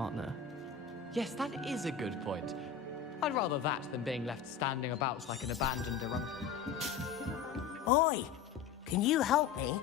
partner. Yes, that is a good point. I'd rather that than being left standing about like an abandoned uruncle. Oi! Can you help me?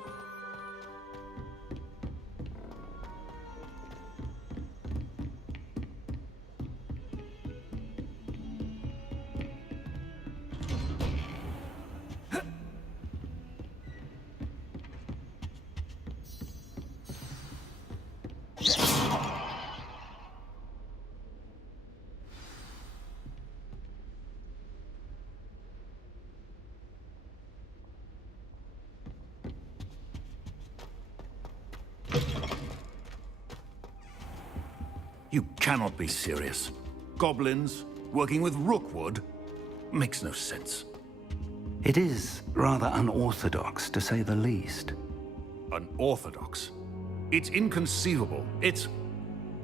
You cannot be serious. Goblins, working with Rookwood? Makes no sense. It is rather unorthodox, to say the least. Unorthodox? It's inconceivable. It's...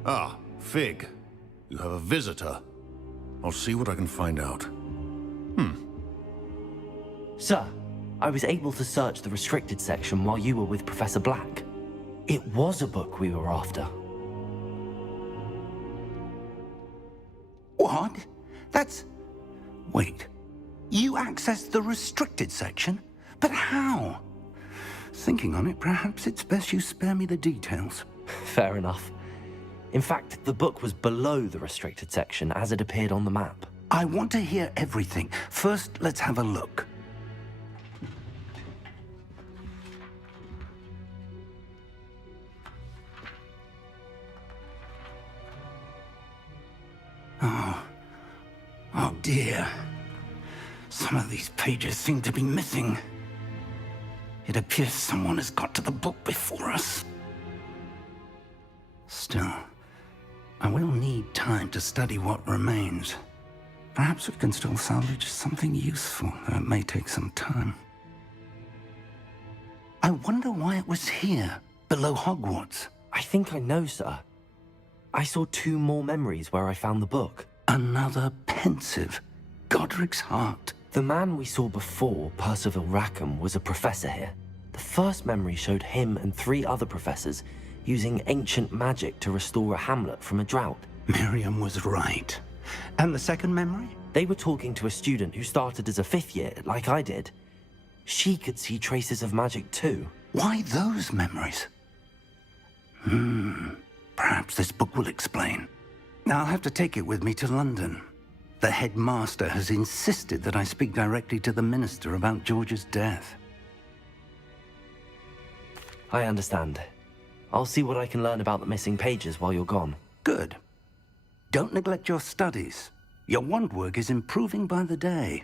Ah, Fig. You have a visitor. I'll see what I can find out. Sir, I was able to search the restricted section while you were with Professor Black. It was a book we were after. What? That's... Wait. You accessed the restricted section? But how? Thinking on it, perhaps it's best you spare me the details. Fair enough. In fact, the book was below the restricted section as it appeared on the map. I want to hear everything. First, let's have a look. Oh dear. Some of these pages seem to be missing. It appears someone has got to the book before us. Still, I will need time to study what remains. Perhaps we can still salvage something useful, though it may take some time. I wonder why it was here, below Hogwarts. I think I know, sir. I saw 2 more memories where I found the book. Another pensive. Godric's heart. The man we saw before, Percival Rackham, was a professor here. The first memory showed him and 3 other professors using ancient magic to restore a hamlet from a drought. Miriam was right. And the second memory? They were talking to a student who started as a 5th year, like I did. She could see traces of magic too. Why those memories? Perhaps this book will explain. I'll have to take it with me to London. The headmaster has insisted that I speak directly to the minister about George's death. I understand. I'll see what I can learn about the missing pages while you're gone. Good. Don't neglect your studies. Your wand work is improving by the day.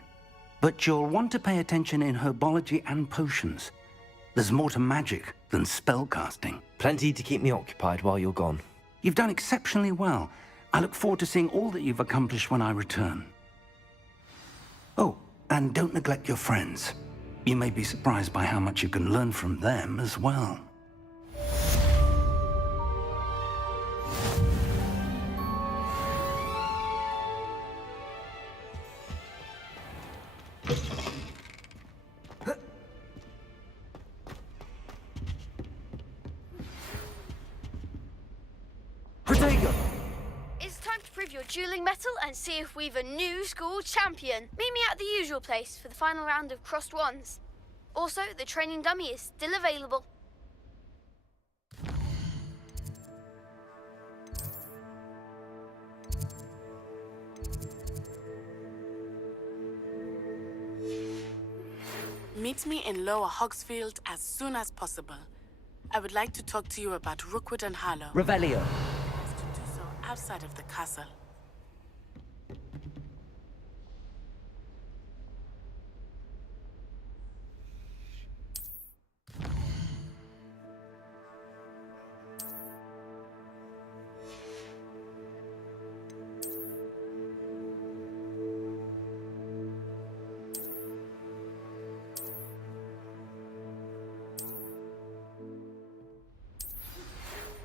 But you'll want to pay attention in herbology and potions. There's more to magic than spellcasting. Plenty to keep me occupied while you're gone. You've done exceptionally well. I look forward to seeing all that you've accomplished when I return. Oh, and don't neglect your friends. You may be surprised by how much you can learn from them as well. It's time to prove your dueling mettle and see if we've a new school champion. Meet me at the usual place for the final round of crossed wands. Also, the training dummy is still available. Meet me in Lower Hogsfield as soon as possible. I would like to talk to you about Rookwood and Harlow. Revelio. To do so outside of the castle.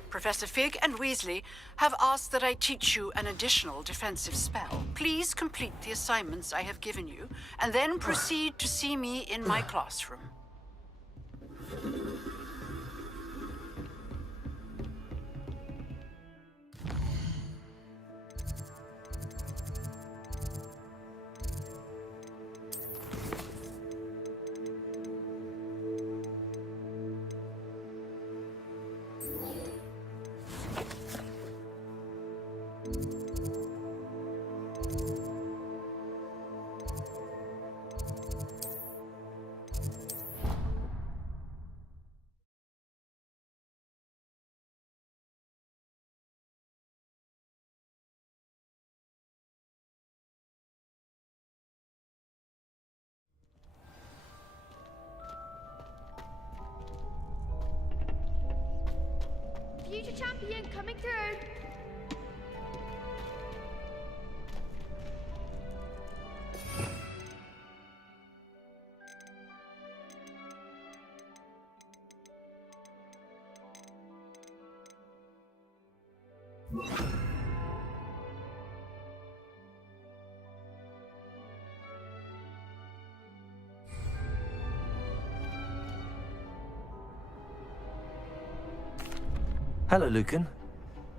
Professor Fig and Weasley have asked that I teach you an additional defensive spell. Please complete the assignments I have given you, and then proceed to see me in my classroom. champion coming through. Hello, Lucan.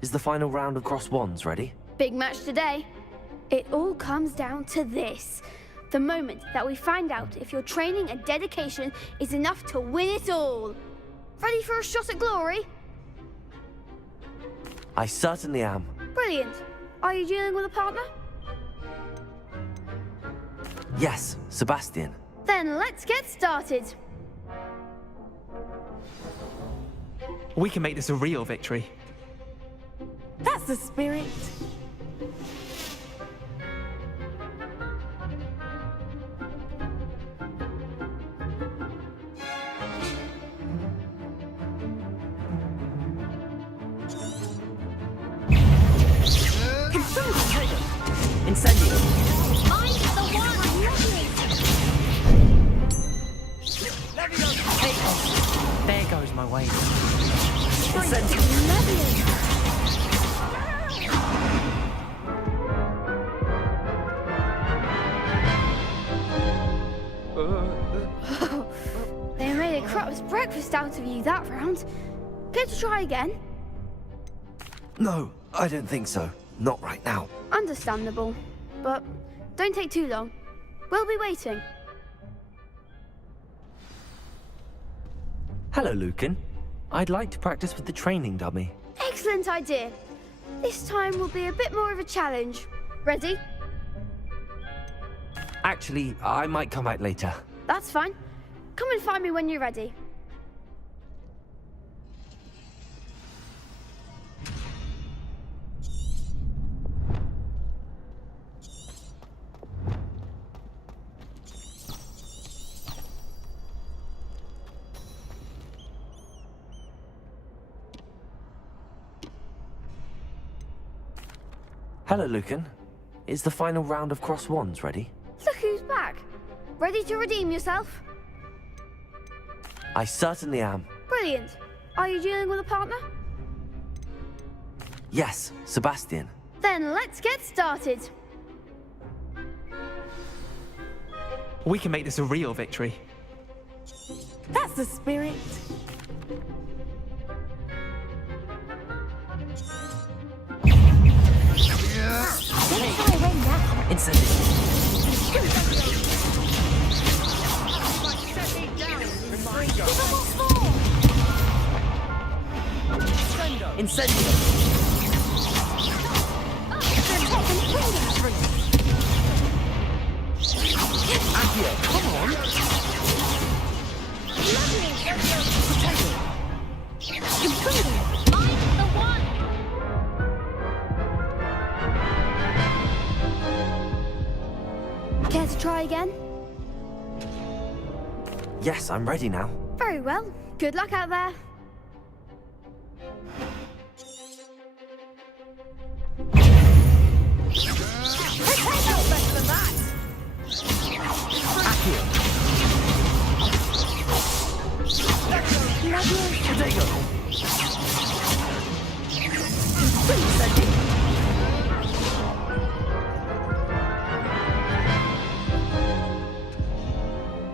Is the final round of Cross Wands ready? Big match today. It all comes down to this. The moment that we find out if your training and dedication is enough to win it all. Ready for a shot at glory? I certainly am. Brilliant. Are you dealing with a partner? Yes, Sebastian. Then let's get started. We can make this a real victory. That's the spirit. Incendio. I'm the one. There goes my way. Incendio. They made a crap's breakfast out of you that round. Care to try again? No, I don't think so. Not right now. Understandable. But don't take too long. We'll be waiting. Hello, Lucan. I'd like to practice with the training dummy. Excellent idea. This time will be a bit more of a challenge. Ready? Actually, I might come out later. That's fine. Come and find me when you're ready. Hello, Lucan. Is the final round of Cross Wands ready? Look who's back. Ready to redeem yourself? I certainly am. Brilliant. Are you dealing with a partner? Yes, Sebastian. Then let's get started. We can make this a real victory. That's the spirit. Incendio. Accio. Come on. I'm the one. Care to try again? Yes, I'm ready now. Very well. Good luck out there. Accio. Protego.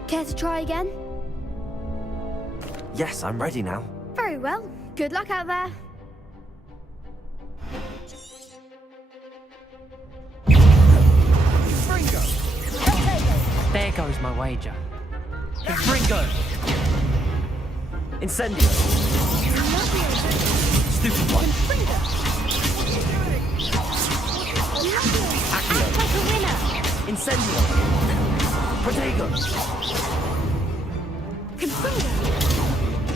Care to try again? Yes, I'm ready now. Very well. Good luck out there. There goes my wager. Fringo! Incendio. Stupid one. Accio. Incendio. Protego.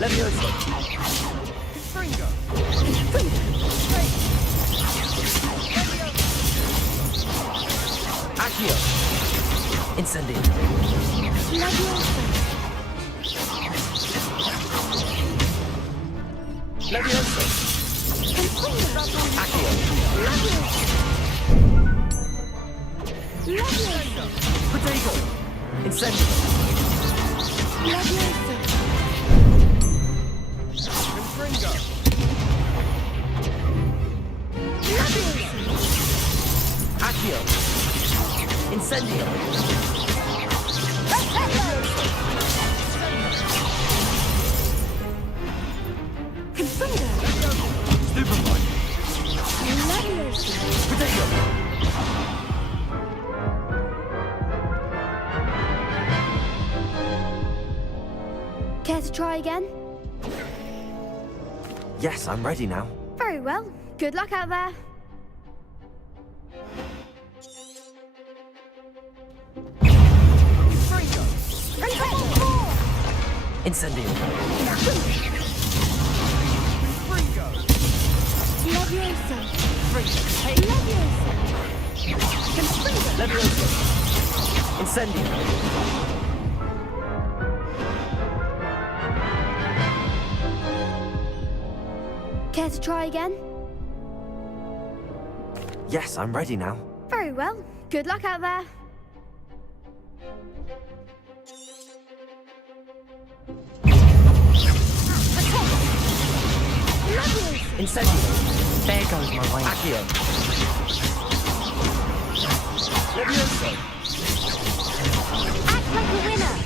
Levioso. Accio. Incendio. Levioso. Potato! Incendio! Accio! Incendio! Stupefy! Potato! Care to try again? Yes, I'm ready now. Very well. Good luck out there. Incendio! Leviosa. Leviosa! Incendio! Care to try again? Yes, I'm ready now. Very well. Good luck out there. Incendio! There goes my way. Accio! Leviosa! Act like a winner.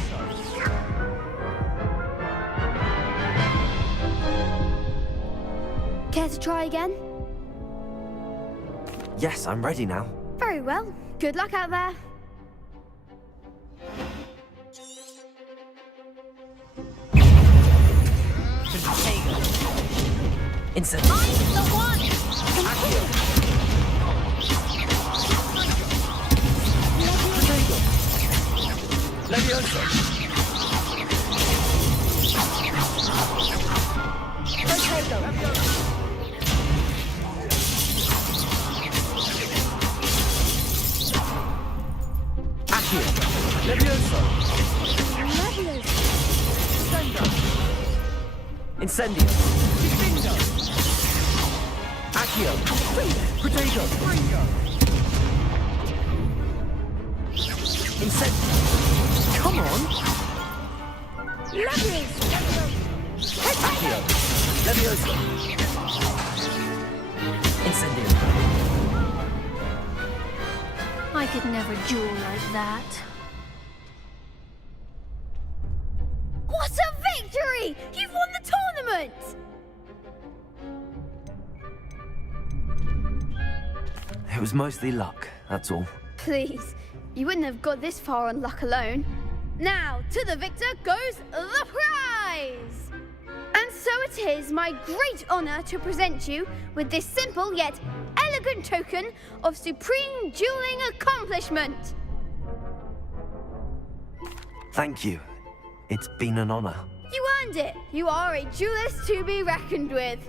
Care to try again? Yes, I'm ready now. Very well. Good luck out there. Incendio! I'm the one. Accio! Leviosa! Accio! Leviosa! Incendio! Accio! Potato! Incendio! Come on! Accio! Leviosa! Incendio! I could never duel like that. What a victory! You've won the tournament! It was mostly luck, that's all. Please, you wouldn't have got this far on luck alone. Now, to the victor goes the prize! And so it is my great honor to present you with this simple yet elegant token of supreme dueling accomplishment. Thank you. It's been an honor. You earned it. You are a duelist to be reckoned with.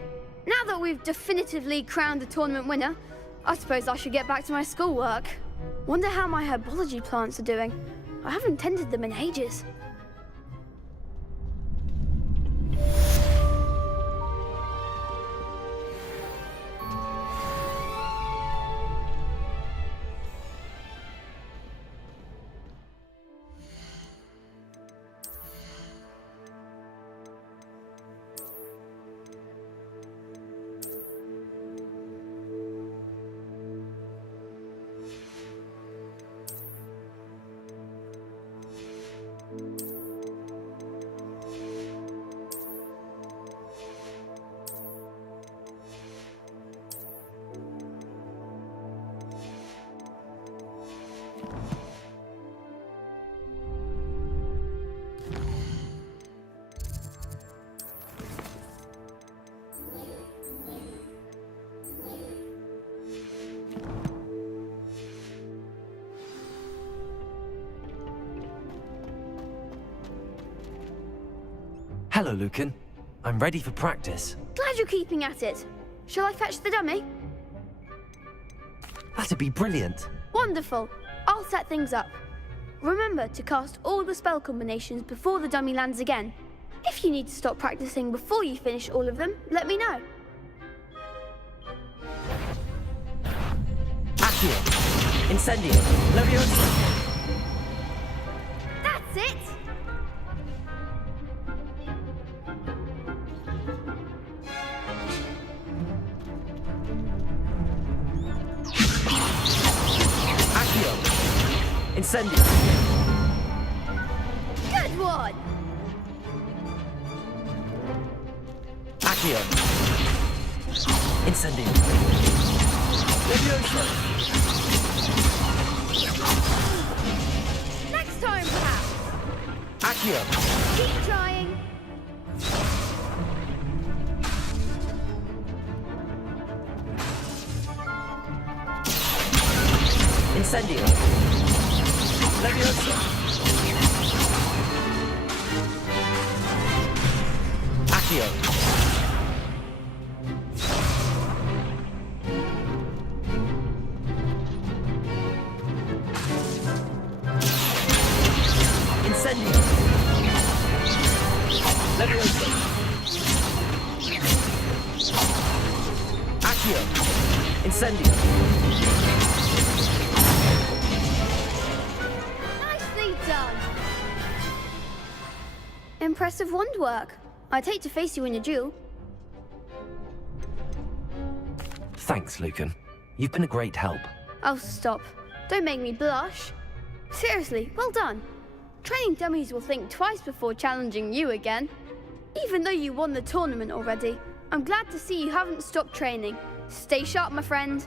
Now that we've definitively crowned the tournament winner, I suppose I should get back to my schoolwork. Wonder how my herbology plants are doing. I haven't tended them in ages. Hello, Lucan. I'm ready for practice. Glad you're keeping at it. Shall I fetch the dummy? That'd be brilliant. Wonderful. I'll set things up. Remember to cast all the spell combinations before the dummy lands again. If you need to stop practicing before you finish all of them, let me know. Accio. Incendio. Leviosa. That's it! Accio. Incendio. Good one! Accio. Incendio. Leviosa. Next time, perhaps. Accio. Keep trying. Incendio. Leviosa. Accio. Incendio. Leviosa. Accio. Incendio. Nicely done. Impressive wand work. I'd hate to face you in a duel. Thanks, Lucan. You've been a great help. Oh, stop. Don't make me blush. Seriously, well done. Training dummies will think twice before challenging you again. Even though you won the tournament already, I'm glad to see you haven't stopped training. Stay sharp, my friend.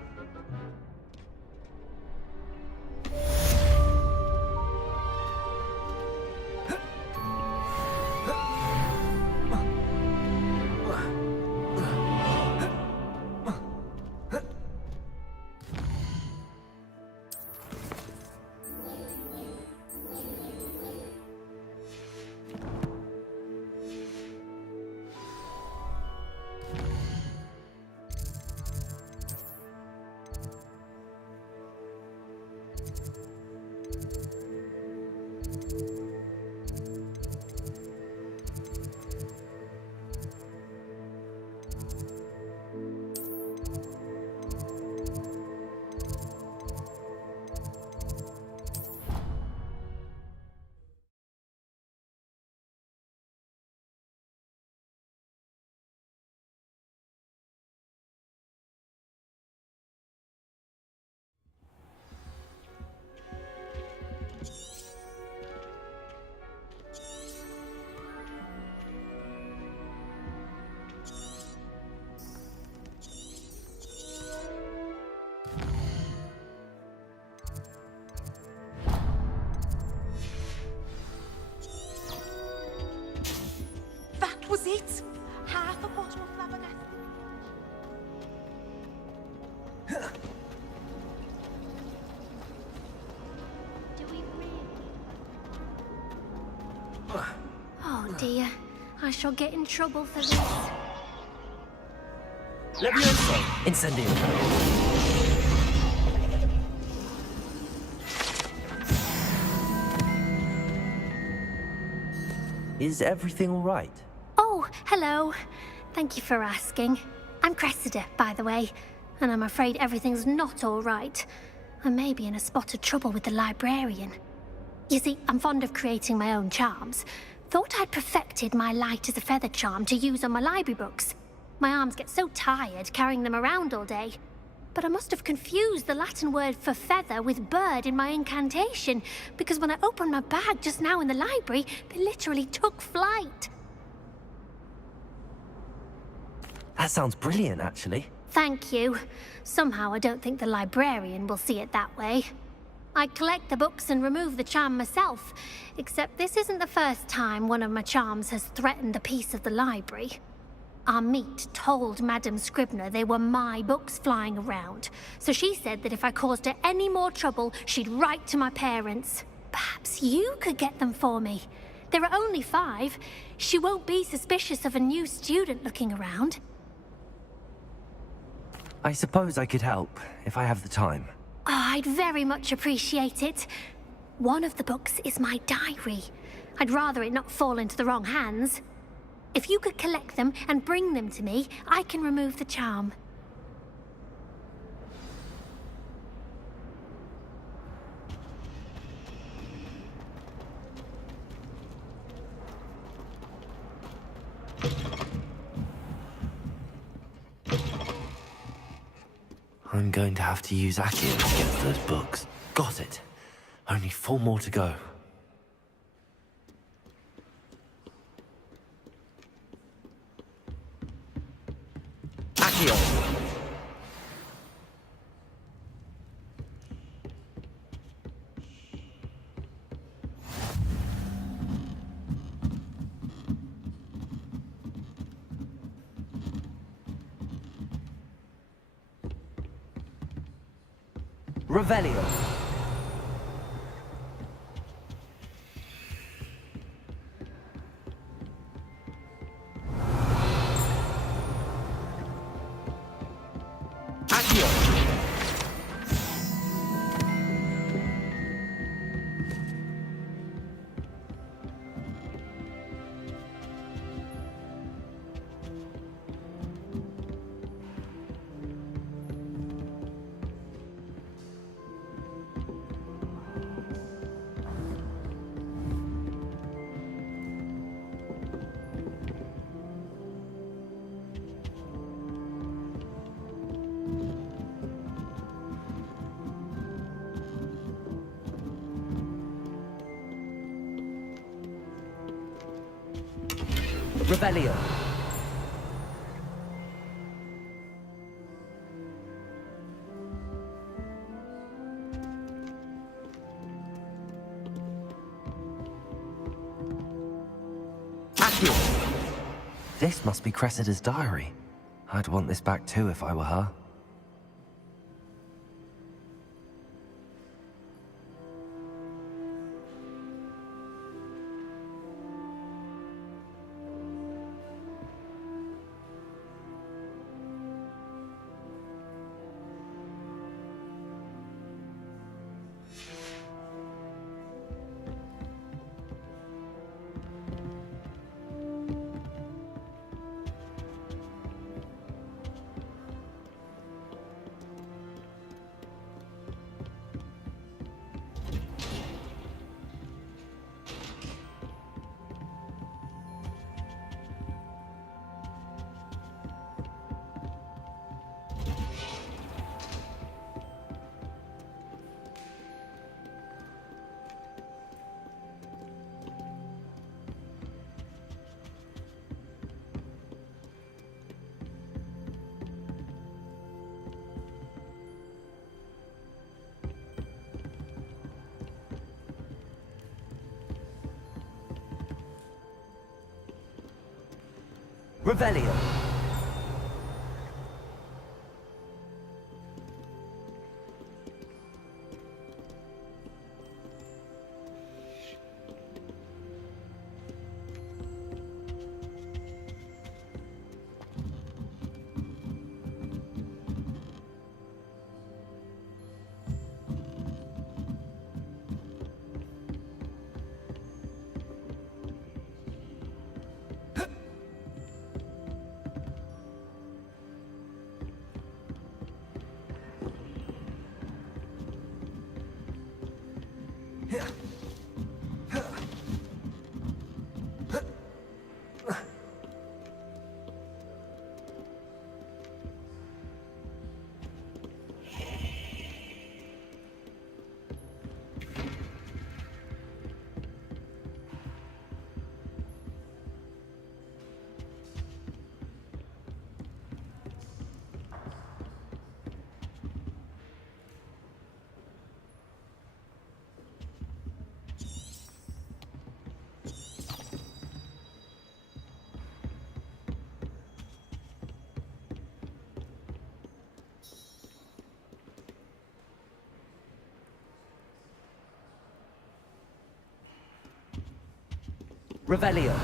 That was it? Half a bottle of flabbergasted. Do we really? Oh dear. I shall get in trouble for this. Leviosa. Incendio. Is everything all right? Oh, hello. Thank you for asking. I'm Cressida, by the way, and I'm afraid everything's not all right. I may be in a spot of trouble with the librarian. You see, I'm fond of creating my own charms. Thought I'd perfected my light as a feather charm to use on my library books. My arms get so tired carrying them around all day. But I must have confused the Latin word for feather with bird in my incantation, because when I opened my bag just now in the library, they literally took flight. That sounds brilliant, actually. Thank you. Somehow I don't think the librarian will see it that way. I collect the books and remove the charm myself, except this isn't the first time one of my charms has threatened the peace of the library. Our meet told Madame Scribner they were my books flying around, so she said that if I caused her any more trouble, she'd write to my parents. Perhaps you could get them for me. There are only 5. She won't be suspicious of a new student looking around. I suppose I could help, if I have the time. Oh, I'd very much appreciate it. One of the books is my diary. I'd rather it not fall into the wrong hands. If you could collect them and bring them to me, I can remove the charm. I'm going to have to use Accio to get those books. Got it. Only 4 more to go. Accio! Revelio. Accio. Revelio. Accio. This must be Cressida's diary. I'd want this back too if I were her. Revelio. Revelio.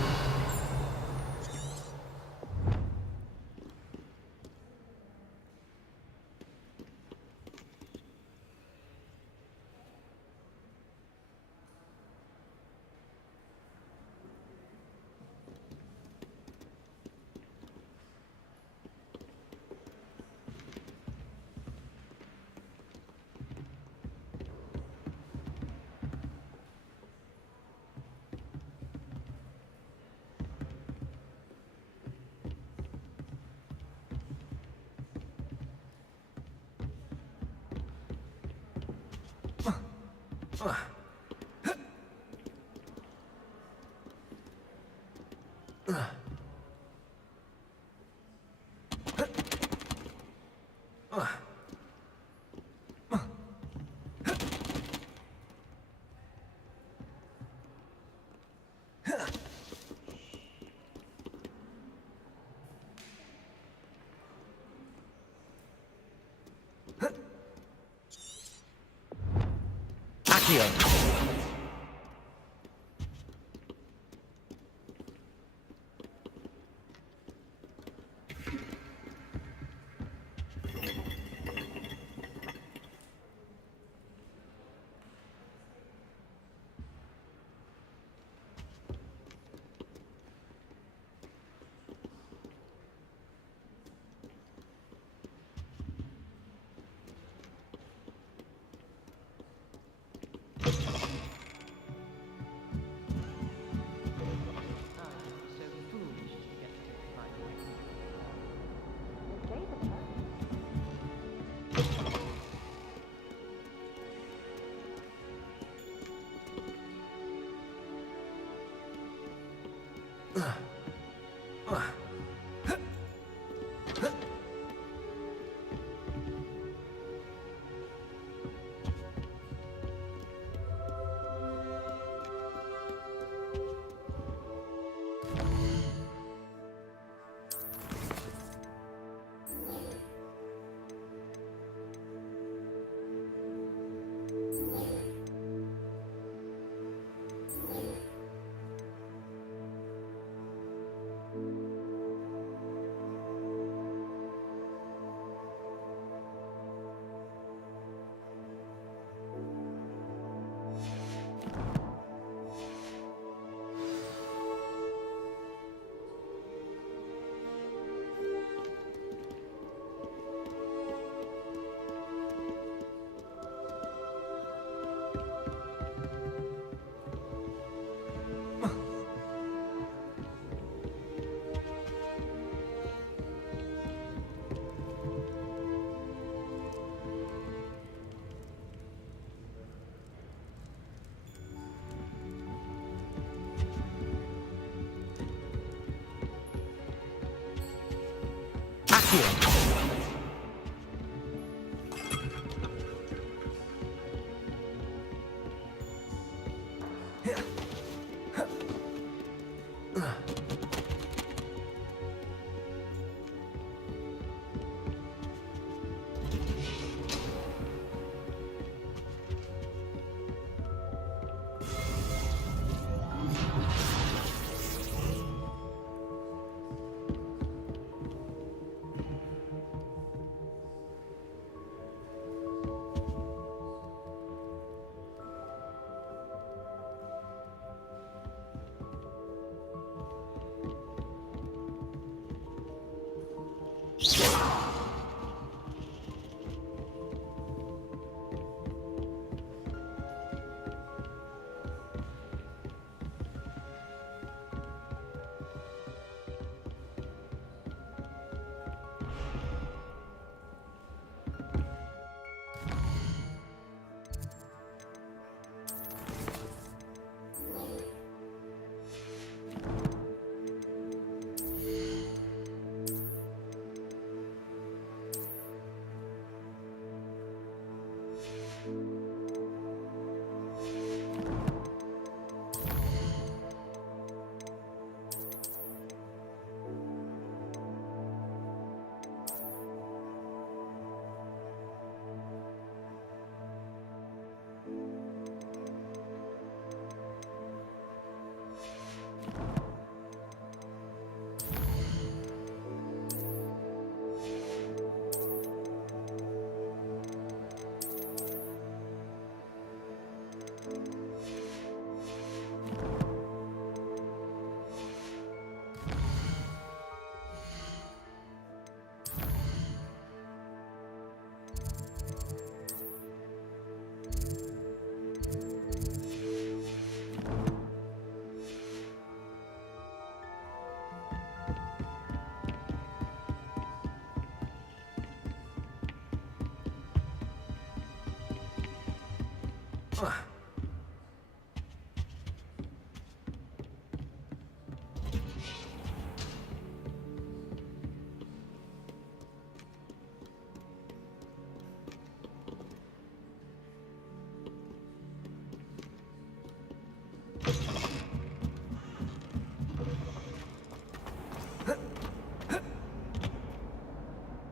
Ugh.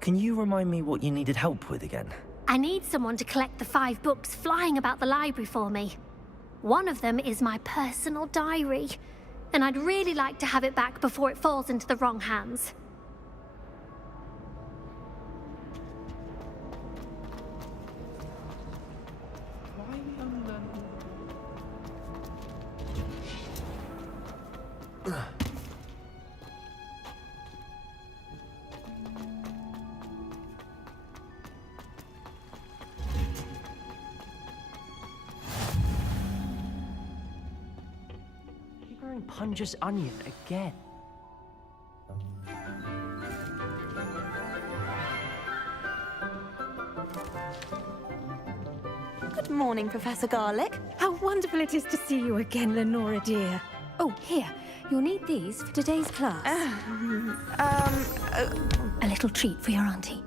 Can you remind me what you needed help with again? I need someone to collect the 5 books flying about the library for me. One of them is my personal diary, and I'd really like to have it back before it falls into the wrong hands. Punja's onion again. Good morning, Professor Garlick. How wonderful it is to see you again, Lenora dear. Oh, here. You'll need these for today's class. A little treat for your auntie.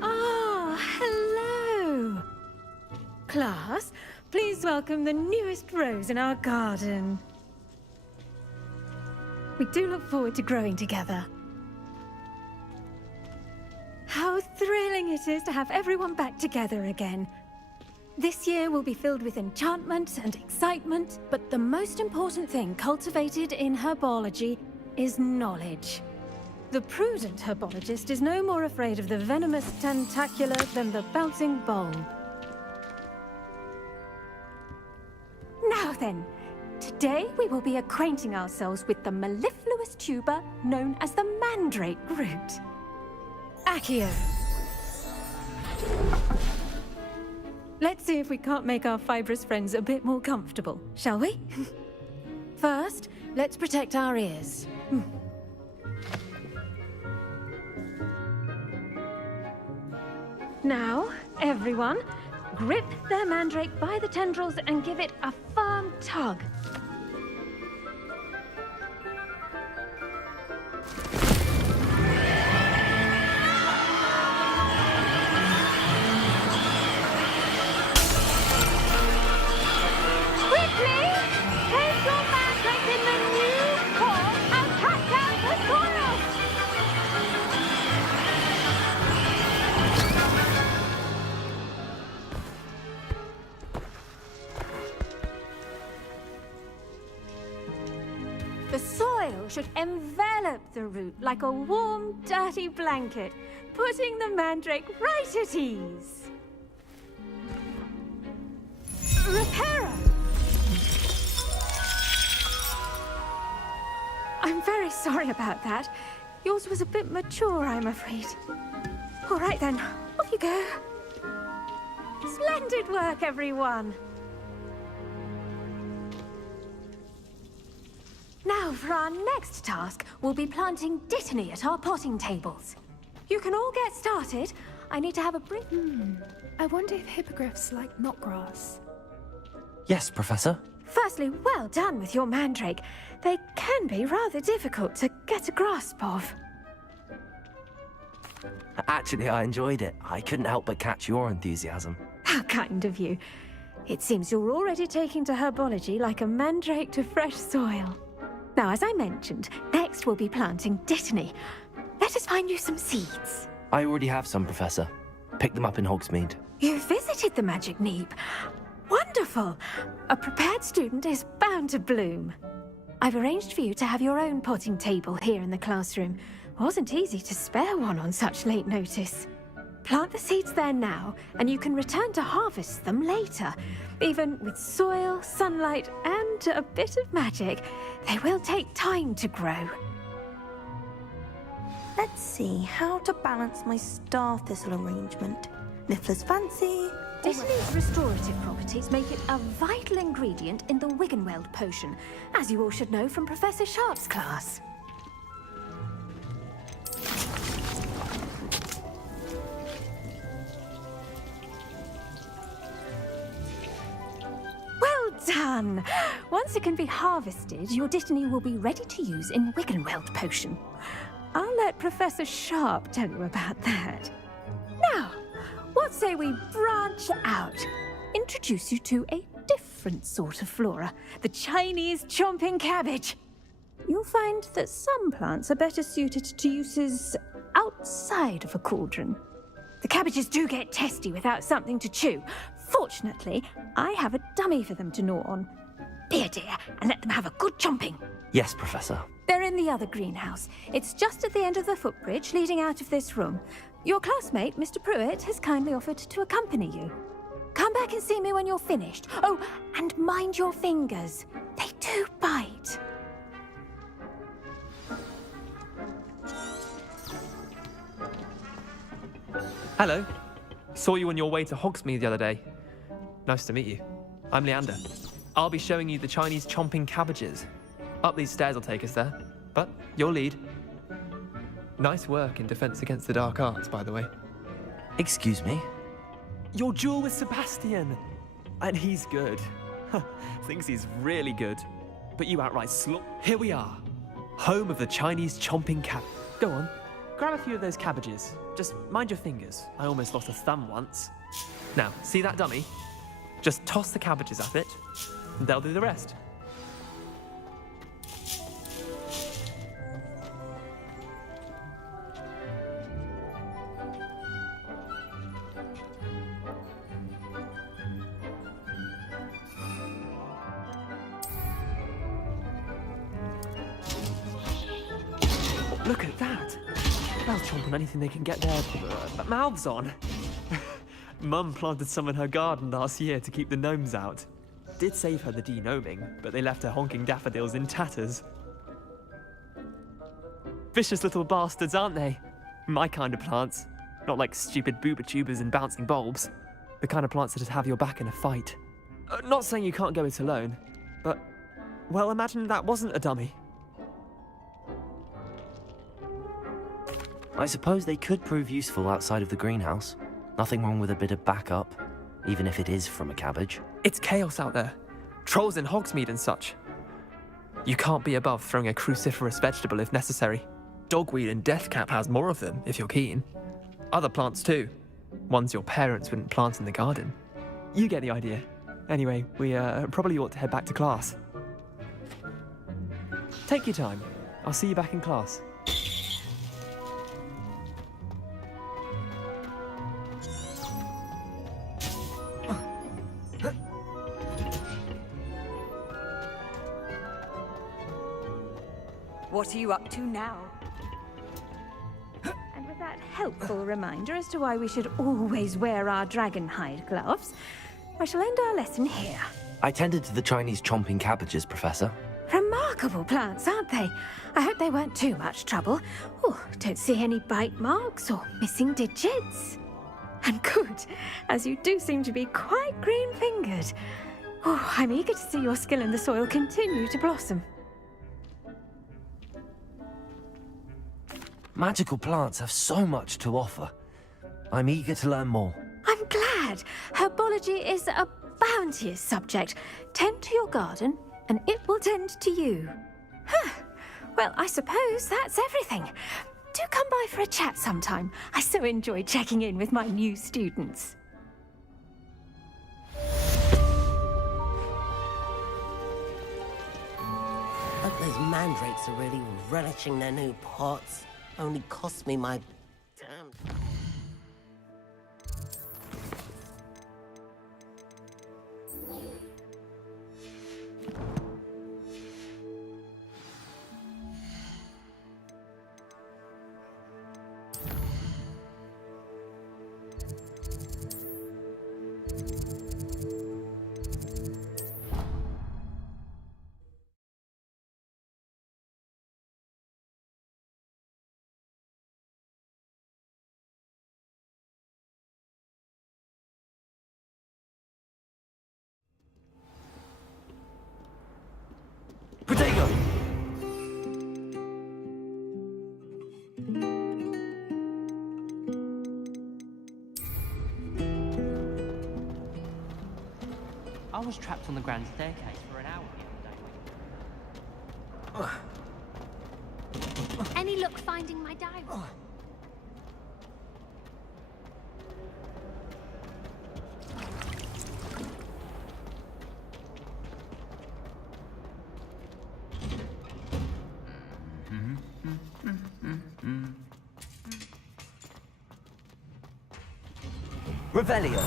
Ah, hello. Class, please welcome the newest rose in our garden. We do look forward to growing together. How thrilling it is to have everyone back together again. This year will be filled with enchantment and excitement, but the most important thing cultivated in herbology is knowledge. The prudent herbologist is no more afraid of the venomous tentacula than the bouncing bulb. Now then, today we will be acquainting ourselves with the mellifluous tuber known as the mandrake root. Accio. Let's see if we can't make our fibrous friends a bit more comfortable, shall we? First, let's protect our ears. Now, everyone, grip their mandrake by the tendrils and give it a firm tug. Quickly! Place your mandrake in the new pot and cut down the soil! The soil should envelop the root like a warm, dirty blanket, putting the mandrake right at ease. Reparo! I'm very sorry about that. Yours was a bit mature, I'm afraid. All right then, off you go. Splendid work, everyone. Now, for our next task, we'll be planting dittany at our potting tables. You can all get started. I need to have a brief... I wonder if hippogriffs like knotgrass. Yes, Professor. Firstly, well done with your mandrake. They can be rather difficult to get a grasp of. Actually, I enjoyed it. I couldn't help but catch your enthusiasm. How kind of you. It seems you're already taking to herbology like a mandrake to fresh soil. Now, as I mentioned, next we'll be planting dittany. Let us find you some seeds. I already have some, Professor. Picked them up in Hogsmeade. You visited the Magic Neep. Wonderful! A prepared student is bound to bloom. I've arranged for you to have your own potting table here in the classroom. Wasn't easy to spare one on such late notice. Plant the seeds there now, and you can return to harvest them later. Even with soil, sunlight, and a bit of magic, they will take time to grow. Let's see how to balance my star thistle arrangement. Niffler's fancy. Dittany's restorative properties make it a vital ingredient in the Wiggenweld potion, as you all should know from Professor Sharp's class. Well done! Once it can be harvested, your dittany will be ready to use in Wiggenweld potion. I'll let Professor Sharp tell you about that. Now, what say we branch out? Introduce you to a different sort of flora, the Chinese chomping cabbage. you'll find that some plants are better suited to uses outside of a cauldron. The cabbages do get testy without something to chew. Fortunately, I have a dummy for them to gnaw on. Be a dear and let them have a good chomping. Yes, Professor. They're in the other greenhouse. It's just at the end of the footbridge leading out of this room. Your classmate, Mr. Pruitt, has kindly offered to accompany you. Come back and see me when you're finished. Oh, and mind your fingers. They do bite. Hello. Saw you on your way to Hogsmeade the other day. Nice to meet you. I'm Leander. I'll be showing you the Chinese chomping cabbages. Up these stairs will take us there, but you'll lead. Nice work in Defense Against the Dark Arts, by the way. Excuse me? Your duel with Sebastian! And he's good. Thinks he's really good. But you outright Here we are. Home of the Chinese chomping cab. Go on. Grab a few of those cabbages. Just mind your fingers. I almost lost a thumb once. Now, see that dummy? Just toss the cabbages at it, and they'll do the rest. Look at that! They'll chomp on anything they can get their mouths on. Mum planted some in her garden last year to keep the gnomes out. Did save her the de-gnoming, but they left her honking daffodils in tatters. Vicious little bastards, aren't they? My kind of plants. Not like stupid booba tubers and bouncing bulbs. The kind of plants that'd have your back in a fight. Not saying you can't go it alone, but... well, imagine that wasn't a dummy. I suppose they could prove useful outside of the greenhouse. Nothing wrong with a bit of backup, even if it is from a cabbage. It's chaos out there. Trolls in Hogsmeade and such. You can't be above throwing a cruciferous vegetable if necessary. Dogweed and deathcap has more of them, if you're keen. Other plants too. Ones your parents wouldn't plant in the garden. You get the idea. Anyway, we probably ought to head back to class. Take your time. I'll see you back in class. What are you up to now? And with that helpful reminder as to why we should always wear our dragon hide gloves, I shall end our lesson here. I tended to the Chinese chomping cabbages, Professor. Remarkable plants, aren't they? I hope they weren't too much trouble. Oh, don't see any bite marks or missing digits. And good, as you do seem to be quite green-fingered. Oh, I'm eager to see your skill in the soil continue to blossom. Magical plants have so much to offer. I'm eager to learn more. I'm glad. Herbology is a bounteous subject. Tend to your garden, and it will tend to you. Huh. Well, I suppose that's everything. Do come by for a chat sometime. I so enjoy checking in with my new students. Hope those mandrakes are really relishing their new pots. Only cost me my damn... Potato! I was trapped on the grand staircase for an hour the other day. Any luck finding my diary? Revelio.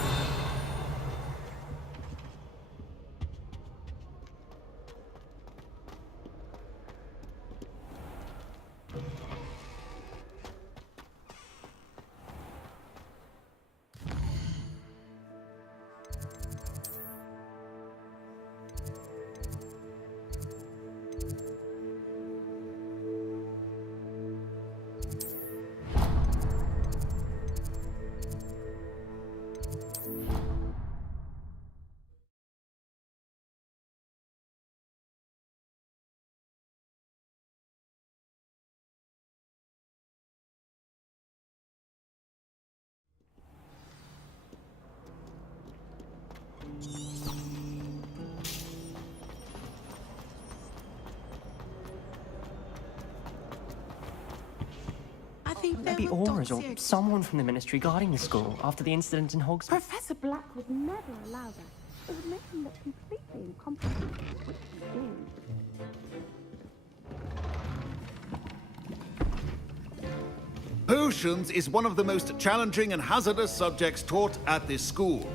Maybe Aurors or someone from the ministry guarding the school after the incident in Hogwarts. Professor Black would never allow that. It would make him look completely incompetent, which he is. Potions is one of the most challenging and hazardous subjects taught at this school.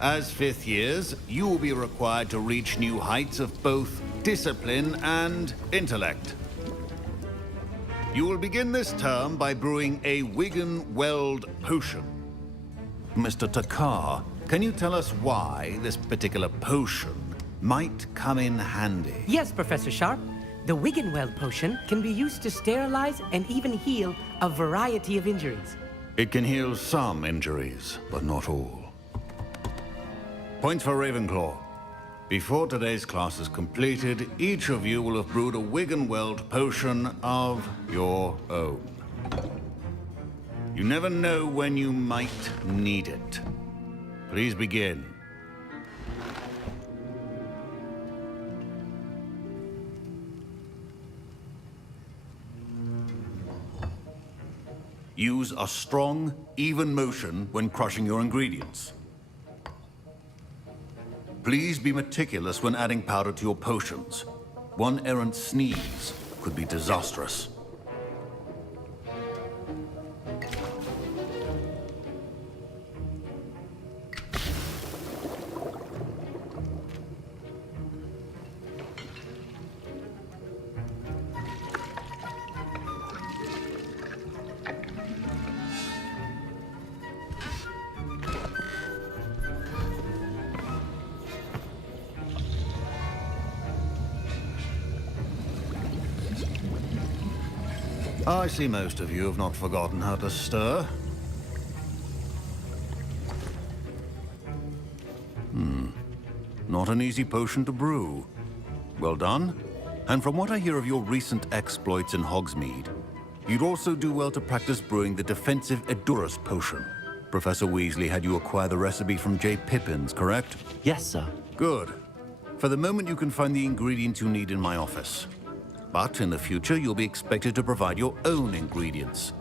As fifth years, you will be required to reach new heights of both discipline and intellect. You will begin this term by brewing a Wigan-Weld potion. Mr. Takar, can you tell us why this particular potion might come in handy? Yes, Professor Sharp. The Wigan-Weld potion can be used to sterilize and even heal a variety of injuries. It can heal some injuries, but not all. Points for Ravenclaw. Before today's class is completed, each of you will have brewed a Wigan-Weld potion of your own. You never know when you might need it. Please begin. Use a strong, even motion when crushing your ingredients. Please be meticulous when adding powder to your potions. One errant sneeze could be disastrous. I see most of you have not forgotten how to stir. Not an easy potion to brew. Well done. And from what I hear of your recent exploits in Hogsmeade, you'd also do well to practice brewing the defensive Edurus potion. Professor Weasley had you acquire the recipe from J. Pippins, correct? Yes, sir. Good. For the moment, you can find the ingredients you need in my office. But in the future, you'll be expected to provide your own ingredients.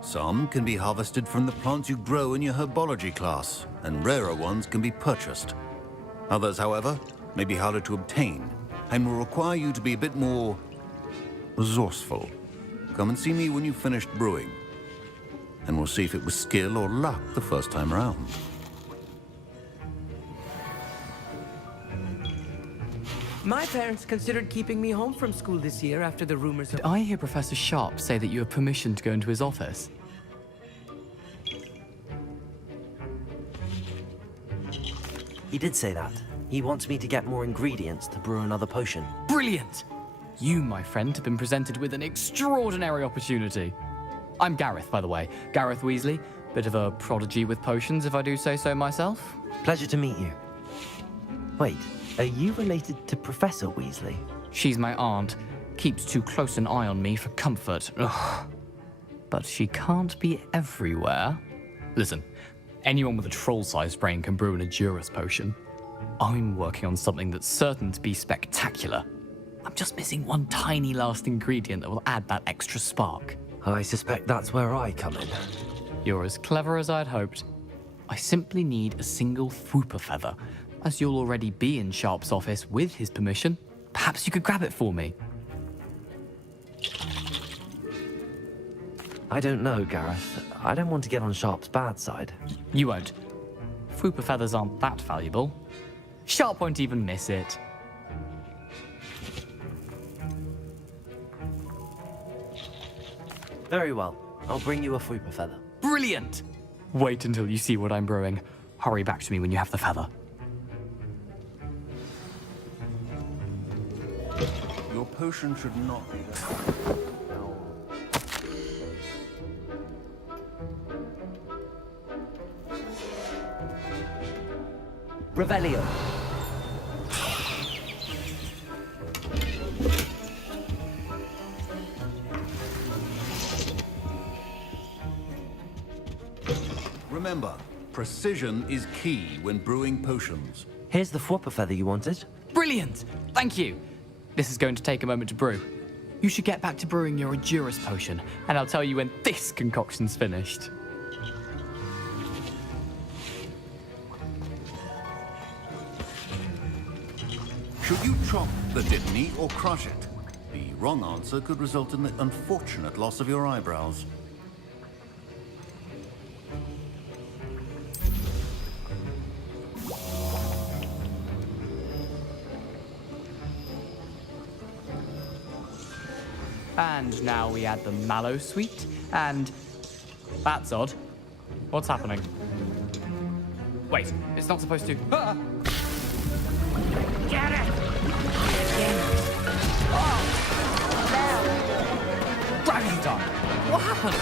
Some can be harvested from the plants you grow in your herbology class, and rarer ones can be purchased. Others, however, may be harder to obtain, and will require you to be a bit more resourceful. Come and see me when you've finished brewing, and we'll see if it was skill or luck the first time around. My parents considered keeping me home from school this year after the rumors of... Did I hear Professor Sharp say that you have permission to go into his office? He did say that. He wants me to get more ingredients to brew another potion. Brilliant! You, my friend, have been presented with an extraordinary opportunity. I'm Gareth, by the way. Gareth Weasley. Bit of a prodigy with potions, if I do say so myself. Pleasure to meet you. Wait, are you related to Professor Weasley? She's my aunt. Keeps too close an eye on me for comfort. Ugh. But she can't be everywhere. Listen, anyone with a troll-sized brain can brew an Edurus potion. I'm working on something that's certain to be spectacular. I'm just missing one tiny last ingredient that will add that extra spark. I suspect that's where I come in. You're as clever as I'd hoped. I simply need a single Fwooper feather. As you'll already be in Sharp's office with his permission, perhaps you could grab it for me. I don't know, Gareth. I don't want to get on Sharp's bad side. You won't. Fupa feathers aren't that valuable. Sharp won't even miss it. Very well. I'll bring you a Fupa feather. Brilliant! Wait until you see what I'm brewing. Hurry back to me when you have the feather. Your potion should not be there. Revelio. Remember, precision is key when brewing potions. Here's the Fupa feather you wanted. Brilliant! Thank you! This is going to take a moment to brew. You should get back to brewing your Endurance potion, and I'll tell you when this concoction's finished. Should you chop the Dittany or crush it? The wrong answer could result in the unfortunate loss of your eyebrows. And now we add the mallow sweet, and... That's odd. What's happening? Wait, it's not supposed to... Ah! Get it! Dragon done! What happened?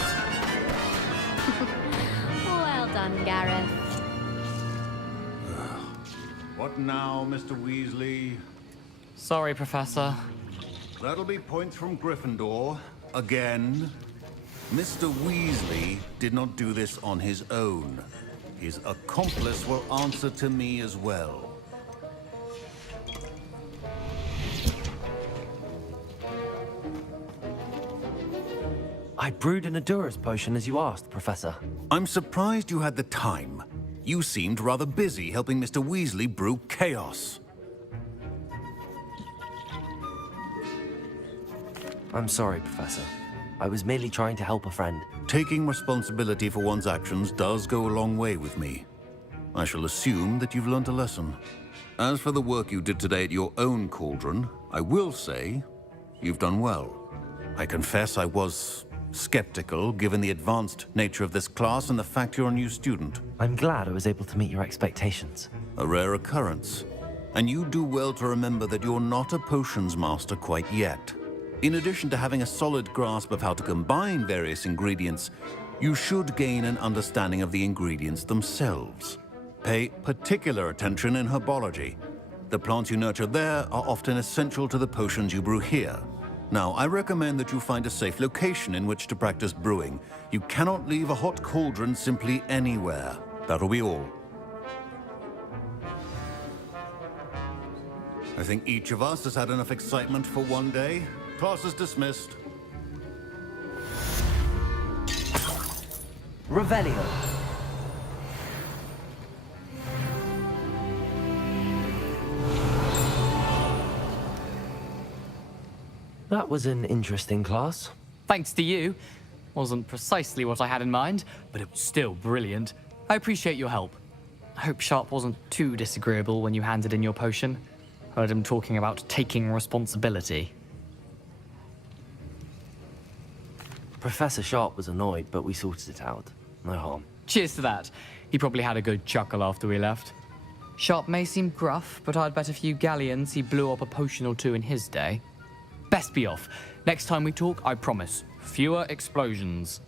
Well done, Gareth. What now, Mr. Weasley? Sorry, Professor. That'll be points from Gryffindor. Again. Mr. Weasley did not do this on his own. His accomplice will answer to me as well. I brewed an Endurance potion as you asked, Professor. I'm surprised you had the time. You seemed rather busy helping Mr. Weasley brew chaos. I'm sorry, Professor. I was merely trying to help a friend. Taking responsibility for one's actions does go a long way with me. I shall assume that you've learnt a lesson. As for the work you did today at your own cauldron, I will say you've done well. I confess I was skeptical, given the advanced nature of this class and the fact you're a new student. I'm glad I was able to meet your expectations. A rare occurrence. And you do well to remember that you're not a potions master quite yet. In addition to having a solid grasp of how to combine various ingredients, you should gain an understanding of the ingredients themselves. Pay particular attention in herbology. The plants you nurture there are often essential to the potions you brew here. Now, I recommend that you find a safe location in which to practice brewing. You cannot leave a hot cauldron simply anywhere. That'll be all. I think each of us has had enough excitement for one day. Class is dismissed. Revelio. That was an interesting class. Thanks to you. Wasn't precisely what I had in mind, but it was still brilliant. I appreciate your help. I hope Sharp wasn't too disagreeable when you handed in your potion. Heard him talking about taking responsibility. Professor Sharp was annoyed, but we sorted it out. No harm. Cheers to that. He probably had a good chuckle after we left. Sharp may seem gruff, but I'd bet a few galleons he blew up a potion or two in his day. Best be off. Next time we talk, I promise, fewer explosions.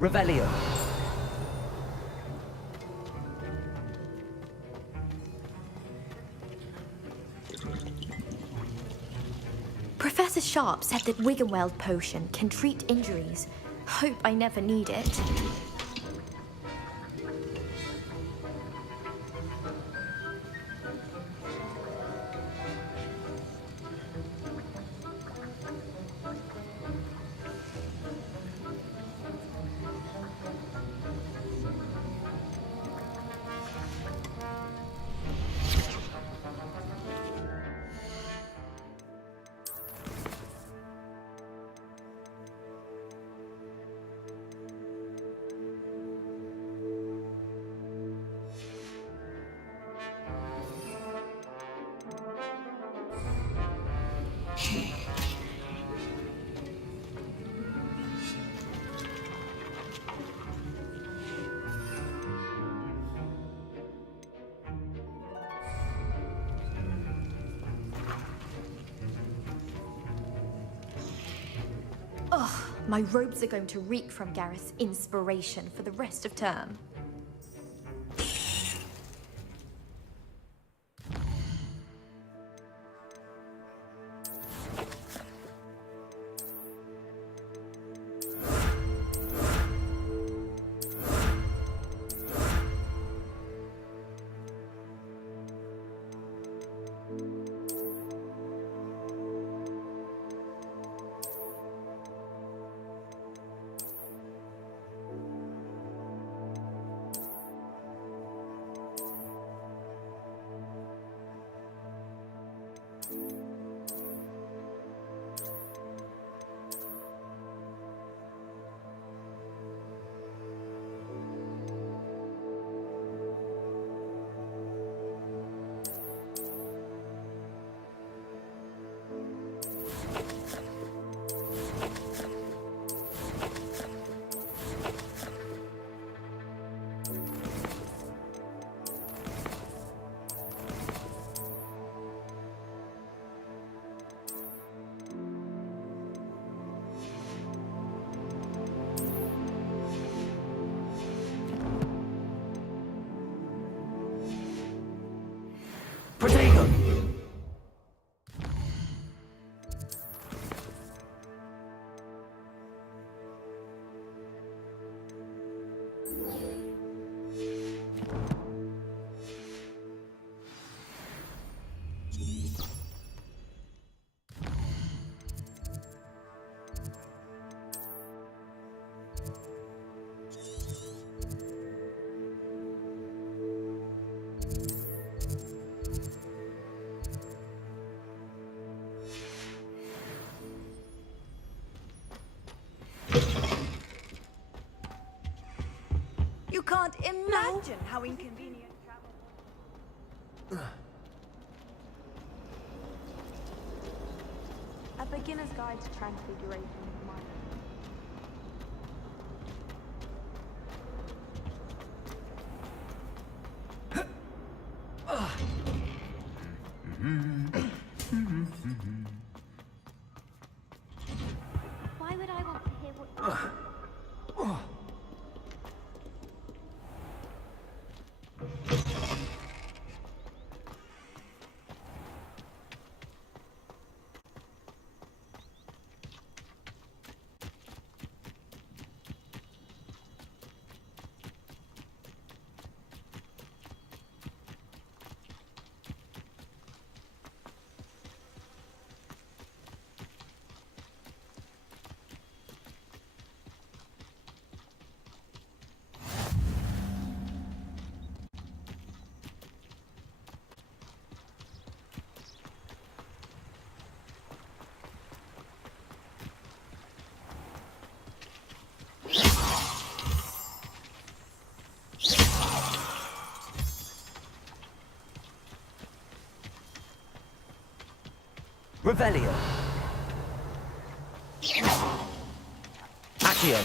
Revelio. Professor Sharp said that Wiggenweld potion can treat injuries. Hope I never need it. My robes are going to reek from Gareth's inspiration for the rest of term. You can't imagine how inconvenient travel. A beginner's guide to transfiguration of mind. Why would I want to hear what... Revelio. Accio.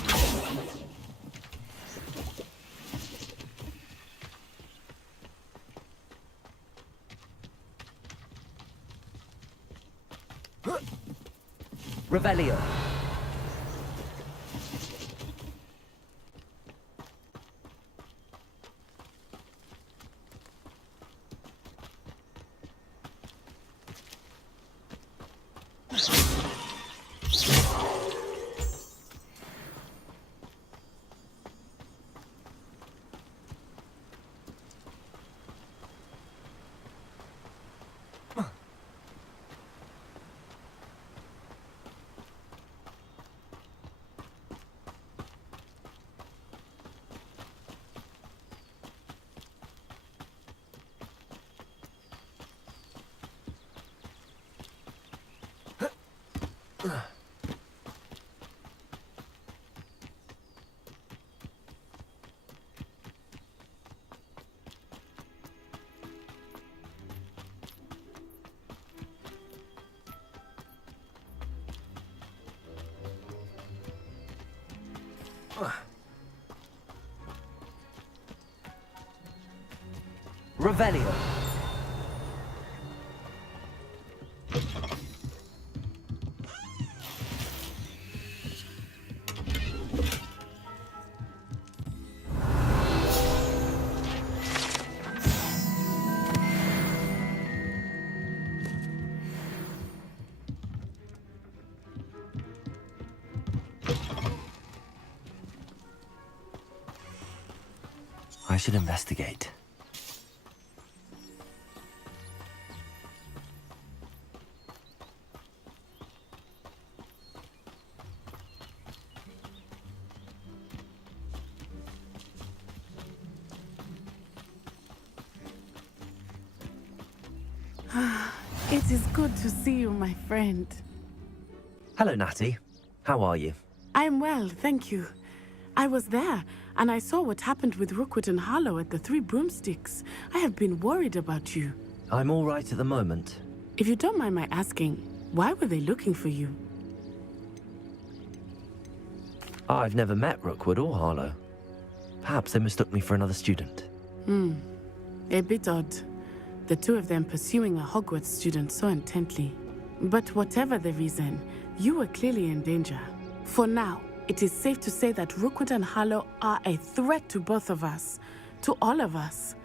Revelio. Revelio. I should investigate. It is good to see you, my friend. Hello, Natty. How are you? I'm well, thank you. I was there, and I saw what happened with Rookwood and Harlow at the Three Broomsticks. I have been worried about you. I'm all right at the moment. If you don't mind my asking, why were they looking for you? I've never met Rookwood or Harlow. Perhaps they mistook me for another student. A bit odd. The two of them pursuing a Hogwarts student so intently. But whatever the reason, you were clearly in danger. For now, it is safe to say that Rookwood and Harlow are a threat to both of us, to all of us.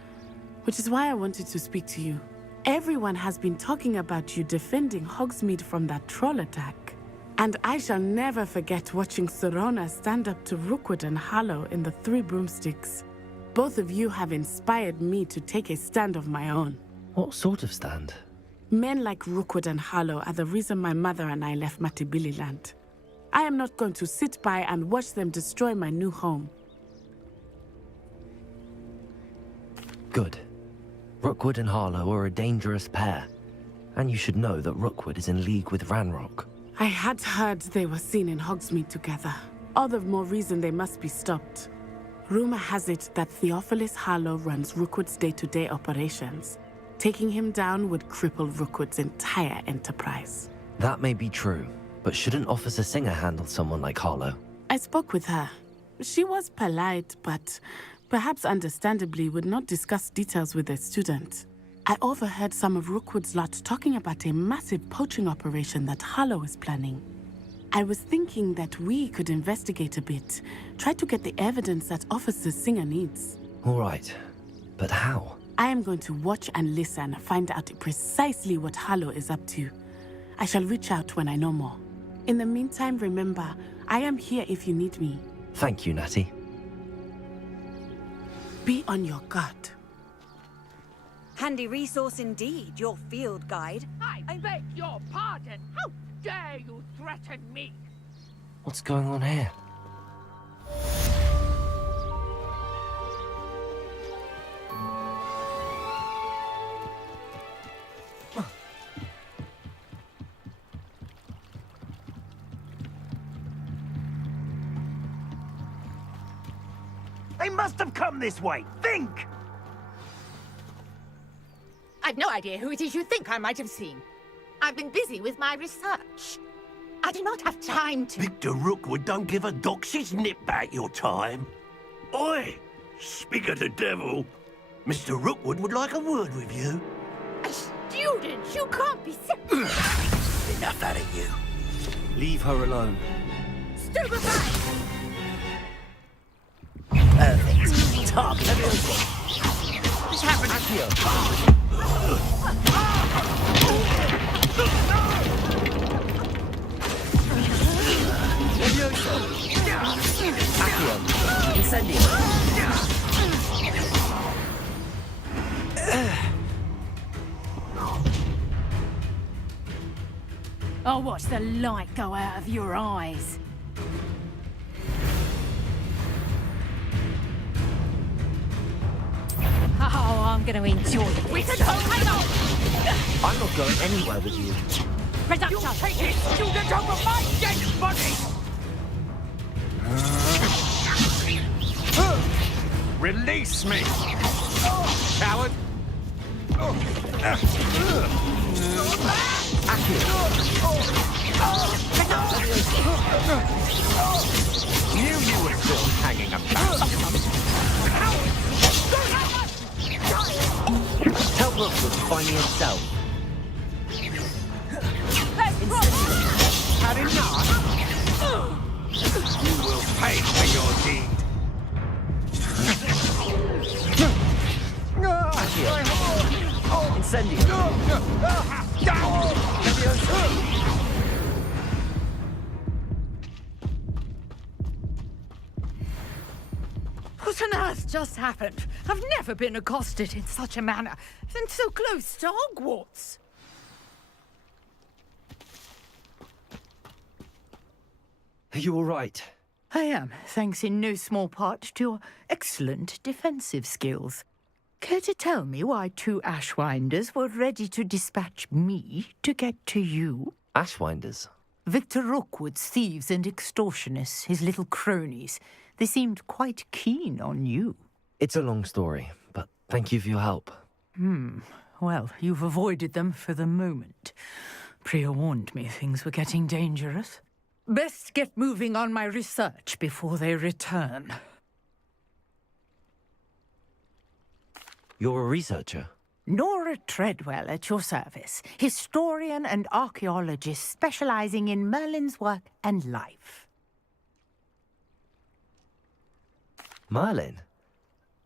Which is why I wanted to speak to you. Everyone has been talking about you defending Hogsmeade from that troll attack. And I shall never forget watching Serona stand up to Rookwood and Harlow in the Three Broomsticks. Both of you have inspired me to take a stand of my own. What sort of stand? Men like Rookwood and Harlow are the reason my mother and I left Matibili Land. I am not going to sit by and watch them destroy my new home. Good. Rookwood and Harlow are a dangerous pair. And you should know that Rookwood is in league with Ranrock. I had heard they were seen in Hogsmeade together. All the more reason they must be stopped. Rumor has it that Theophilus Harlow runs Rookwood's day-to-day operations. Taking him down would cripple Rookwood's entire enterprise. That may be true, but shouldn't Officer Singer handle someone like Harlow? I spoke with her. She was polite, but perhaps understandably would not discuss details with a student. I overheard some of Rookwood's lot talking about a massive poaching operation that Harlow is planning. I was thinking that we could investigate a bit, try to get the evidence that Officer Singer needs. All right, but how? I am going to watch and listen, find out precisely what Harlow is up to. I shall reach out when I know more. In the meantime, remember, I am here if you need me. Thank you, Natty. Be on your guard. Handy resource indeed, your field guide. I beg your pardon. How dare you threaten me? What's going on here? They must have come this way. Think! I've no idea who it is you think I might have seen. I've been busy with my research. I do not have time to... Victor Rookwood don't give a doxy's nip back your time. Oi! Speak of the devil. Mr. Rookwood would like a word with you. A student? You can't be serious. Enough out of you. Leave her alone. Stupefy! Perfect. Talk to me. This happened here. I'll watch the light go out of your eyes. Oh, I'm going to enjoy it. We can hang on! I'm not going anywhere with you. You take it, student, over my dead body! Release me! Coward! Knew you were still hanging about. Tell Rookwood to find me himself. Had enough? You will pay for your deed. Incendio. What on earth just happened? I've never been accosted in such a manner, and so close to Hogwarts. Are you all right? I am, thanks in no small part to your excellent defensive skills. Care to tell me why 2 Ashwinders were ready to dispatch me to get to you? Ashwinders? Victor Rookwood's thieves and extortionists, his little cronies. They seemed quite keen on you. It's a long story, but thank you for your help. Well, you've avoided them for the moment. Priya warned me things were getting dangerous. Best get moving on my research before they return. You're a researcher? Nora Treadwell at your service, historian and archaeologist specializing in Merlin's work and life. Merlin?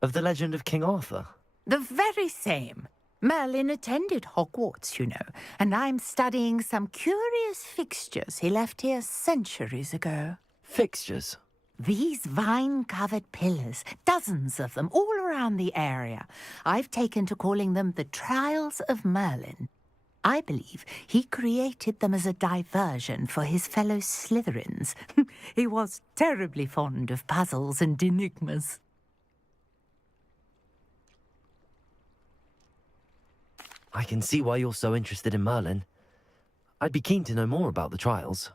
Of the legend of King Arthur? The very same. Merlin attended Hogwarts, you know, and I'm studying some curious fixtures he left here centuries ago. Fixtures? These vine-covered pillars, dozens of them, all around the area. I've taken to calling them the Trials of Merlin. I believe he created them as a diversion for his fellow Slytherins. He was terribly fond of puzzles and enigmas. I can see why you're so interested in Merlin. I'd be keen to know more about the trials.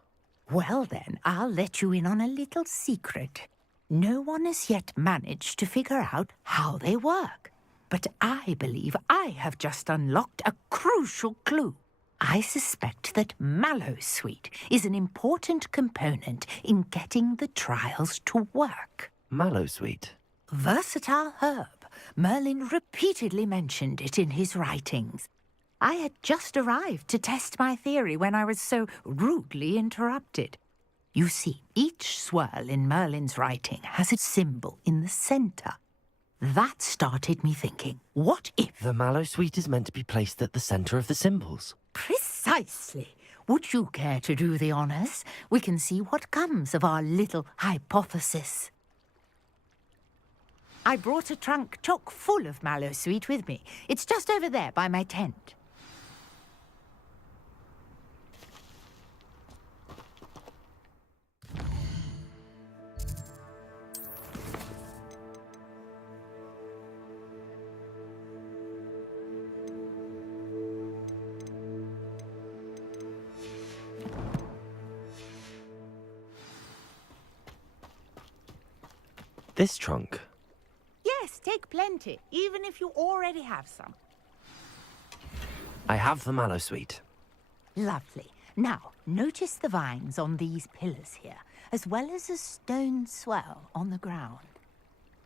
Well then, I'll let you in on a little secret. No one has yet managed to figure out how they work. But I believe I have just unlocked a crucial clue. I suspect that Mallowsweet is an important component in getting the trials to work. Mallowsweet? Versatile herb. Merlin repeatedly mentioned it in his writings. I had just arrived to test my theory when I was so rudely interrupted. You see, each swirl in Merlin's writing has a symbol in the centre. That started me thinking, what if... The Mallowsweet is meant to be placed at the centre of the symbols. Precisely. Would you care to do the honours? We can see what comes of our little hypothesis. I brought a trunk chock full of Mallowsweet with me. It's just over there by my tent. This trunk? Yes, take plenty, even if you already have some. I have the Mallowsweet. Lovely. Now, notice the vines on these pillars here, as well as a stone swell on the ground.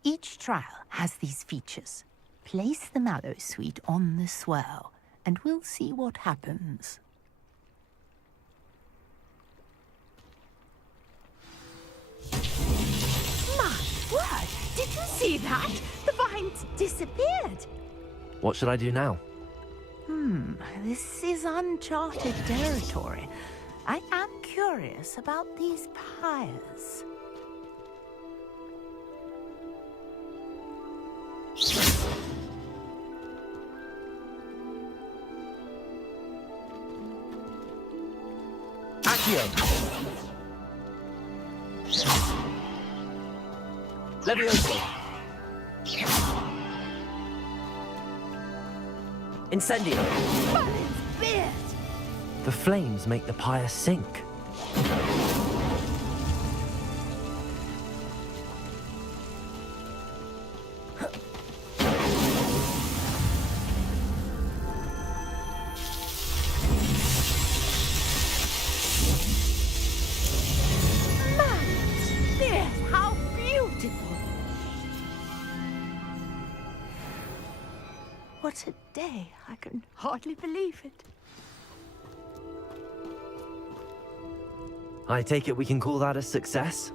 Each trial has these features. Place the Mallowsweet on the swell, and we'll see what happens. My word! Did you see that? The vines disappeared. What should I do now? This is uncharted territory. I am curious about these pyres. Accio! Levioso! Incendio! Merlin's beard! The flames make the pyre sink. Merlin's beard! How beautiful! What a day! I can hardly believe it. I take it we can call that a success?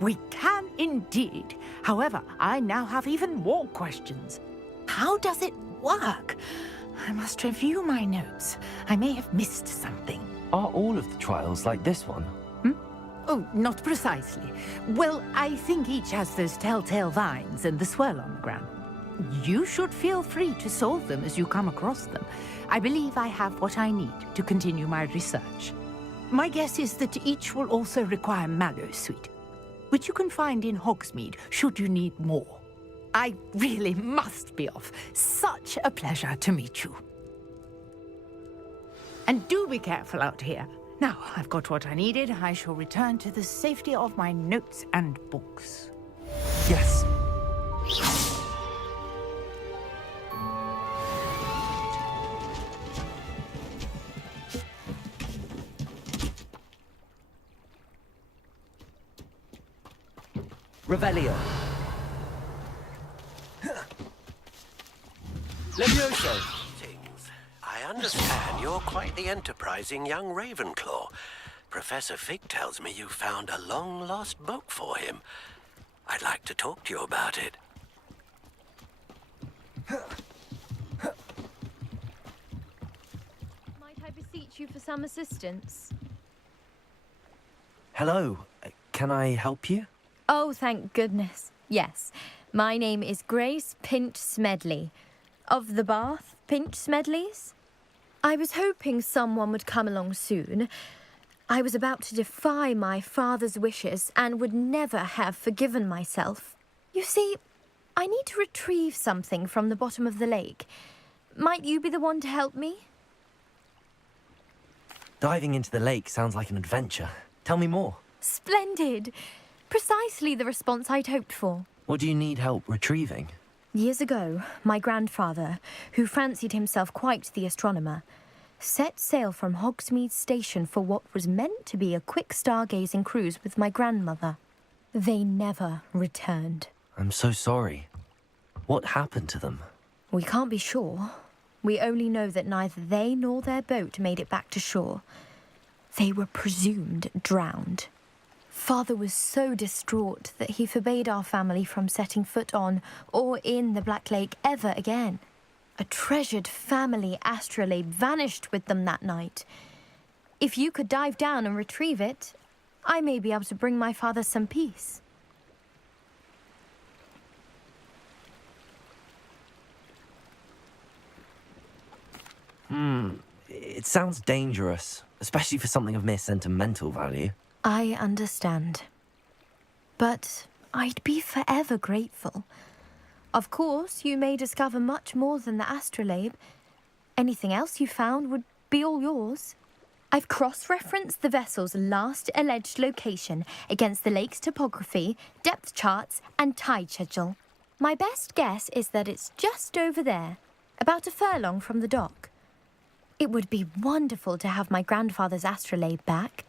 We can indeed. However, I now have even more questions. How does it work? I must review my notes. I may have missed something. Are all of the trials like this one? Oh, not precisely. Well, I think each has those telltale vines and the swirl on the ground. You should feel free to solve them as you come across them. I believe I have what I need to continue my research. My guess is that each will also require mallow sweet, which you can find in Hogsmeade should you need more. I really must be off. Such a pleasure to meet you. And do be careful out here. Now, I've got what I needed. I shall return to the safety of my notes and books. Yes. Revelio. Levioso. I understand you're quite the enterprising young Ravenclaw. Professor Fig tells me you found a long-lost book for him. I'd like to talk to you about it. Might I beseech you for some assistance? Hello. Can I help you? Oh, thank goodness. Yes. My name is Grace Pinch Smedley. Of the Bath Pinch Smedleys? I was hoping someone would come along soon. I was about to defy my father's wishes and would never have forgiven myself. You see, I need to retrieve something from the bottom of the lake. Might you be the one to help me? Diving into the lake sounds like an adventure. Tell me more. Splendid! Precisely the response I'd hoped for. What do you need help retrieving? Years ago, my grandfather, who fancied himself quite the astronomer, set sail from Hogsmeade Station for what was meant to be a quick stargazing cruise with my grandmother. They never returned. I'm so sorry. What happened to them? We can't be sure. We only know that neither they nor their boat made it back to shore. They were presumed drowned. Father was so distraught that he forbade our family from setting foot on or in the Black Lake ever again. A treasured family astrolabe vanished with them that night. If you could dive down and retrieve it, I may be able to bring my father some peace. It sounds dangerous, especially for something of mere sentimental value. I understand. But I'd be forever grateful. Of course, you may discover much more than the astrolabe. Anything else you found would be all yours. I've cross-referenced the vessel's last alleged location against the lake's topography, depth charts, and tide schedule. My best guess is that it's just over there, about a furlong from the dock. It would be wonderful to have my grandfather's astrolabe back.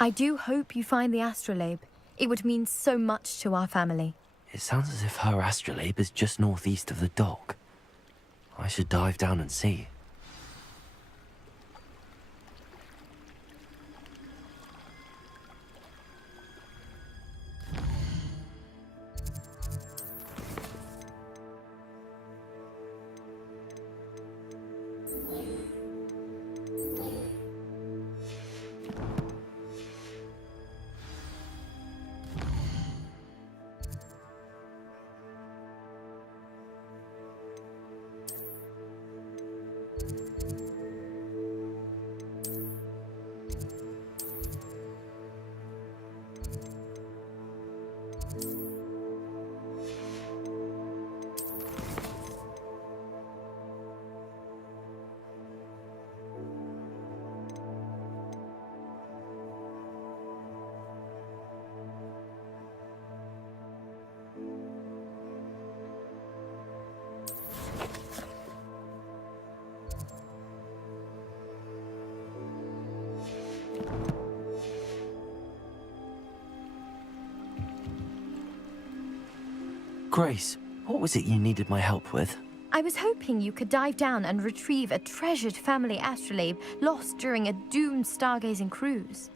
I do hope you find the astrolabe. It would mean so much to our family. It sounds as if her astrolabe is just northeast of the dock. I should dive down and see. Grace, what was it you needed my help with? I was hoping you could dive down and retrieve a treasured family astrolabe lost during a doomed stargazing cruise.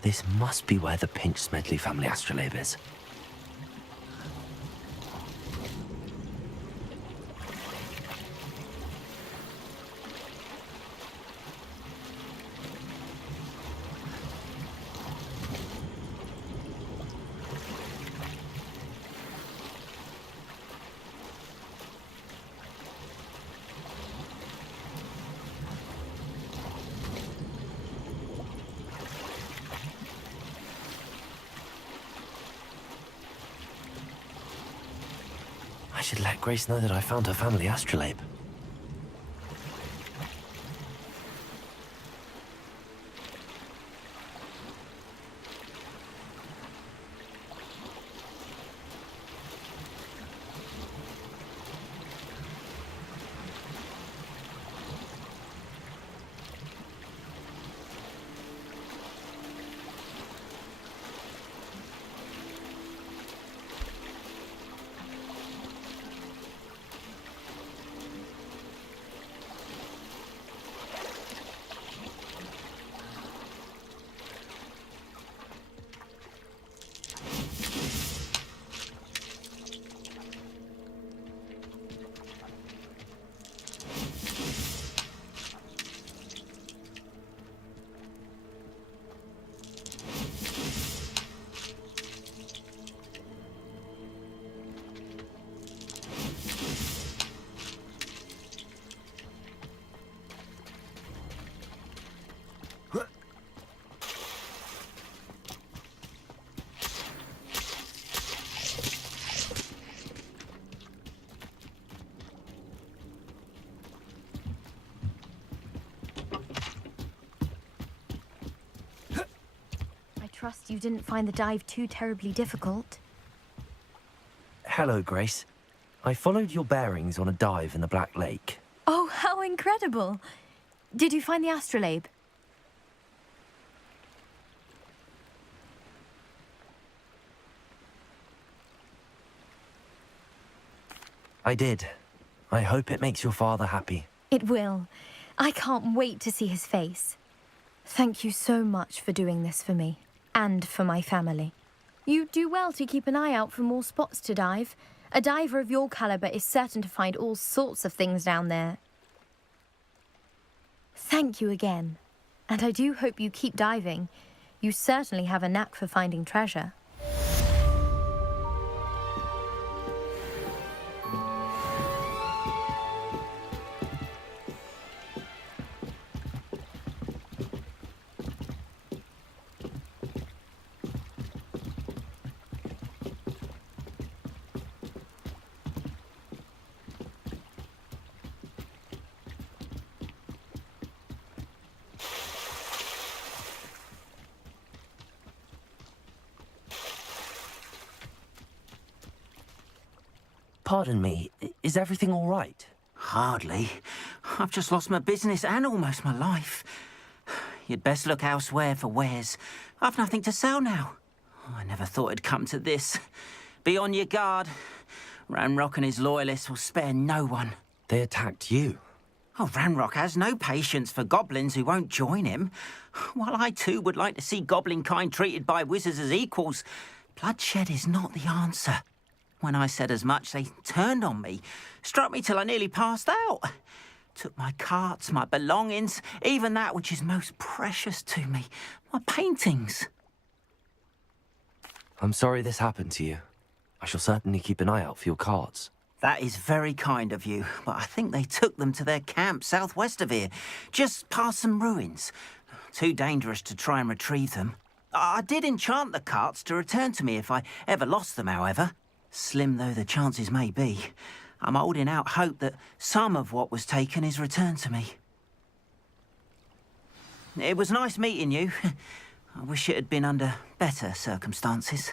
This must be where the Pinch Smedley family astrolabe is. I should let Grace know that I found her family astrolabe. Trust you didn't find the dive too terribly difficult. Hello, Grace. I followed your bearings on a dive in the Black Lake. Oh, how incredible! Did you find the astrolabe? I did. I hope it makes your father happy. It will. I can't wait to see his face. Thank you so much for doing this for me. And for my family. You do well to keep an eye out for more spots to dive. A diver of your caliber is certain to find all sorts of things down there. Thank you again. And I do hope you keep diving. You certainly have a knack for finding treasure. Pardon me, is everything all right? Hardly. I've just lost my business and almost my life. You'd best look elsewhere for wares. I've nothing to sell now. I never thought it'd come to this. Be on your guard. Ranrock and his loyalists will spare no one. They attacked you? Oh, Ranrock has no patience for goblins who won't join him. While I too would like to see goblin kind treated by wizards as equals, bloodshed is not the answer. When I said as much, they turned on me, struck me till I nearly passed out. Took my carts, my belongings, even that which is most precious to me, my paintings. I'm sorry this happened to you. I shall certainly keep an eye out for your carts. That is very kind of you, but I think they took them to their camp southwest of here, just past some ruins. Too dangerous to try and retrieve them. I did enchant the carts to return to me if I ever lost them, however. Slim though the chances may be, I'm holding out hope that some of what was taken is returned to me. It was nice meeting you. I wish it had been under better circumstances.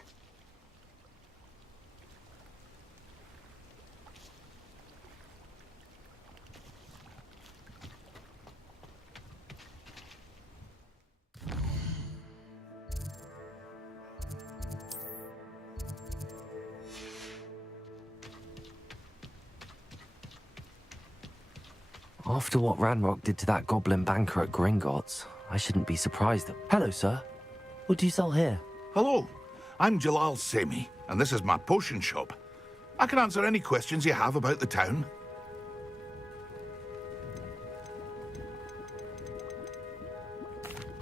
After what Ranrock did to that goblin banker at Gringotts, I shouldn't be surprised that... Hello, sir. What do you sell here? Hello, I'm Jalal Semi, and this is my potion shop. I can answer any questions you have about the town.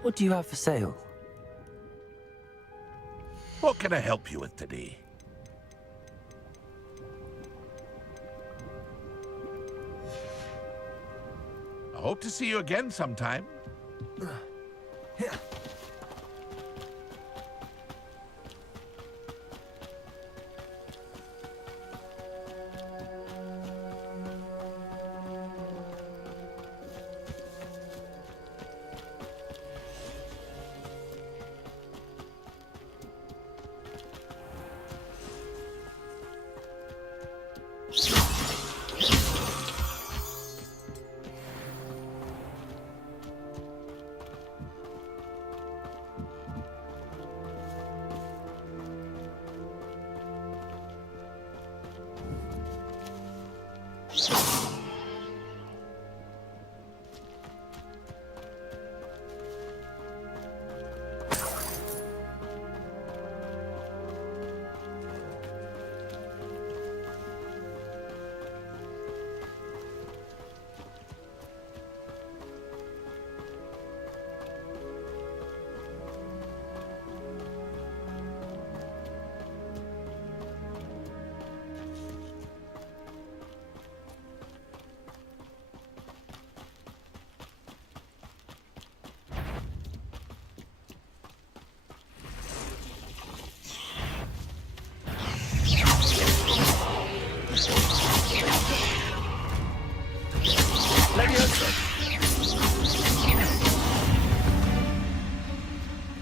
What do you have for sale? What can I help you with today? I hope to see you again sometime.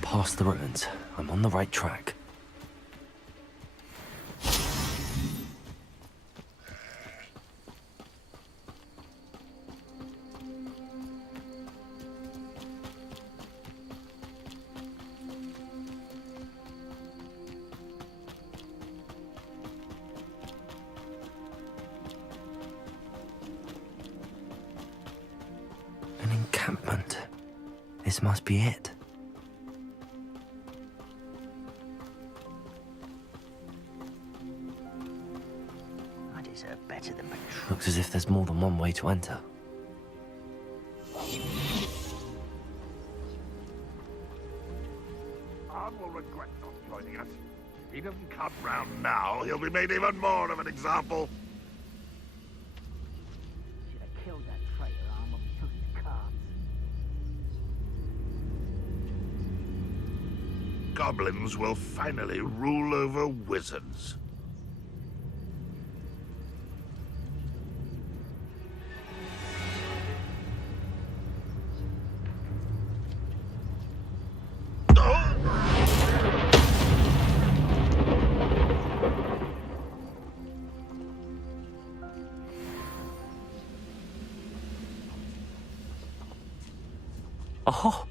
Past the ruins. I'm on the right track. An encampment. This must be it. Looks as if there's more than one way to enter. Arn will regret not joining us. If he doesn't come round now, he'll be made even more of an example. Should have killed that traitor Arn when we took his cards. Goblins will finally rule over wizards. Oh,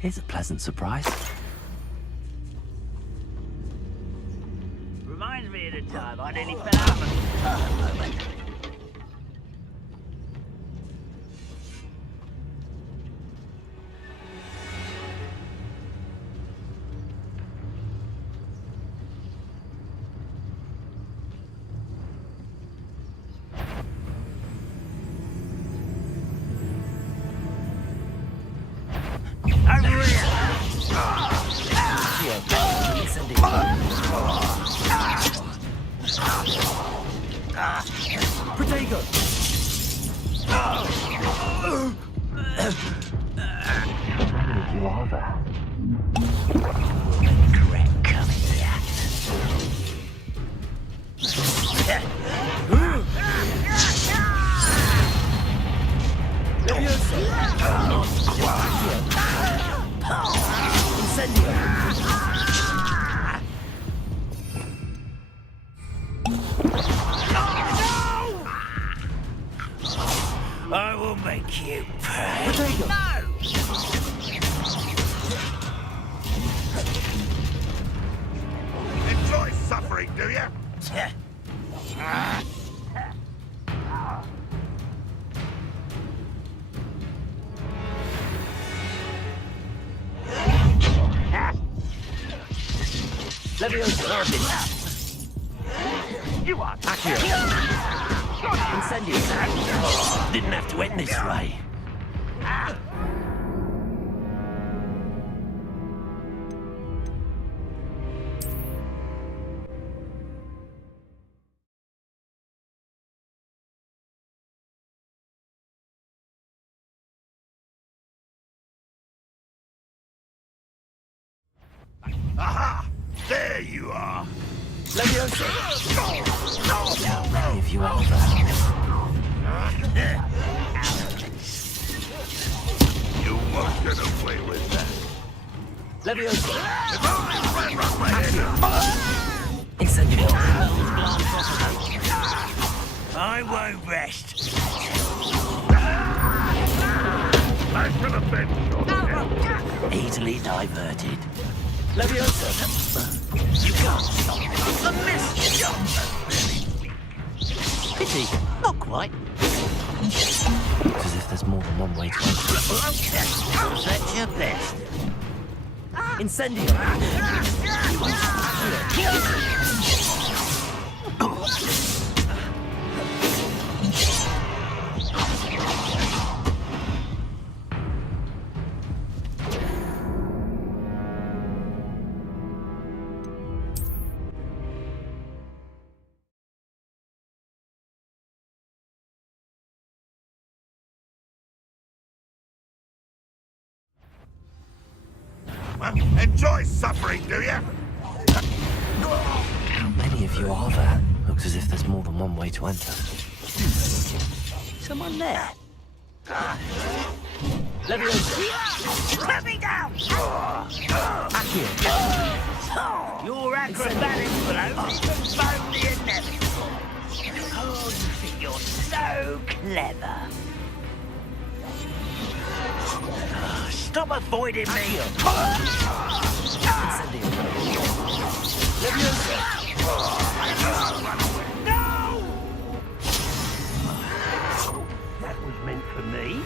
here's a pleasant surprise. Reminds me of the time I nearly fell out of a moment. Protego! Lava. Regret coming here. I will make you pay. Enjoy suffering, do you? You are accurate. Incendio. Didn't have to end this way. Aha! There you are. Leviosa. Many of you are there. You won't get away with that. Leviosa. Incendio. I won't rest. I should have been shot. Easily diverted. Leviosa. You can't stop it. It's a miss. Pity. Not quite. Looks as if there's more than one way to enter. That's your best. Incendio. Enjoy suffering, do you? Many of you are there. Looks as if there's more than one way to enter. Someone there. Let me down! Your acrobatic blows confirm the inevitable. Oh, you think you're so clever. Stop avoiding me! No! That was meant for me.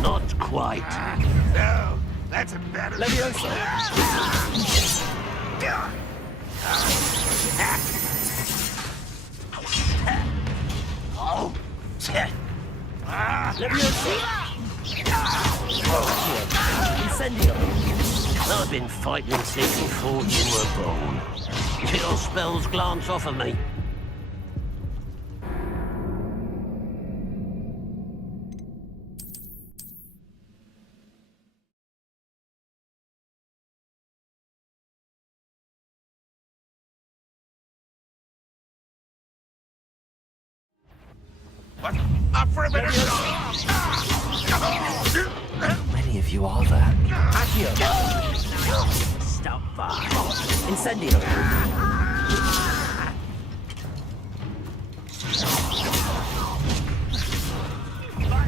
Not quite. No, that's embarrassing. Leviosa. Oh. Leviosa. Incendio. I've been fighting since before you were born. Your spells glance off of me. Up for a bit of Many of you are there. Accio. Stop by. Incendio.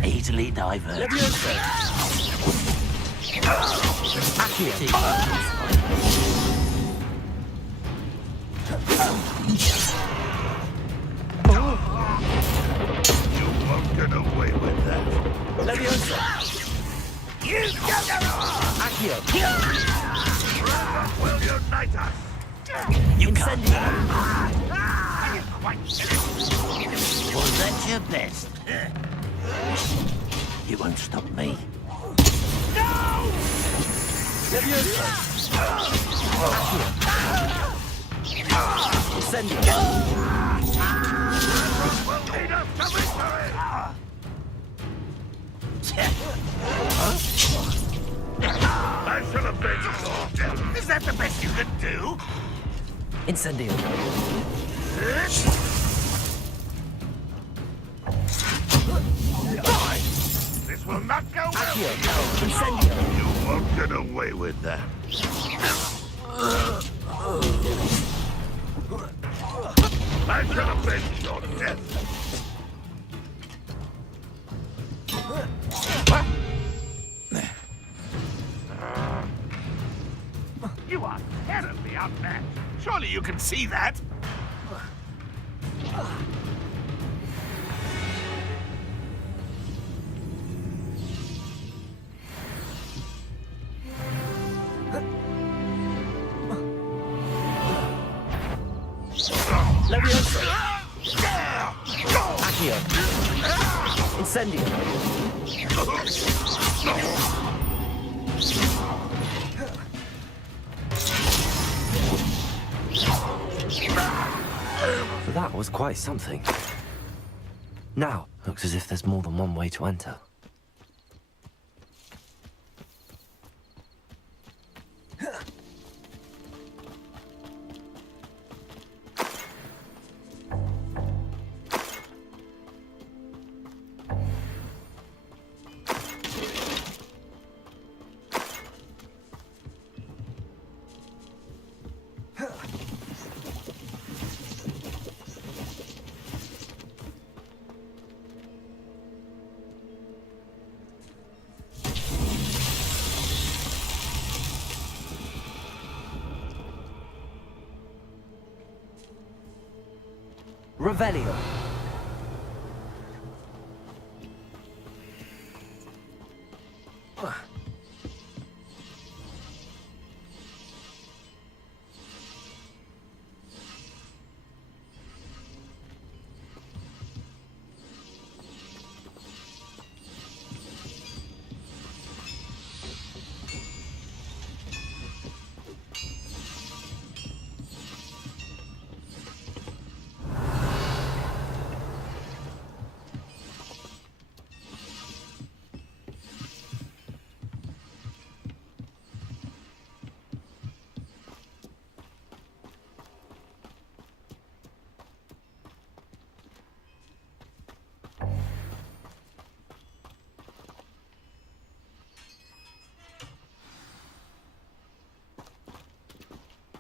Easily diverted. You won't get away with that. Leviosa. You Accio. Will unite us. You can't. Was that your best? You won't stop me. No! Leviosa. Incendio. Incendio. This will not go well. Accio. Incendio. You won't get away with that. I should have been your death. You are terribly outmatched. Surely you can see that. Leviosa. Accio. Incendio. That was quite something. Now, looks as if there's more than one way to enter. Revelio.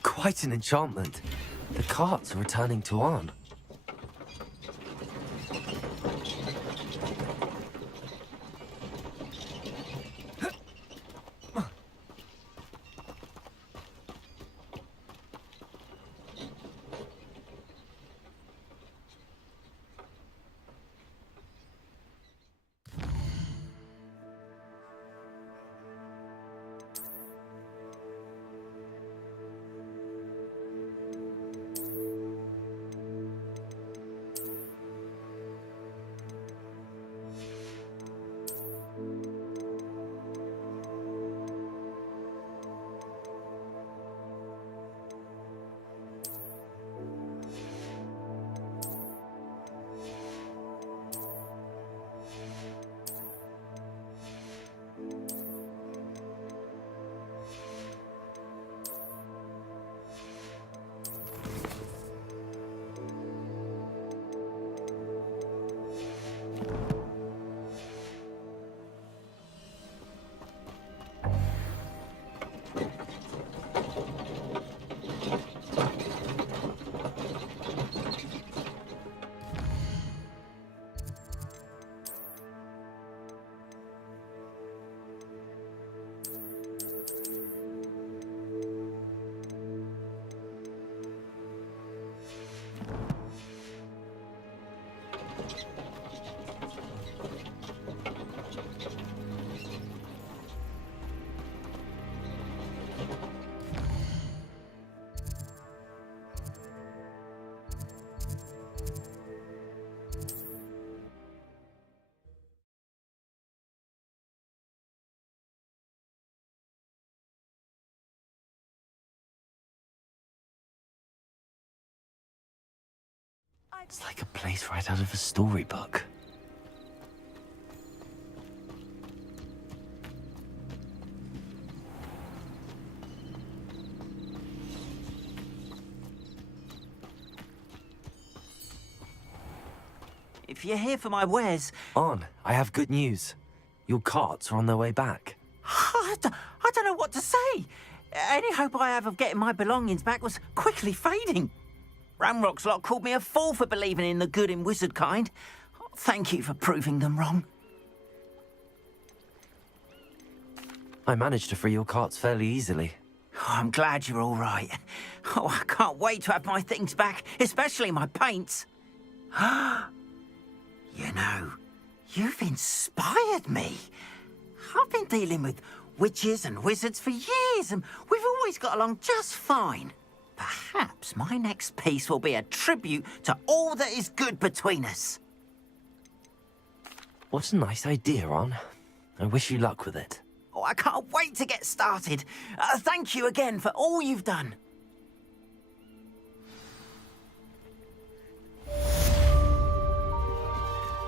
Quite an enchantment. The carts are returning to Arn. It's like a place right out of a storybook. if you're here for my wares... On, I have good news. Your carts are on their way back. I don't know what to say. Any hope I have of getting my belongings back was quickly fading. Ramrock's lot called me a fool for believing in the good in wizard kind. Thank you for proving them wrong. I managed to free your carts fairly easily. Oh, I'm glad you're all right. Oh, I can't wait to have my things back, especially my paints. You know, you've inspired me. I've been dealing with witches and wizards for years, and we've always got along just fine. Perhaps my next piece will be a tribute to all that is good between us. What a nice idea, Ron. I wish you luck with it. Oh, I can't wait to get started. Thank you again for all you've done.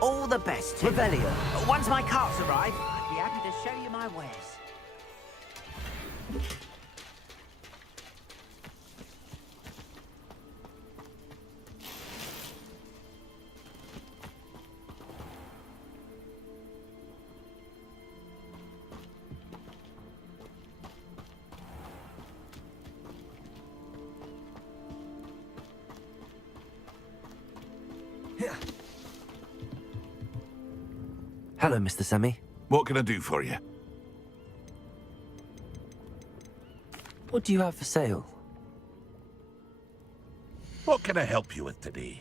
All the best, Tim. Revelio. Once my carts arrive, I'd be happy to show you my wares. Hello, Mr. Semi. What can I do for you? What do you have for sale? What can I help you with today?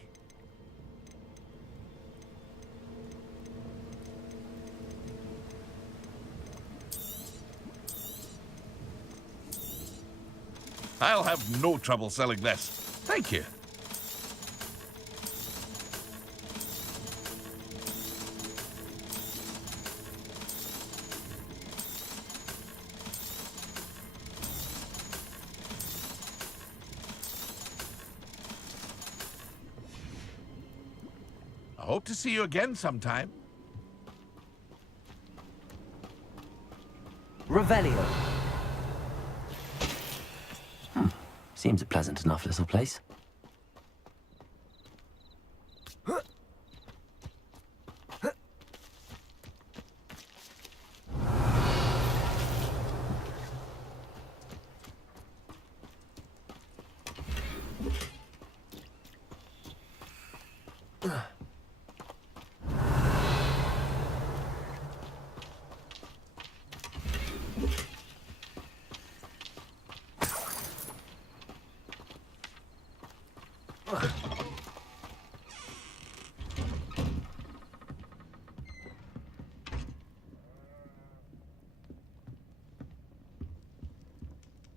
I'll have no trouble selling this. Thank you. I hope to see you again sometime. Revelio. Seems a pleasant enough little place.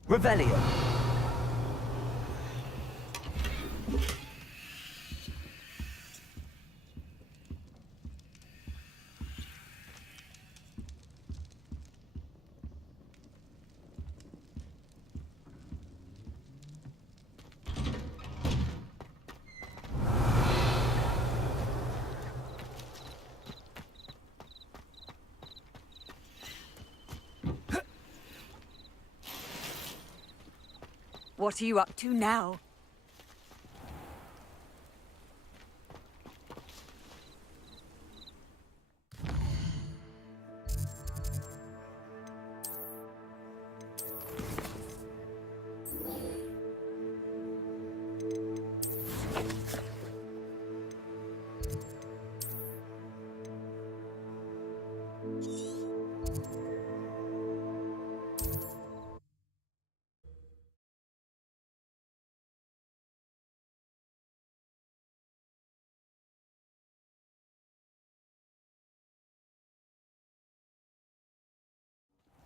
Revelio. What are you up to now?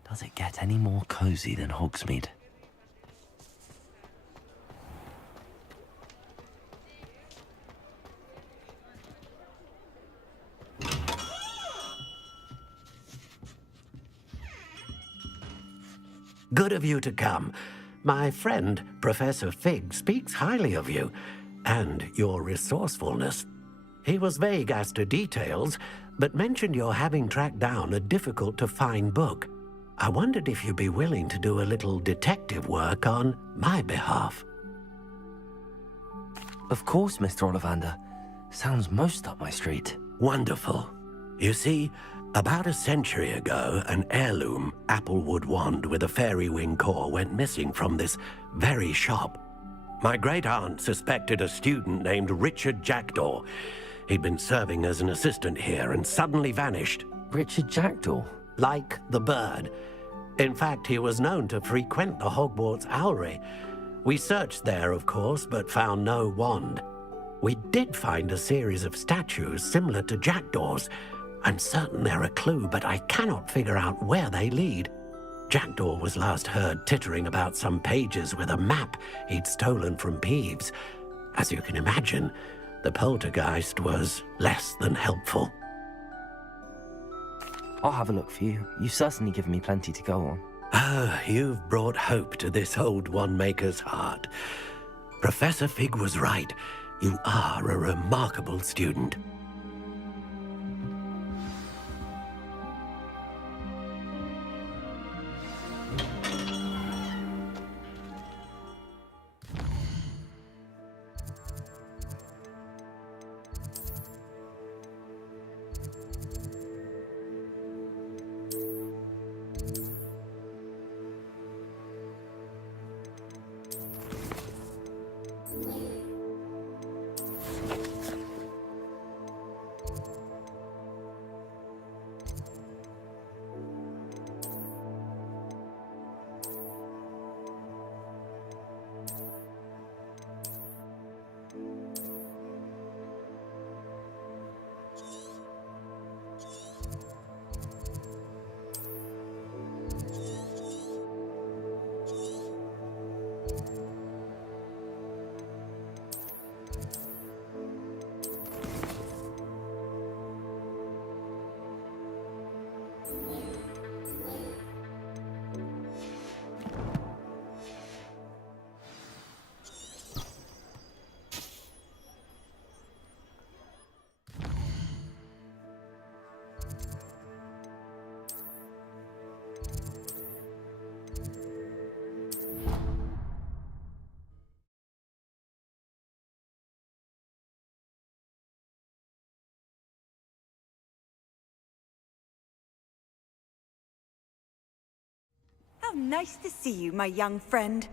Does it get any more cozy than Hogsmeade? Good of you to come. My friend, Professor Fig, speaks highly of you, and your resourcefulness. He was vague as to details, but mentioned your having tracked down a difficult-to-find book. I wondered if you'd be willing to do a little detective work on my behalf. Of course, Mr. Ollivander. Sounds most up my street. Wonderful. You see, about a century ago, an heirloom applewood wand with a fairy wing core went missing from this very shop. My great-aunt suspected a student named Richard Jackdaw. He'd been serving as an assistant here and suddenly vanished. Richard Jackdaw? Like the bird. In fact, he was known to frequent the Hogwarts Owlery. We searched there, of course, but found no wand. We did find a series of statues similar to Jackdaw's. I'm certain they're a clue, but I cannot figure out where they lead. Jackdaw was last heard tittering about some pages with a map he'd stolen from Peeves. As you can imagine, the poltergeist was less than helpful. I'll have a look for you. You've certainly given me plenty to go on. Ah, you've brought hope to this old one-maker's heart. Professor Fig was right. You are a remarkable student. How nice to see you, my young friend.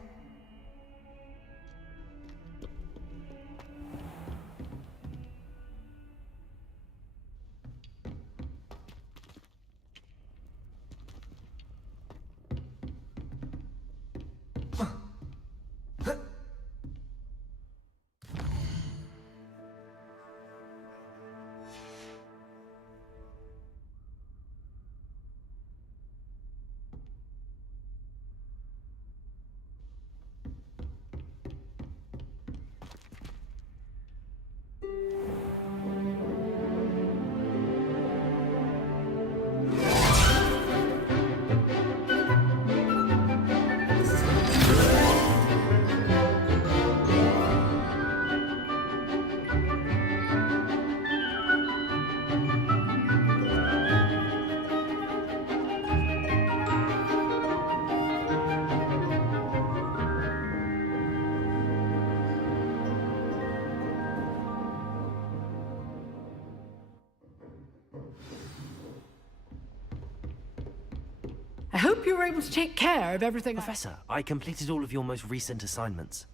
I hope you were able to take care of everything. Professor, I completed all of your most recent assignments.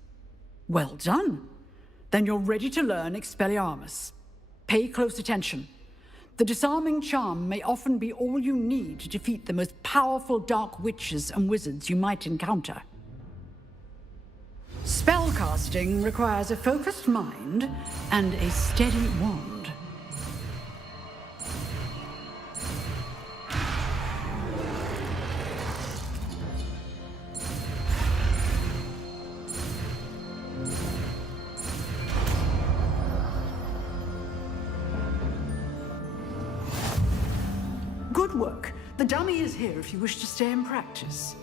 Well done. Then you're ready to learn Expelliarmus. Pay close attention. The disarming charm may often be all you need to defeat the most powerful dark witches and wizards you might encounter. Spellcasting requires a focused mind and a steady wand. Good work. The dummy is here if you wish to stay and practice.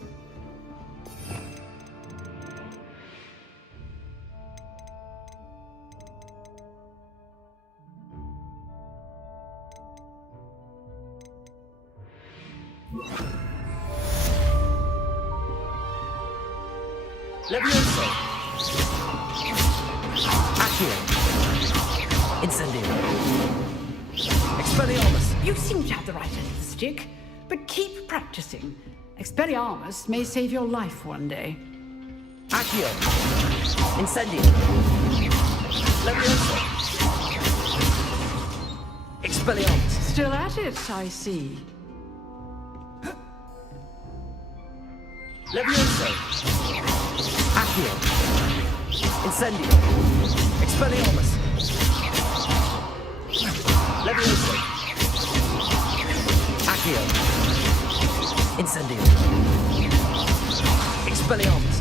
Levioso! Accio! Incendio. Expelliarmus. You seem to have the right end of the stick, but keep practicing. Expelliarmus may save your life one day. Accio. Incendio. Levioso. Expelliarmus. Still at it, I see. Levioso. Accio. Incendio. Expelliarmus. Levioso. Accio. Incendio. Expelliarmus.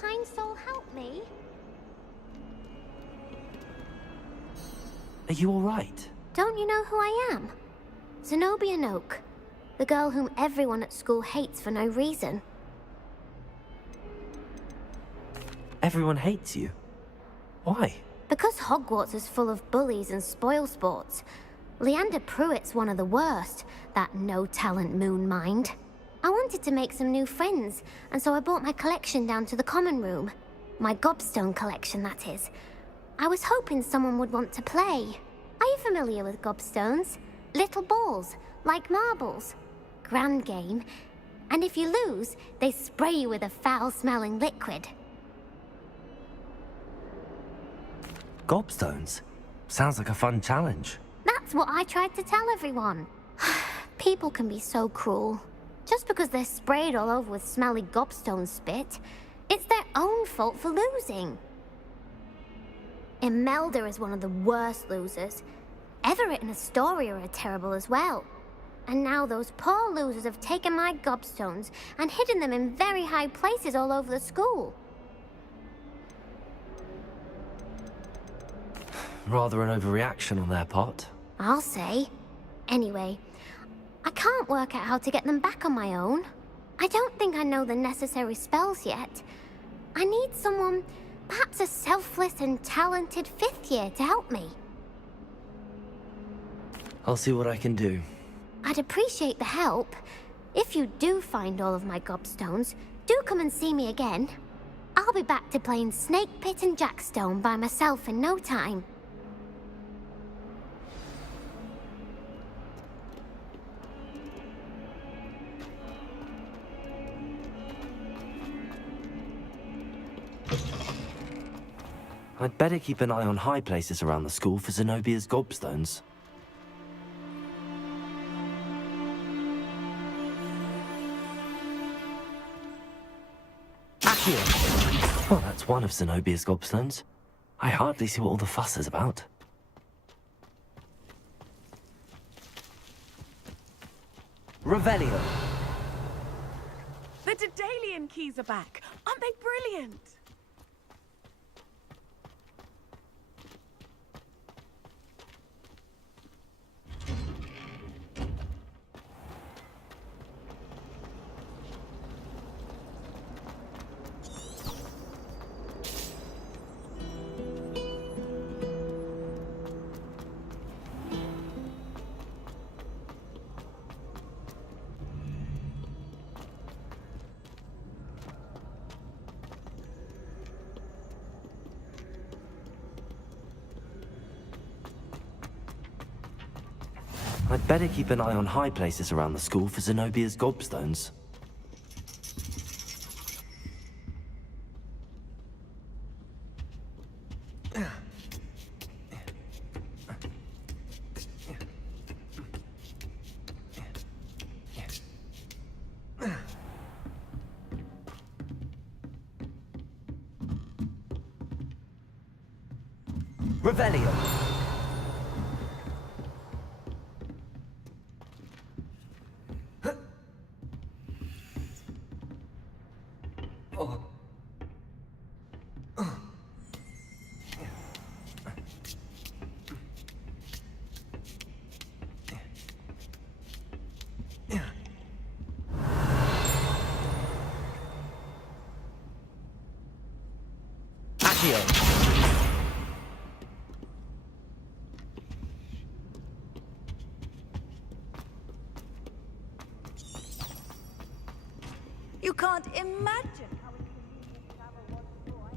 Kind soul help me? Are you all right? Don't you know who I am? Zenobia Noak, the girl whom everyone at school hates for no reason. Everyone hates you. Why? Because Hogwarts is full of bullies and spoilsports. Leander Pruitt's one of the worst, that no-talent moon mind. I wanted to make some new friends, and so I brought my collection down to the common room. My gobstone collection, that is. I was hoping someone would want to play. Are you familiar with gobstones? Little balls, like marbles. Grand game. And if you lose, they spray you with a foul-smelling liquid. Gobstones? Sounds like a fun challenge. That's what I tried to tell everyone. People can be so cruel. Just because they're sprayed all over with smelly gobstone spit, it's their own fault for losing. Imelda is one of the worst losers. Everett and Astoria are terrible as well. And now those poor losers have taken my gobstones and hidden them in very high places all over the school. Rather an overreaction on their part. I'll say. Anyway, I can't work out how to get them back on my own. I don't think I know the necessary spells yet. I need someone, perhaps a selfless and talented 5th year to help me. I'll see what I can do. I'd appreciate the help. If you do find all of my gobstones, do come and see me again. I'll be back to playing Snake Pit and Jackstone by myself in no time. I'd better keep an eye on high places around the school for Zenobia's gobstones. Accio! Well, that's one of Zenobia's gobstones. I hardly see what all the fuss is about. Revelio. The Daedalian keys are back. Aren't they brilliant? I'd better keep an eye on high places around the school for Zenobia's gobstones. Revelio. You can't imagine how inconvenient travel was before.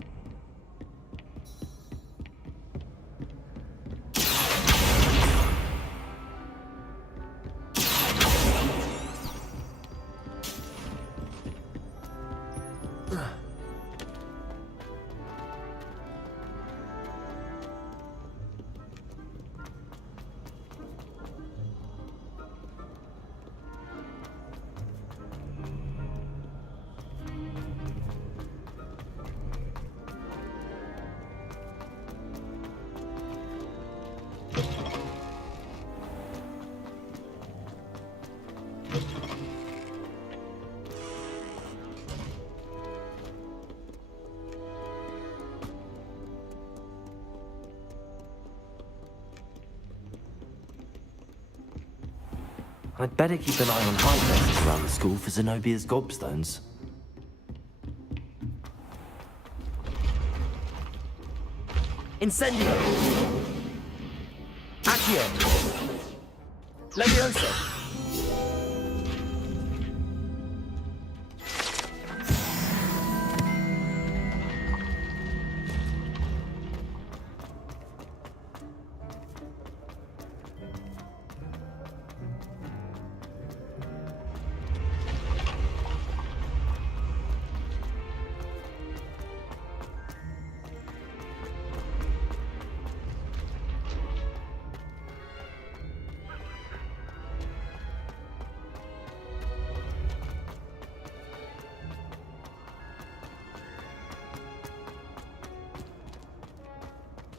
I'd better keep an eye on high places around the school for Zenobia's gobstones. Incendio! Accio! Levioso!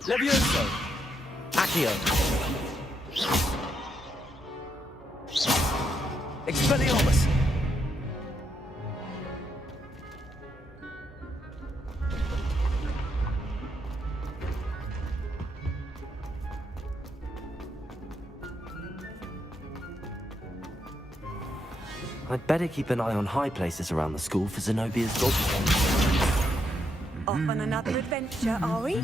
Levioso! Accio! Expelliarmus! I'd better keep an eye on high places around the school for Zenobia's gobstones. Off on another adventure, are we?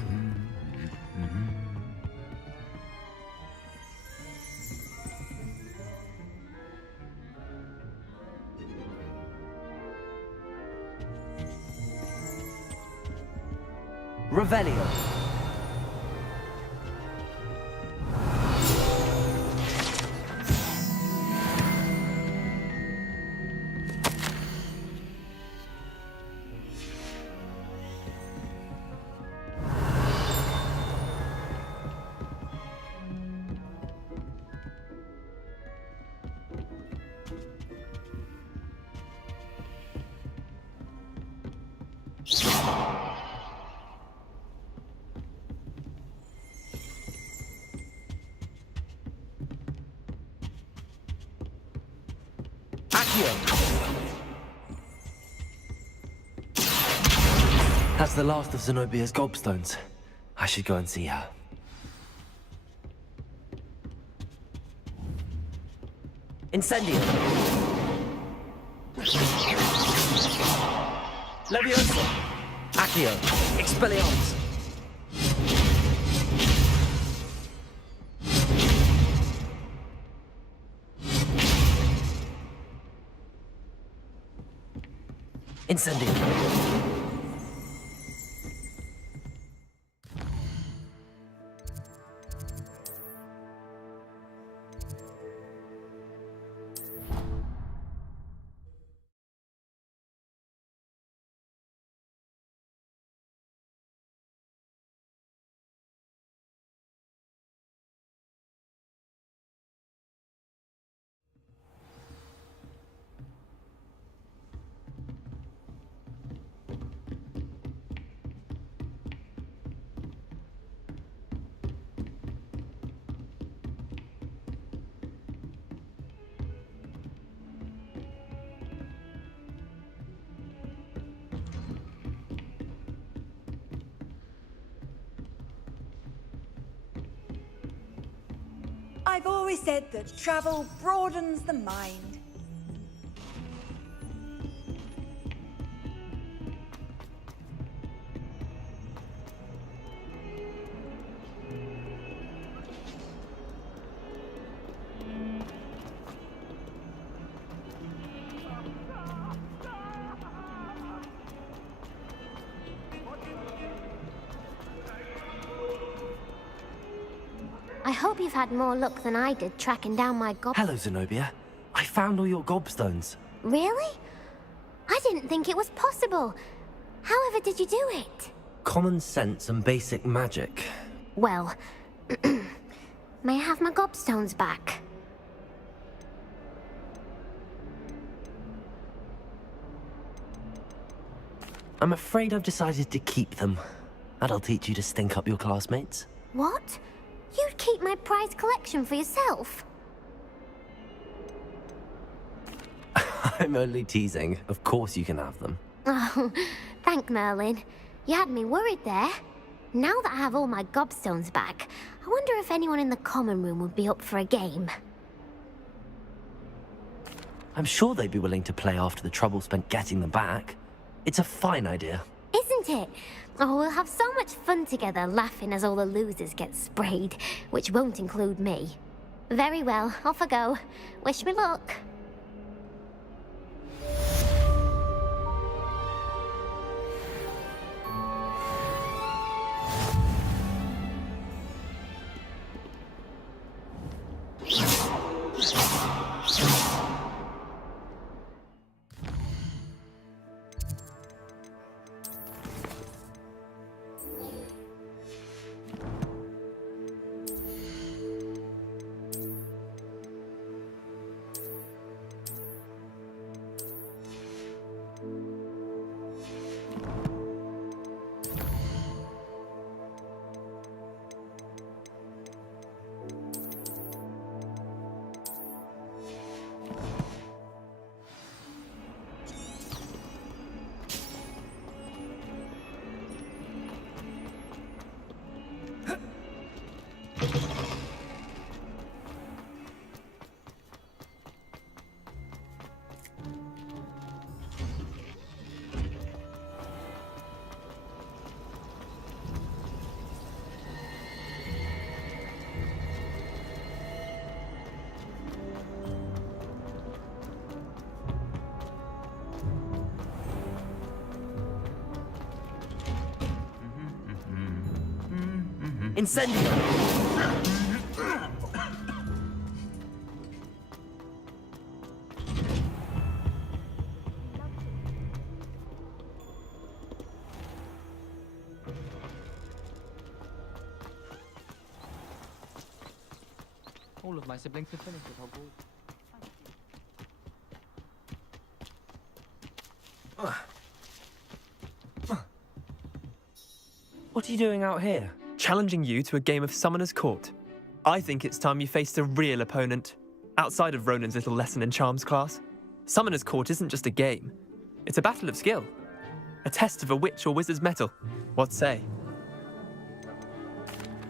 Revelio. Accio! That's the last of Zenobia's gobstones. I should go and see her. Incendio! Leviosa! Accio! Expelliarmus! Incendio! I've always said that travel broadens the mind. I hope you've had more luck than I did tracking down my Hello, Zenobia. I found all your gobstones. Really? I didn't think it was possible. However did you do it? Common sense and basic magic. Well, may I have my gobstones back? I'm afraid I've decided to keep them. That'll teach you to stink up your classmates. What? You'd keep my prized collection for yourself? I'm only teasing. Of course you can have them. Oh, thank Merlin. You had me worried there. Now that I have all my gobstones back, I wonder if anyone in the common room would be up for a game. I'm sure they'd be willing to play after the trouble spent getting them back. It's a fine idea. Isn't it? Oh, we'll have so much fun together laughing as all the losers get sprayed, which won't include me. Very well, off I go. Wish me luck. Incendio! All of my siblings have finished with Hogwarts. What are you doing out here? Challenging you to a game of Summoner's Court. I think it's time you faced a real opponent, outside of Ronan's little lesson in charms class. Summoner's Court isn't just a game. It's a battle of skill. A test of a witch or wizard's mettle. What say?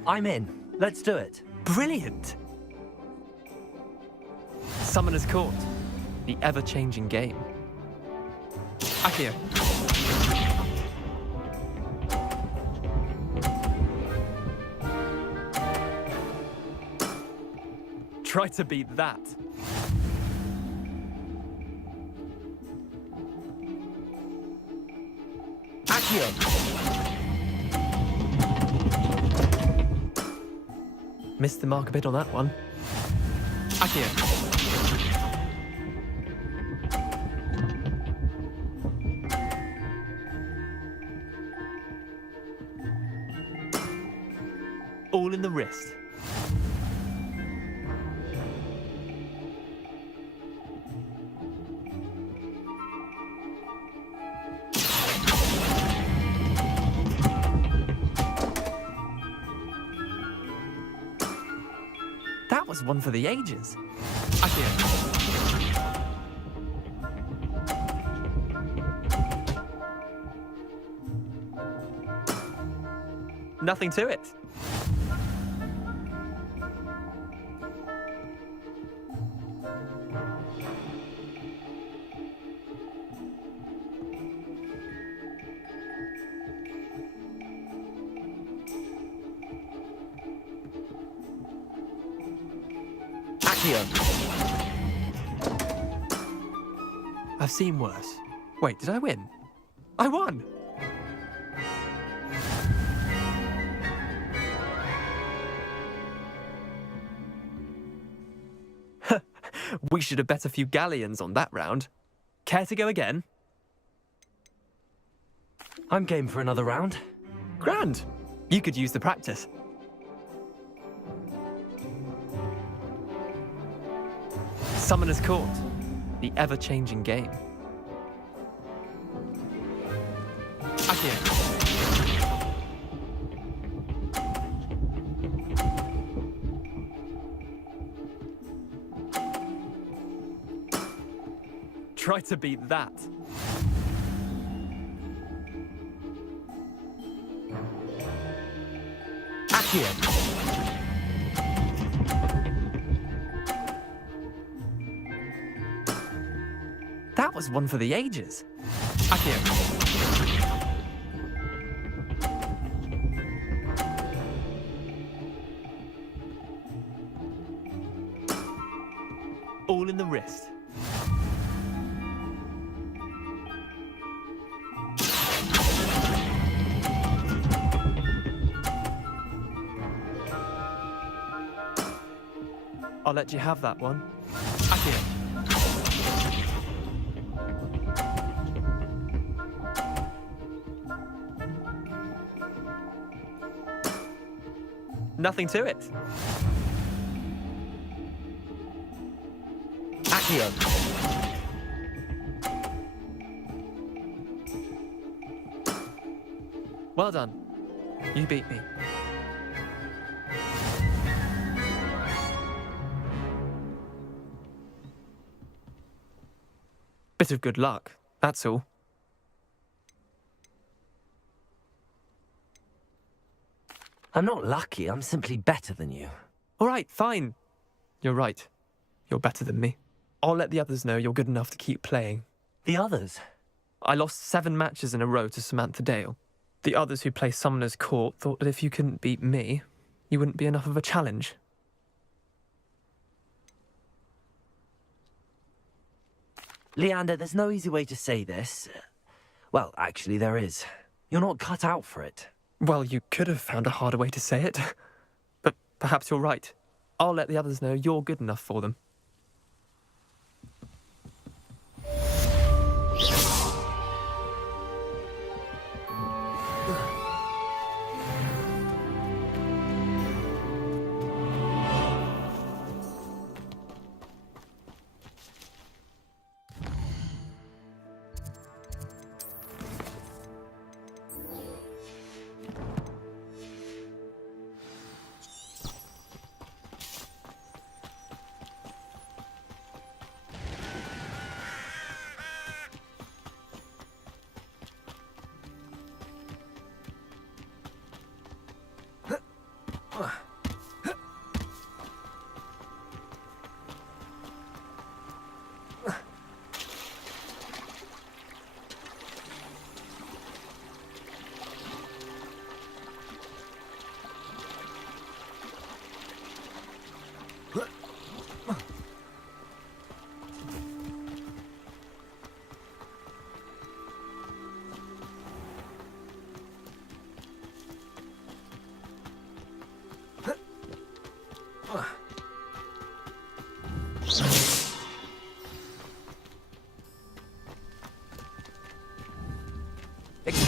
I'm in. Let's do it. Brilliant! Summoner's Court. The ever-changing game. Accio. Try to beat that. Accio. Missed the mark a bit on that one. Accio. All in the wrist. That was one for the ages. Accio. Nothing to it. I've seen worse. Wait, did I win? I won! We should have bet a few galleons on that round. Care to go again? I'm game for another round. Grand. You could use the practice. Summoner's Court. The ever-changing game. Accio. Try to beat that. Accio. That was one for the ages. Accio. All in the wrist. I'll let you have that one. Accio. Nothing to it. Accio. Well done. You beat me. Bit of good luck, that's all. I'm not lucky, I'm simply better than you. All right, fine. You're right. You're better than me. I'll let the others know you're good enough to keep playing. The others? I lost 7 matches in a row to Samantha Dale. The others who play Summoner's Court thought that if you couldn't beat me, you wouldn't be enough of a challenge. Leander, there's no easy way to say this. Well, actually, there is. You're not cut out for it. Well, you could have found a harder way to say it. But perhaps you're right. I'll let the others know you're good enough for them.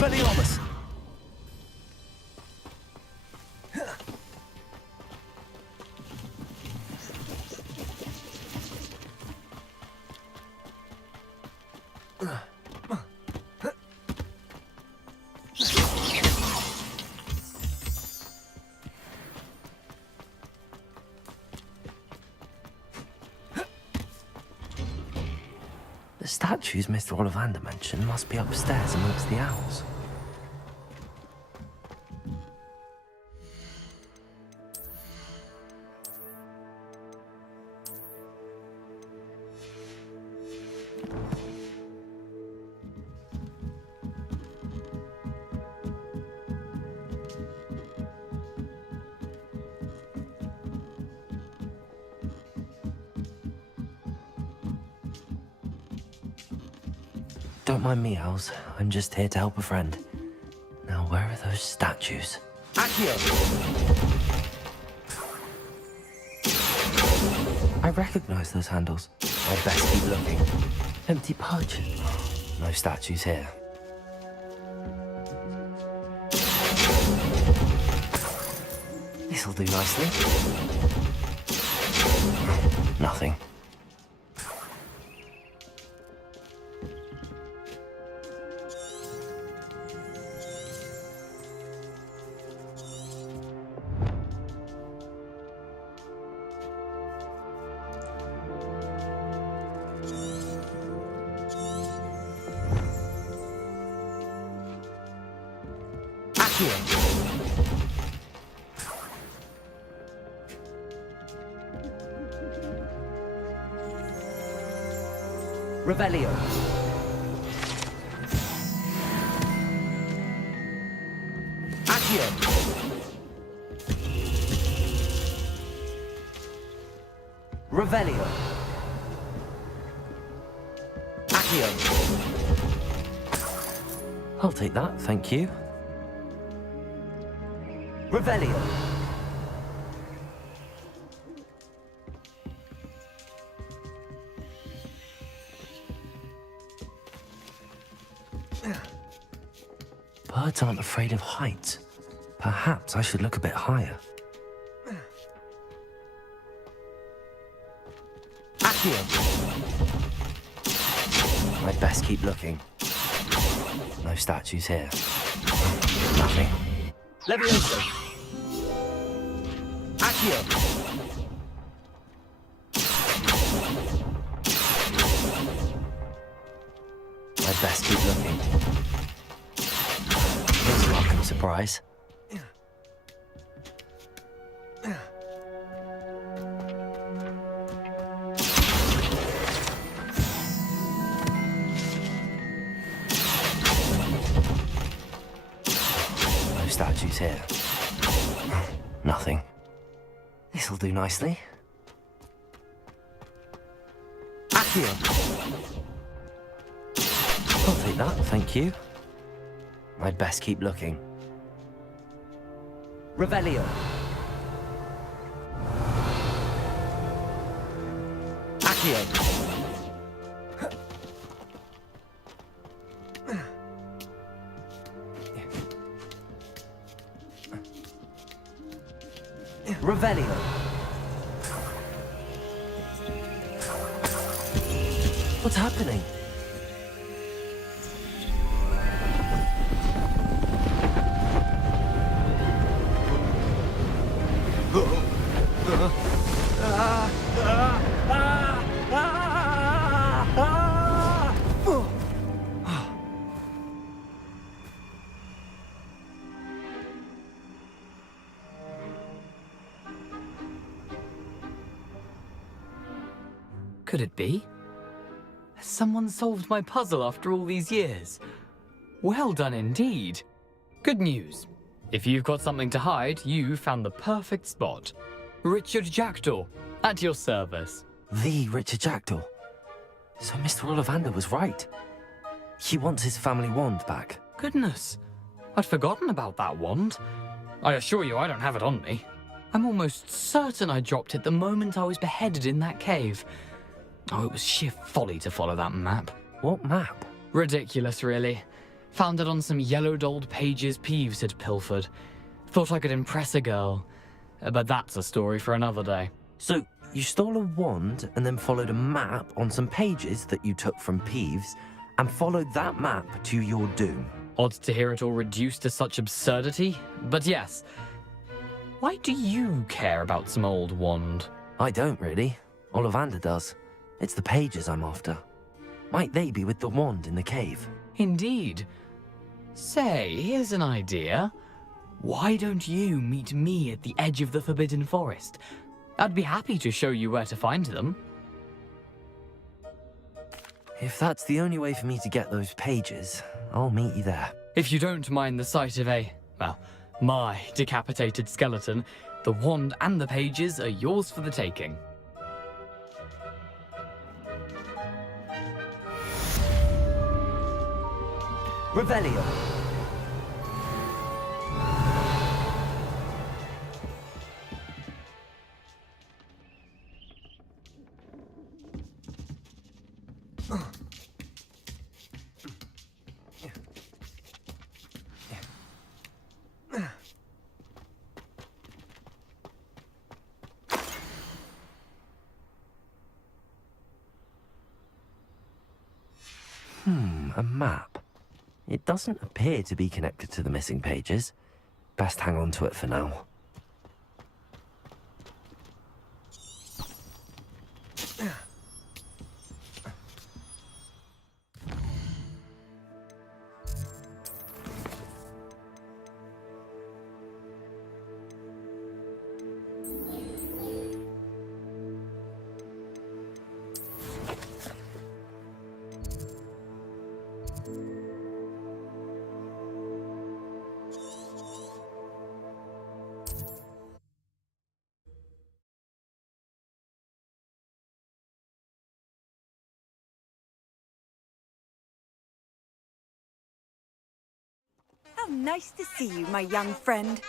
Expelliarmus! The statues Mr. Ollivander mentioned must be upstairs amongst the owls. Don't mind me, owls. I'm just here to help a friend. Now, where are those statues? Accio! I recognize those handles. I'd best keep looking. Empty pudge. No statues here. This'll do nicely. Nothing. Revelio. Accio. Revelio. Accio. I'll take that, thank you. Revelio. Birds aren't afraid of heights. Perhaps I should look a bit higher. Accio. I'd best keep looking. No statues here. Nothing. Levioso. Accio. I'd best keep looking. Here's a welcome surprise. No statues here. Nothing. This'll do nicely. Accio. I'll take that, thank you. I'd best keep looking. Revelio. Accio. Revelio. What's happening? Could it be? Has someone solved my puzzle after all these years? Well done indeed. Good news. If you've got something to hide, you found the perfect spot. Richard Jackdaw, at your service. The Richard Jackdaw. So Mr. Ollivander was right. He wants his family wand back. Goodness, I'd forgotten about that wand. I assure you I don't have it on me. I'm almost certain I dropped it the moment I was beheaded in that cave. Oh, it was sheer folly to follow that map. What map? Ridiculous, really. Found it on some yellowed old pages Peeves had pilfered. Thought I could impress a girl. But that's a story for another day. So, you stole a wand and then followed a map on some pages that you took from Peeves and followed that map to your doom. Odd to hear it all reduced to such absurdity, but yes. Why do you care about some old wand? I don't really. Ollivander does. It's the pages I'm after. Might they be with the wand in the cave? Indeed. Say, here's an idea. Why don't you meet me at the edge of the Forbidden Forest? I'd be happy to show you where to find them. If that's the only way for me to get those pages, I'll meet you there. If you don't mind the sight of my decapitated skeleton, the wand and the pages are yours for the taking. Revelio. A map. It doesn't appear to be connected to the missing pages. Best hang on to it for now. How nice to see you, my young friend.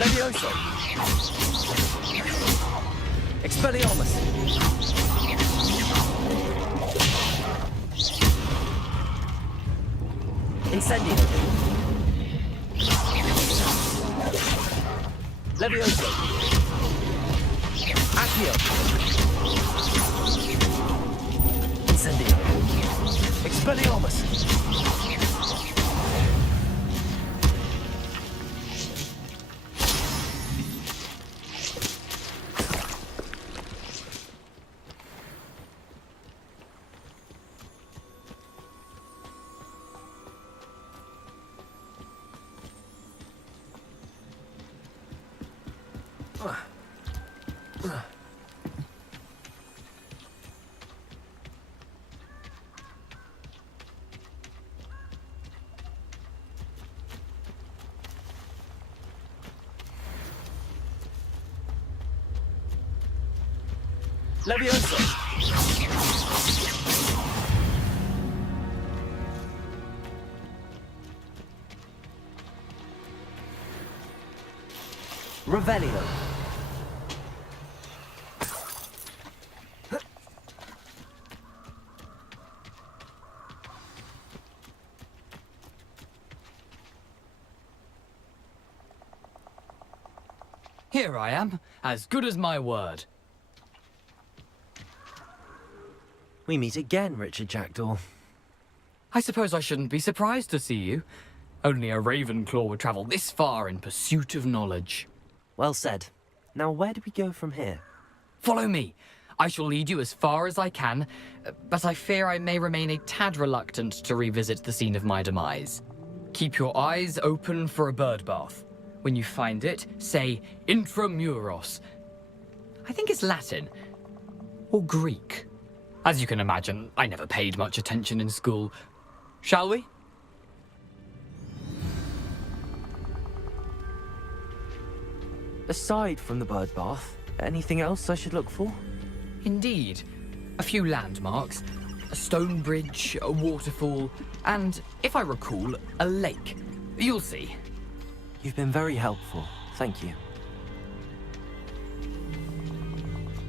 Levioso! Expelliarmus! Incendio! Levioso! Accio! Incendio! Expelliarmus! Levioso! Revelio! Here I am, as good as my word. We meet again, Richard Jackdaw. I suppose I shouldn't be surprised to see you. Only a Ravenclaw would travel this far in pursuit of knowledge. Well said. Now where do we go from here? Follow me. I shall lead you as far as I can, but I fear I may remain a tad reluctant to revisit the scene of my demise. Keep your eyes open for a bird bath. When you find it, say intramuros. I think it's Latin. Or Greek. As you can imagine, I never paid much attention in school. Shall we? Aside from the bird bath, anything else I should look for? Indeed. A few landmarks, a stone bridge, a waterfall, and, if I recall, a lake. You'll see. You've been very helpful. Thank you.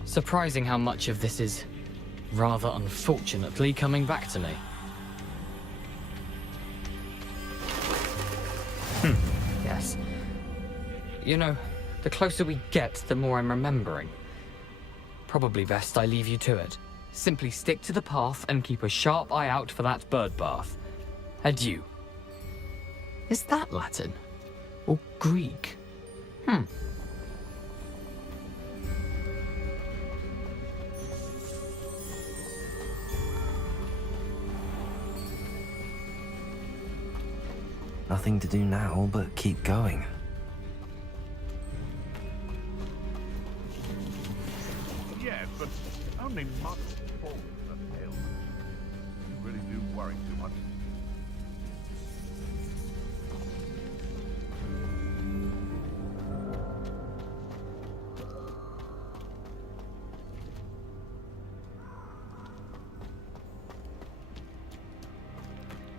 Surprising how much of this is, rather unfortunately, coming back to me. Yes. You know, the closer we get, the more I'm remembering. Probably best I leave you to it. Simply stick to the path and keep a sharp eye out for that bird bath. Adieu. Is that Latin? Or Greek? Nothing to do now but keep going. Yes, but only muddled forms and ailments. You really do worry too much.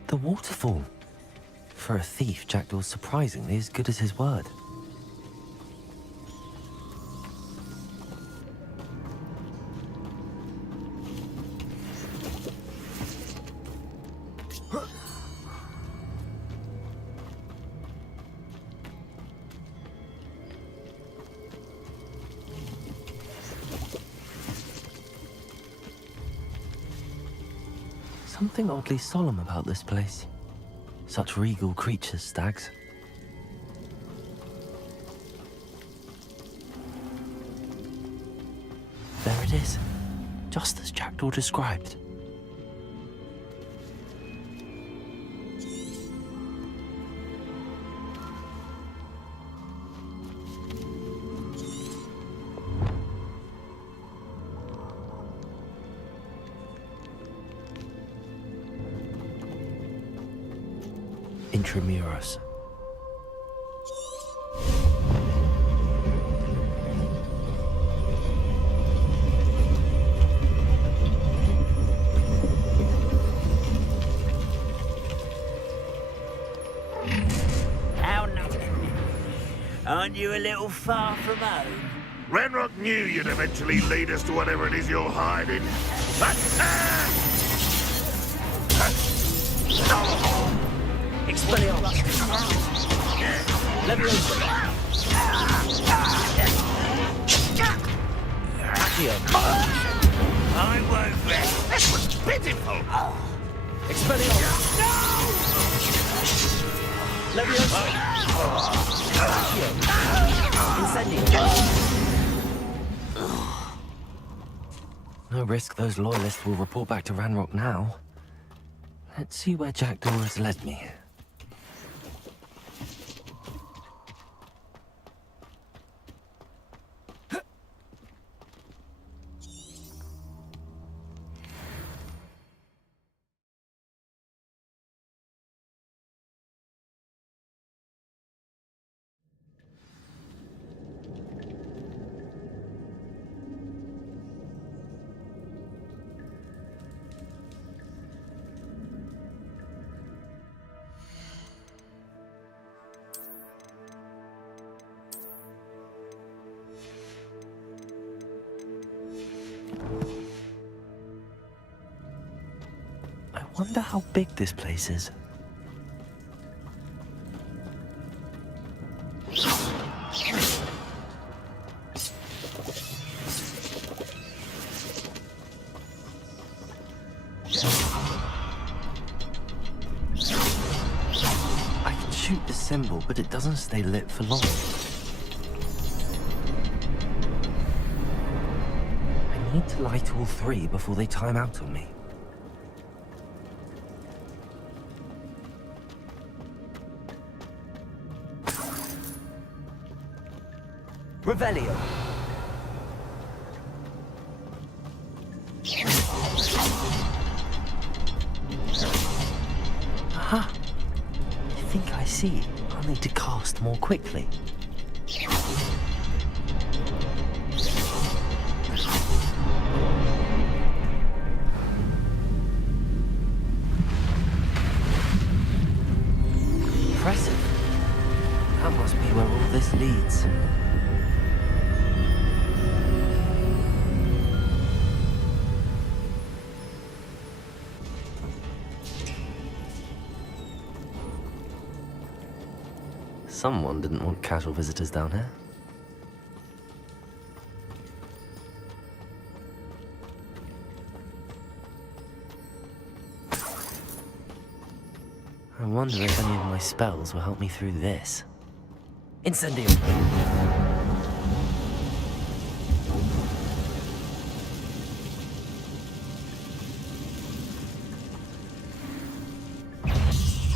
The waterfall. For a thief, Jackdaw's surprisingly as good as his word. Something oddly solemn about this place. Such regal creatures, stags. There it is, just as Jackdaw described. Intramuros. How nothing? Aren't you a little far from home? Ranrock knew you'd eventually lead us to whatever it is you're hiding. I won't rest. That was pitiful. No risk those loyalists will report back to Ranrock now. Let's see where Jackdaw has led me. I wonder how big this place is. I can shoot the symbol, but it doesn't stay lit for long. I need to light all three before they time out on me. Revelio. Aha! I think I see. I'll need to cast more quickly. Someone didn't want casual visitors down here. I wonder if any of my spells will help me through this. Incendio!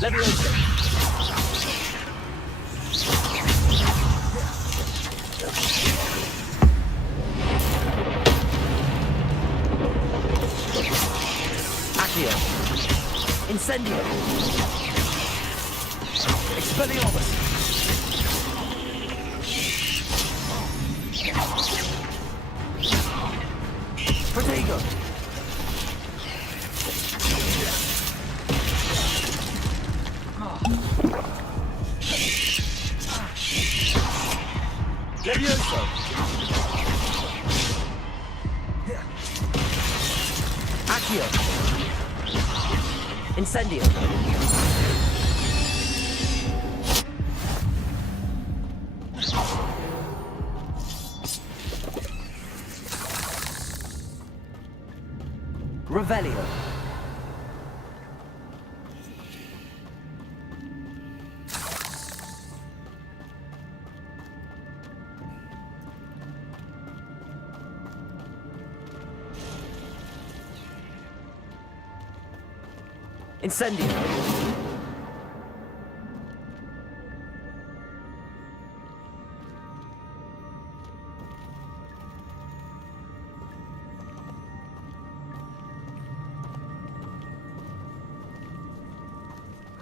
Leviosa! Accio! Incendio! Expelliarmus! Protego! Levioso! Accio! Incendio! Revelio! Incendio!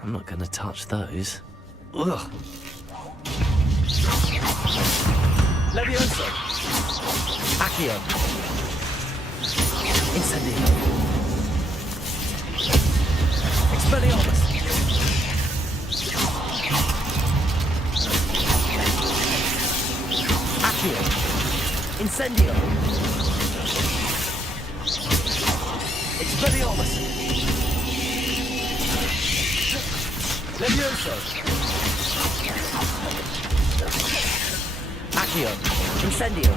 I'm not gonna touch those. Ugh! Levioso! Accio! Incendio! Expelliarmus! Accio! Incendio! Expelliarmus! Levioso! Accio! Incendio!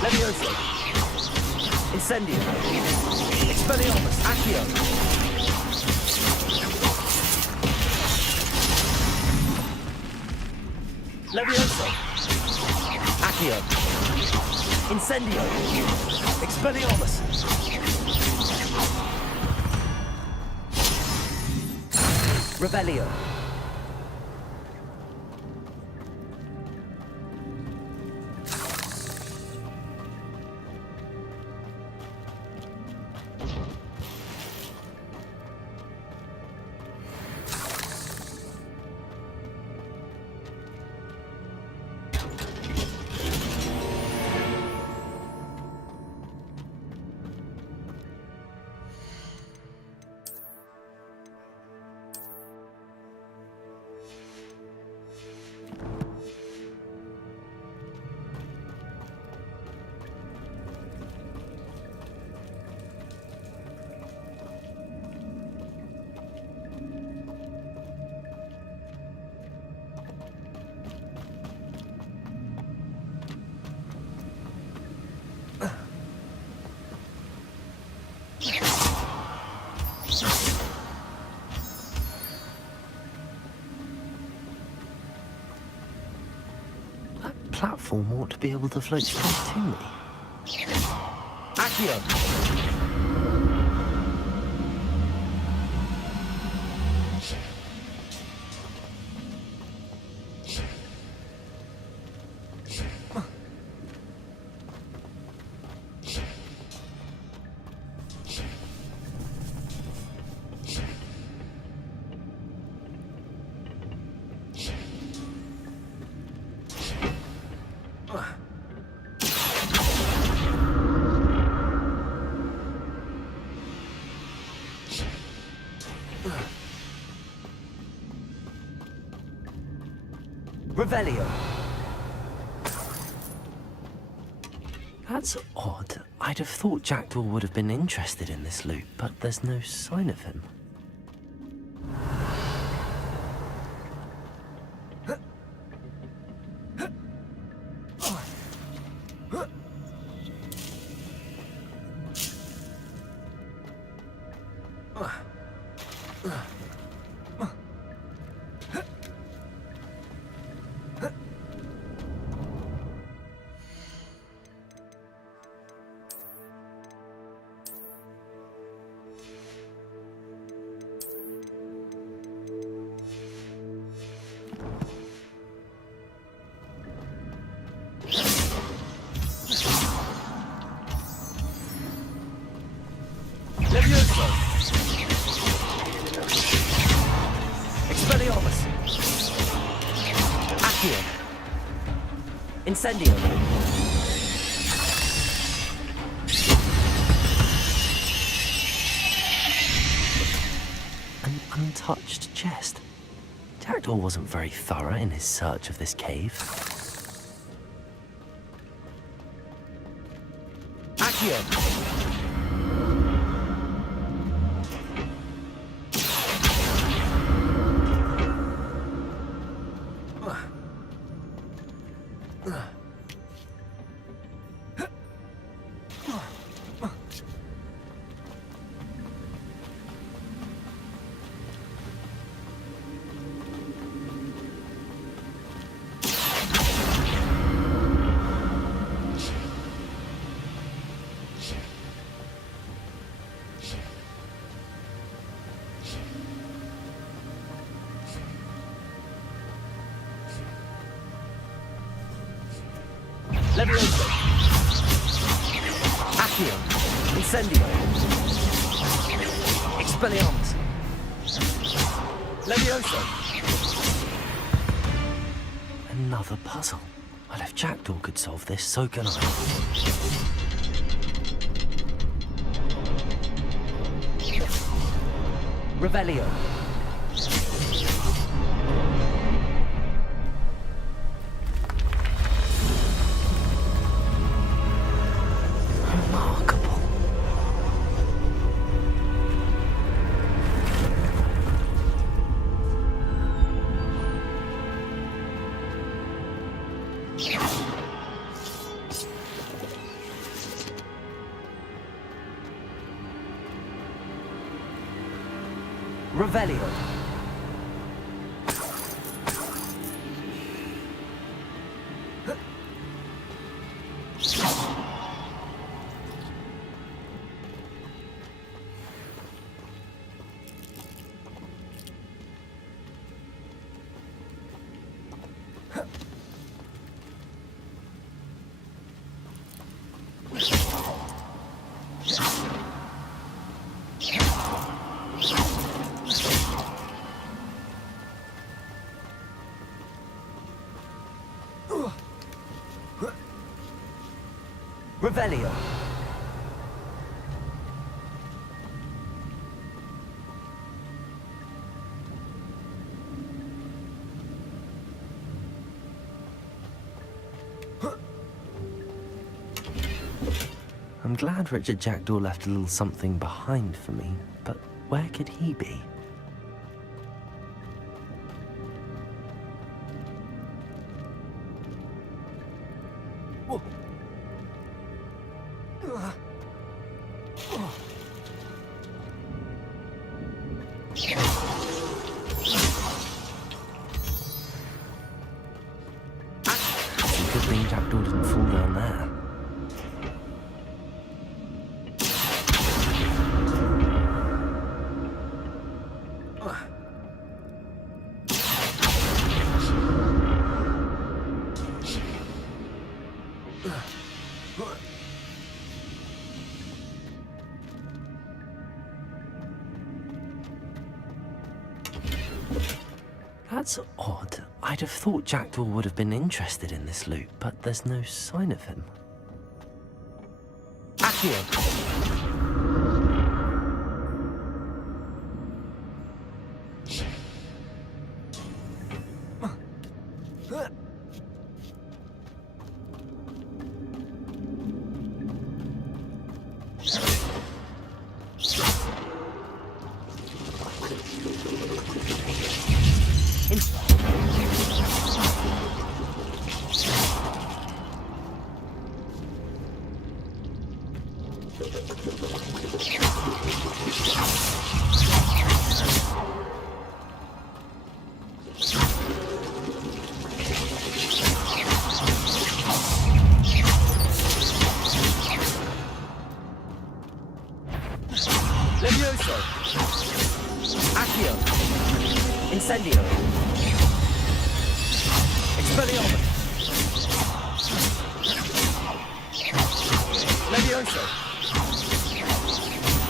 Levioso! Incendio! Expelliarmus! Accio! Levioso! Accio! Incendio! Expelliarmus! Revelio! Platform ought to be able to float straight to me. Accio! Revelio! That's odd. I'd have thought Jackdaw would have been interested in this loot, but there's no sign of him. Incendio. An untouched chest. Jackdaw wasn't very thorough in his search of this cave. Accio. Levioso. Accio. Incendio. Expelliarmus. Levioso. Another puzzle. Well, if Jackdaw could solve this, so can I. Revelio. Revelio. Revelio. I'm glad Richard Jackdaw left a little something behind for me, but where could he be? Good thing Jackdaw didn't fall down there. That's odd. I'd have thought Jackdaw would have been interested in this loot, but there's no sign of him. Accio. Incendio! Expelliarmus! Levioso!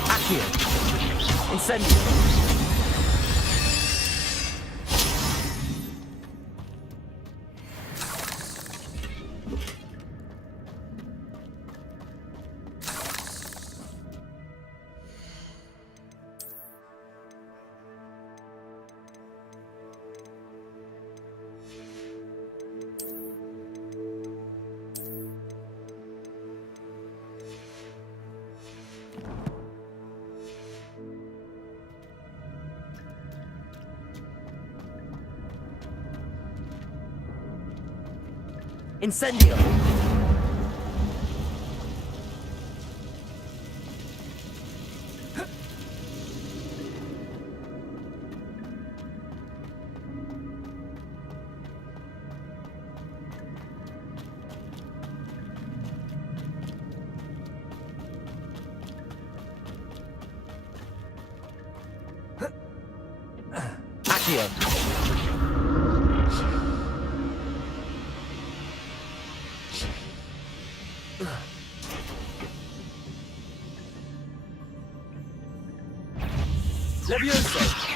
Accio! Incendio! Incendio! Accio! Levioso!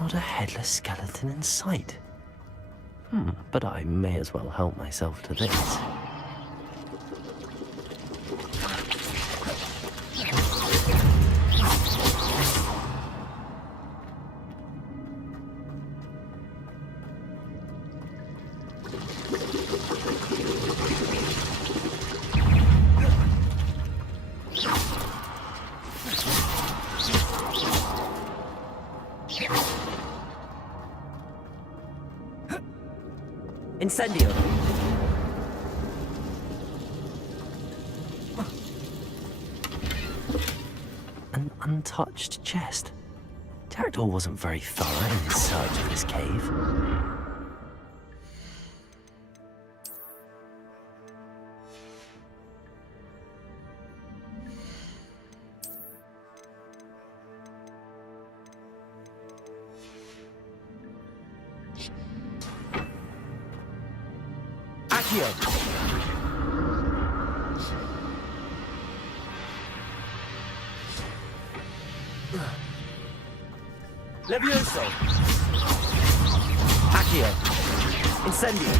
Not a headless skeleton in sight. But I may as well help myself to this. Incendio! untouched chest. Jackdaw wasn't very thorough in his search of this cave. Accio! Levioso! Accio! Incendio!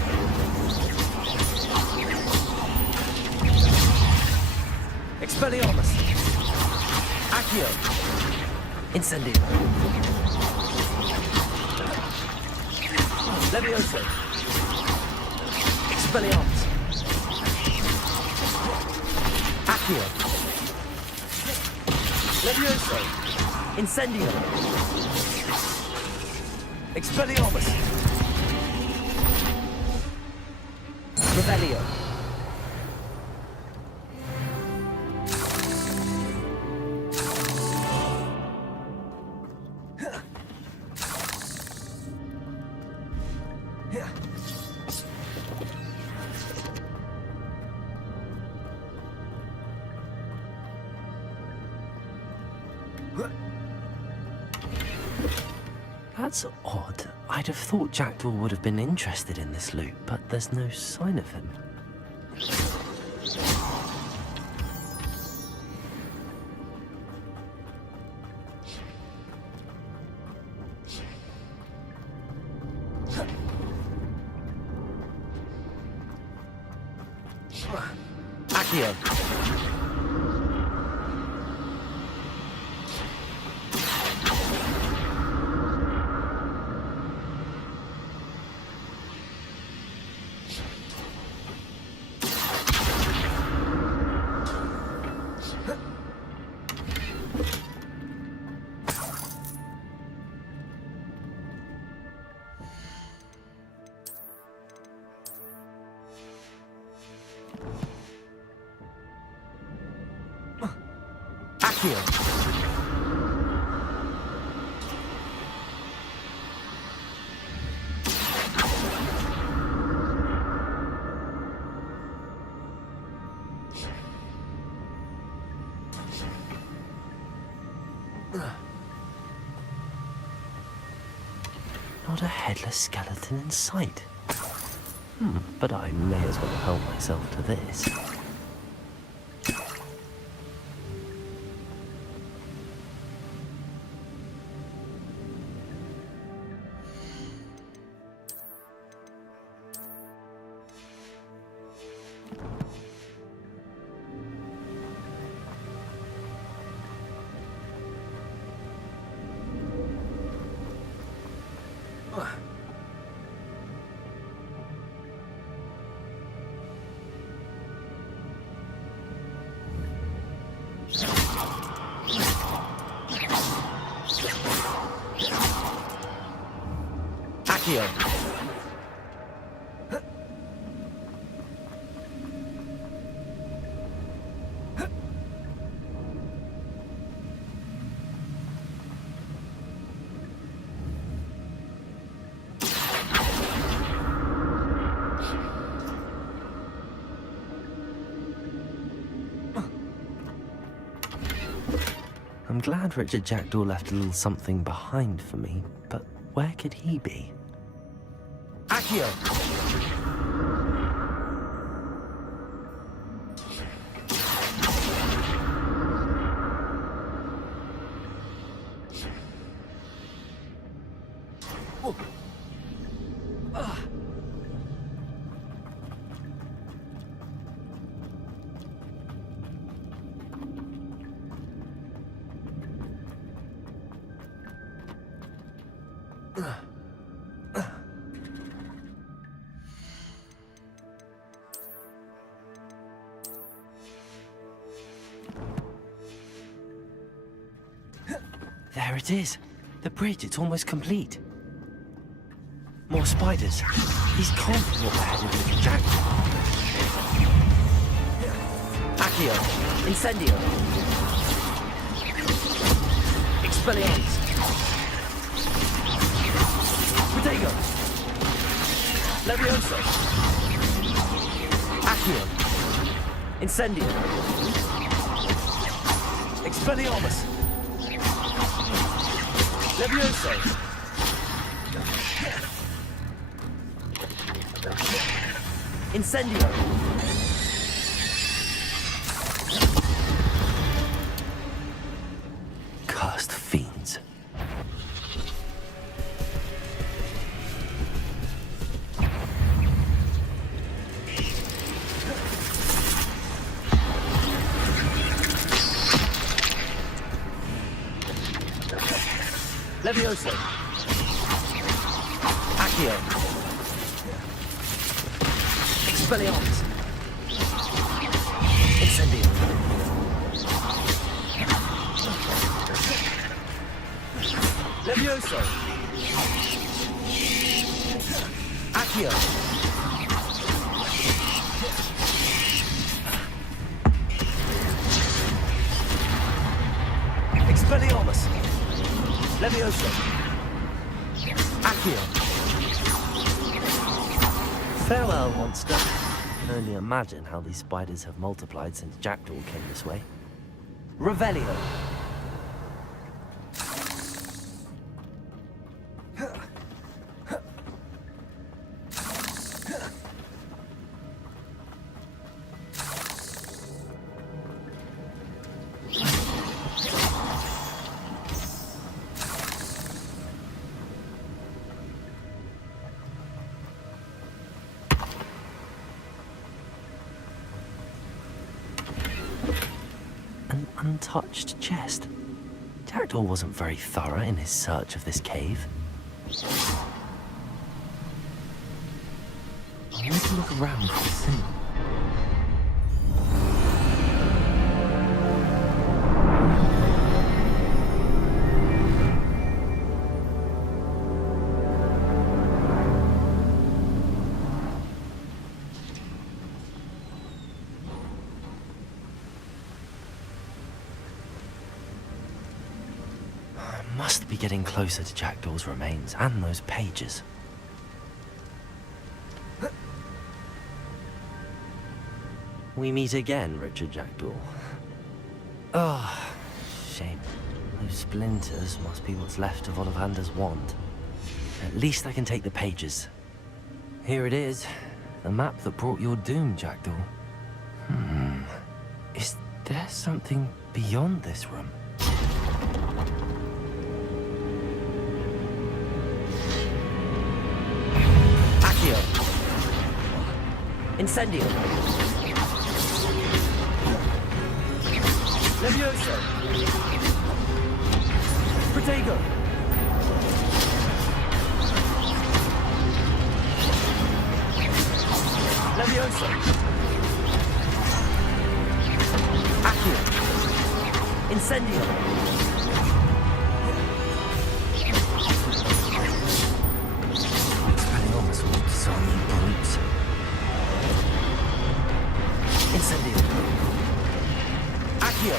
Expelliarmus! Accio! Incendio! Levioso! Expelliarmus! Accio! Levioso! Incendio! Expelliarmus! Revelio! That's odd. I'd have thought Jackdaw would have been interested in this loot, but there's no sign of him. Accio! Accio! Not a headless skeleton in sight. But I may as well help myself to this. Accio! I'm glad Richard Jackdaw left a little something behind for me, but where could he be? Accio! There it is. The bridge, it's almost complete. More spiders. He's confident ahead of Richard Jackdaw. Accio! Incendio! Expelliarmus. Protego. Levioso. Accio. Incendio. Expelliarmus. Levioso. Incendio. Cursed fiends. Levioso. Accio. Expelliarmus. Incendio. Levioso. Accio. Expelliarmus. Levioso. Accio. Farewell, monster. I can only imagine how these spiders have multiplied since Jackdaw came this way. Revelio. An untouched chest. Jackdaw wasn't very thorough in his search of this cave. I need to look around for a symbol. Must be getting closer to Jackdaw's remains and those pages. We meet again, Richard Jackdaw. Oh, shame. Those splinters must be what's left of Ollivander's wand. At least I can take the pages. Here it is. The map that brought your doom, Jackdaw. Is there something beyond this room? Accio. Incendio. Levioso. Protego. Levioso. Accio. Incendio. Expelliarmus will disarm you brutes. Incendio. Accio.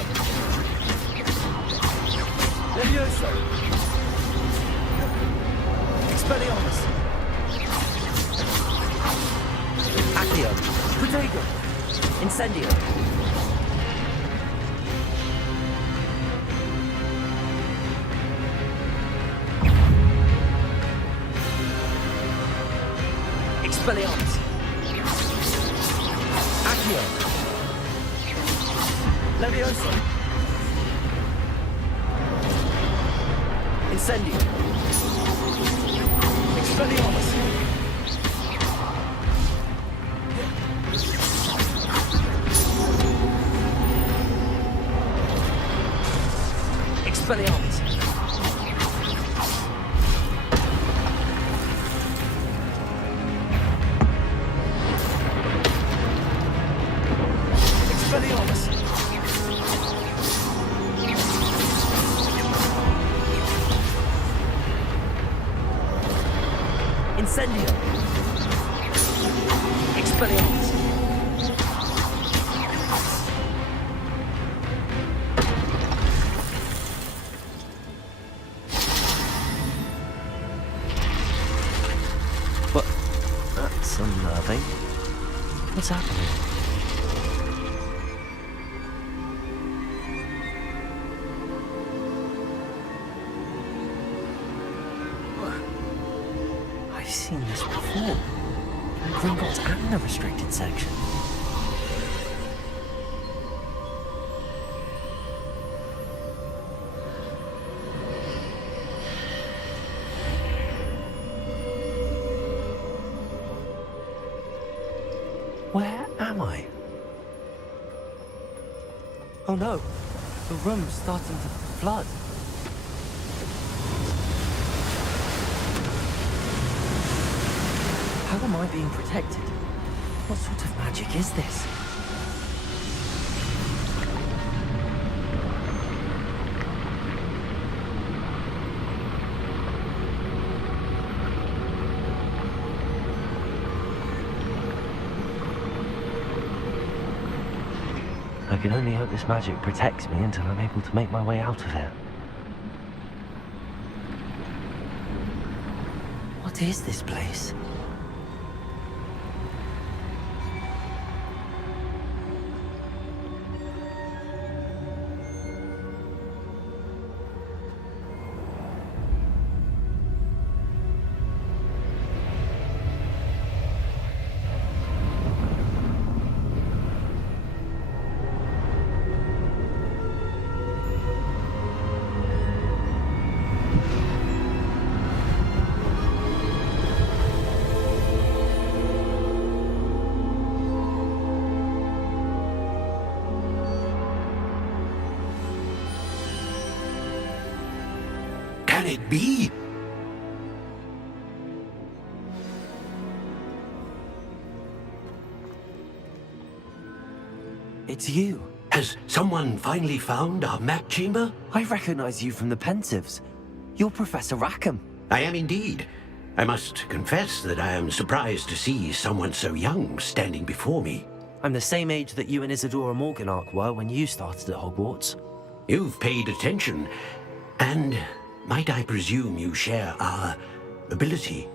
Levioso. Expelliarmus. Accio. Protego. Incendio. Expelliarmus. Accio. Levioso. Incendio. Expelliarmus. Expelliarmus. Expelliarmus. Incendio. Expelliarmus. What's happening? I've seen this before. In Gringotts and the restricted section. Where am I? Oh no, the room's starting to flood. How am I being protected? What sort of magic is this? I can only hope this magic protects me until I'm able to make my way out of here. What is this place? Can it be? It's you. Has someone finally found our map chamber? I recognize you from the Pensives. You're Professor Rackham. I am indeed. I must confess that I am surprised to see someone so young standing before me. I'm the same age that you and Isadora Morganark were when you started at Hogwarts. You've paid attention, and might I presume you share our ability?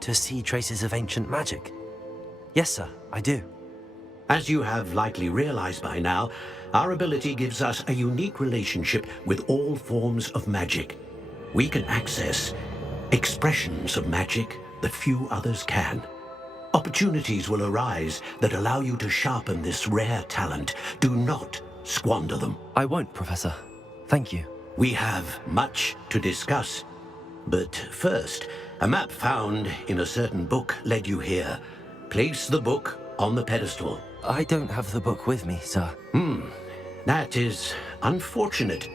To see traces of ancient magic? Yes, sir, I do. As you have likely realized by now, our ability gives us a unique relationship with all forms of magic. We can access expressions of magic that few others can. Opportunities will arise that allow you to sharpen this rare talent. Do not squander them. I won't, Professor. Thank you. We have much to discuss. But first, a map found in a certain book led you here. Place the book on the pedestal. I don't have the book with me, sir. That is unfortunate.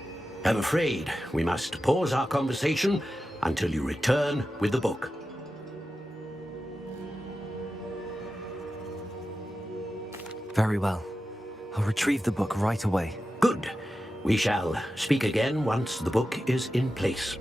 I'm afraid we must pause our conversation until you return with the book. Very well. I'll retrieve the book right away. Good. We shall speak again once the book is in place.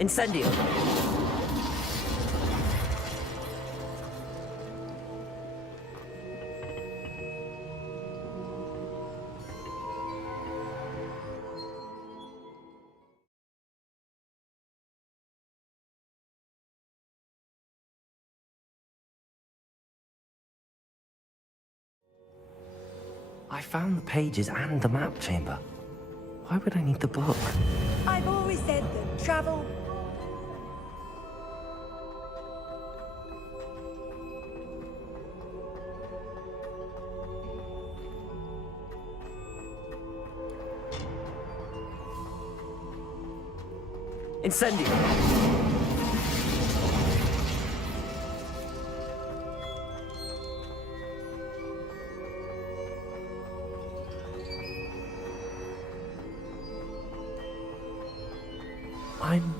Incendio. I found the pages and the map chamber. Why would I need the book? I've always said that travel... Incendio. I'm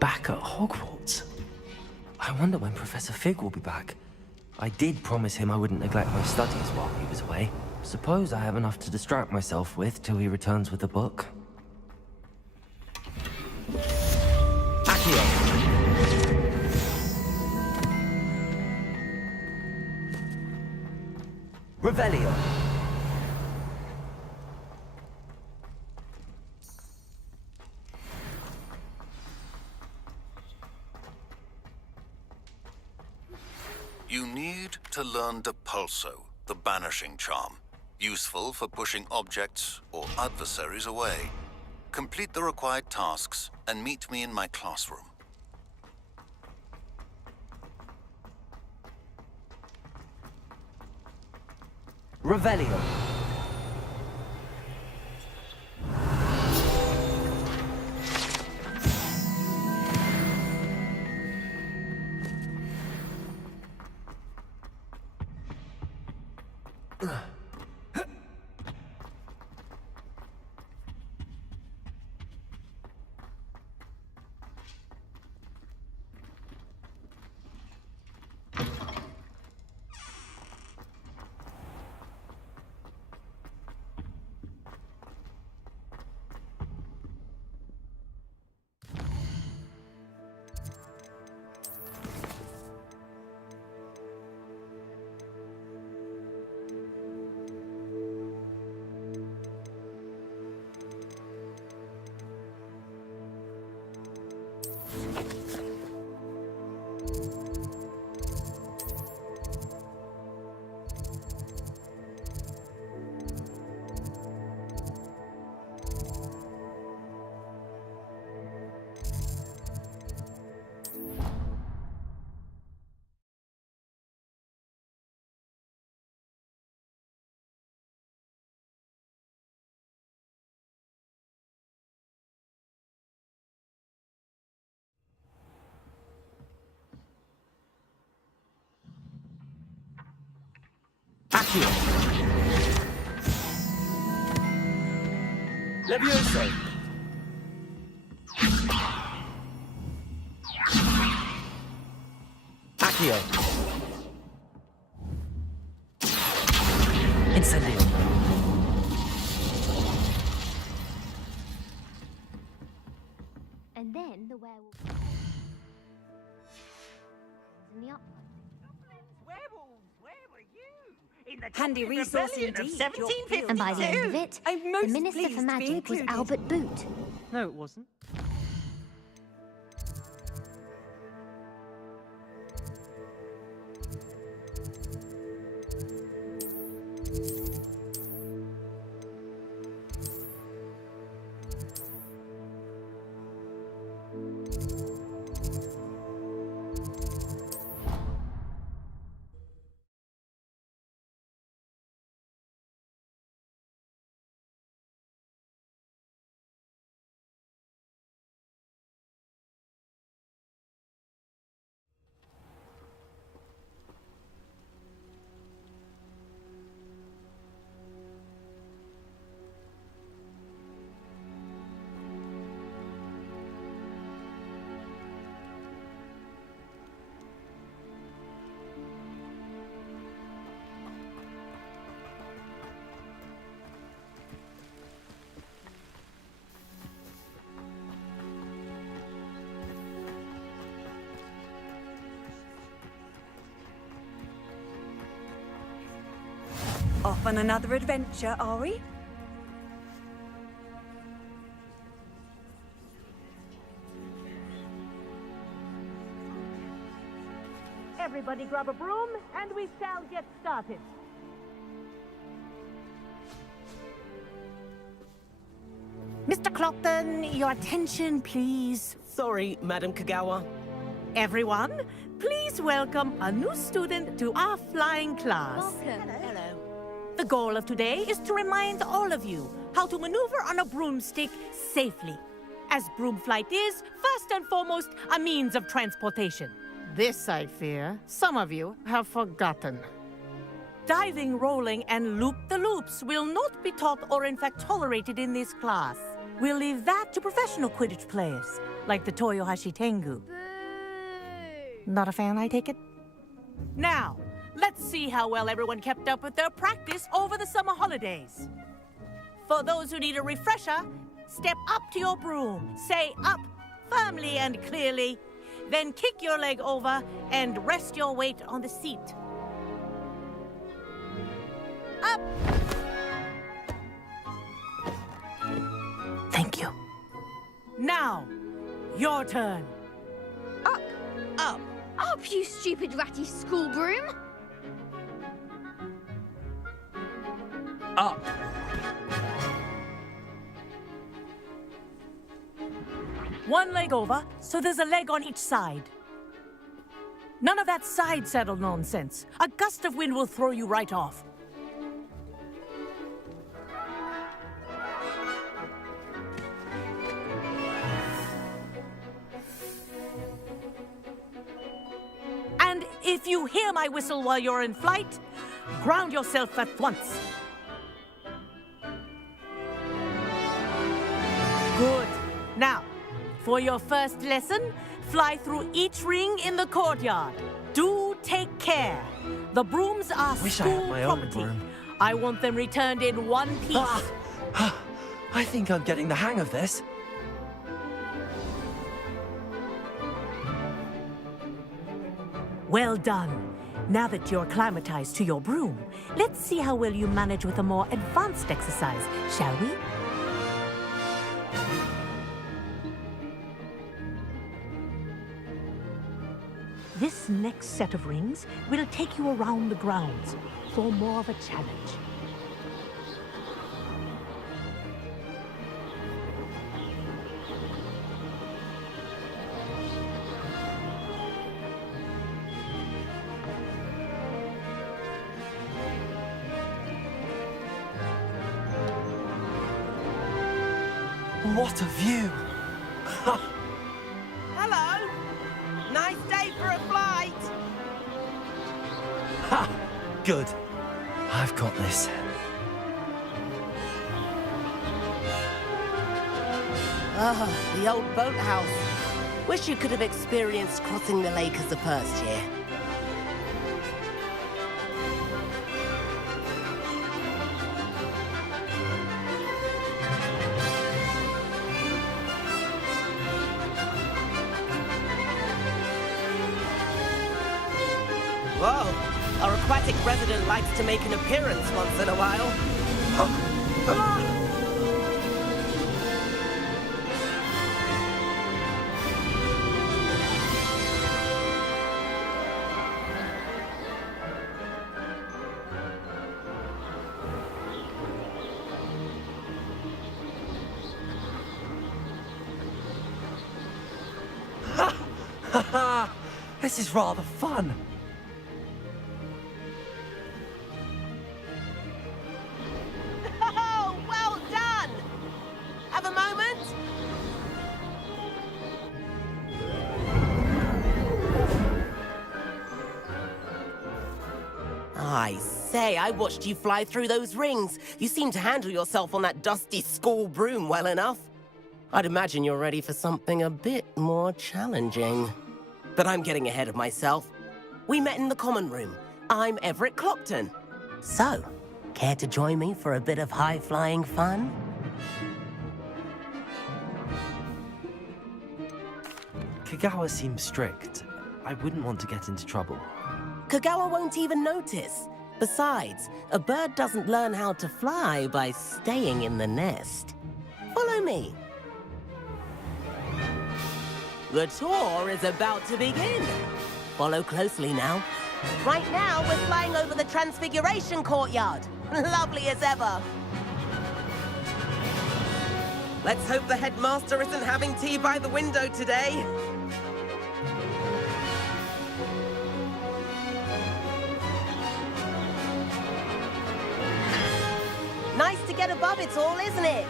back at Hogwarts. I wonder when Professor Fig will be back. I did promise him I wouldn't neglect my studies while he was away. Suppose I have enough to distract myself with till he returns with the book. Revelio. You need to learn Depulso, the banishing charm. Useful for pushing objects or adversaries away. Complete the required tasks and meet me in my classroom. Revelio. Accio. Levioso. Accio. Incendio. And then the werewolf. In the up. Handy resource indeed. And by the end of it, the Minister for Magic was Albert Boot. No, it wasn't. Off on another adventure, are we? Everybody grab a broom, and we shall get started. Mr. Clockton, your attention, please. Sorry, Madam Kagawa. Everyone, please welcome a new student to our flying class. Welcome. Hello. The goal of today is to remind all of you how to maneuver on a broomstick safely, as broom flight is, first and foremost, a means of transportation. This, I fear, some of you have forgotten. Diving, rolling, and loop-the-loops will not be taught or in fact tolerated in this class. We'll leave that to professional Quidditch players, like the Toyohashi Tengu. Not a fan, I take it? Now, let's see how well everyone kept up with their practice over the summer holidays. For those who need a refresher, step up to your broom, say up firmly and clearly, then kick your leg over and rest your weight on the seat. Up! Thank you. Now, your turn. Up. Up. Up, you stupid ratty school broom. Up. One leg over, so there's a leg on each side. None of that side saddle nonsense. A gust of wind will throw you right off. And if you hear my whistle while you're in flight, ground yourself at once. Good. Now, for your first lesson, fly through each ring in the courtyard. Do take care. The brooms are school property. I want them returned in one piece. I think I'm getting the hang of this. Well done. Now that you're acclimatized to your broom, let's see how well you manage with a more advanced exercise, shall we? This next set of rings will take you around the grounds for more of a challenge. What a view! Hello! Nice day for a flight! Ha! Good. I've got this. Ah, the old boathouse. Wish you could have experienced crossing the lake as the first year. Whoa, our aquatic resident likes to make an appearance once in a while. This is rather fun. Oh, well done! Have a moment? I say, I watched you fly through those rings. You seem to handle yourself on that dusty school broom well enough. I'd imagine you're ready for something a bit more challenging. But I'm getting ahead of myself. We met in the common room. I'm Everett Clockton. So, care to join me for a bit of high-flying fun? Kagawa seems strict. I wouldn't want to get into trouble. Kagawa won't even notice. Besides, a bird doesn't learn how to fly by staying in the nest. Follow me. The tour is about to begin. Follow closely now. Right now, we're flying over the Transfiguration Courtyard. Lovely as ever. Let's hope the headmaster isn't having tea by the window today. Nice to get above it all, isn't it?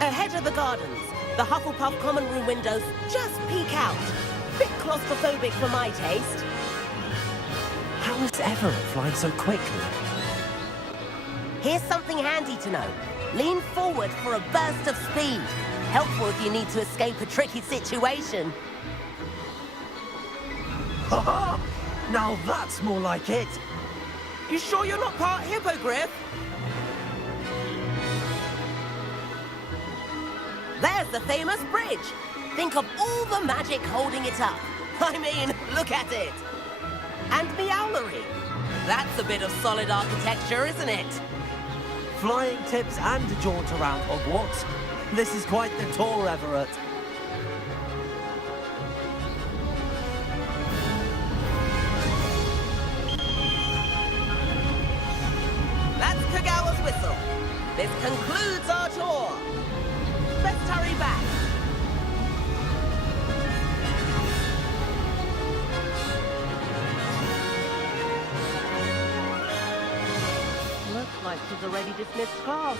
Ahead of the gardens, the Hufflepuff common room windows just peek out. Bit claustrophobic for my taste. How is Everett flying so quickly? Here's something handy to know. Lean forward for a burst of speed. Helpful if you need to escape a tricky situation. Ha! Now that's more like it. You sure you're not part hippogriff? There's the famous bridge. Think of all the magic holding it up. I mean, look at it. And Meowlery. That's a bit of solid architecture, isn't it? Flying tips and a jaunt around Hogwarts. This is quite the tour, Everett. That's Kagawa's whistle. This concludes our tour. Let's hurry back. Looks like she's already dismissed class.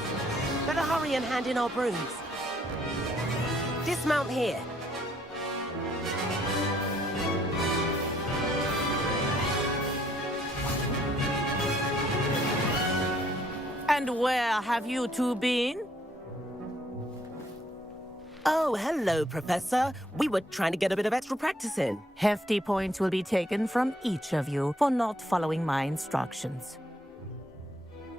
Better hurry and hand in our brooms. Dismount here. And where have you two been? Oh, hello, Professor. We were trying to get a bit of extra practice in. Hefty points will be taken from each of you for not following my instructions.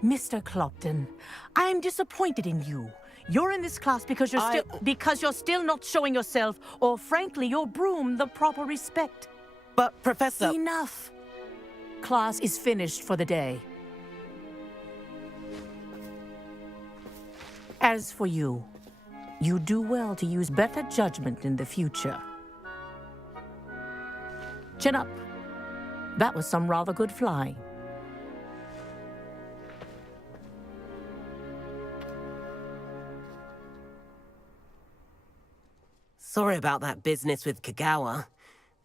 Mr. Clopton, I am disappointed in you. You're in this class because you're still not showing yourself, or frankly, your broom the proper respect. But, Professor... Enough. Class is finished for the day. As for you, you do well to use better judgment in the future. Chin up. That was some rather good flying. Sorry about that business with Kagawa,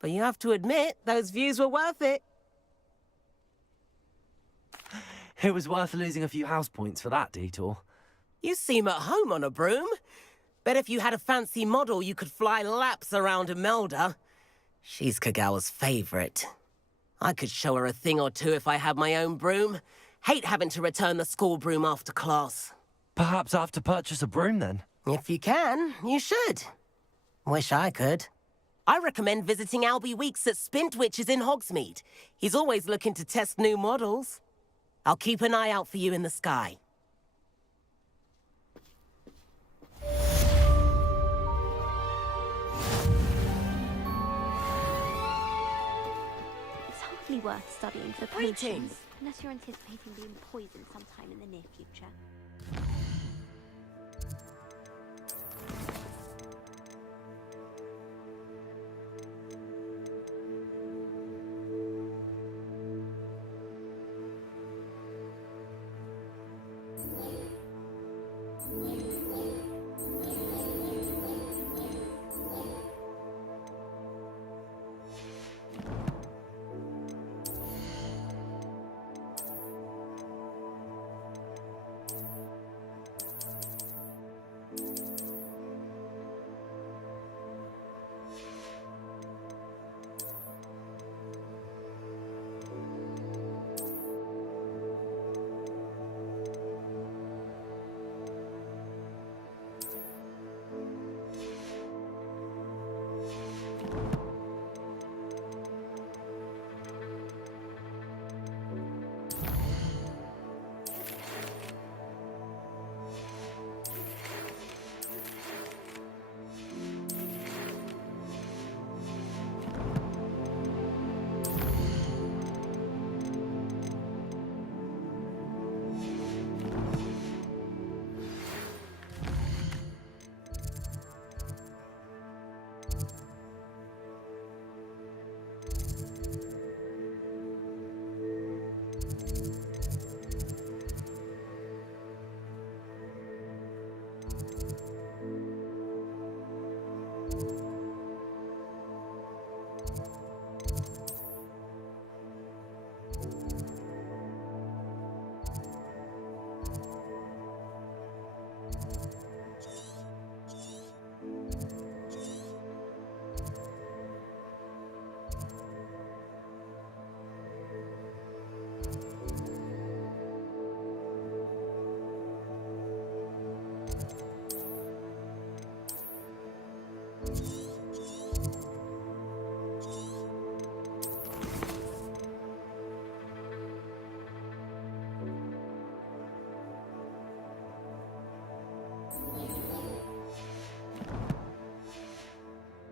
but you have to admit, those views were worth it. It was worth losing a few house points for that detour. You seem at home on a broom. Bet if you had a fancy model, you could fly laps around Imelda. She's Kagawa's favorite. I could show her a thing or two if I had my own broom. Hate having to return the school broom after class. Perhaps I have to purchase a broom then? If you can, you should. Wish I could. I recommend visiting Albie Weeks at Spintwitches in Hogsmeade. He's always looking to test new models. I'll keep an eye out for you in the sky. It's hardly worth studying for the potions, unless you're anticipating being poisoned sometime in the near future.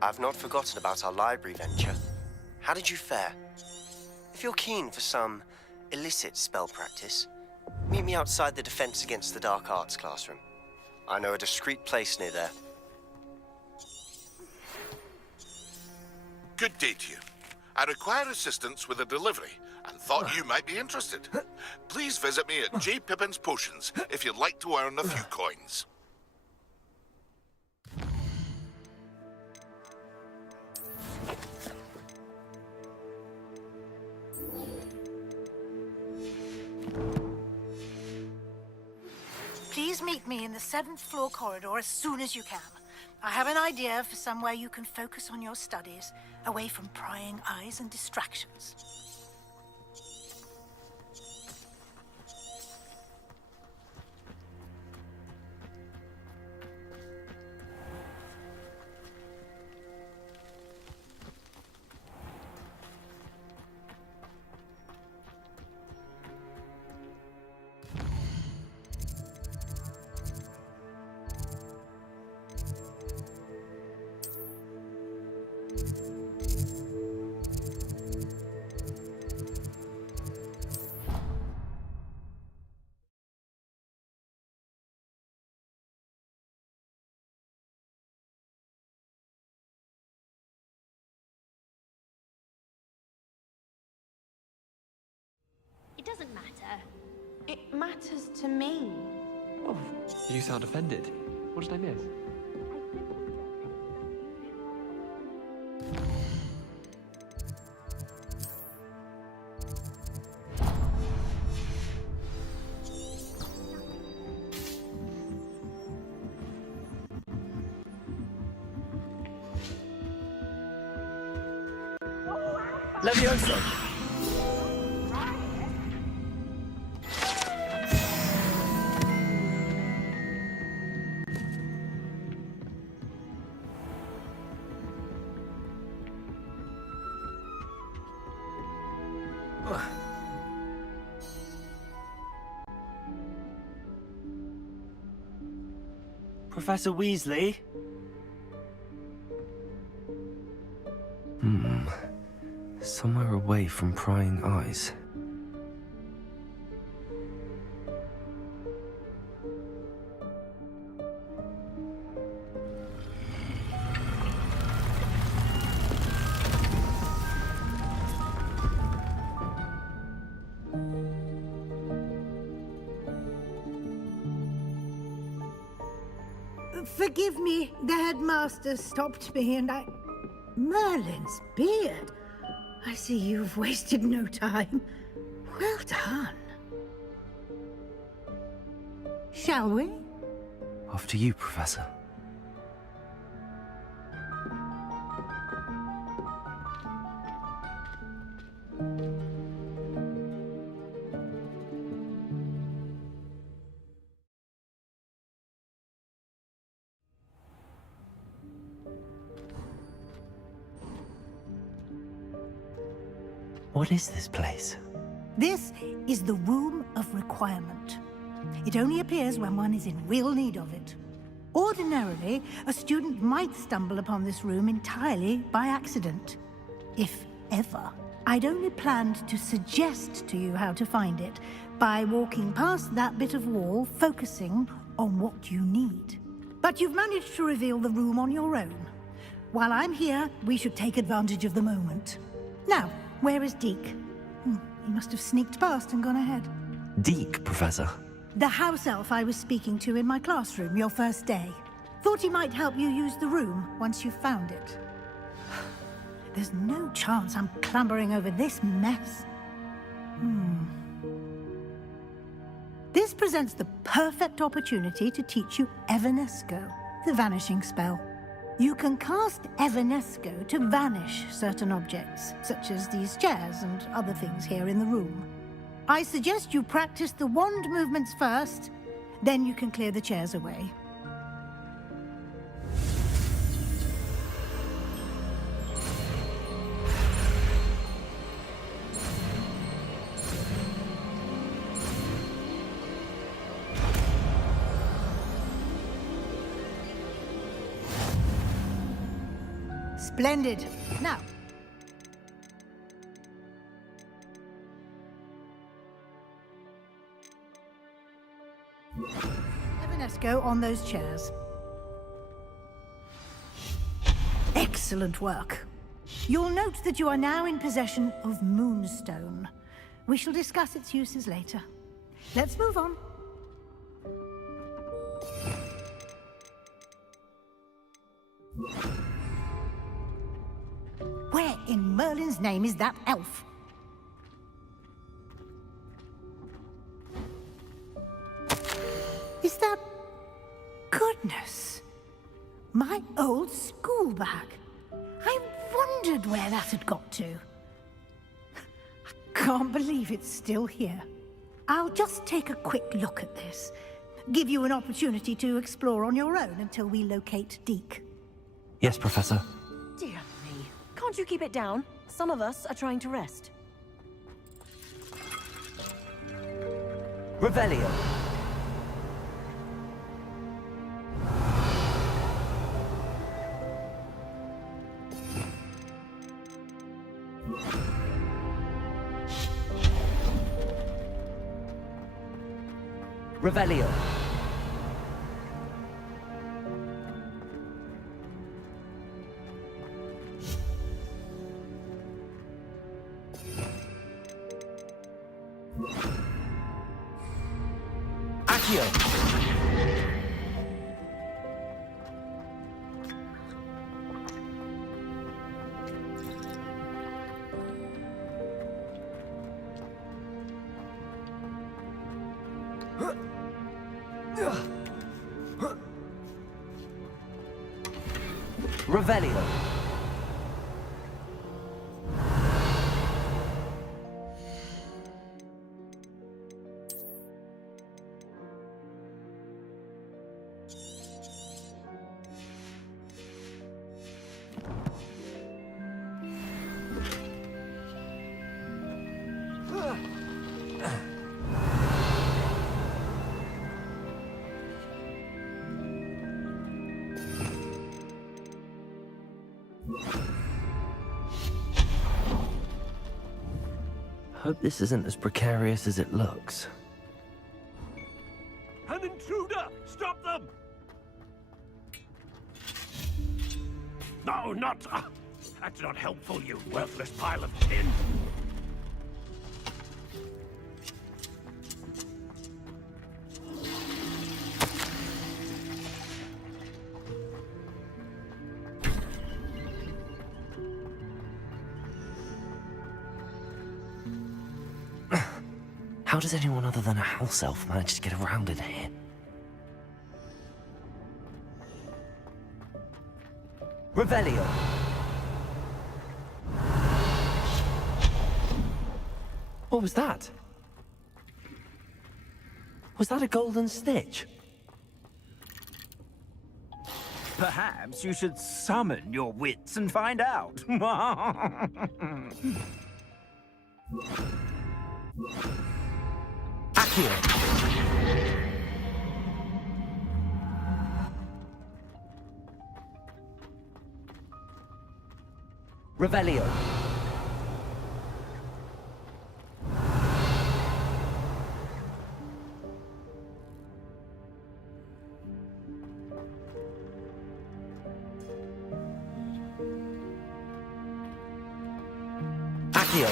I've not forgotten about our library venture. How did you fare? If you're keen for some illicit spell practice, meet me outside the Defense Against the Dark Arts classroom. I know a discreet place near there. Good day to you. I require assistance with a delivery and thought you might be interested. Please visit me at J. Pippin's Potions if you'd like to earn a few coins. Please meet me in the 7th floor corridor as soon as you can. I have an idea for somewhere you can focus on your studies, away from prying eyes and distractions. It doesn't matter. It matters to me. Oh, you sound offended. What did I miss? Levioso! Professor Weasley? Somewhere away from prying eyes. Forgive me, the headmaster stopped me and I... Merlin's beard. I see you've wasted no time. Well done. Shall we? After you, Professor. What is this place? This is the Room of Requirement. It only appears when one is in real need of it. Ordinarily, a student might stumble upon this room entirely by accident. If ever. I'd only planned to suggest to you how to find it by walking past that bit of wall, focusing on what you need. But you've managed to reveal the room on your own. While I'm here, we should take advantage of the moment. Now, where is Deke? He must have sneaked past and gone ahead. Deke, Professor. The house elf I was speaking to in my classroom your first day. Thought he might help you use the room once you found it. There's no chance I'm clambering over this mess. This presents the perfect opportunity to teach you Evanesco, the vanishing spell. You can cast Evanesco to vanish certain objects, such as these chairs and other things here in the room. I suggest you practice the wand movements first, then you can clear the chairs away. Splendid. Now, Evanesco on those chairs. Excellent work. You'll note that you are now in possession of Moonstone. We shall discuss its uses later. Let's move on. Where in Merlin's name is that elf? Is that... Goodness! My old school bag. I wondered where that had got to. I can't believe it's still here. I'll just take a quick look at this. Give you an opportunity to explore on your own until we locate Deke. Yes, Professor. Dear me. Can't you keep it down? Some of us are trying to rest. Revelio. Revelio. Accio. Revelio. Hope this isn't as precarious as it looks. An intruder! Stop them! No, not... that's not helpful, you worthless pile of tin. How does anyone other than a house elf manage to get around in here? Revelio. What was that? Was that a golden stitch? Perhaps you should summon your wits and find out. Accio. Revelio. Accio.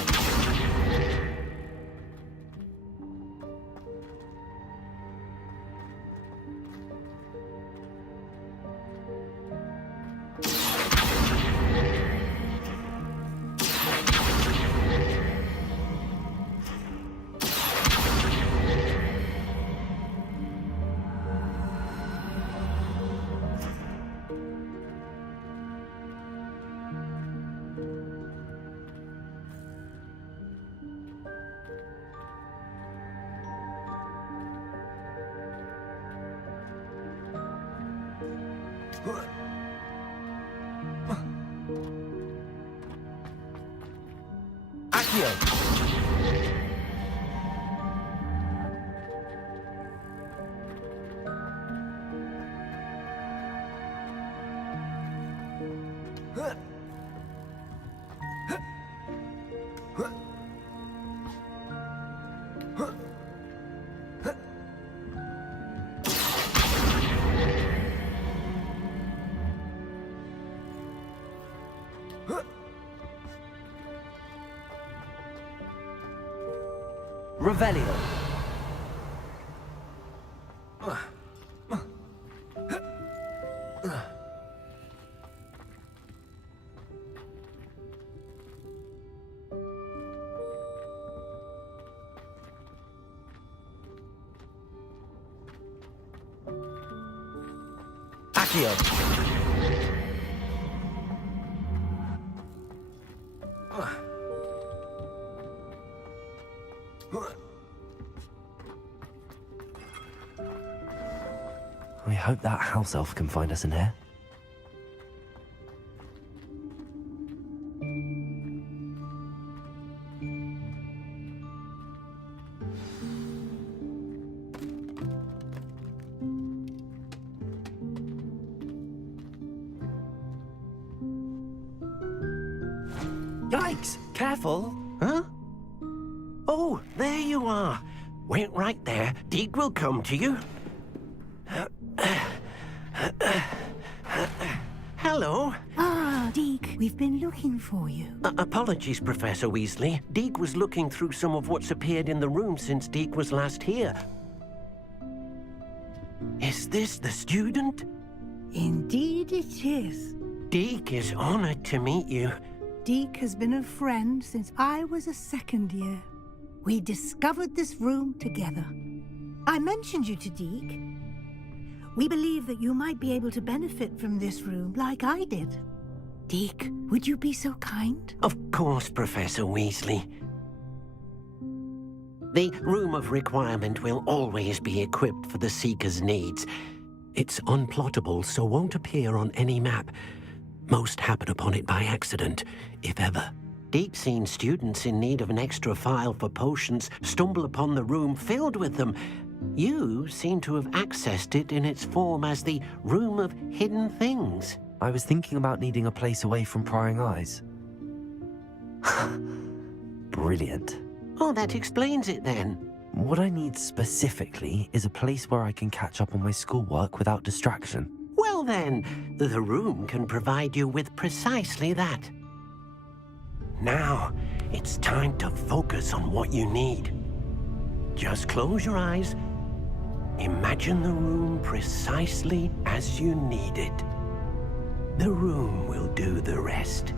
Accio. Revelio. Accio. I hope that house elf can find us in here. Yikes! Careful! Huh? Oh, there you are. Wait right there. Deke will come to you. Hello. Ah, Deke, we've been looking for you. Apologies, Professor Weasley. Deke was looking through some of what's appeared in the room since Deke was last here. Is this the student? Indeed it is. Deke is honored to meet you. Deke has been a friend since I was a second year. We discovered this room together. I mentioned you to Deke. We believe that you might be able to benefit from this room like I did. Deke, would you be so kind? Of course, Professor Weasley. The Room of Requirement will always be equipped for the Seeker's needs. It's unplottable, so won't appear on any map. Most happen upon it by accident, if ever. Deke's seen students in need of an extra file for potions stumble upon the room filled with them. You seem to have accessed it in its form as the Room of Hidden Things. I was thinking about needing a place away from prying eyes. Brilliant. Oh, that explains it then. What I need specifically is a place where I can catch up on my schoolwork without distraction. Well then, the room can provide you with precisely that. Now, it's time to focus on what you need. Just close your eyes. Imagine the room precisely as you need it. The room will do the rest.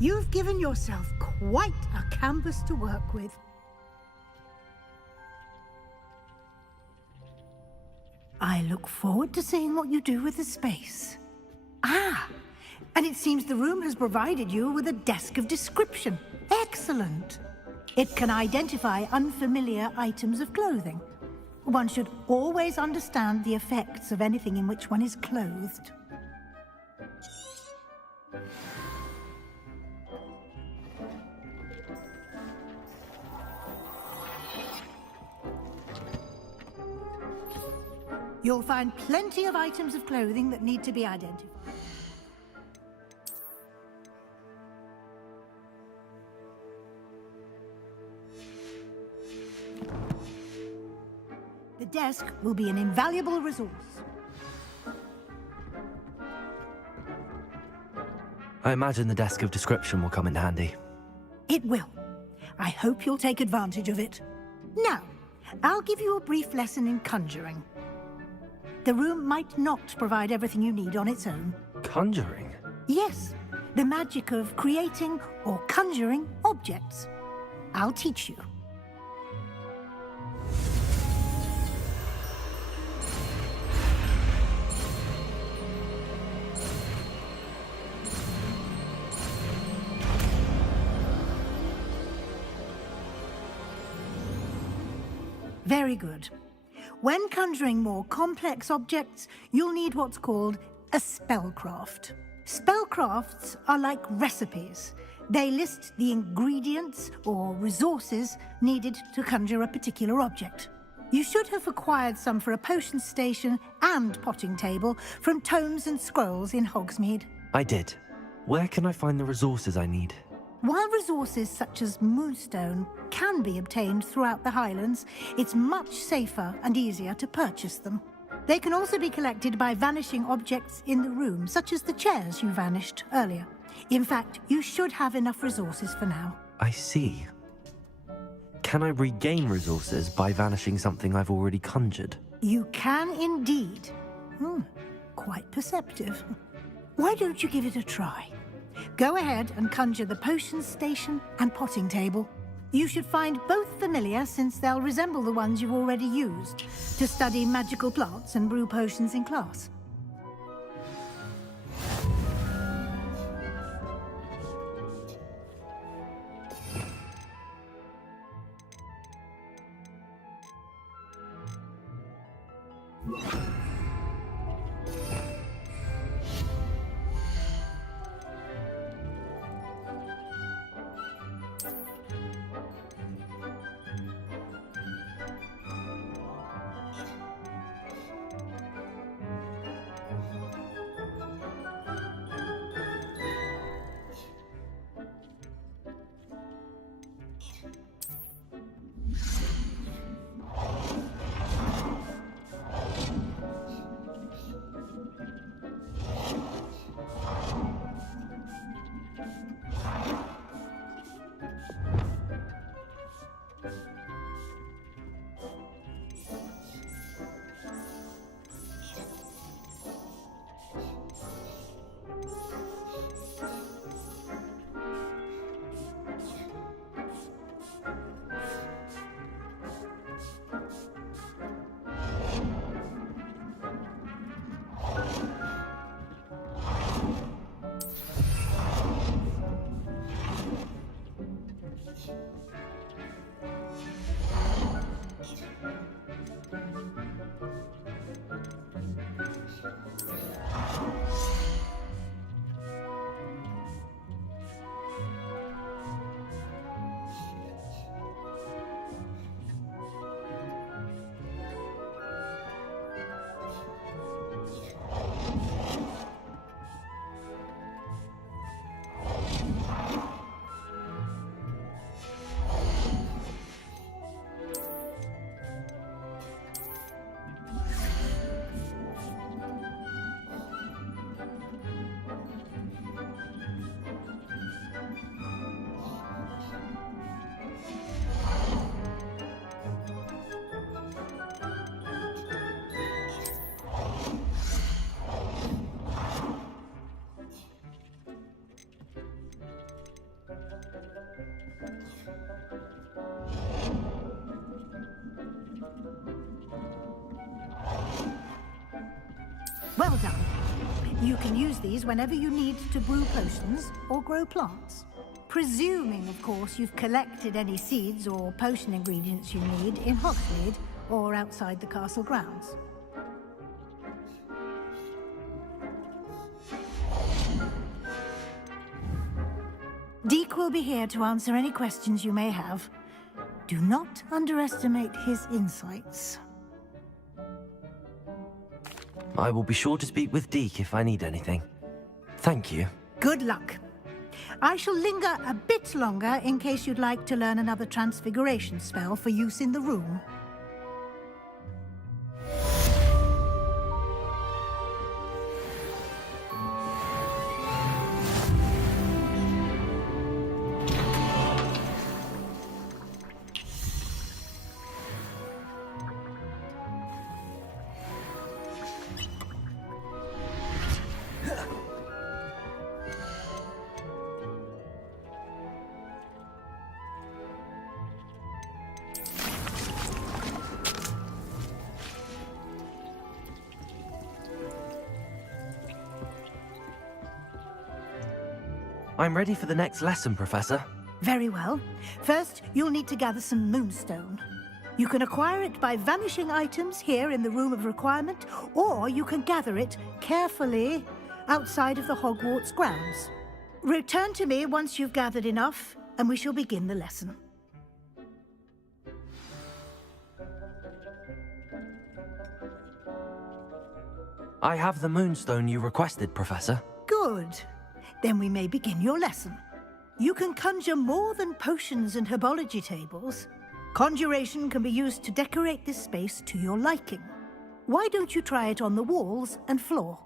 You've given yourself quite a canvas to work with. I look forward to seeing what you do with the space. Ah, and it seems the room has provided you with a desk of description. Excellent. It can identify unfamiliar items of clothing. One should always understand the effects of anything in which one is clothed. You'll find plenty of items of clothing that need to be identified. The desk will be an invaluable resource. I imagine the desk of description will come in handy. It will. I hope you'll take advantage of it. Now, I'll give you a brief lesson in conjuring. The room might not provide everything you need on its own. Conjuring? Yes, the magic of creating or conjuring objects. I'll teach you. Very good. When conjuring more complex objects, you'll need what's called a spellcraft. Spellcrafts are like recipes. They list the ingredients or resources needed to conjure a particular object. You should have acquired some for a potion station and potting table from tomes and scrolls in Hogsmeade. I did. Where can I find the resources I need? While resources such as moonstone can be obtained throughout the Highlands, it's much safer and easier to purchase them. They can also be collected by vanishing objects in the room, such as the chairs you vanished earlier. In fact, you should have enough resources for now. I see. Can I regain resources by vanishing something I've already conjured? You can indeed. Quite perceptive. Why don't you give it a try? Go ahead and conjure the potion station and potting table. You should find both familiar, since they'll resemble the ones you've already used to study magical plants and brew potions in class. Well done. You can use these whenever you need to brew potions or grow plants. Presuming, of course, you've collected any seeds or potion ingredients you need in Hogsmeade or outside the castle grounds. Deek will be here to answer any questions you may have. Do not underestimate his insights. I will be sure to speak with Deek if I need anything. Thank you. Good luck. I shall linger a bit longer in case you'd like to learn another transfiguration spell for use in the room. I'm ready for the next lesson, Professor. Very well. First, you'll need to gather some moonstone. You can acquire it by vanishing items here in the Room of Requirement, or you can gather it carefully outside of the Hogwarts grounds. Return to me once you've gathered enough, and we shall begin the lesson. I have the moonstone you requested, Professor. Good. Then we may begin your lesson. You can conjure more than potions and herbology tables. Conjuration can be used to decorate this space to your liking. Why don't you try it on the walls and floor?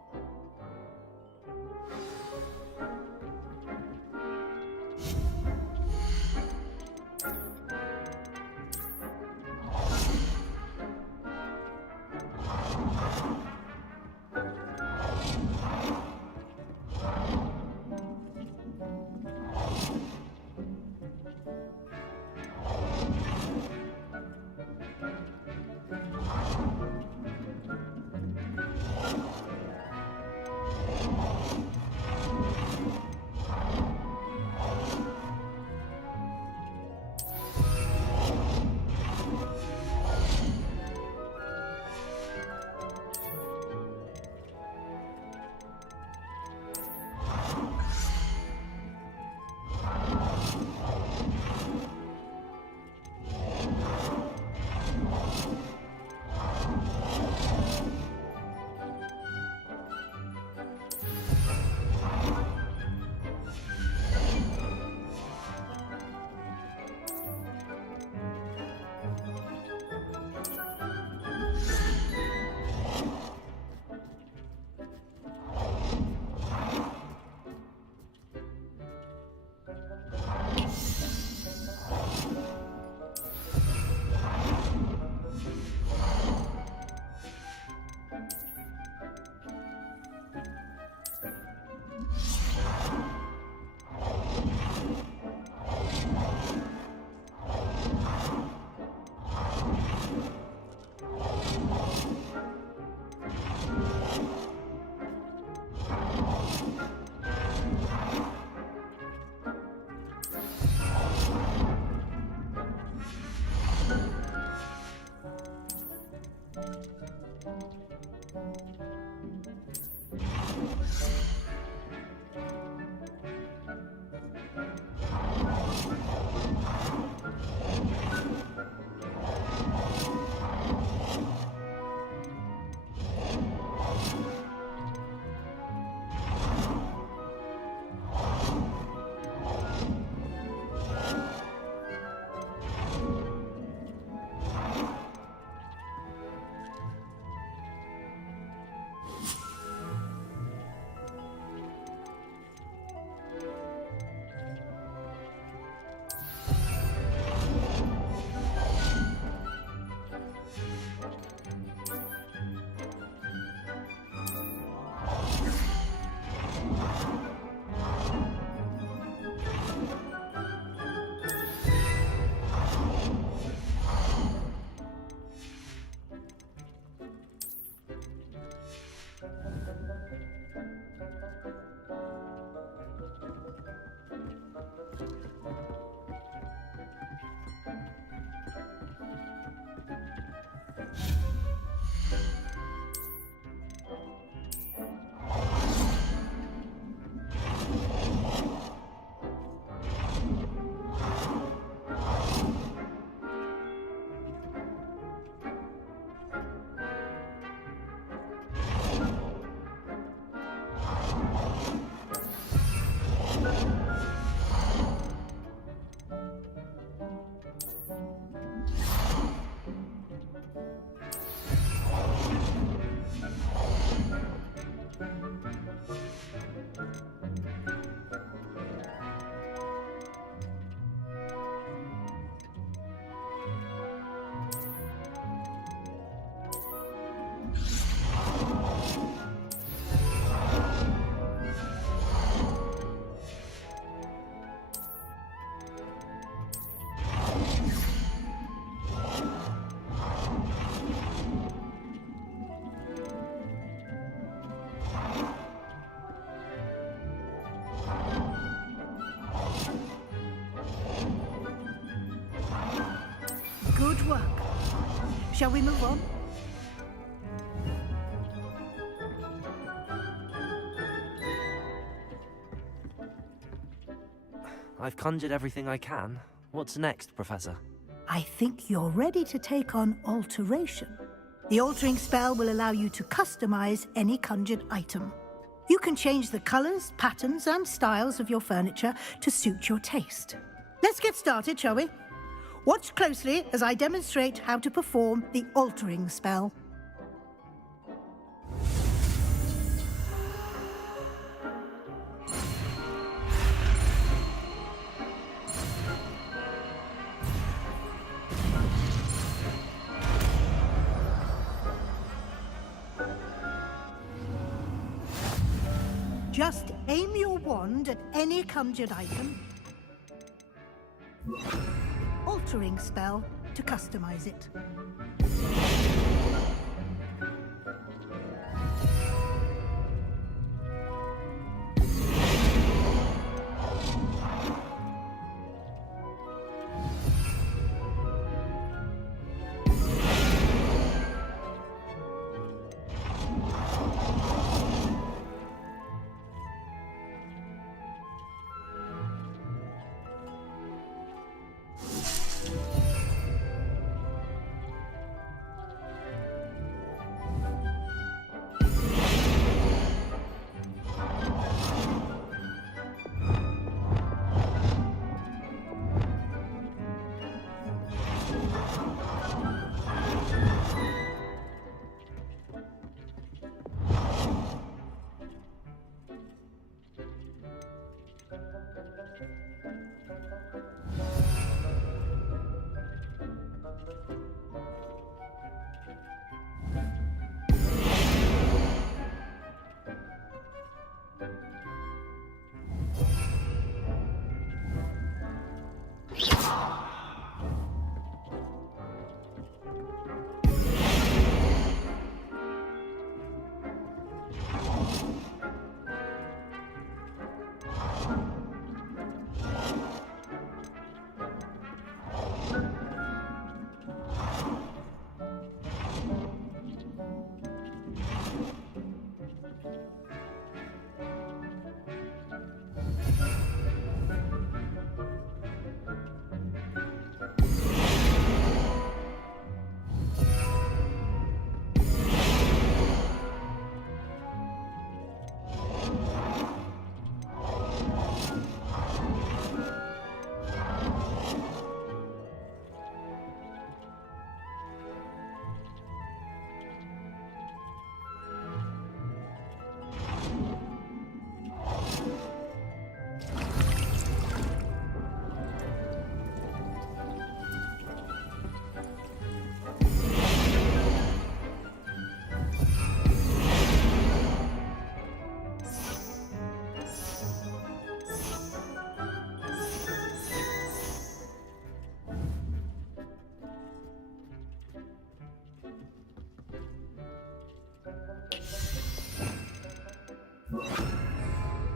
Shall we move on? I've conjured everything I can. What's next, Professor? I think you're ready to take on alteration. The altering spell will allow you to customize any conjured item. You can change the colors, patterns, and styles of your furniture to suit your taste. Let's get started, shall we? Watch closely as I demonstrate how to perform the altering spell. Just aim your wand at any conjured item. Altering spell to customize it.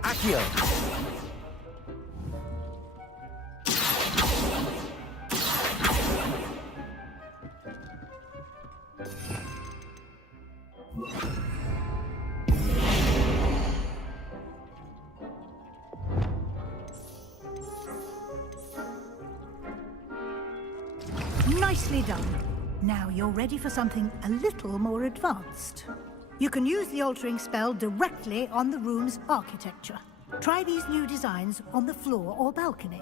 Accio! Nicely done. Now you're ready for something a little more advanced. You can use the altering spell directly on the room's architecture. Try these new designs on the floor or balcony.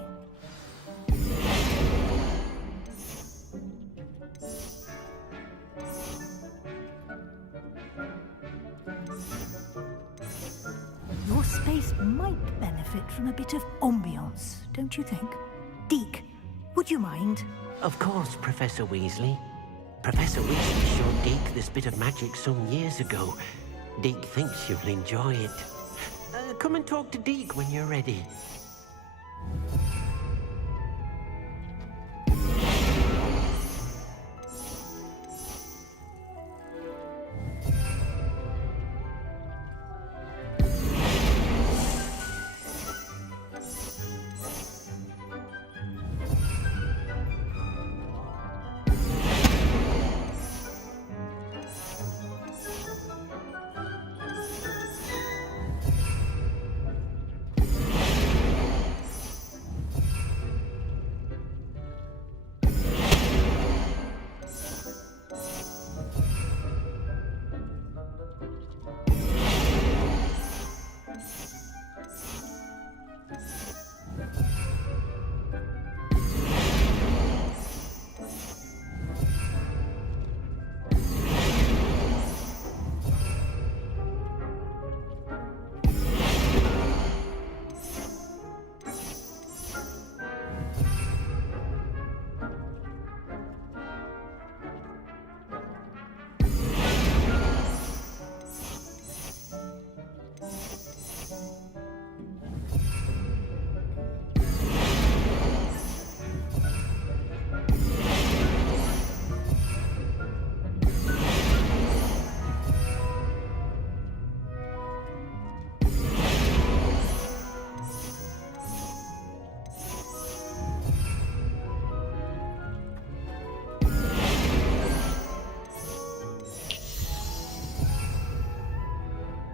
Your space might benefit from a bit of ambiance, don't you think? Deke, would you mind? Of course, Professor Weasley. Professor Weasley showed Deke this bit of magic some years ago. Deke thinks you'll enjoy it. Come and talk to Deke when you're ready.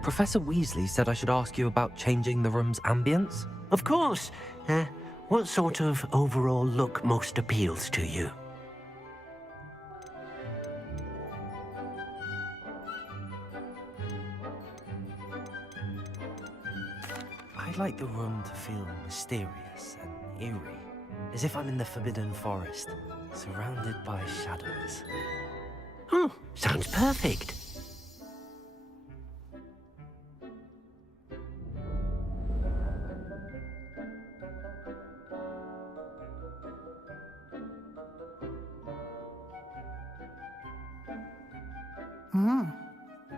Professor Weasley said I should ask you about changing the room's ambience. Of course. What sort of overall look most appeals to you? I'd like the room to feel mysterious and eerie, as if I'm in the Forbidden Forest, surrounded by shadows. Oh, sounds perfect.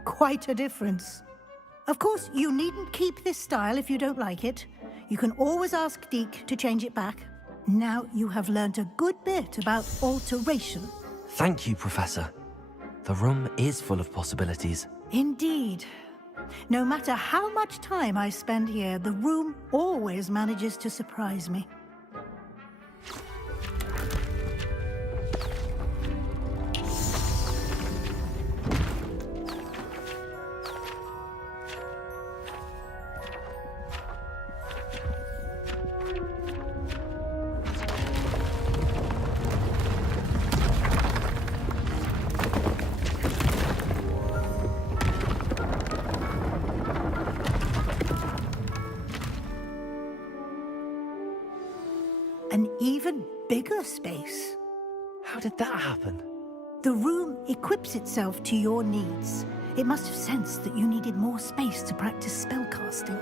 Quite a difference. Of course, you needn't keep this style if you don't like it. You can always ask Deke to change it back. Now you have learnt a good bit about alteration. Thank you, Professor. The room is full of possibilities. Indeed. No matter how much time I spend here, the room always manages to surprise me. An even bigger space. How did that happen? The room equips itself to your needs. It must have sensed that you needed more space to practice spellcasting.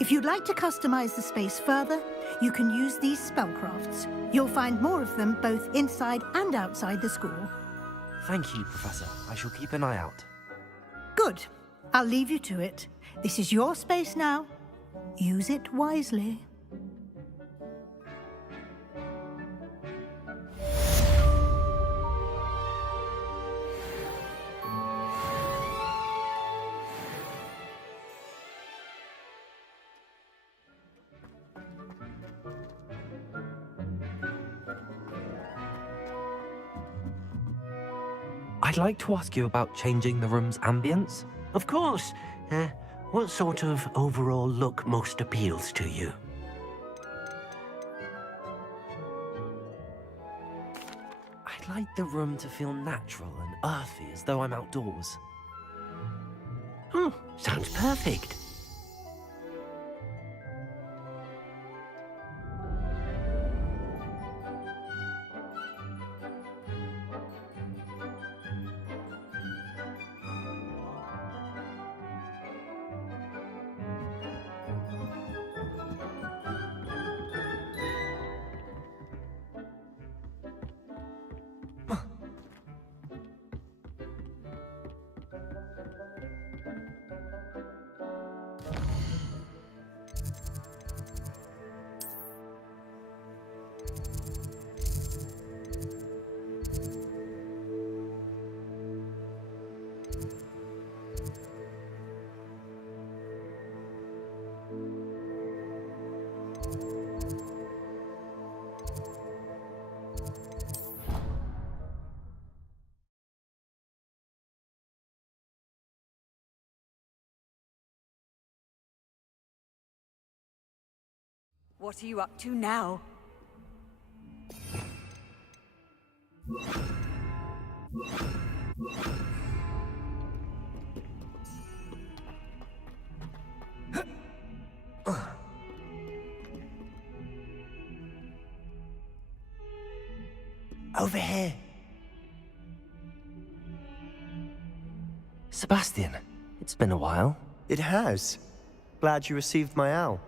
If you'd like to customize the space further, you can use these spellcrafts. You'll find more of them both inside and outside the school. Thank you, Professor. I shall keep an eye out. Good. I'll leave you to it. This is your space now. Use it wisely. I'd like to ask you about changing the room's ambience. Of course. What sort of overall look most appeals to you? I'd like the room to feel natural and earthy, as though I'm outdoors. Oh, sounds perfect. What are you up to now? Over here. Sebastian, it's been a while. It has. Glad you received my owl.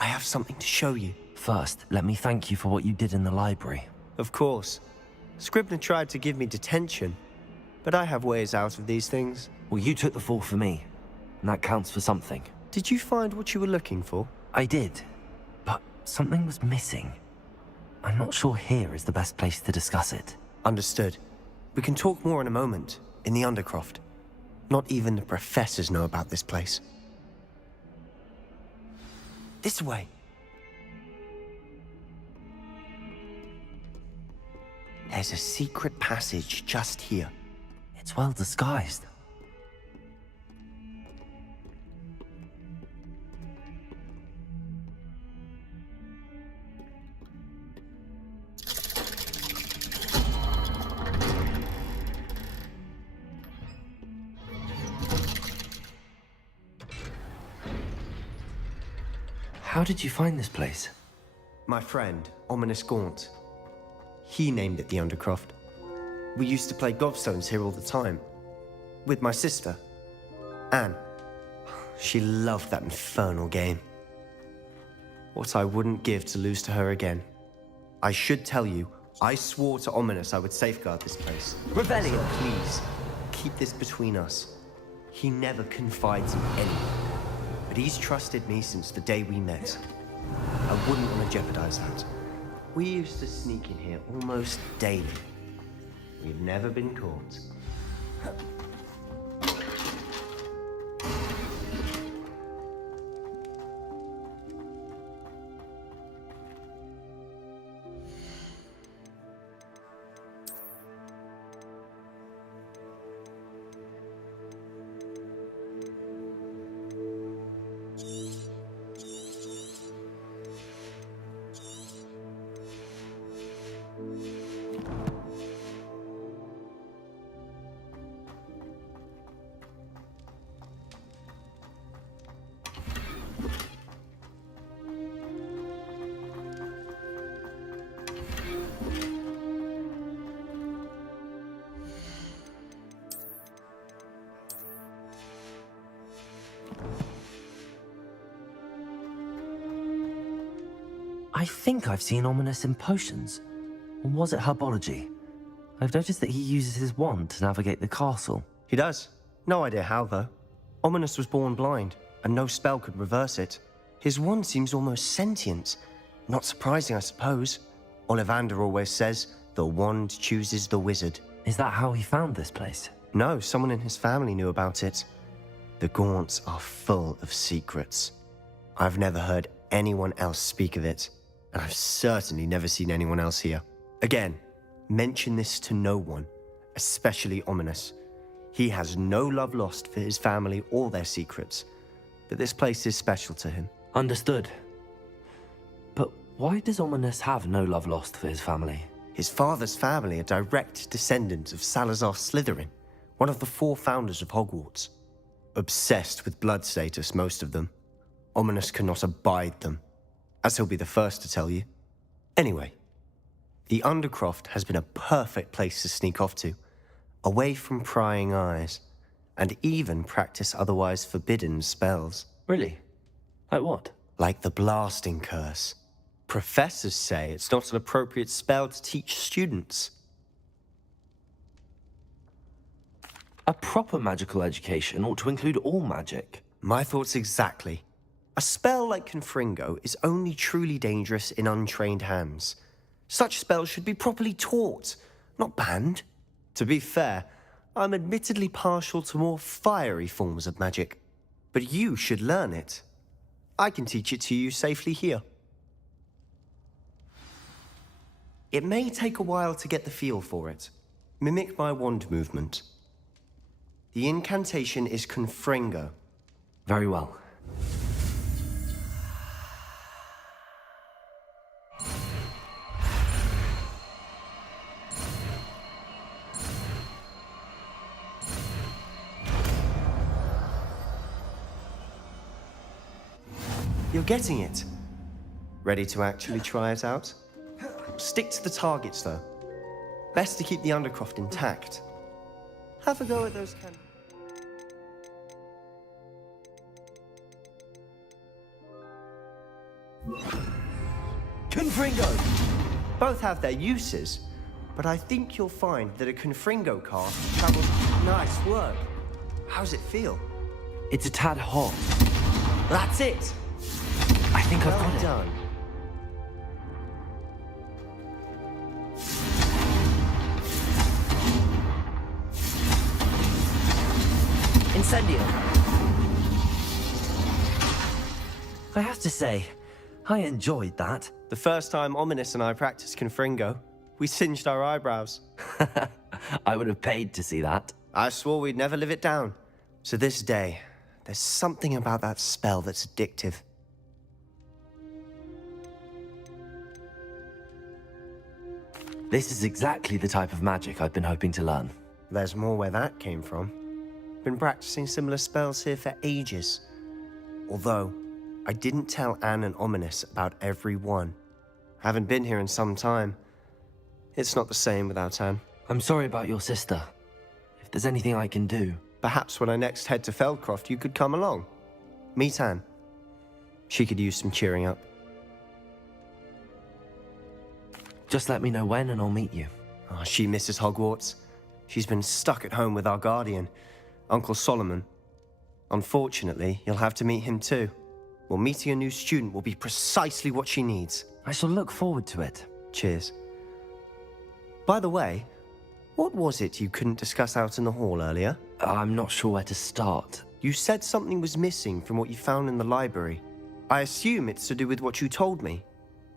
I have something to show you. First, let me thank you for what you did in the library. Of course. Scribner tried to give me detention, but I have ways out of these things. Well, you took the fall for me, and that counts for something. Did you find what you were looking for? I did, but something was missing. I'm not sure here is the best place to discuss it. Understood. We can talk more in a moment, in the Undercroft. Not even the professors know about this place. This way. There's a secret passage just here. It's well disguised. How did you find this place? My friend, Ominous Gaunt. He named it the Undercroft. We used to play gobstones here all the time. With my sister, Anne. She loved that infernal game. What I wouldn't give to lose to her again. I should tell you, I swore to Ominous I would safeguard this place. Rebellion! So please, keep this between us. He never confides in anyone. But he's trusted me since the day we met. I wouldn't want to jeopardize that. We used to sneak in here almost daily. We've never been caught. I think I've seen Ominous in potions. Or was it herbology? I've noticed that he uses his wand to navigate the castle. He does. No idea how, though. Ominous was born blind, and no spell could reverse it. His wand seems almost sentient. Not surprising, I suppose. Ollivander always says, the wand chooses the wizard. Is that how he found this place? No, someone in his family knew about it. The Gaunts are full of secrets. I've never heard anyone else speak of it, and I've certainly never seen anyone else here. Again, mention this to no one, especially Ominous. He has no love lost for his family or their secrets, but this place is special to him. Understood. But why does Ominous have no love lost for his family? His father's family are direct descendants of Salazar Slytherin, one of the 4 founders of Hogwarts. Obsessed with blood status, most of them. Ominous cannot abide them, as he'll be the first to tell you. Anyway, the Undercroft has been a perfect place to sneak off to, away from prying eyes, and even practice otherwise forbidden spells. Really? Like what? Like the Blasting Curse. Professors say it's not an appropriate spell to teach students. A proper magical education ought to include all magic. My thoughts exactly. A spell like Confringo is only truly dangerous in untrained hands. Such spells should be properly taught, not banned. To be fair, I'm admittedly partial to more fiery forms of magic, but you should learn it. I can teach it to you safely here. It may take a while to get the feel for it. Mimic my wand movement. The incantation is Confringo. Very well. You're getting it. Ready to actually try it out? Stick to the targets, though. Best to keep the Undercroft intact. Have a go at those cannons. Confringo! Both have their uses, but I think you'll find that a Confringo cast travels... Nice work. How's it feel? It's a tad hot. That's it! I think I've got Well it. done. Incendio. I have to say, I enjoyed that. The first time Ominous and I practiced Confringo, we singed our eyebrows. I would have paid to see that. I swore we'd never live it down. So this day, there's something about that spell that's addictive. This is exactly the type of magic I've been hoping to learn. There's more where that came from. Been practicing similar spells here for ages. Although, I didn't tell Anne and Ominous about every one. Haven't been here in some time. It's not the same without Anne. I'm sorry about your sister. If there's anything I can do... Perhaps when I next head to Feldcroft, you could come along. Meet Anne. She could use some cheering up. Just let me know when and I'll meet you. Oh, she misses Hogwarts. She's been stuck at home with our guardian, Uncle Solomon. Unfortunately, you'll have to meet him too. Well, meeting a new student will be precisely what she needs. I shall look forward to it. Cheers. By the way, what was it you couldn't discuss out in the hall earlier? I'm not sure where to start. You said something was missing from what you found in the library. I assume it's to do with what you told me.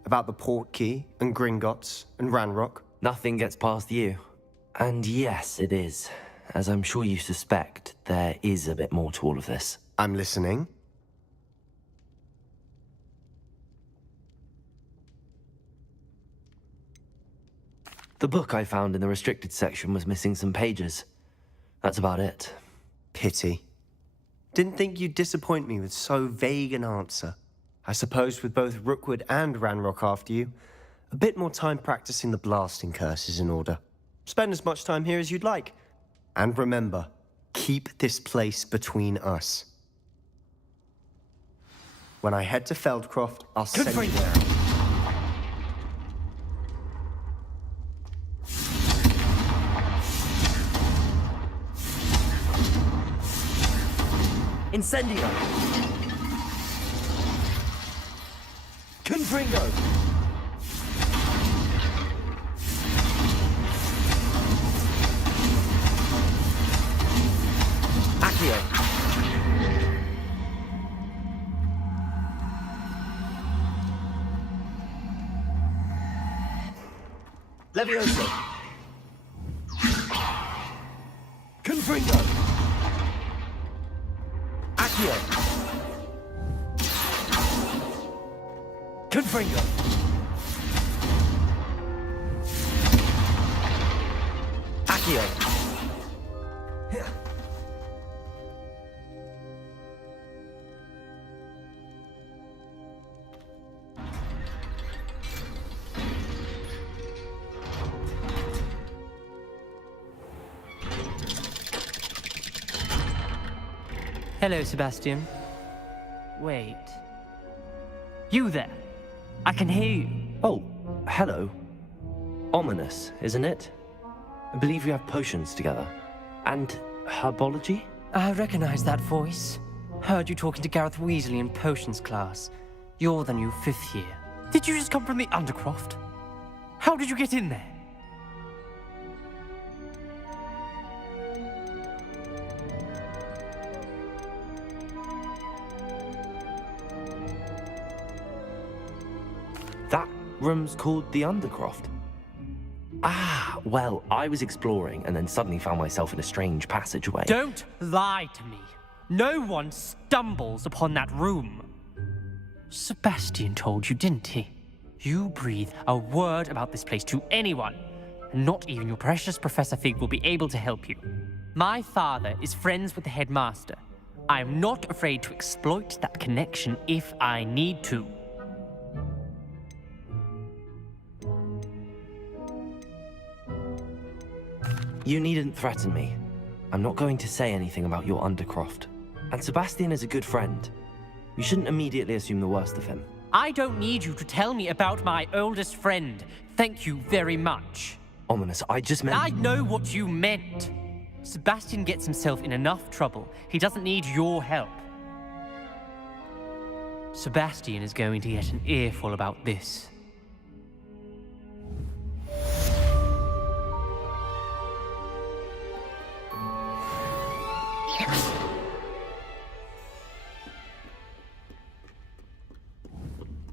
About the port key, and Gringotts, and Ranrock. Nothing gets past you. And yes, it is. As I'm sure you suspect, there is a bit more to all of this. I'm listening. The book I found in the restricted section was missing some pages. That's about it. Pity. Didn't think you'd disappoint me with so vague an answer. I suppose with both Rookwood and Ranrock after you, a bit more time practicing the blasting curse is in order. Spend as much time here as you'd like. And remember, keep this place between us. When I head to Feldcroft, I'll send you there. Incendio! Confringo! Accio! Levioso! Confringo! Accio! Confringo! Accio! Hello, Sebastian. Wait. You there? I can hear you. Oh, hello. Ominous, isn't it? I believe we have potions together. And herbology? I recognize that voice. Heard you talking to Gareth Weasley in potions class. You're the new 5th year. Did you just come from the Undercroft? How did you get in there? That room's called the Undercroft. Ah, well, I was exploring and then suddenly found myself in a strange passageway. Don't lie to me. No one stumbles upon that room. Sebastian told you, didn't he? You breathe a word about this place to anyone, and not even your precious Professor Fig will be able to help you. My father is friends with the headmaster. I am not afraid to exploit that connection if I need to. You needn't threaten me. I'm not going to say anything about your Undercroft. And Sebastian is a good friend. You shouldn't immediately assume the worst of him. I don't need you to tell me about my oldest friend. Thank you very much. Ominous, I just meant... I know what you meant. Sebastian gets himself in enough trouble. He doesn't need your help. Sebastian is going to get an earful about this.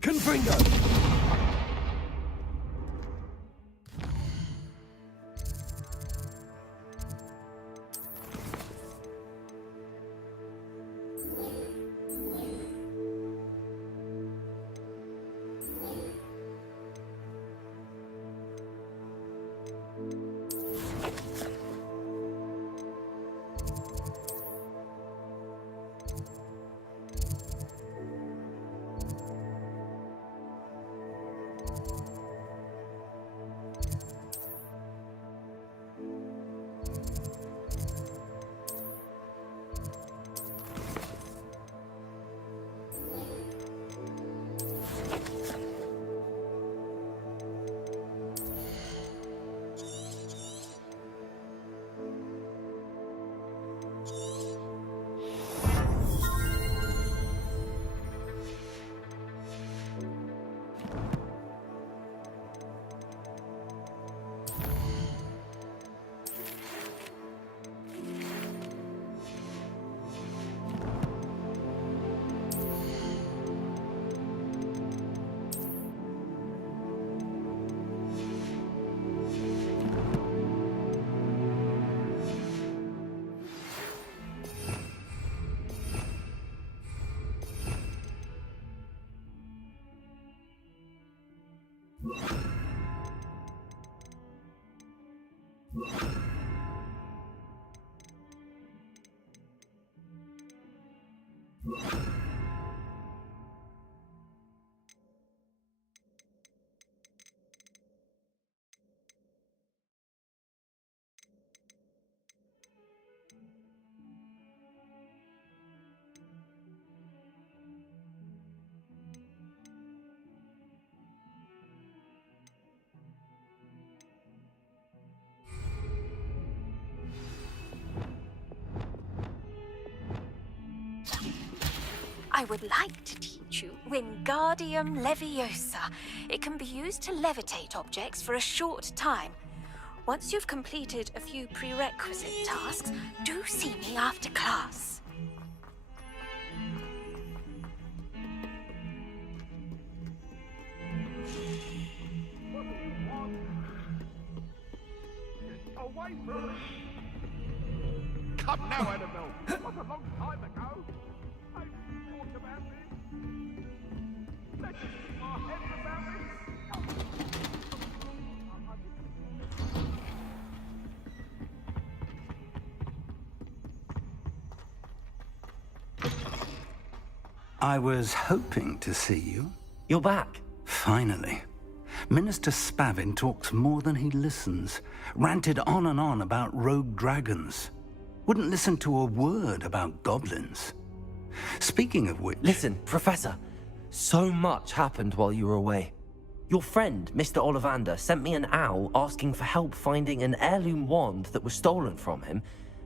Confringo! I would like to teach you Wingardium Leviosa. It can be used to levitate objects for a short time. Once you've completed a few prerequisite tasks, do see me after class. Away from me! Come now, Annabelle. That was a long time ago. I thought about this. Let's keep our heads about I was hoping to see you. You're back. Finally. Minister Spavin talks more than he listens. Ranted on and on about rogue dragons. Wouldn't listen to a word about goblins. Speaking of which... Listen, Professor. So much happened while you were away. Your friend, Mr. Ollivander, sent me an owl asking for help finding an heirloom wand that was stolen from him.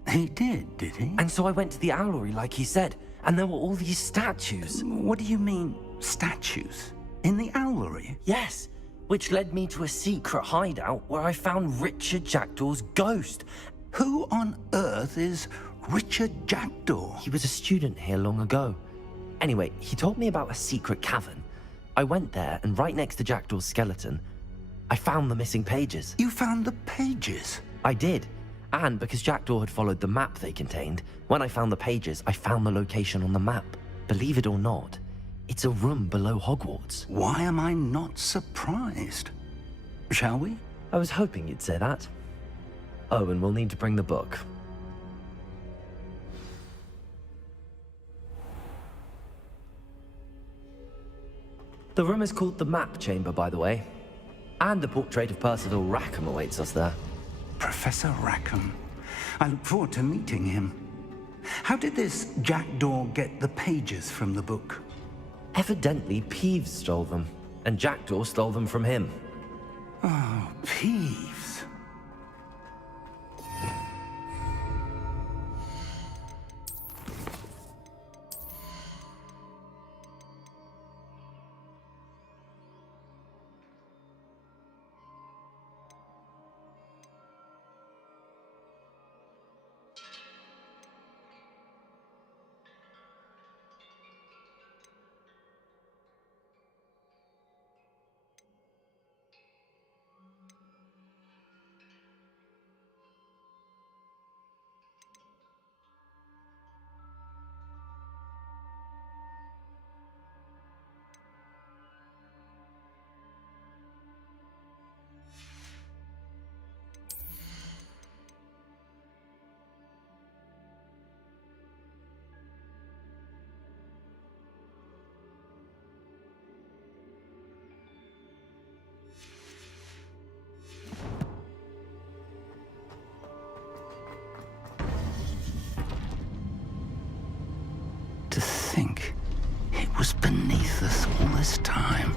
He did he? And so I went to the owlery like he said, and there were all these statues. What do you mean, statues? In the owlery? Yes, which led me to a secret hideout where I found Richard Jackdaw's ghost. Who on earth is Richard Jackdaw? He was a student here long ago. Anyway, he told me about a secret cavern. I went there, and right next to Jackdaw's skeleton, I found the missing pages. You found the pages? I did. And because Jackdaw had followed the map they contained, when I found the pages, I found the location on the map. Believe it or not, it's a room below Hogwarts. Why am I not surprised? Shall we? I was hoping you'd say that. Oh, and we'll need to bring the book. The room is called the Map Chamber, by the way. And a portrait of Percival Rackham awaits us there. Professor Rackham. I look forward to meeting him. How did this Jackdaw get the pages from the book? Evidently, Peeves stole them, and Jackdaw stole them from him. Oh, Peeves. To think it was beneath us all this time.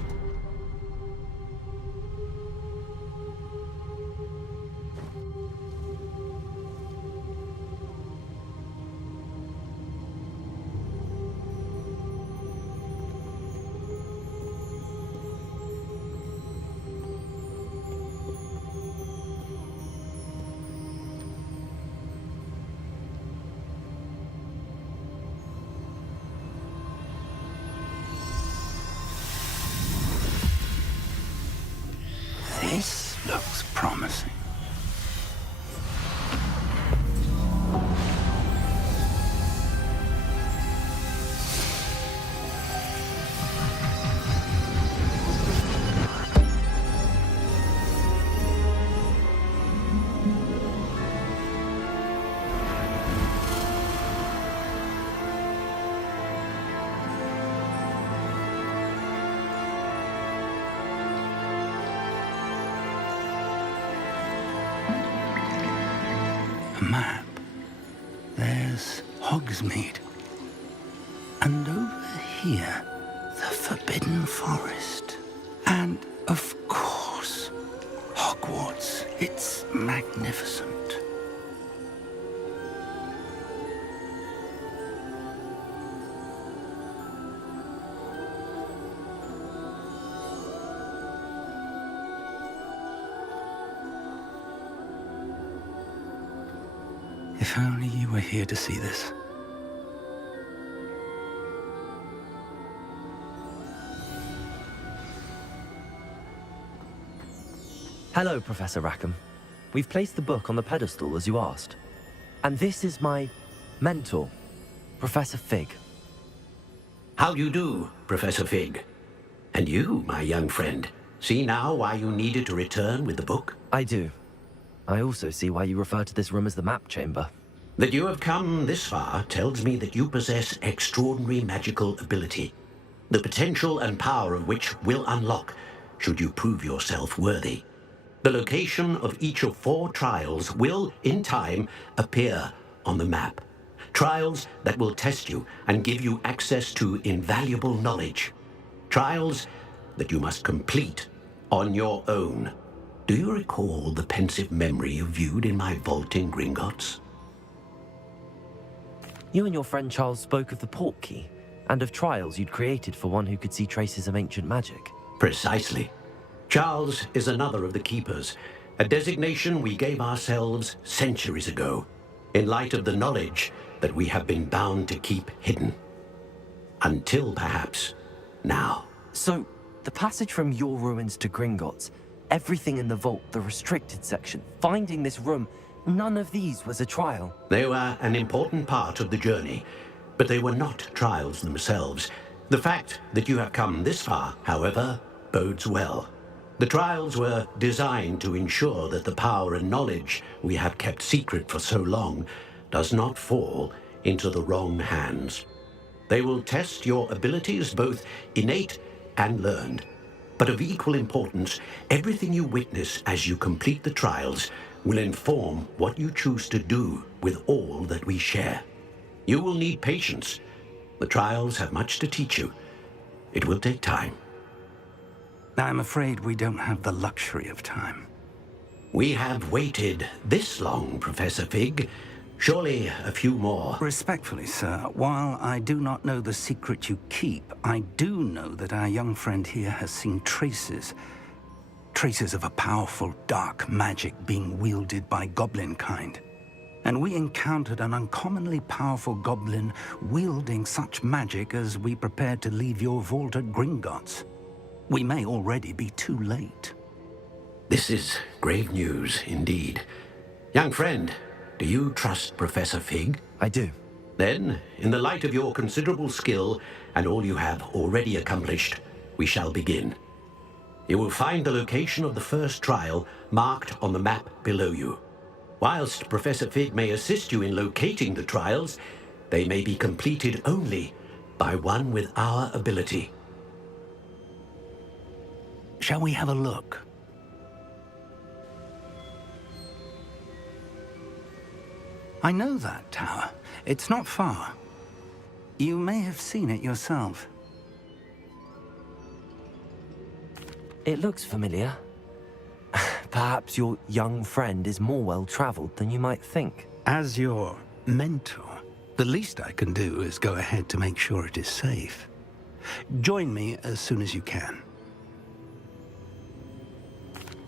there's Hogsmeade. And over here, the Forbidden Forest. And, of course, Hogwarts. It's magnificent. If only you were here to see this. Hello, Professor Rackham. We've placed the book on the pedestal as you asked. And this is my mentor, Professor Fig. How do you do, Professor Fig? And you, my young friend, see now why you needed to return with the book? I do. I also see why you refer to this room as the map chamber. That you have come this far tells me that you possess extraordinary magical ability, the potential and power of which will unlock should you prove yourself worthy. The location of each of 4 trials will, in time, appear on the map. Trials that will test you and give you access to invaluable knowledge. Trials that you must complete on your own. Do you recall the pensive memory you viewed in my vault in Gringotts? You and your friend Charles spoke of the port key, and of trials you'd created for one who could see traces of ancient magic. Precisely. Charles is another of the Keepers, a designation we gave ourselves centuries ago, in light of the knowledge that we have been bound to keep hidden. Until, perhaps, now. So, the passage from your ruins to Gringotts, everything in the vault, the restricted section, finding this room, none of these was a trial. They were an important part of the journey, but they were not trials themselves. The fact that you have come this far, however, bodes well. The trials were designed to ensure that the power and knowledge we have kept secret for so long does not fall into the wrong hands. They will test your abilities, both innate and learned. But of equal importance, everything you witness as you complete the trials will inform what you choose to do with all that we share. You will need patience. The trials have much to teach you. It will take time. I'm afraid we don't have the luxury of time. We have waited this long, Professor Fig. Surely a few more. Respectfully, sir, while I do not know the secret you keep, I do know that our young friend here has seen traces of a powerful dark magic being wielded by goblin kind. And we encountered an uncommonly powerful goblin wielding such magic as we prepared to leave your vault at Gringotts. We may already be too late. This is grave news indeed. Young friend, do you trust Professor Fig? I do. Then, in the light of your considerable skill and all you have already accomplished, we shall begin. You will find the location of the first trial marked on the map below you. Whilst Professor Fig may assist you in locating the trials, they may be completed only by one with our ability. Shall we have a look? I know that tower. It's not far. You may have seen it yourself. It looks familiar. Perhaps your young friend is more well-traveled than you might think. As your mentor, the least I can do is go ahead to make sure it is safe. Join me as soon as you can.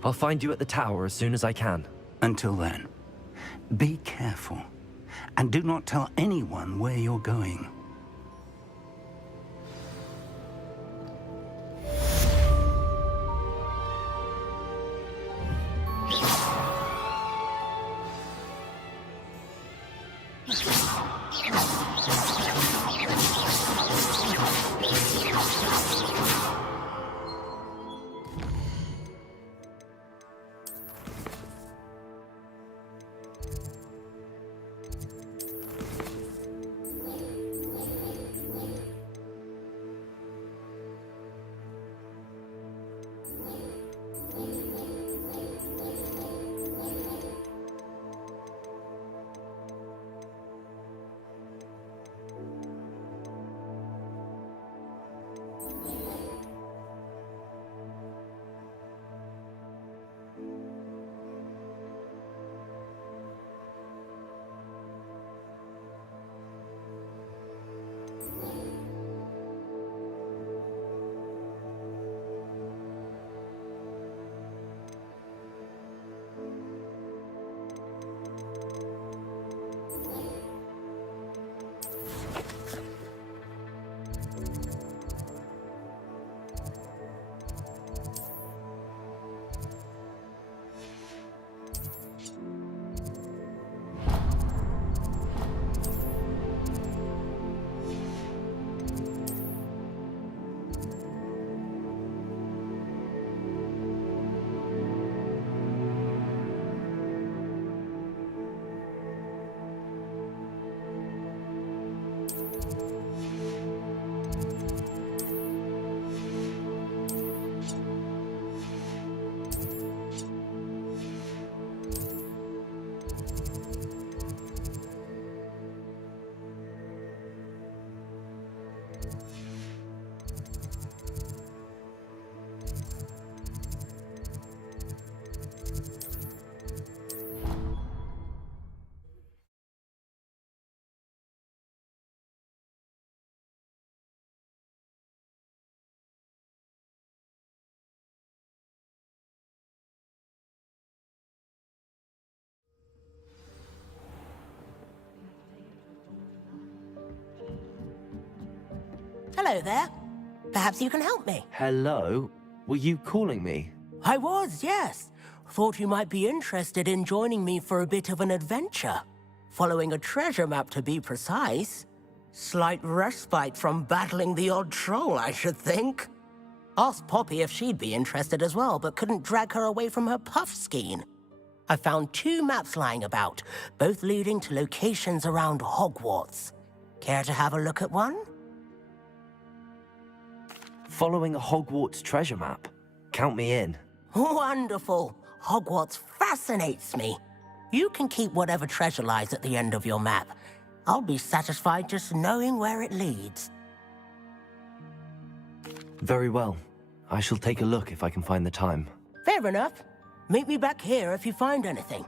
I'll find you at the tower as soon as I can. Until then, be careful, and do not tell anyone where you're going. Hello there. Perhaps you can help me. Hello? Were you calling me? I was, yes. Thought you might be interested in joining me for a bit of an adventure. Following a treasure map, to be precise. Slight respite from battling the odd troll, I should think. Asked Poppy if she'd be interested as well, but couldn't drag her away from her puff skein. I found 2 maps lying about, both leading to locations around Hogwarts. Care to have a look at one? Following a Hogwarts treasure map? Count me in. Wonderful. Hogwarts fascinates me. You can keep whatever treasure lies at the end of your map. I'll be satisfied just knowing where it leads. Very well. I shall take a look if I can find the time. Fair enough. Meet me back here if you find anything.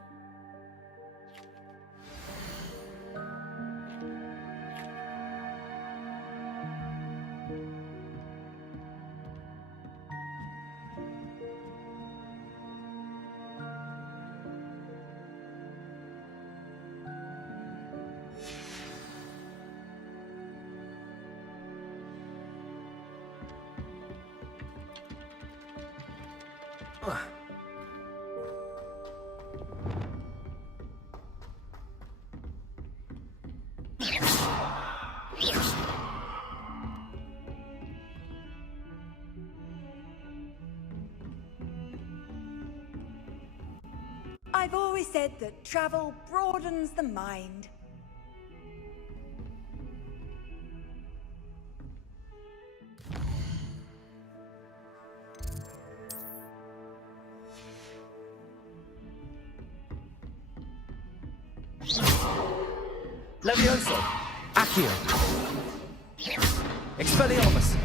I've always said that travel broadens the mind. Levioso! Accio! Expelliarmus!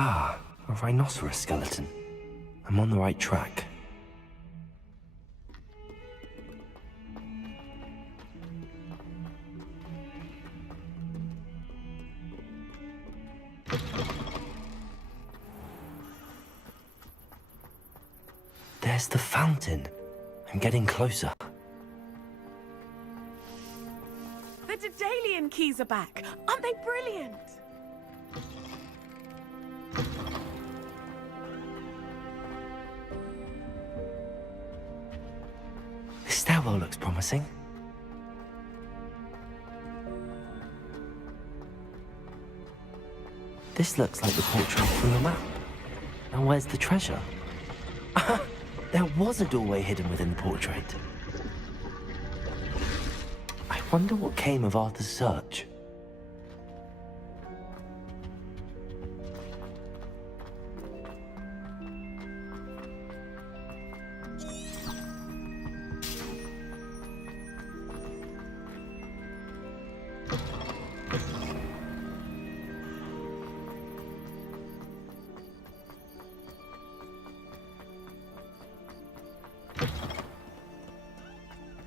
Ah, a rhinoceros skeleton. I'm on the right track. There's the fountain. I'm getting closer. The Daedalian keys are back. Aren't they brilliant? This stairwell looks promising. This looks like the portrait from the map. Now where's the treasure? There was a doorway hidden within the portrait. I wonder what came of Arthur's search.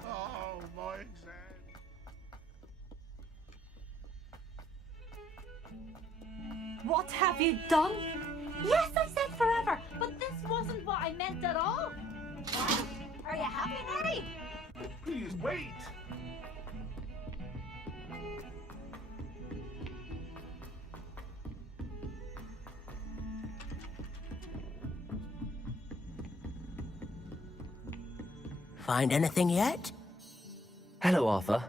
Oh, my exam. What have you done? Yes, I said forever, but this wasn't what I meant at all. Well, are you happy, Mary? Please wait. Find anything yet? Hello, Arthur.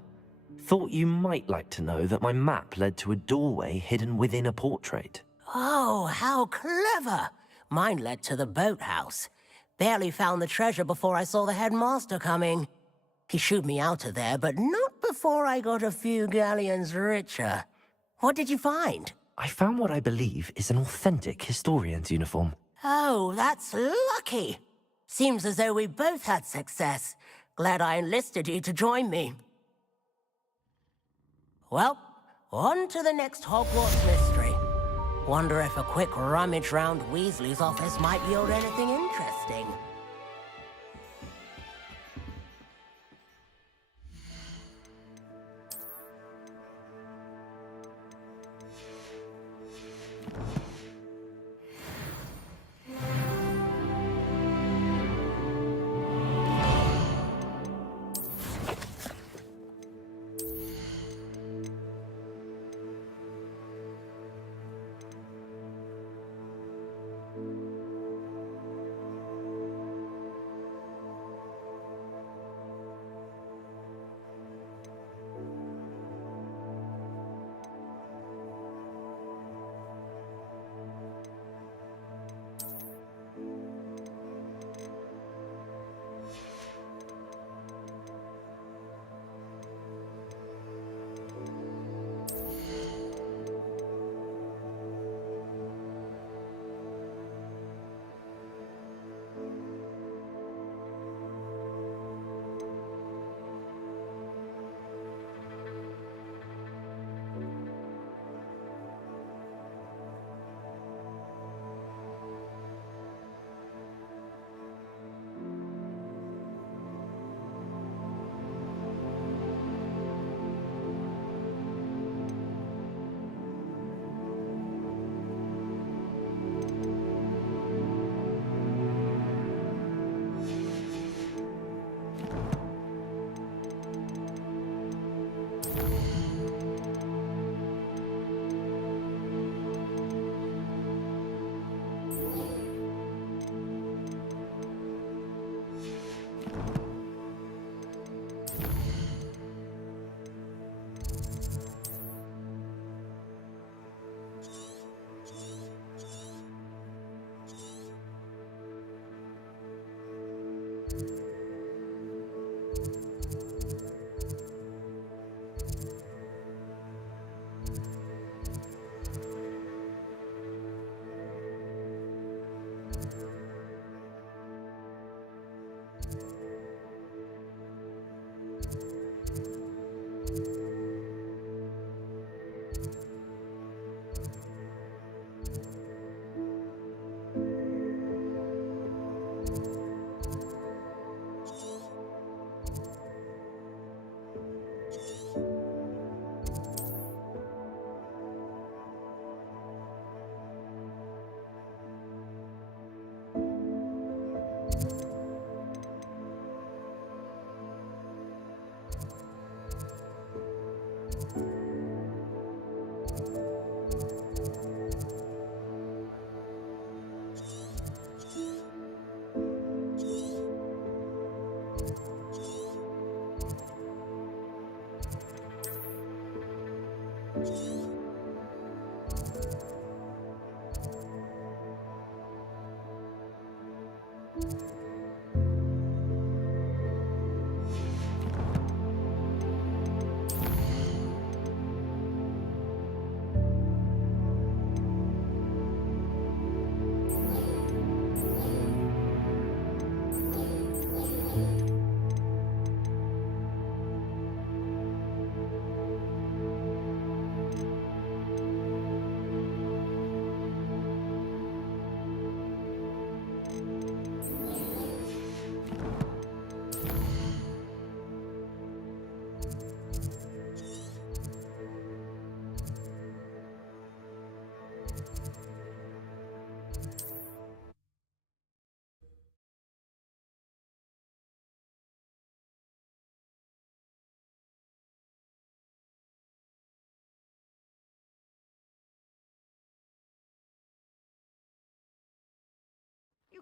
Thought you might like to know that my map led to a doorway hidden within a portrait. Oh, how clever! Mine led to the boathouse. Barely found the treasure before I saw the headmaster coming. He shooed me out of there, but not before I got a few galleons richer. What did you find? I found what I believe is an authentic historian's uniform. Oh, that's lucky. Seems as though we both had success. Glad I enlisted you to join me. Well, on to the next Hogwarts mystery. Wonder if a quick rummage round Weasley's office might yield anything interesting.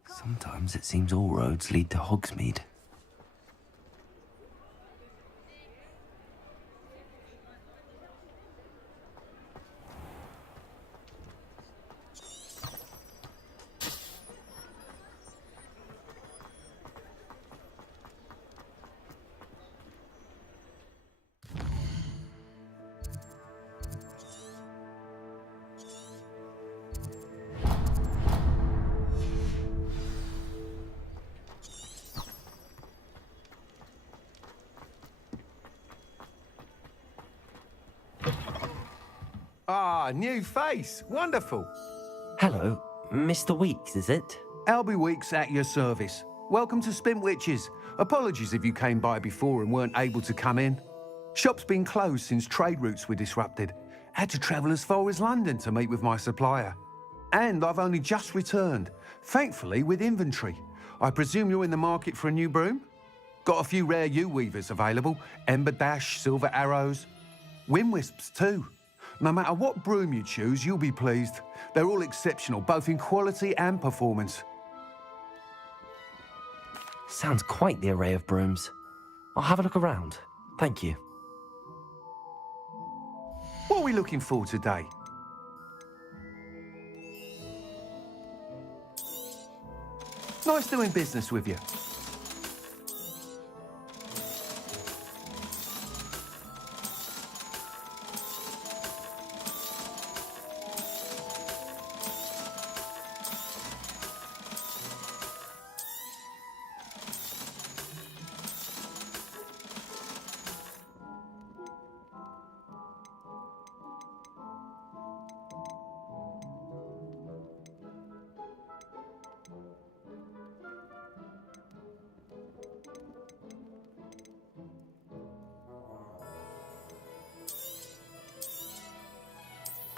Sometimes it seems all roads lead to Hogsmeade. Ah, new face. Wonderful. Hello, Mr. Weeks, is it? Albie Weeks at your service. Welcome to Spintwitches. Apologies if you came by before and weren't able to come in. Shop's been closed since trade routes were disrupted. Had to travel as far as London to meet with my supplier. And I've only just returned, thankfully with inventory. I presume you're in the market for a new broom? Got a few rare U-weavers available, Ember Dash, Silver Arrows, Wind Wisps too. No matter what broom you choose, you'll be pleased. They're all exceptional, both in quality and performance. Sounds quite the array of brooms. I'll have a look around. Thank you. What are we looking for today? Nice doing business with you.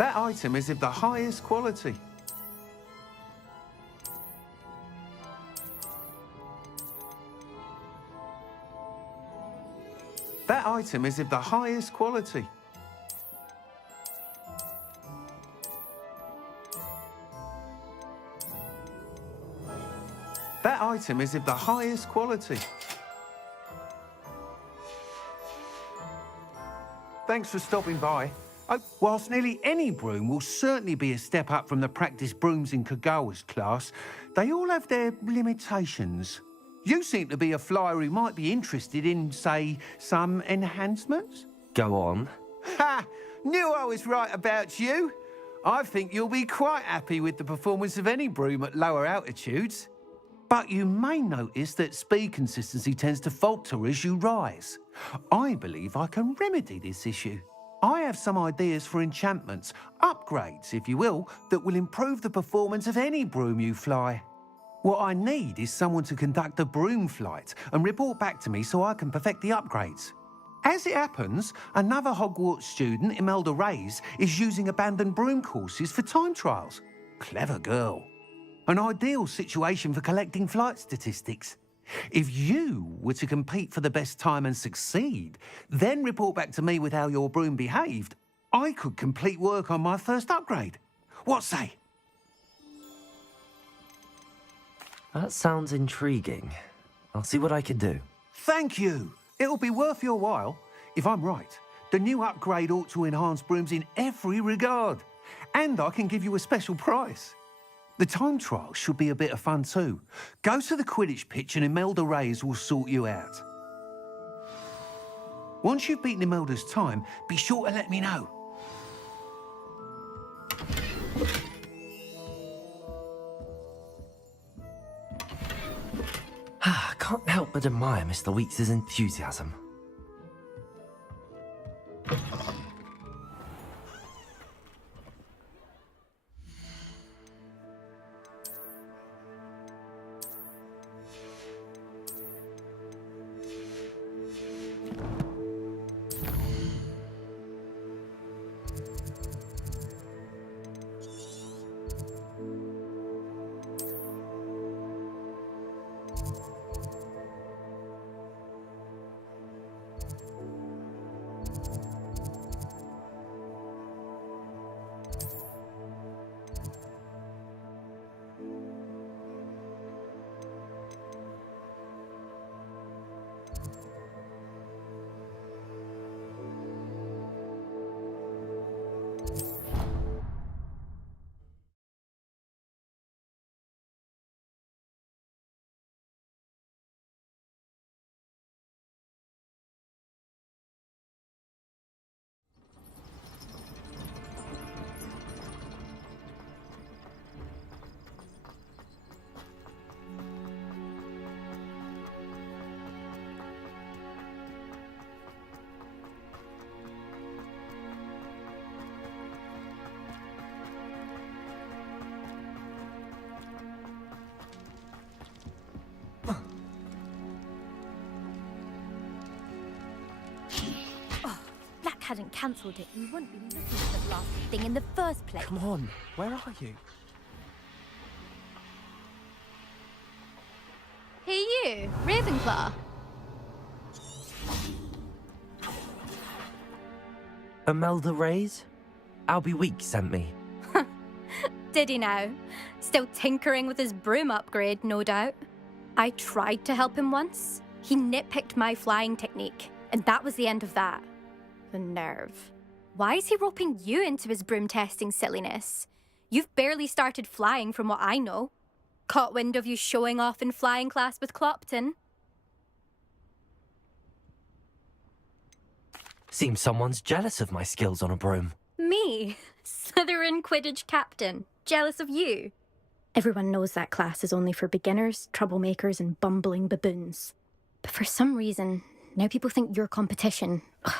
That item is of the highest quality. That item is of the highest quality. That item is of the highest quality. Thanks for stopping by. Whilst nearly any broom will certainly be a step up from the practice brooms in Kagawa's class, they all have their limitations. You seem to be a flyer who might be interested in, say, some enhancements? Go on. Ha! Knew I was right about you. I think you'll be quite happy with the performance of any broom at lower altitudes. But you may notice that speed consistency tends to falter as you rise. I believe I can remedy this issue. I have some ideas for enchantments, upgrades, if you will, that will improve the performance of any broom you fly. What I need is someone to conduct a broom flight and report back to me so I can perfect the upgrades. As it happens, another Hogwarts student, Imelda Reyes, is using abandoned broom courses for time trials. Clever girl. An ideal situation for collecting flight statistics. If you were to compete for the best time and succeed, then report back to me with how your broom behaved, I could complete work on my first upgrade. What say? That sounds intriguing. I'll see what I can do. Thank you. It'll be worth your while. If I'm right, the new upgrade ought to enhance brooms in every regard. And I can give you a special price. The time trial should be a bit of fun too. Go to the Quidditch pitch and Imelda Reyes will sort you out. Once you've beaten Imelda's time, be sure to let me know. Can't help but admire Mr. Weeks' enthusiasm. hadn't cancelled it, we wouldn't be looking at the blasted thing in the first place. Come on, where are you? Hey you, Ravenclaw. Imelda Reyes? Albie Weeks sent me. Did he now? Still tinkering with his broom upgrade, no doubt. I tried to help him once. He nitpicked my flying technique, and that was the end of that. The nerve. Why is he roping you into his broom testing silliness? You've barely started flying from what I know. Caught wind of you showing off in flying class with Clopton. Seems someone's jealous of my skills on a broom. Me? Slytherin Quidditch captain. Jealous of you? Everyone knows that class is only for beginners, troublemakers, and bumbling baboons. But for some reason, now people think you're competition. Ugh,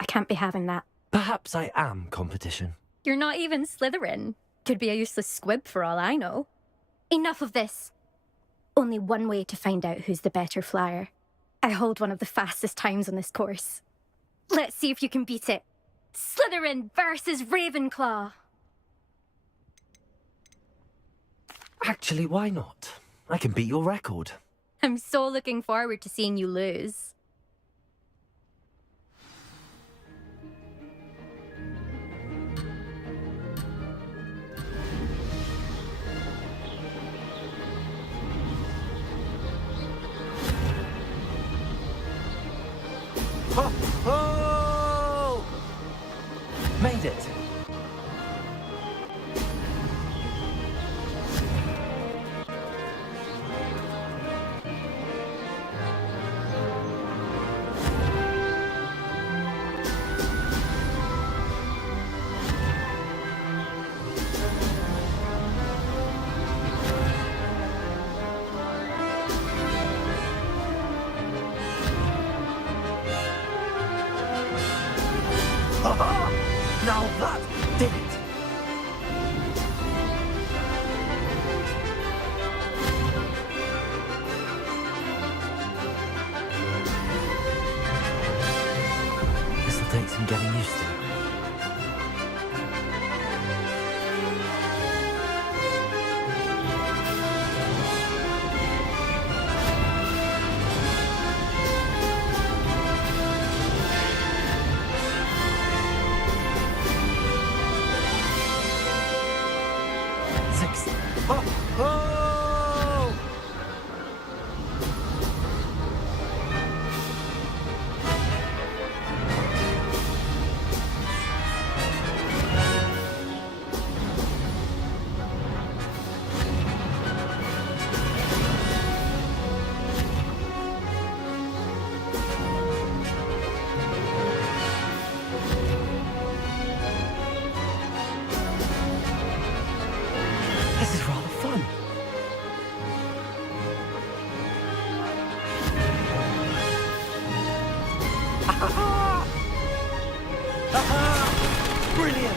I can't be having that. Perhaps I am competition. You're not even Slytherin. Could be a useless squib for all I know. Enough of this. Only one way to find out who's the better flyer. I hold one of the fastest times on this course. Let's see if you can beat it. Slytherin versus Ravenclaw. Actually, why not? I can beat your record. I'm so looking forward to seeing you lose. Ho, ho! Made it. Now that did it! This'll take some getting used to. This is rather fun. Brilliant!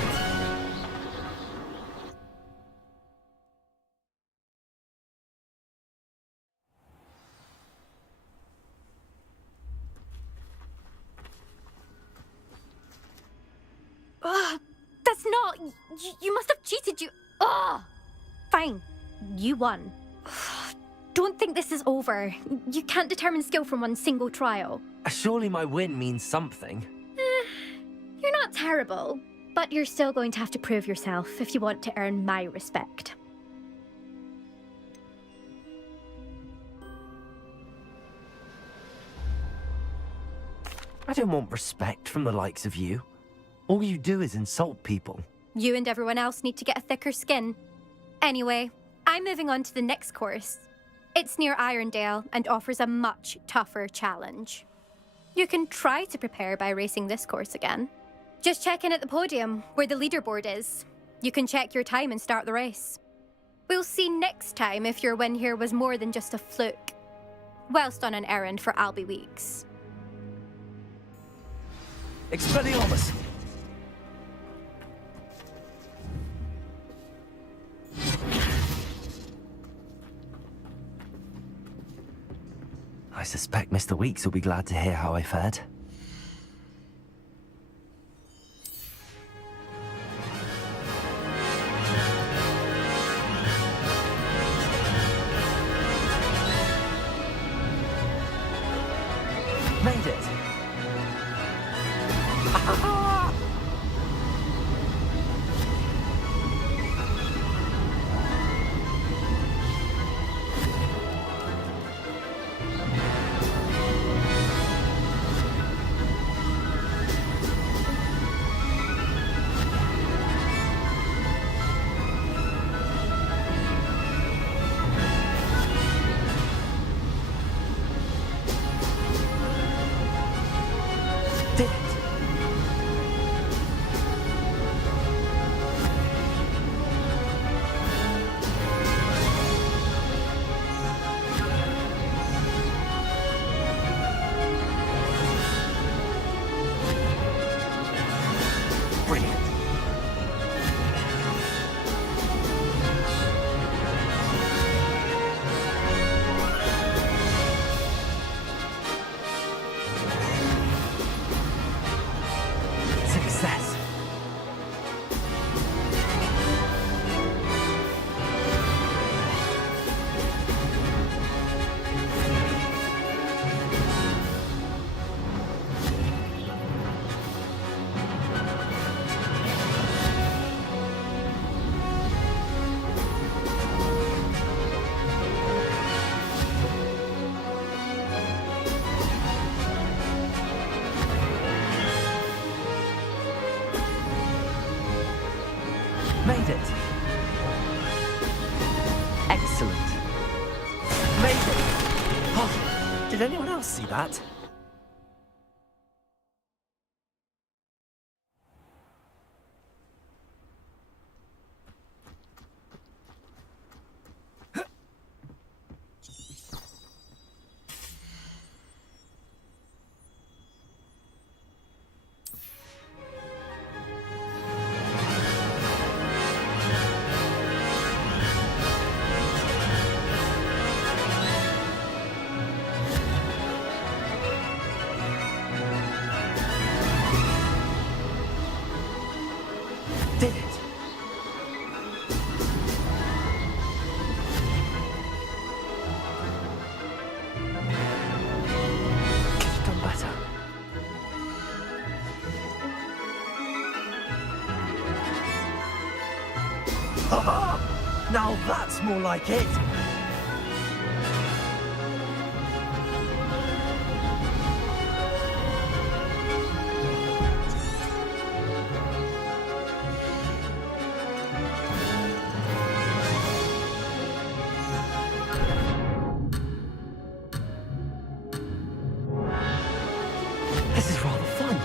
That's not... You must have cheated, you... Ugh! Fine. You won. Don't think this is over. You can't determine skill from one single trial. Surely my win means something. You're not terrible, but you're still going to have to prove yourself if you want to earn my respect. I don't want respect from the likes of you. All you do is insult people. You and everyone else need to get a thicker skin. Anyway, I'm moving on to the next course. It's near Irondale and offers a much tougher challenge. You can try to prepare by racing this course again. Just check in at the podium, where the leaderboard is. You can check your time and start the race. We'll see next time if your win here was more than just a fluke. Whilst on an errand for Albie Weeks. Expelliarmus! I suspect Mr. Weeks will be glad to hear how I fared. Brilliant. Success. Made it. Excellent. Made it. Oh, did anyone else see that? Did it. Could have done better. Now that's more like it. This is rather fun.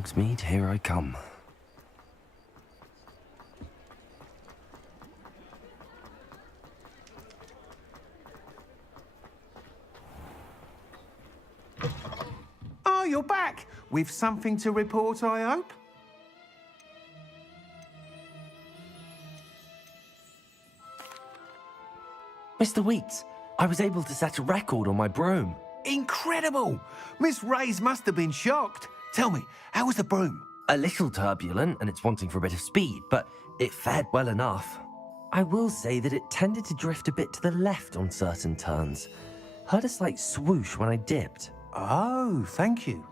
Hogsmeade, here I come. Oh, you're back! With something to report, I hope? Mr. Weeks, I was able to set a record on my broom. Incredible! Miss Reyes must have been shocked. Tell me, how was the broom? A little turbulent, and it's wanting for a bit of speed, but it fared well enough. I will say that it tended to drift a bit to the left on certain turns. Heard a slight swoosh when I dipped. Oh, thank you.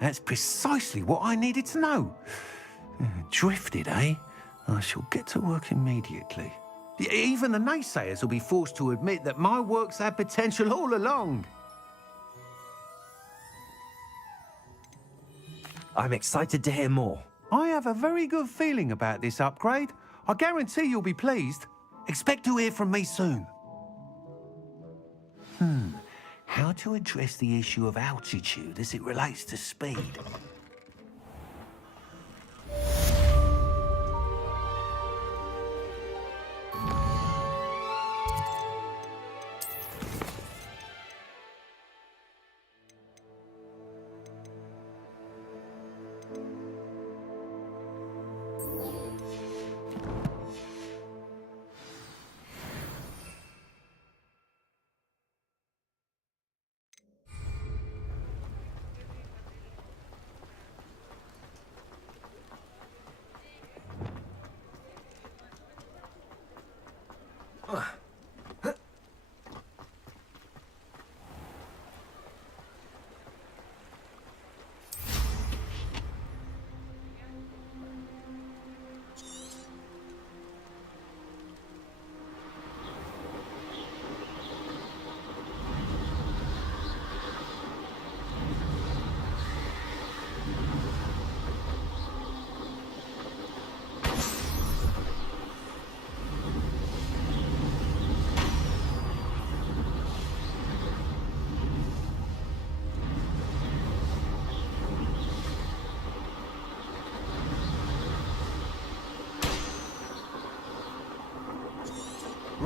That's precisely what I needed to know. Drifted, eh? I shall get to work immediately. Even the naysayers will be forced to admit that my work's had potential all along. I'm excited to hear more. I have a very good feeling about this upgrade. I guarantee you'll be pleased. Expect to hear from me soon. How to address the issue of altitude as it relates to speed?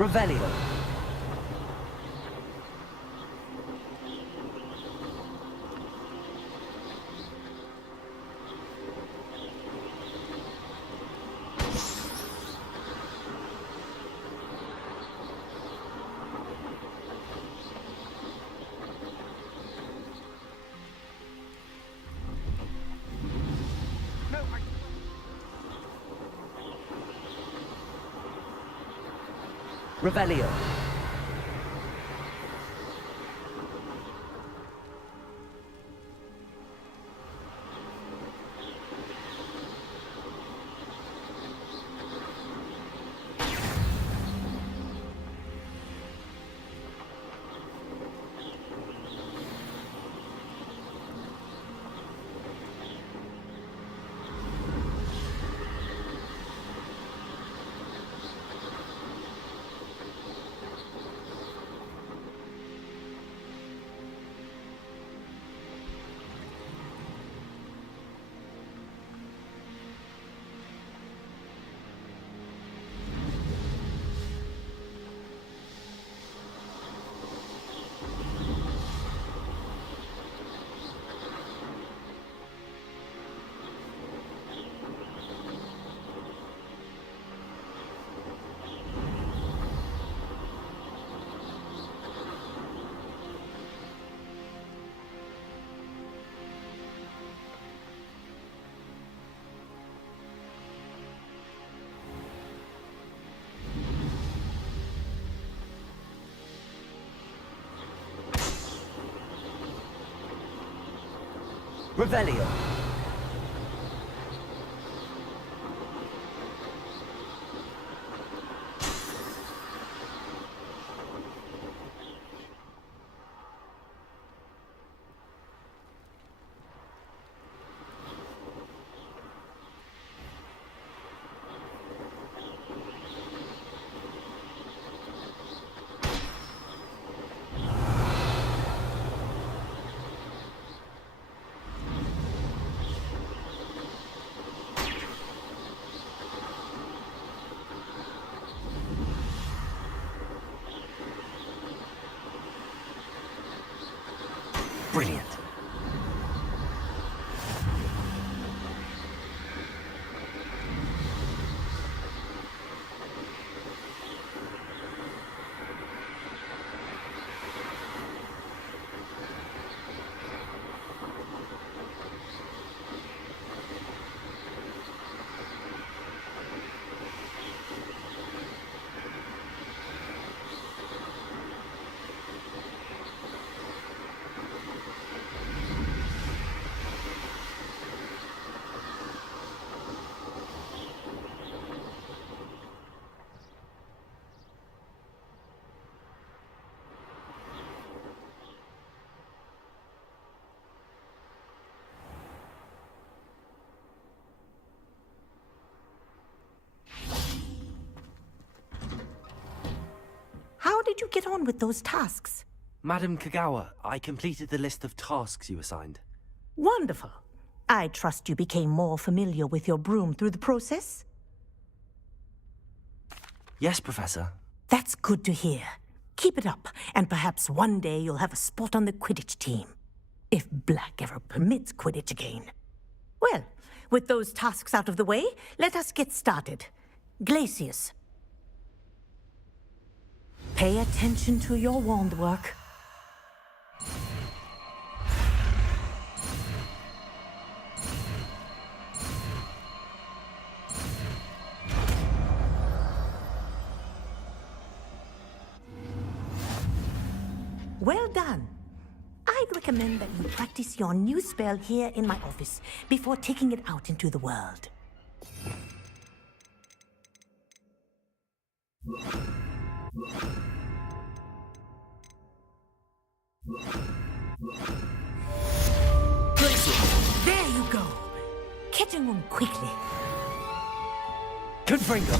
Revelio. Revelio. Revelio. How'd you get on with those tasks? Madam Kagawa, I completed the list of tasks you assigned. Wonderful. I trust you became more familiar with your broom through the process? Yes, Professor. That's good to hear. Keep it up, and perhaps one day you'll have a spot on the Quidditch team. If Black ever permits Quidditch again. Well, with those tasks out of the way, let us get started. Glacius. Pay attention to your wand work. Well done. I'd recommend that you practice your new spell here in my office before taking it out into the world. There you go. Catching on quickly. Confringo.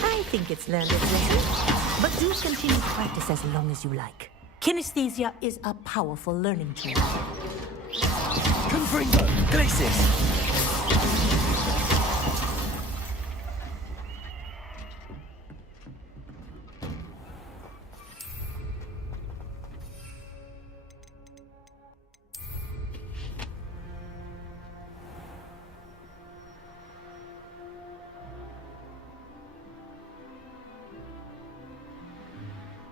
I think it's learned its lesson, but do continue to practice as long as you like. Kinesthesia is a powerful learning tool. Confringo. Glacis.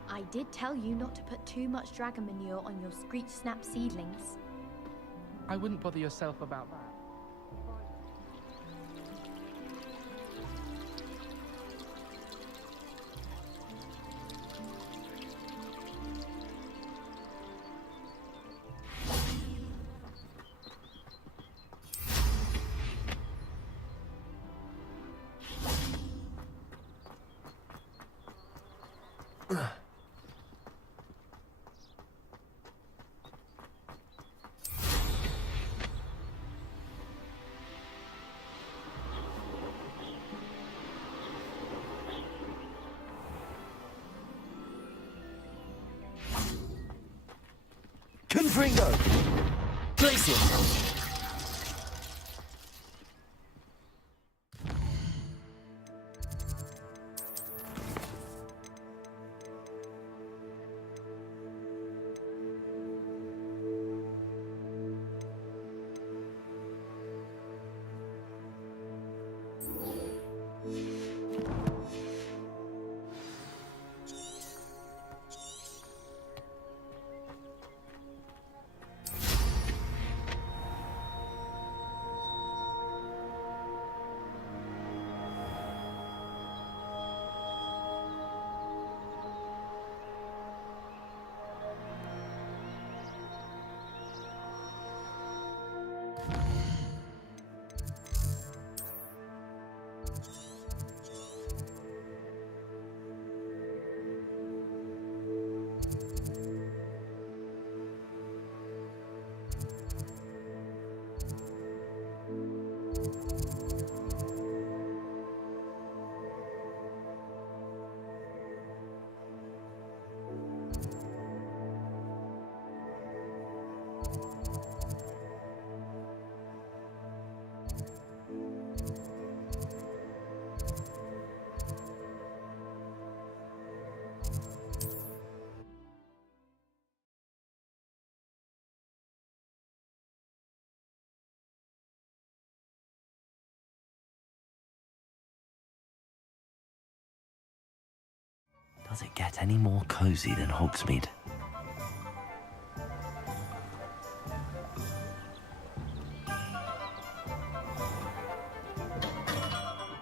I did tell you not to put too much dragon manure on your Screech Snap seedlings. I wouldn't bother yourself about that. Confringo. Glacis. Does it get any more cozy than Hogsmeade?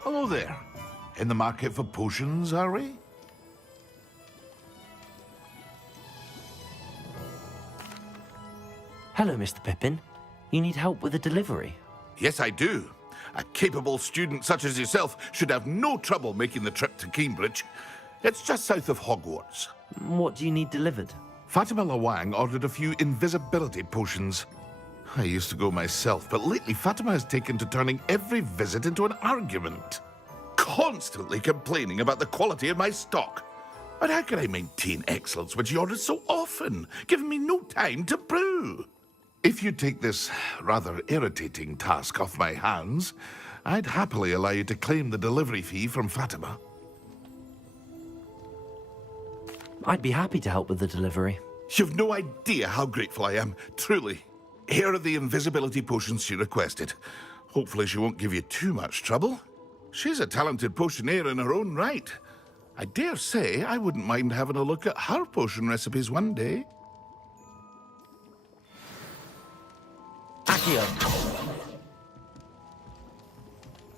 Hello there. In the market for potions, are we? Hello, Mr. Pippin. You need help with a delivery? Yes, I do. A capable student such as yourself should have no trouble making the trip to Cambridge. It's just south of Hogwarts. What do you need delivered? Fatima Lawang ordered a few invisibility potions. I used to go myself, but lately Fatima has taken to turning every visit into an argument. Constantly complaining about the quality of my stock. But how can I maintain excellence when she orders so often, giving me no time to brew? If you take this rather irritating task off my hands, I'd happily allow you to claim the delivery fee from Fatima. I'd be happy to help with the delivery. You've no idea how grateful I am, truly. Here are the invisibility potions she requested. Hopefully she won't give you too much trouble. She's a talented potioneer in her own right. I dare say I wouldn't mind having a look at her potion recipes one day. Accio.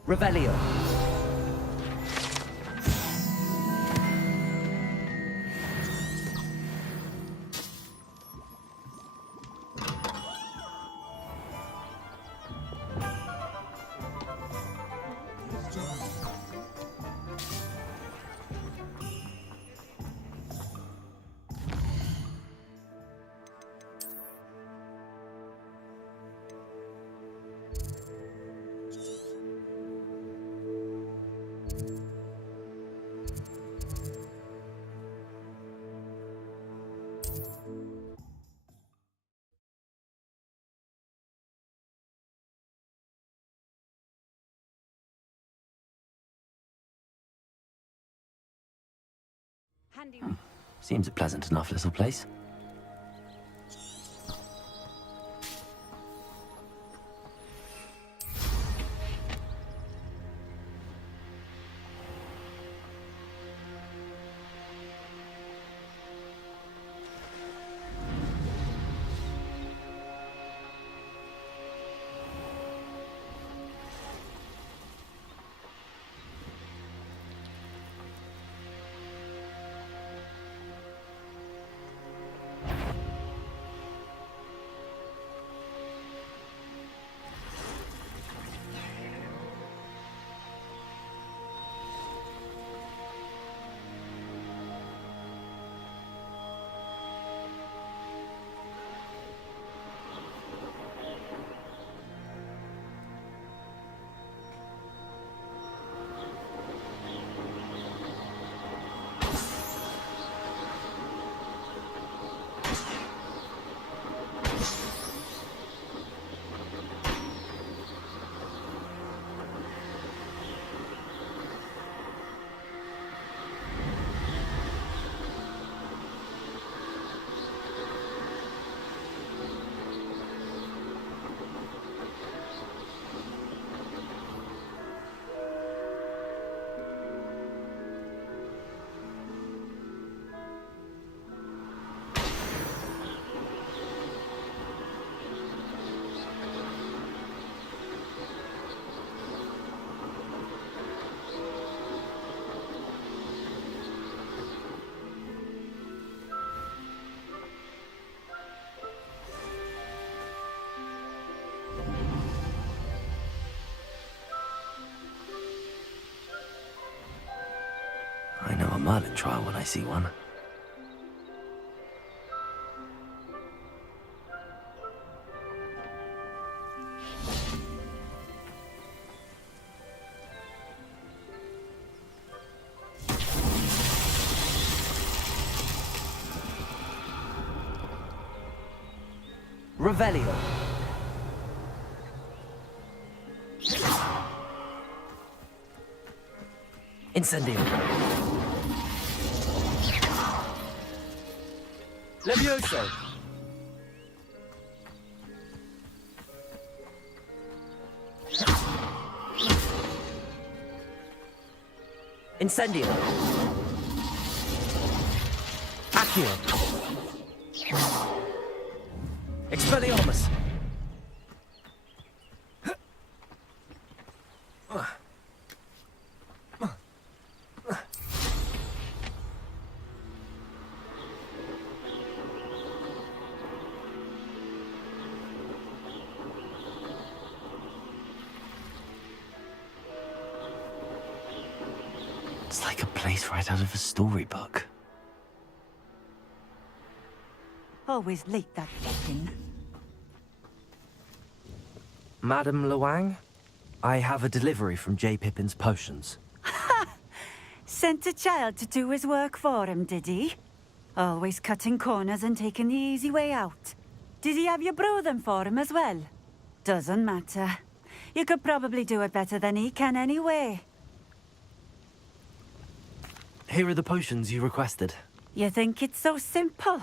Revelio. Seems a pleasant enough little place. I know a Merlin trial when I see one. Revelio. Incendio. Levioso. Incendio. Accio. Expelliarmus. It's like a place right out of a storybook. Always late, that thing. Madam Luang? I have a delivery from J. Pippin's potions. Sent a child to do his work for him, did he? Always cutting corners and taking the easy way out. Did he have you brew them for him as well? Doesn't matter. You could probably do it better than he can anyway. Here are the potions you requested. You think it's so simple?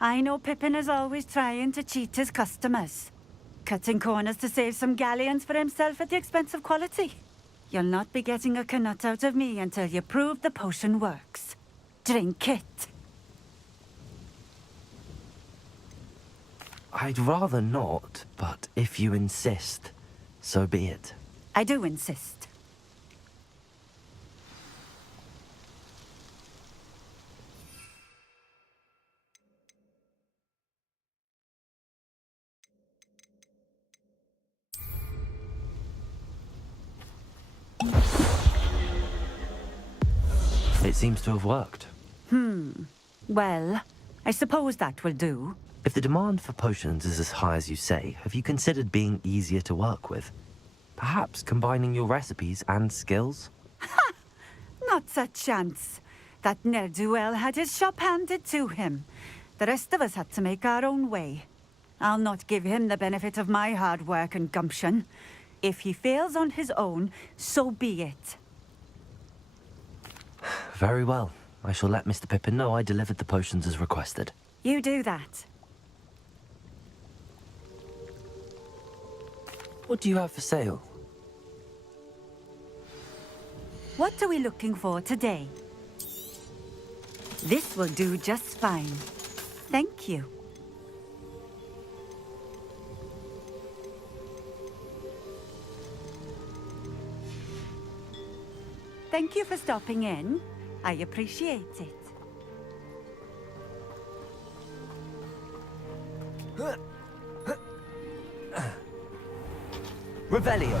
I know Pippin is always trying to cheat his customers. Cutting corners to save some galleons for himself at the expense of quality. You'll not be getting a canut out of me until you prove the potion works. Drink it. I'd rather not, but if you insist, so be it. I do insist. It seems to have worked. Well, I suppose that will do. If the demand for potions is as high as you say, have you considered being easier to work with? Perhaps combining your recipes and skills? Not a chance. That ne'er-do-well had his shop handed to him. The rest of us had to make our own way. I'll not give him the benefit of my hard work and gumption. If he fails on his own, so be it. Very well. I shall let Mr. Pippin know I delivered the potions as requested. You do that. What do you have for sale? What are we looking for today? This will do just fine. Thank you. Thank you for stopping in. I appreciate it. Revelio.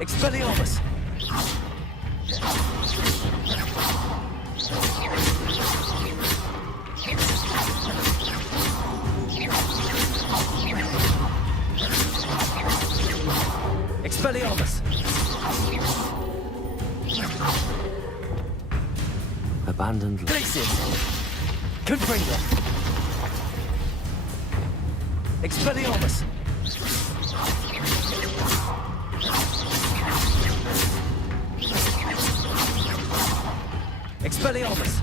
Expelliarmus! Expelliarmus! Abandoned places! Confringo! Expelliarmus! Expelliarmus!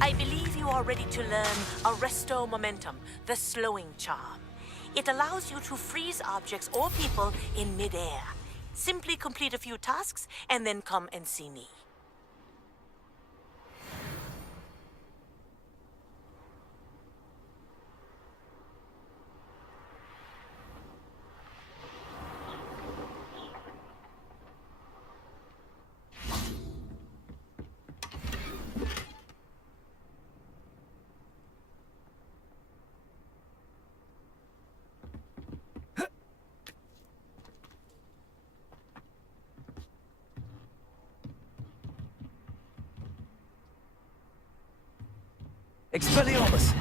I believe you are ready to learn Arresto Momentum, the slowing charm. It allows you to freeze objects or people in midair. Simply complete a few tasks and then come and see me. Expelliarmus!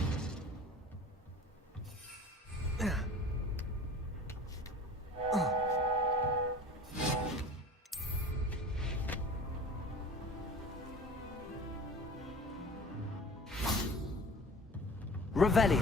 Revelio!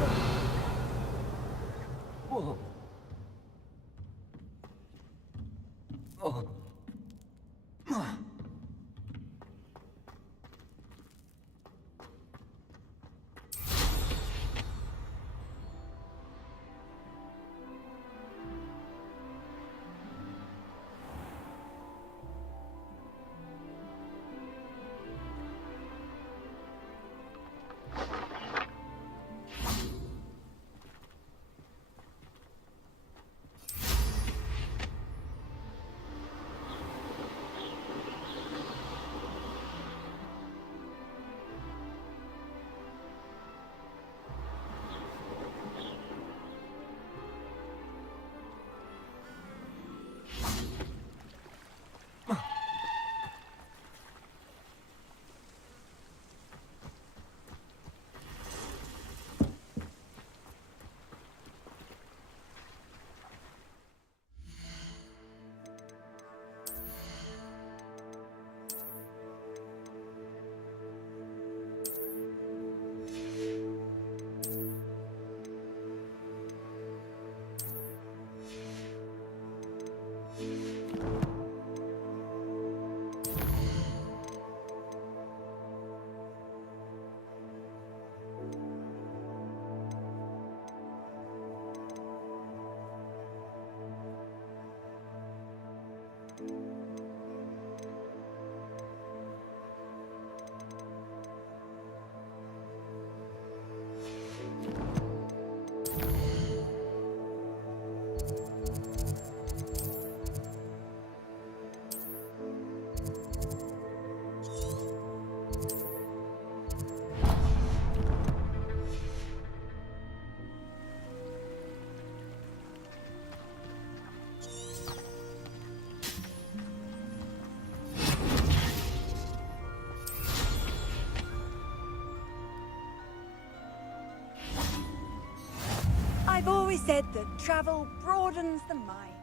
I've always said that travel broadens the mind.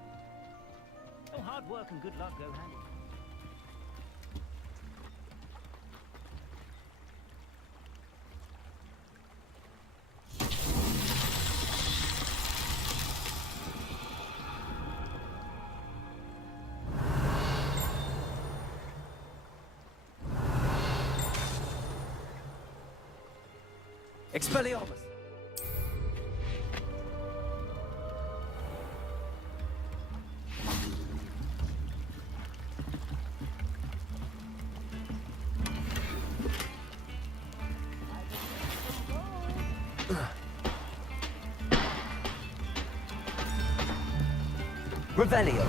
Oh, hard work and good luck go hand in hand. Expelliarmus! Revelio.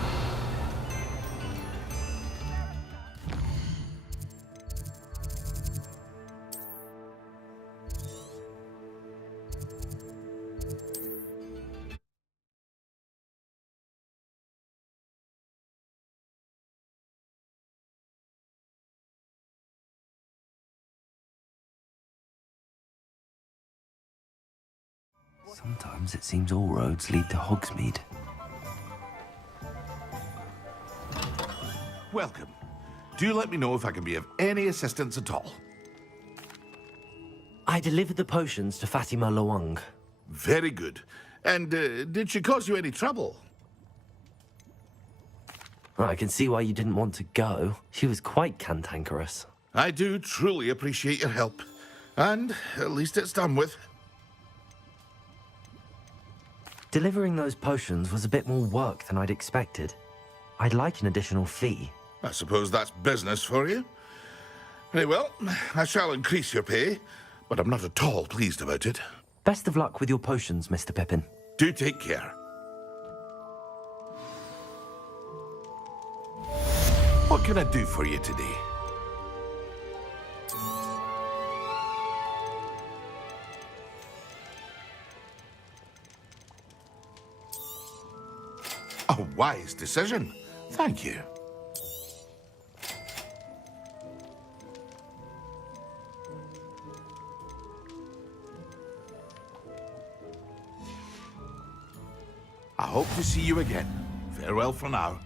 Sometimes it seems all roads lead to Hogsmeade. Welcome. Do let me know if I can be of any assistance at all. I delivered the potions to Fatima Lawang. Very good. And did she cause you any trouble? I can see why you didn't want to go. She was quite cantankerous. I do truly appreciate your help. And at least it's done with. Delivering those potions was a bit more work than I'd expected. I'd like an additional fee. I suppose that's business for you. Very well, I shall increase your pay, but I'm not at all pleased about it. Best of luck with your potions, Mr. Pippin. Do take care. What can I do for you today? A wise decision. Thank you. I hope to see you again. Farewell for now.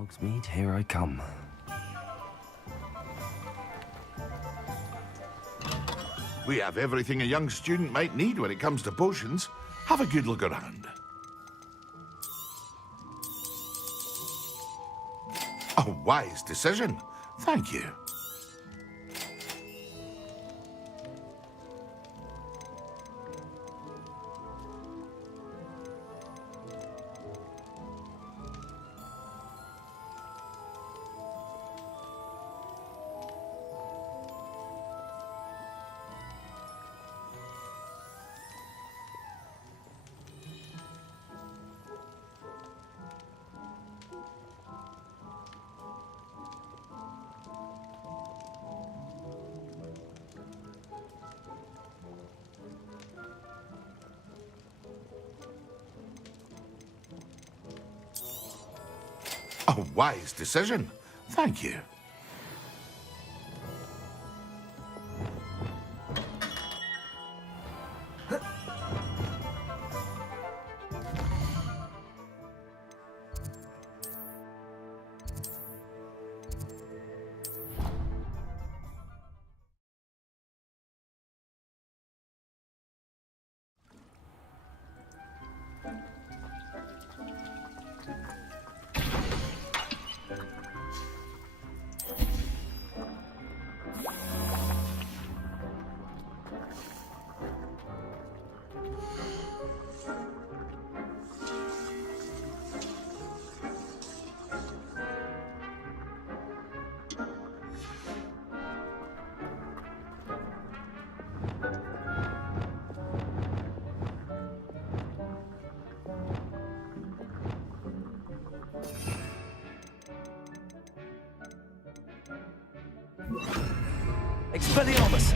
Hogsmeade, here I come. We have everything a young student might need when it comes to potions. Have a good look around. A wise decision. Thank you. A wise decision. Thank you. Expelliarmus!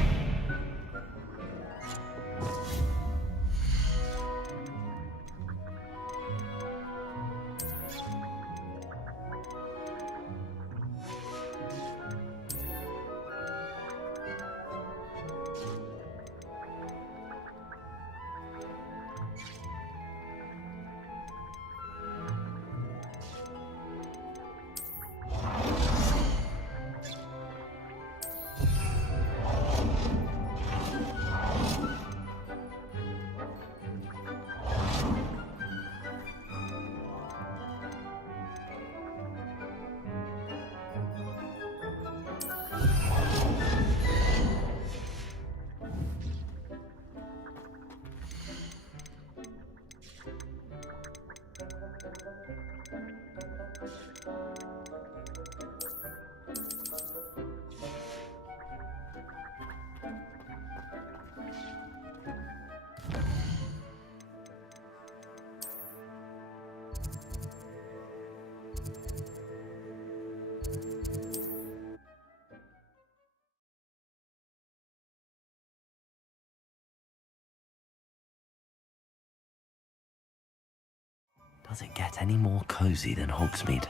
Does it get any more cozy than Hogsmeade?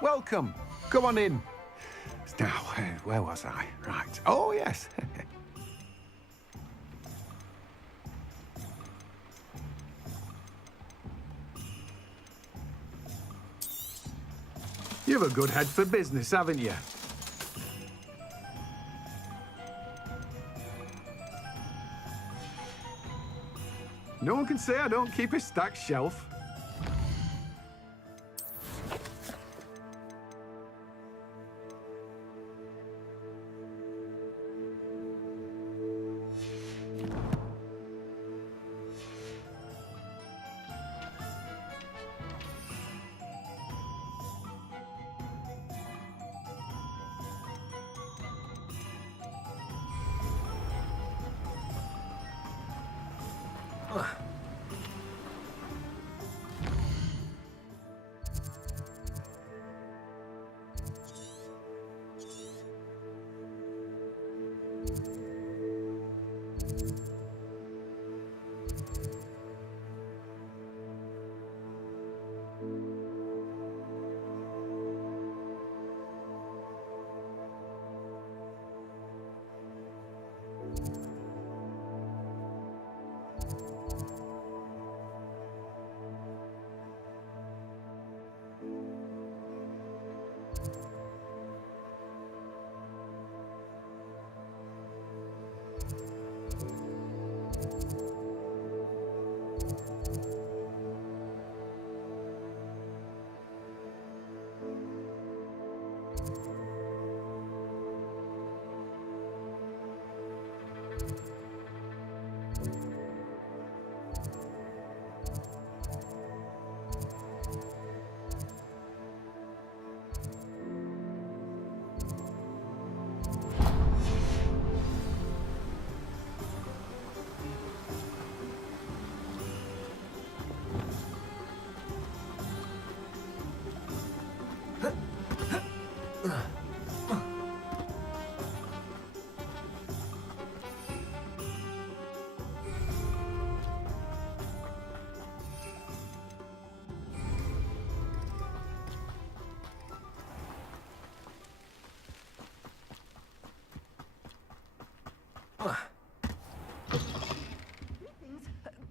Welcome. Come on in. Now, where was I? Right. Oh, yes. You've a good head for business, haven't you? No one can say I don't keep a stacked shelf.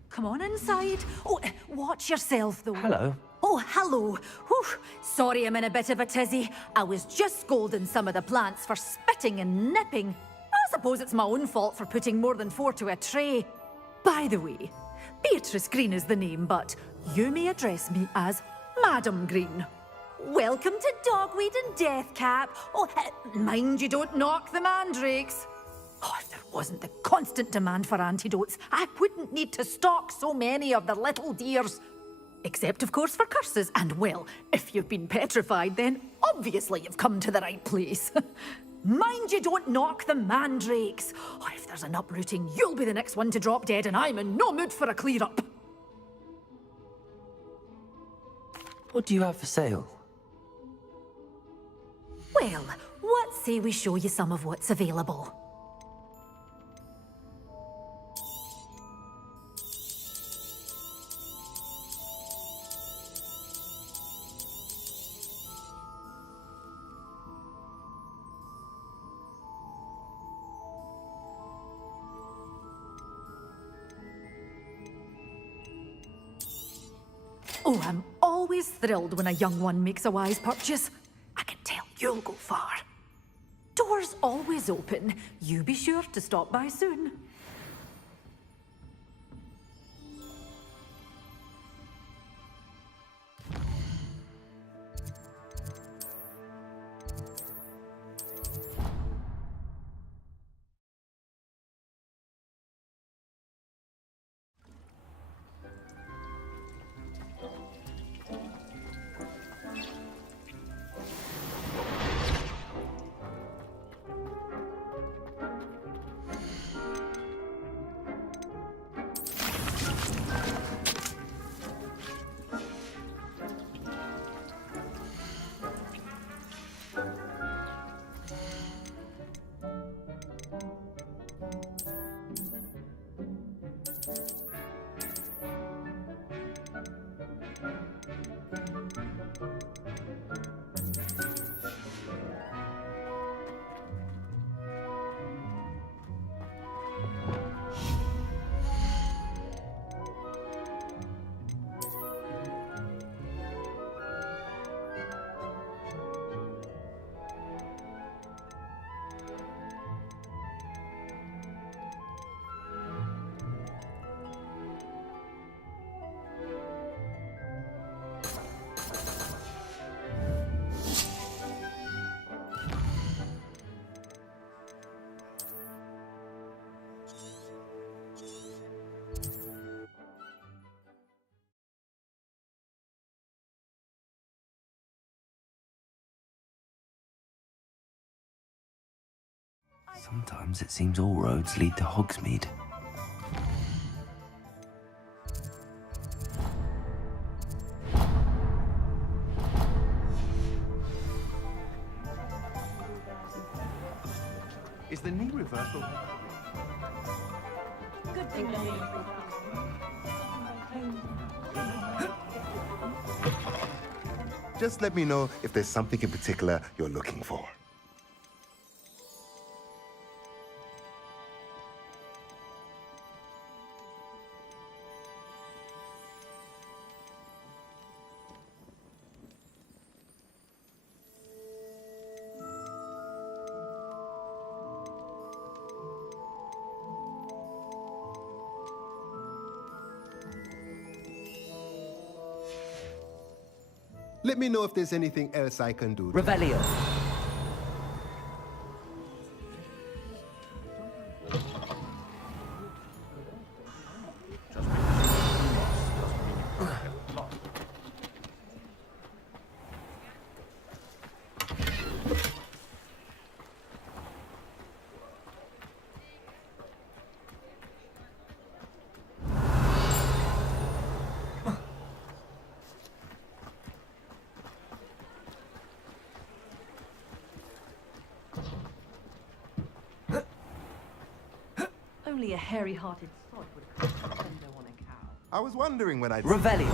Come on inside. Oh, watch yourself, though. Hello. Oh, hello. Whew. Sorry I'm in a bit of a tizzy. I was just scolding some of the plants for spitting and nipping. I suppose it's my own fault for putting more than 4 to a tray. By the way, Beatrice Green is the name, but you may address me as Madam Green. Welcome to Dogweed and Deathcap. Oh, mind you don't knock the mandrakes. Oh, if there wasn't the constant demand for antidotes, I wouldn't need to stock so many of the little dears. Except, of course, for curses. And, well, if you've been petrified, then obviously you've come to the right place. Mind you don't knock the mandrakes. Oh, if there's an uprooting, you'll be the next one to drop dead, and I'm in no mood for a clear-up. What do you have for sale? Well, what say we show you some of what's available? Oh, I'm always thrilled when a young one makes a wise purchase. I can tell you'll go far. Doors always open. You be sure to stop by soon. Sometimes it seems all roads lead to Hogsmeade. Is the knee reversal? Good thing. Just let me know if there's something in particular you're looking for. Let me know if there's anything else I can do. Revelio. Only a hairy-hearted sod would put a window on a cow. I was wondering when I'd... Revelio.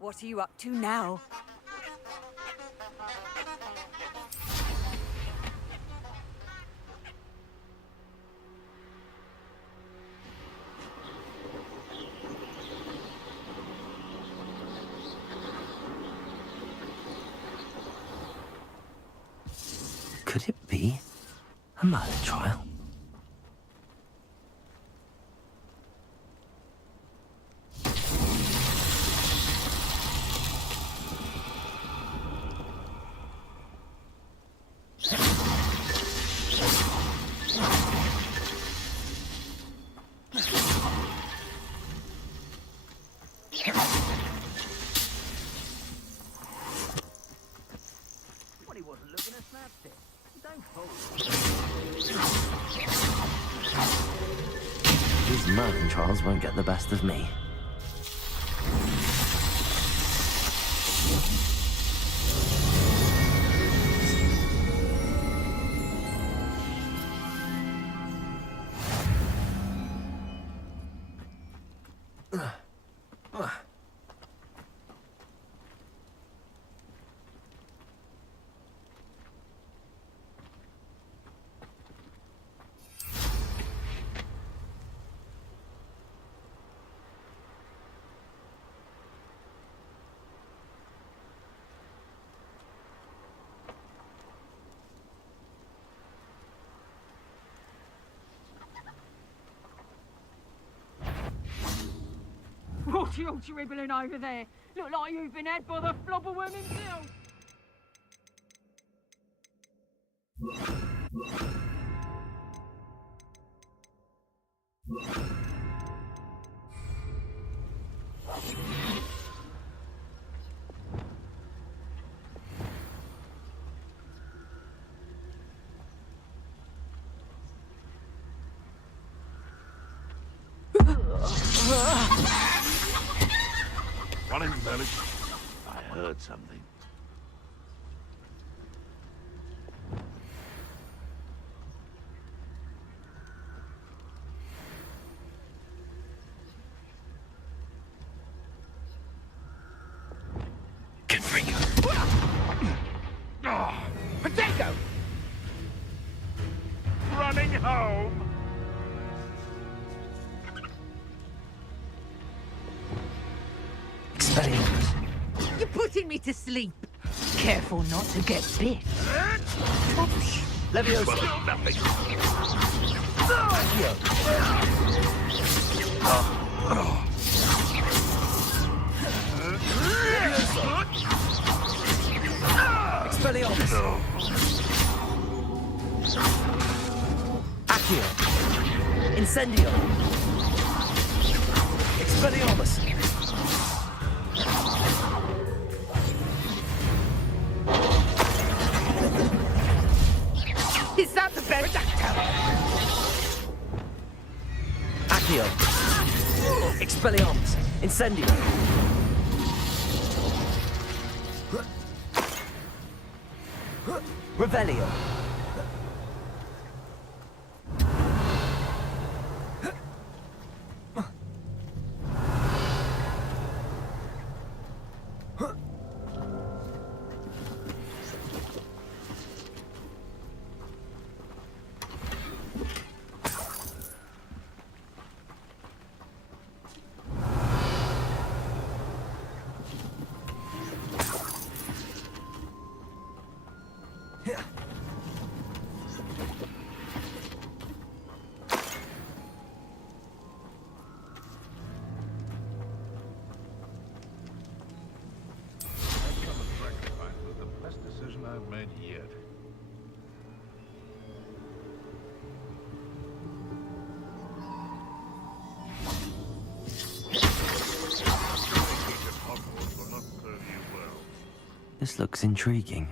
What are you up to now? Could it be a murder trial? Well, he wasn't looking at Snapstick. Don't fool. These murder trials won't get the best of me. What are you dribbling over there? Look like you've been had by the flobberworm himself. Running, Merlin. I heard something. Potato! Running home! You're putting me to sleep. Careful not to get bit. Leviosa. Expelliarmus. Accio. Incendio. Expelliarmus. Is that the best? Accio. Expelliarmus. Incendio. Revelio. I've made yet. Hogwarts will not serve you well. This looks intriguing.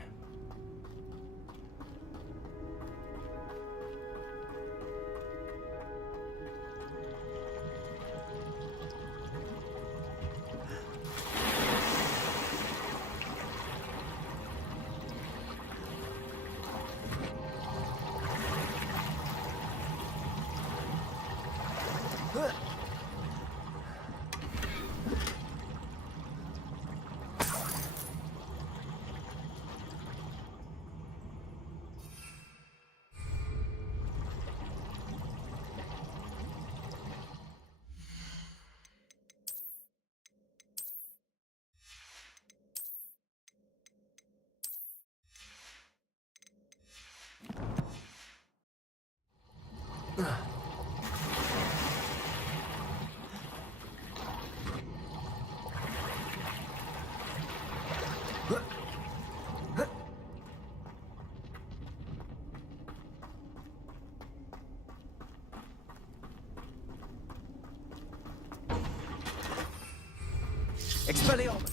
Expelliarmus!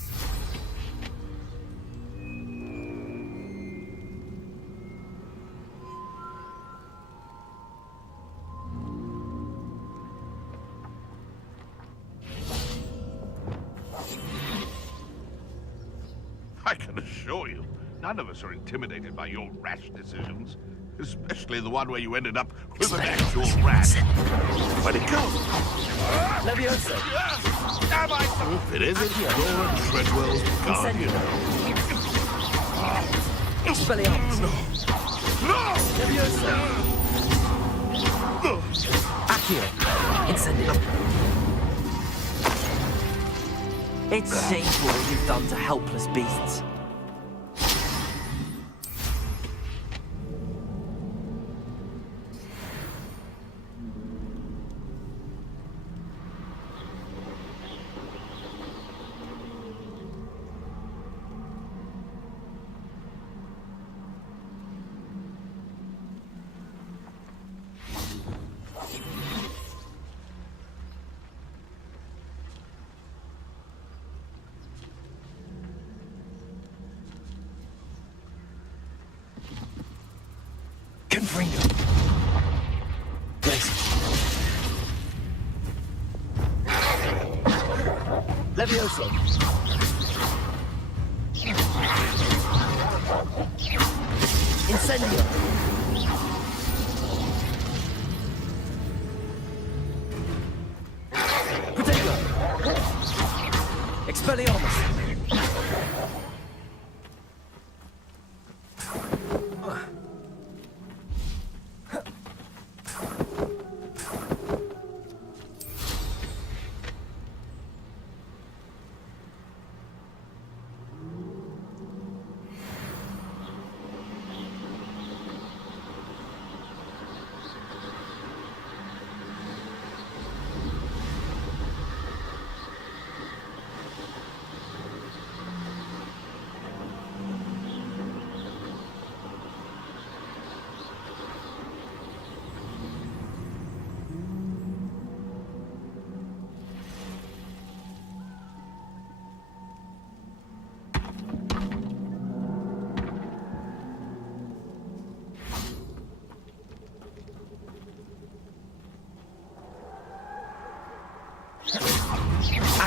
I can assure you, none of us are intimidated by your rash decisions. Especially the one where you ended up with an actual rat. Where'd it go? Leviosa! If it isn't, you're in Treadwell's guardian. Expelliarmus! No! Leviosa! Accio! Incendio! It's shameful what you've done to helpless beasts. Confringo. Leviosa. Incendio. Protego. Expelliarmus.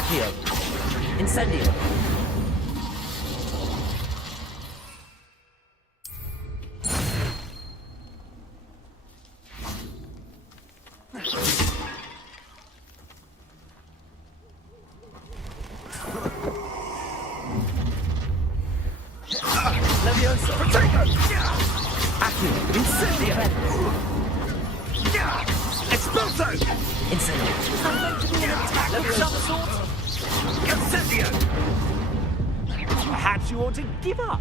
Accio. Incendio. Levioso! Accio. Incendio. Expulso! Incendio. Was that meant to be an attack of some sort? Incendio! Perhaps you ought to give up.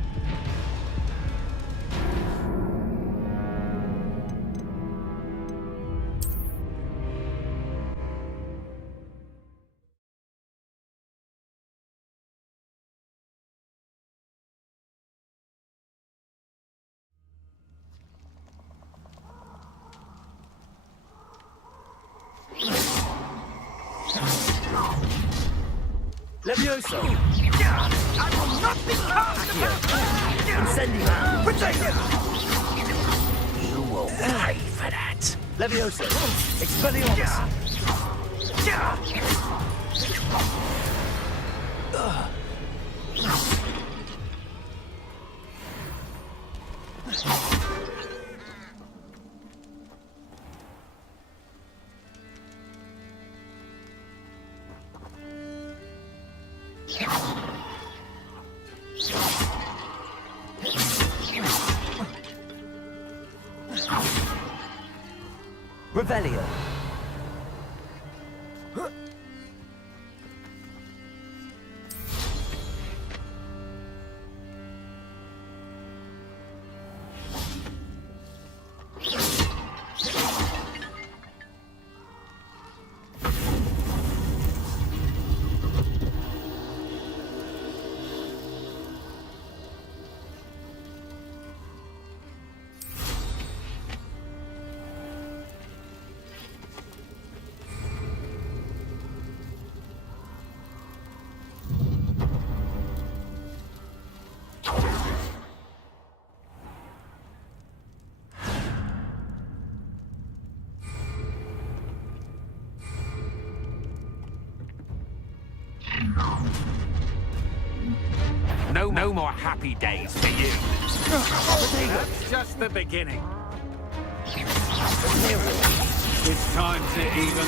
Levioso! I will not be cast about! Incendio. Potato! You will pay for that. Levioso! Expelliarmus! Revelio. No more happy days for you. That's just the beginning. It's time to even the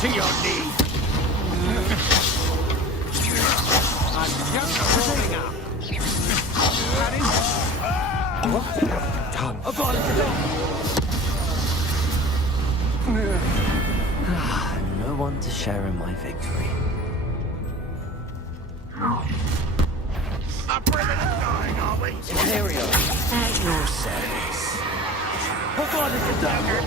to your knees. I'm just warming up. What have you done? No one to share in my victory. A prisoner dying, are we? Imperial, at your service. Hold on, it's a dagger.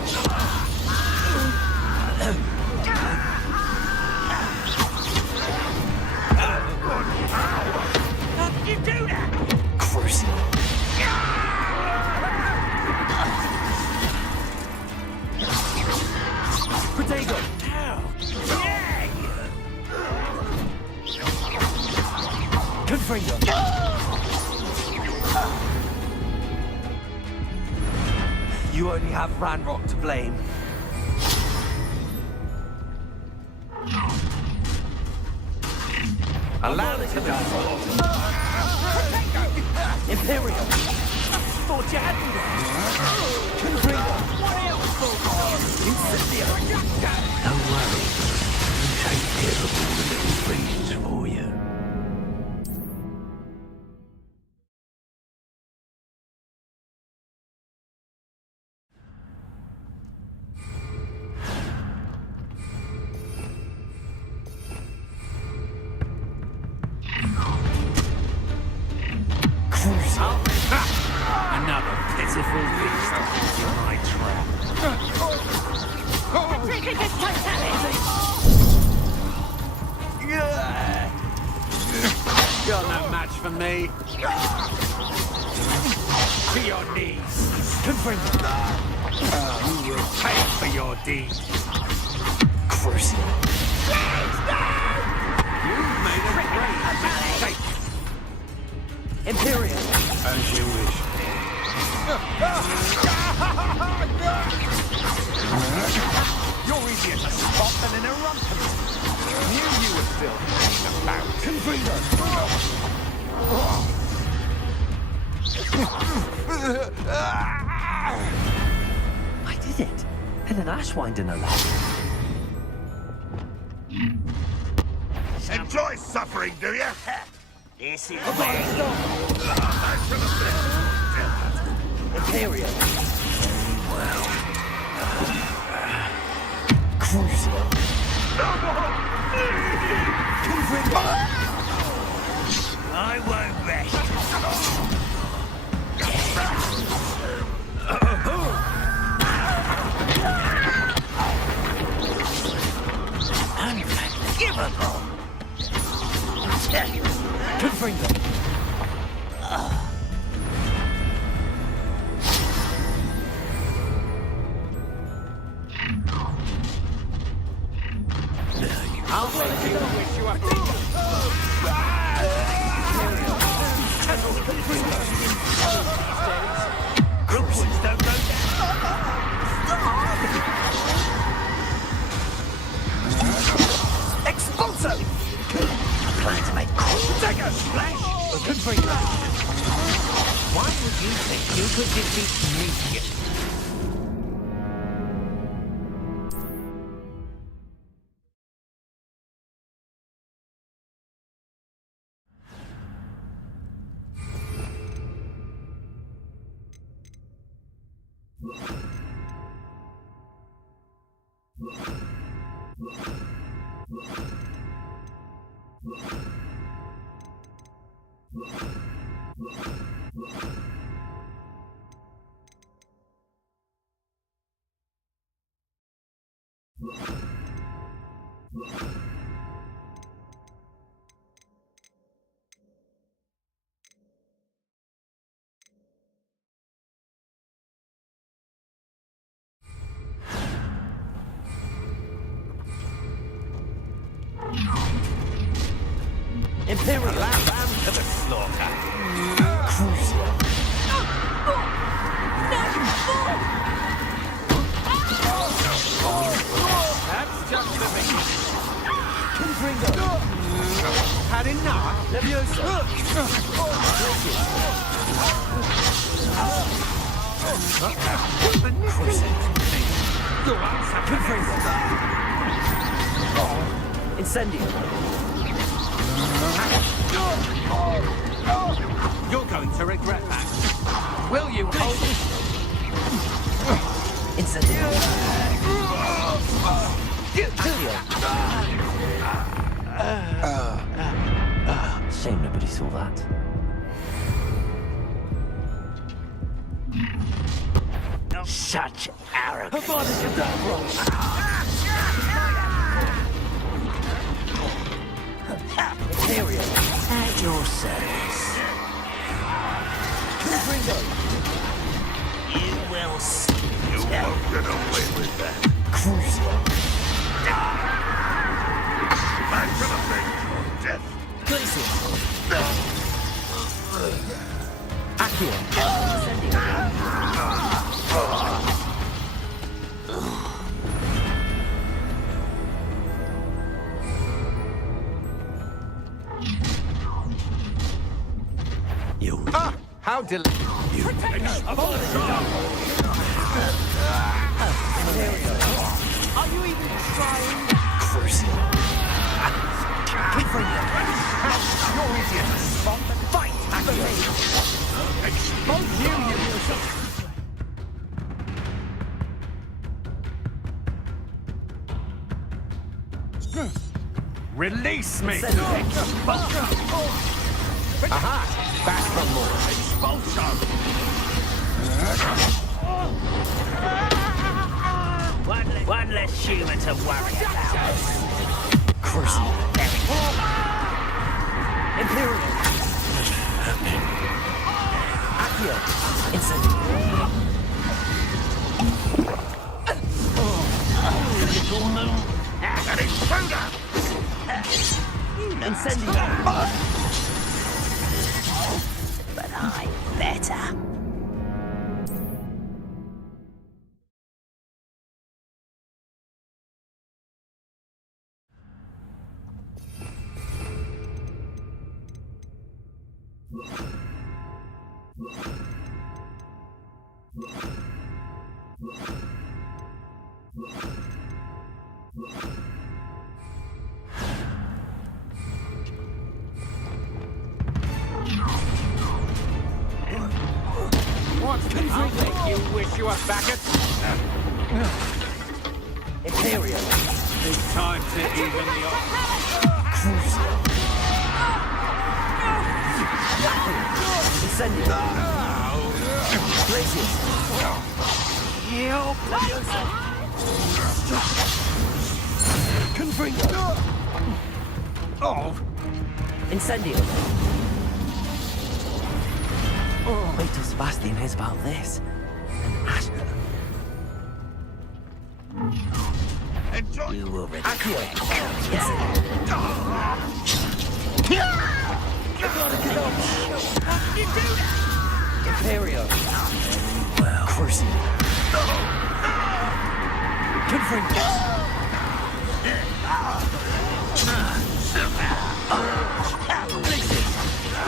How did you do that? Crucible. Potato! Yeah! Confringo. You only have Ranrock to blame. Allow it to go. Imperial. Thought you had me there. Confringo. What else for? Incendio. Don't worry. I'll take care of all the little things for you. Another pitiful beast in my trap. You're no match for me. To your knees. You will pay for your deeds. Crucible. You made a great mistake. Imperial. As you wish. You're easier to spot than an eruption. Knew you were still hanging about. Confringo! I did it. And an Ashwinder no less. Enjoy suffering, do you? This is Imperial. Very well. Crucial. I won't rest. Unforgivable. Confringo. I'll let you wish you a Groups don't go Expulso! Plan to make Take a splash! Confringo. Why would you think you could defeat me? Imperial lamb to the slaughter. Crucial. That's just the beginning. Confringo. Had enough? Leviosa. Your answer, Confringo. Incendio. You're going to regret that. Will you hold it? Incendio. Shame nobody saw that. Such arrogance. Imperial. At your service. Confringo. You will see. You won't get away with that. Crucial. I'm gonna make your death. Glacier. Accio. You. How Are you even trying? Crucial. You're easier to spot than fight, Accio. Expose you. Release me! Aha! Back from more. Expulso! One less human to worry about. Crucial. Imperial. Accio. Incendio. Little moon. An intruder! Incendio. But I'm better. What's the make you wish you were back at Imperial. It's time to even the odds. Incendio. Blazes. Confringo. Oh. Incendio. Wait till Sebastian hears about this. And Ash. Enjoy. You will ready. Accio. Imperio. Well, Cruci. Confringo.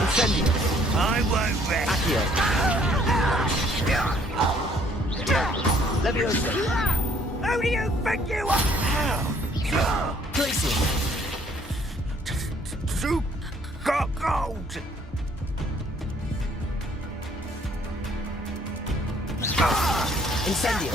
Incendio. I won't rest. Accio. Leviosa. Who do you think you are? Glacier. You got gold. Incendio.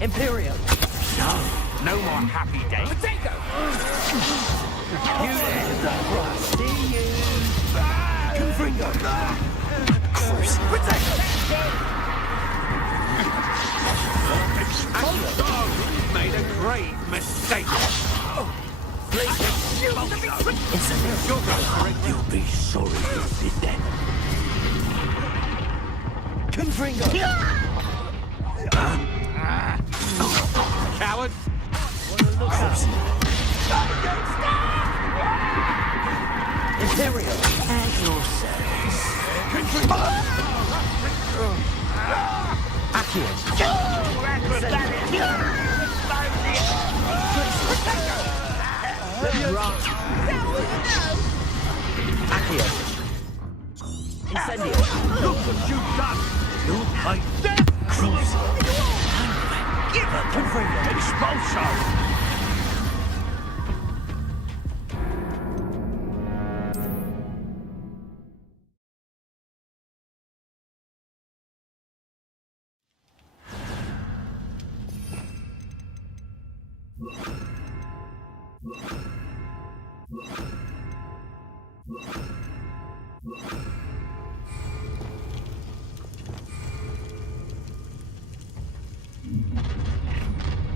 Imperio. No more happy days. Potato. You there? See you. Confringo. Cruci. Potato. Made a great mistake. You'll be sorry you did that. Confringo. Coward. Imperio. At your service. Accio. Accio. Incendio. Look what you've done. You pay death. Cruci. Give up. Confringo. Expulso.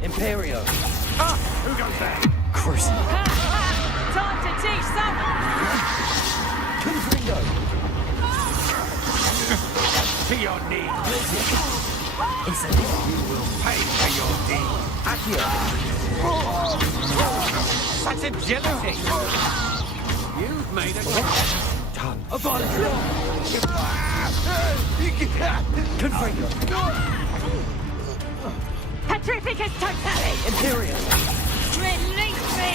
Imperio. Ah, who goes there? Cruci. Time to teach someone. Confringo. To your knees. Incendio. You will pay for your deed. Accio. Such agility. You've made a Tongue. a volunteer. Confringo. Petrificus totale. Imperio. Release me.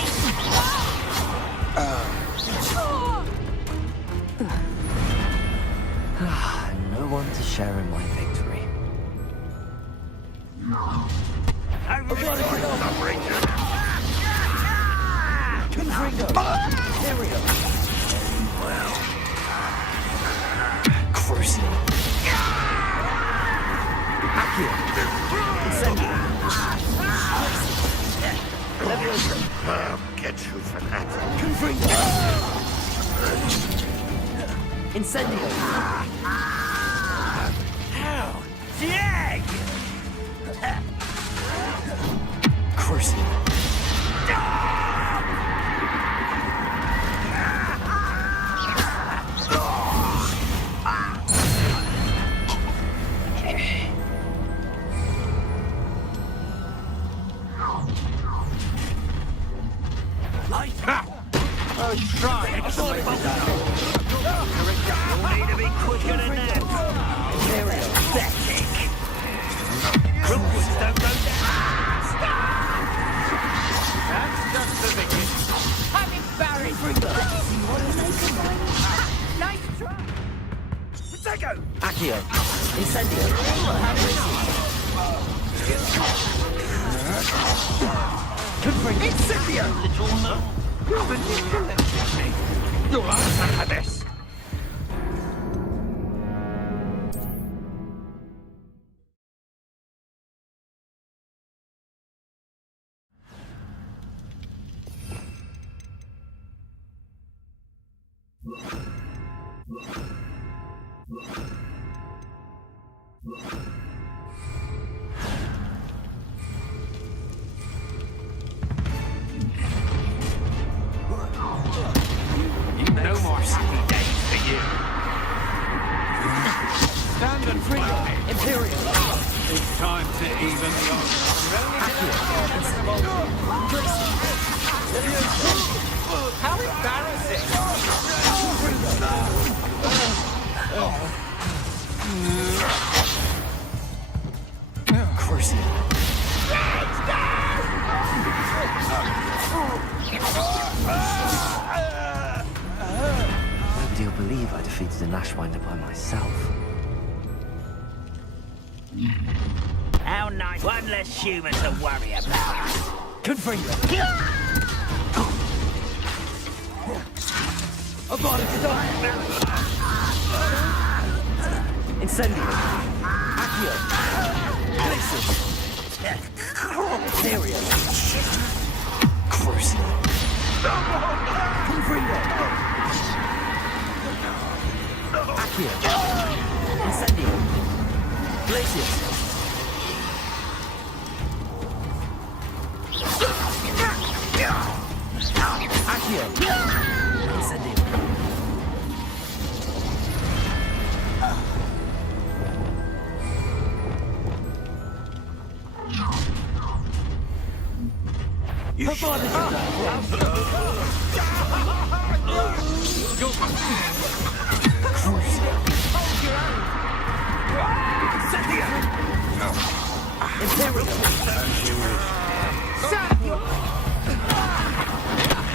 No one to share in my victory. Confringo. Imperio. Well. Cruci. Accio. Incendio. Leviosa. I'll get you for that. Confringo. Incendio. How dare you? Cruci. You'll need to be quicker than that. Very pathetic. Crookwoods don't go down. That's just the beginning. I'm embarrassed. Nice try. Potato! Accio. Incendio. Incendio! Little no. You're manipulating me. You'll answer for this. No more happy days for you. Stand and free Imperial. It's time to even the odds. How embarrassing! Cursing. Nobody will believe I defeated an Ashwinder by myself. How nice. One less human to worry about. Confringo. About to die. Incendio. Accio. Glacius. Stereo. Cursing. Confringo. Accio. Incendio. Glacius. Accio. Incendio. You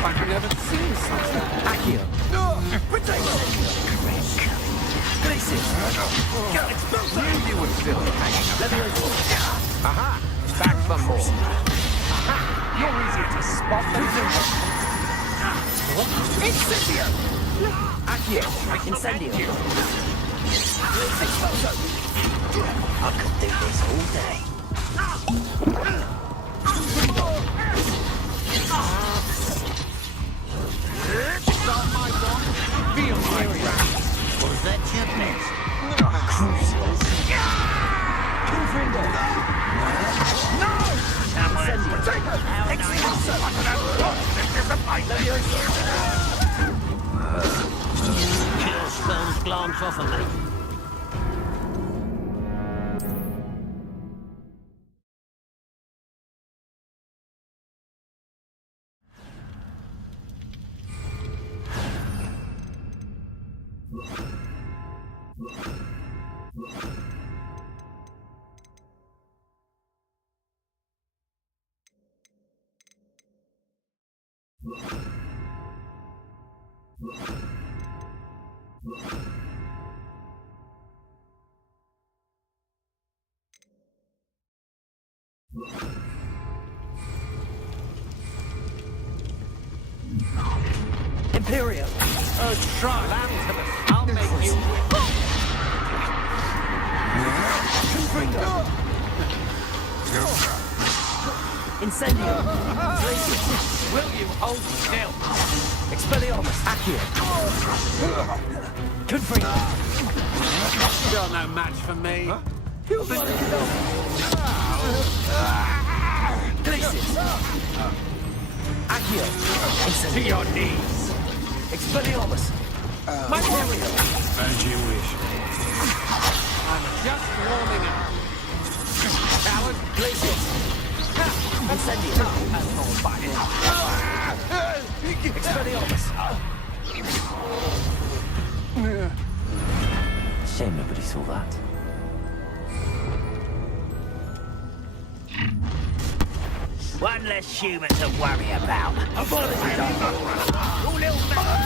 I've never seen such Accio. Glacius. Knew you were still hanging up. Aha! Back for more. Aha! You're easier to spot than Incendio. Accio. Incendio. I could do this all day. Start my one. Feel my wrath. Was that your best? Confringo. No! Kill spells glance off of me. Imperial. Oh, try land to them. I'll make you Confringo. Incendio. Glacius. Will you hold still? Expelliarmus. Accio. Confringo. You're no match for me. Glacius. Accio. Incendio. To your knees. Expelliarmus. Imperial. As you wish. I'm just warming up. Coward. Glacius. Incendio. Expelliarmus. face all that. One less human to worry about. Apologies, you little man.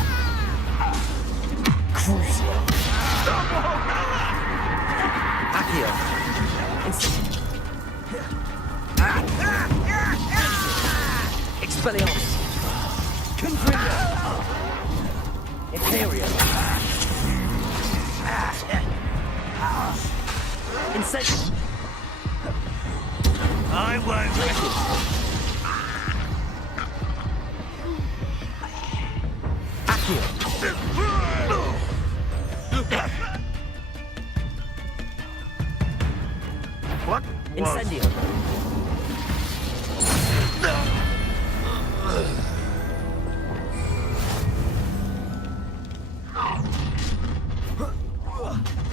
Crucial. Accio. Expelliarmus. Confringo. Imperium. Incendium. I won't. Accio. What? Incendium.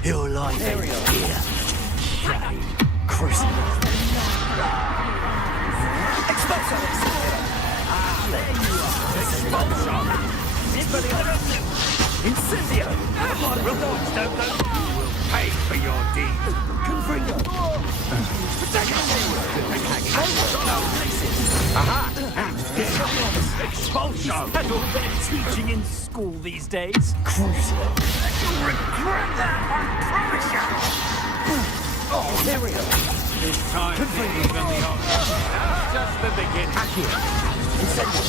Your life is here. Shame. Crucible. Expulso. Incendio. Rewards don't go. You will pay for your deeds. Confringo. Aha! Expulsion! That's all they're teaching in school these days. Crucible. You'll regret that, I promise you! Imperium. This time things are going to be hot. Just the beginning. Accio. Incendium.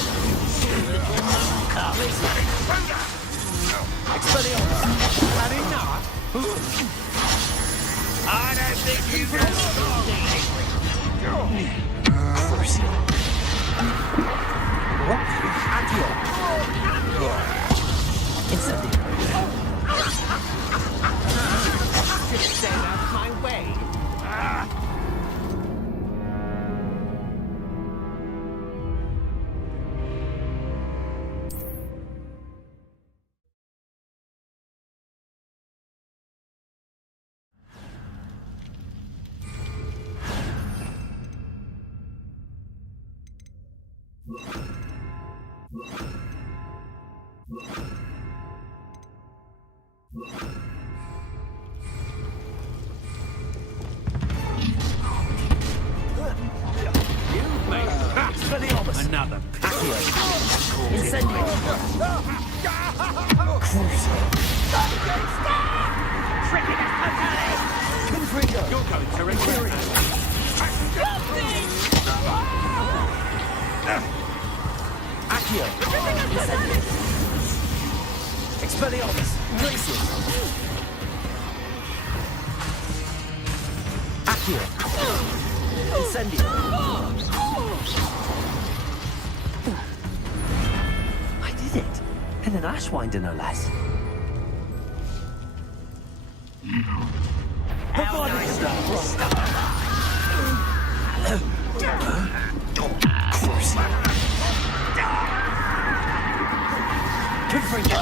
Expelliarmus. Had enough? I don't think you can stop me. Crucible. What? Accio. Incendium. Just stay out of my way. Another. Accio. Incendium. Crucible. Trickiness totally! Confringo. You're going to regret Accio. Incendium. Expelliarmus. Glacius. Accio. Incendium. I did it. And an Ashwinder, no less. Provided stuff. Confringo.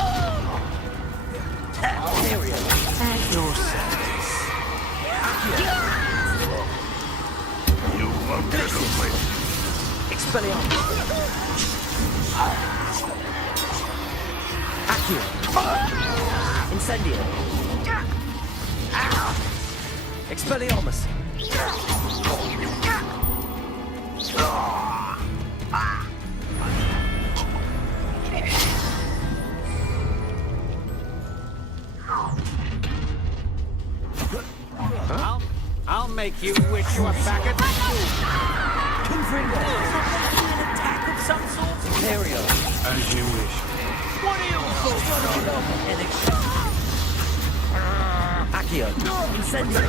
Area. At your service. Accio. You won't get away. Expelliarmus. Accio. Incendio. Expelliarmus. I'll make you wish you were back at school. Confringo. An attack of some sort? Imperio. As you wish. What are your thoughts? Accio. Incendio.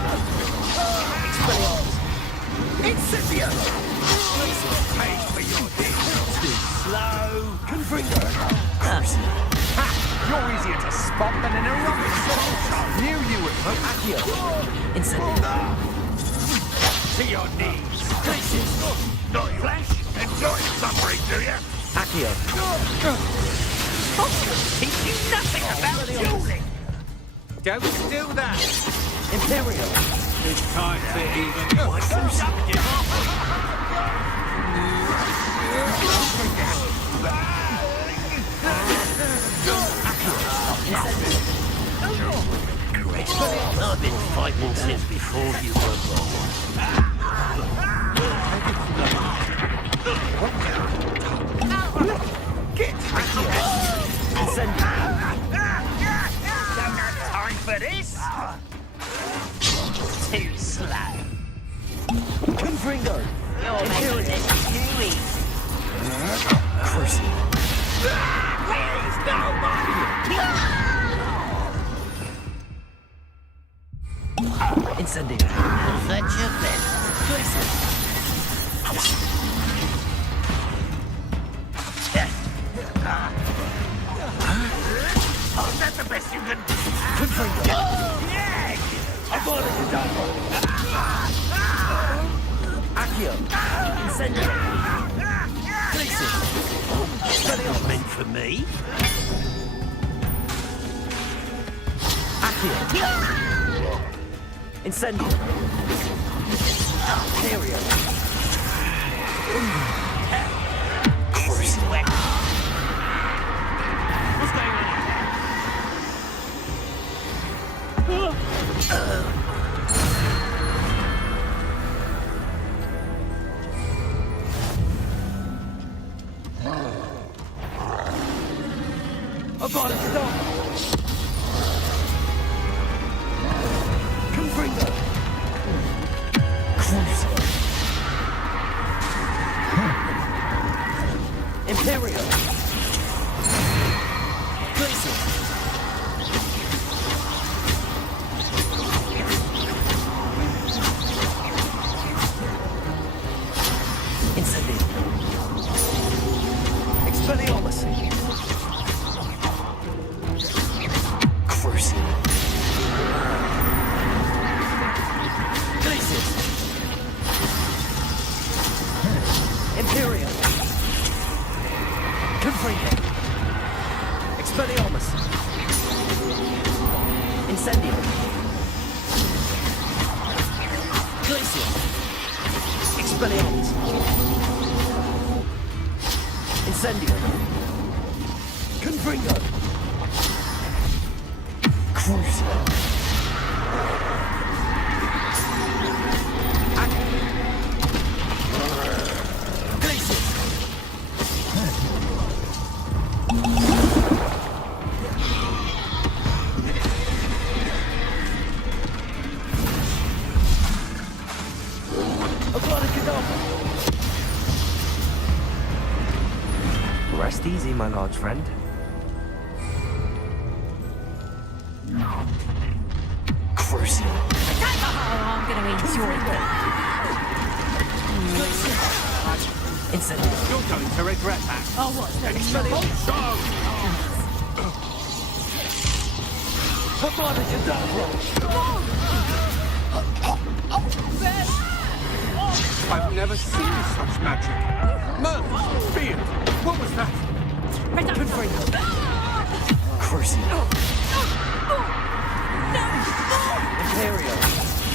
Expelliarmus. Incendio. Pay for your deeds. Too slow. Confringo. Ha! You're easier to spot than an aerobic solution. Knew you would. Accio. Incendio. To your knees. Not flesh. Enjoy suffering, do you? Accio. Teach you nothing about dueling. Don't do that. Imperio. It's time to even. What's some subject? I've been fighting since before you were born. Get Don't have time for this. Too slow. Confringo! You're making this too easy. Cruising. Where's Incendio. Fetch your best. Oh, that's the best you can do. Confringo. Yeah! I'm going to die. Accio. Incendio. Glacius. Not meant for me. Accio. Incendio. Stereo. Cruising. What's going on Abolish stop. Confringo. Cruising. Imperial. Glacier. Incendio. Expelliarmus. Cruising. Glacius. Imperial. Confringo. Expelliarmus. Incendio. Glacier. Expelliarmus. Incendio. Confringo. Cruiser. Glacier. Rest easy, my large friend. Cruising. I'm gonna enjoy that. Incendio. You're going to regret that. Oh, what? Harmonica I've never seen such magic. Mirth, fear, what was that? Confringo. Cruising. Imperial.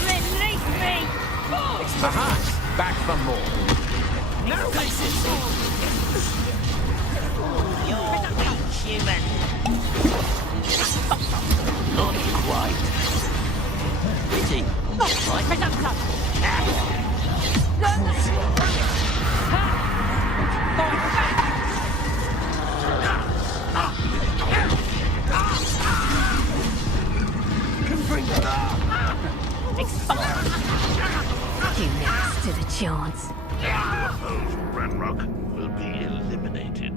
Release me! Aha! Back for more. No! Glacius. You're weak, human. Not quite. Pity. You next to the chance. UFOs, Ranrock, will be eliminated.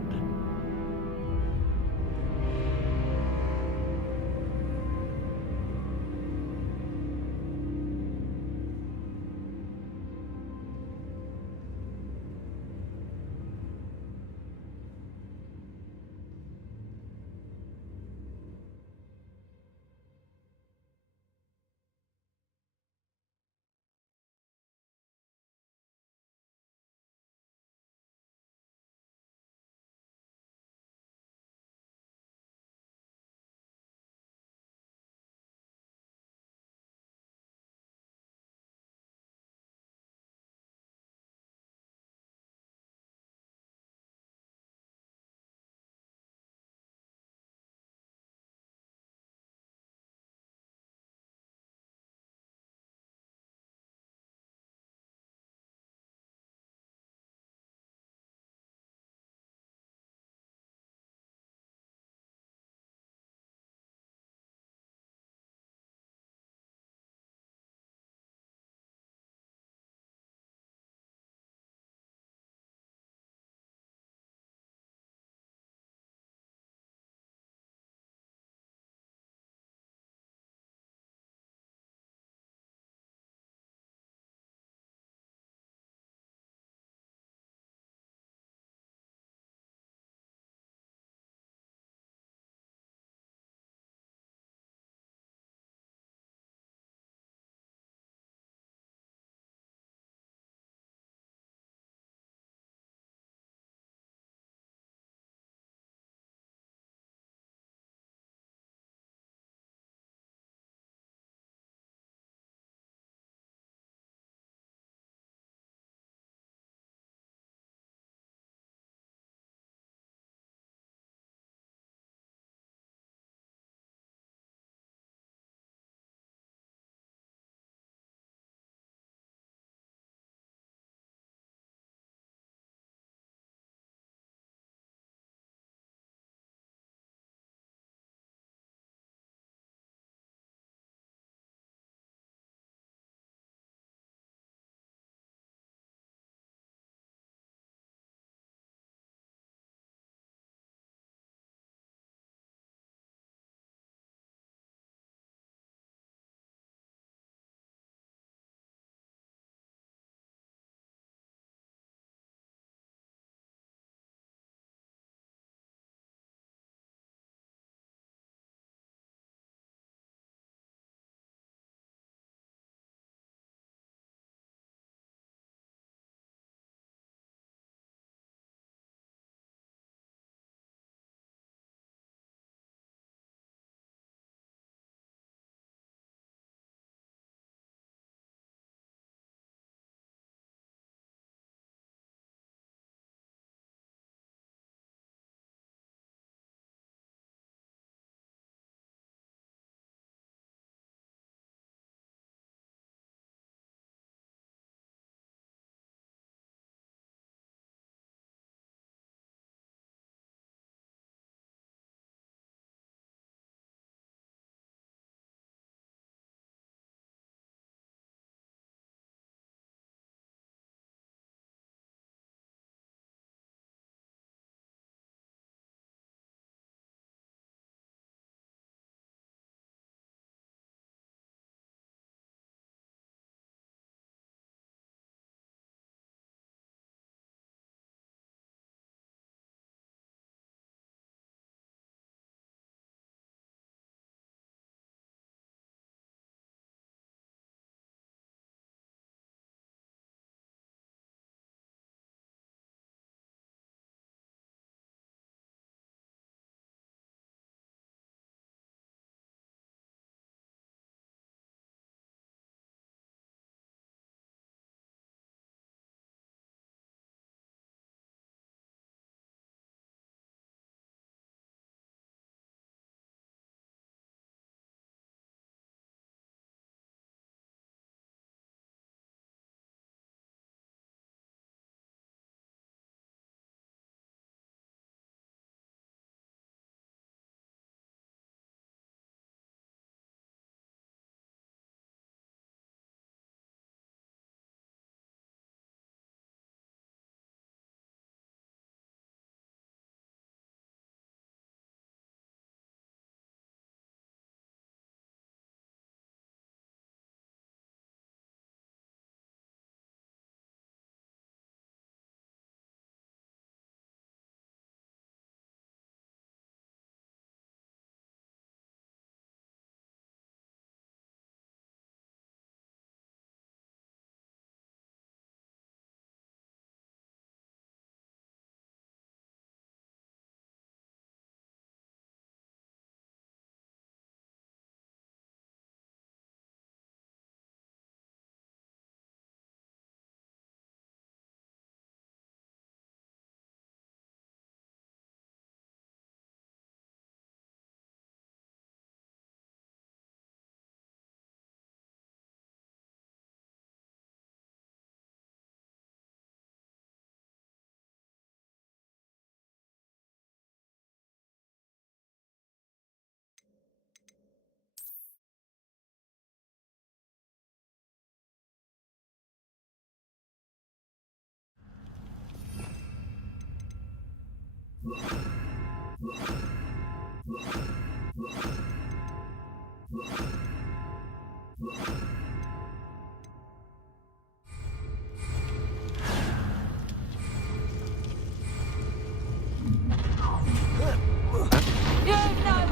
A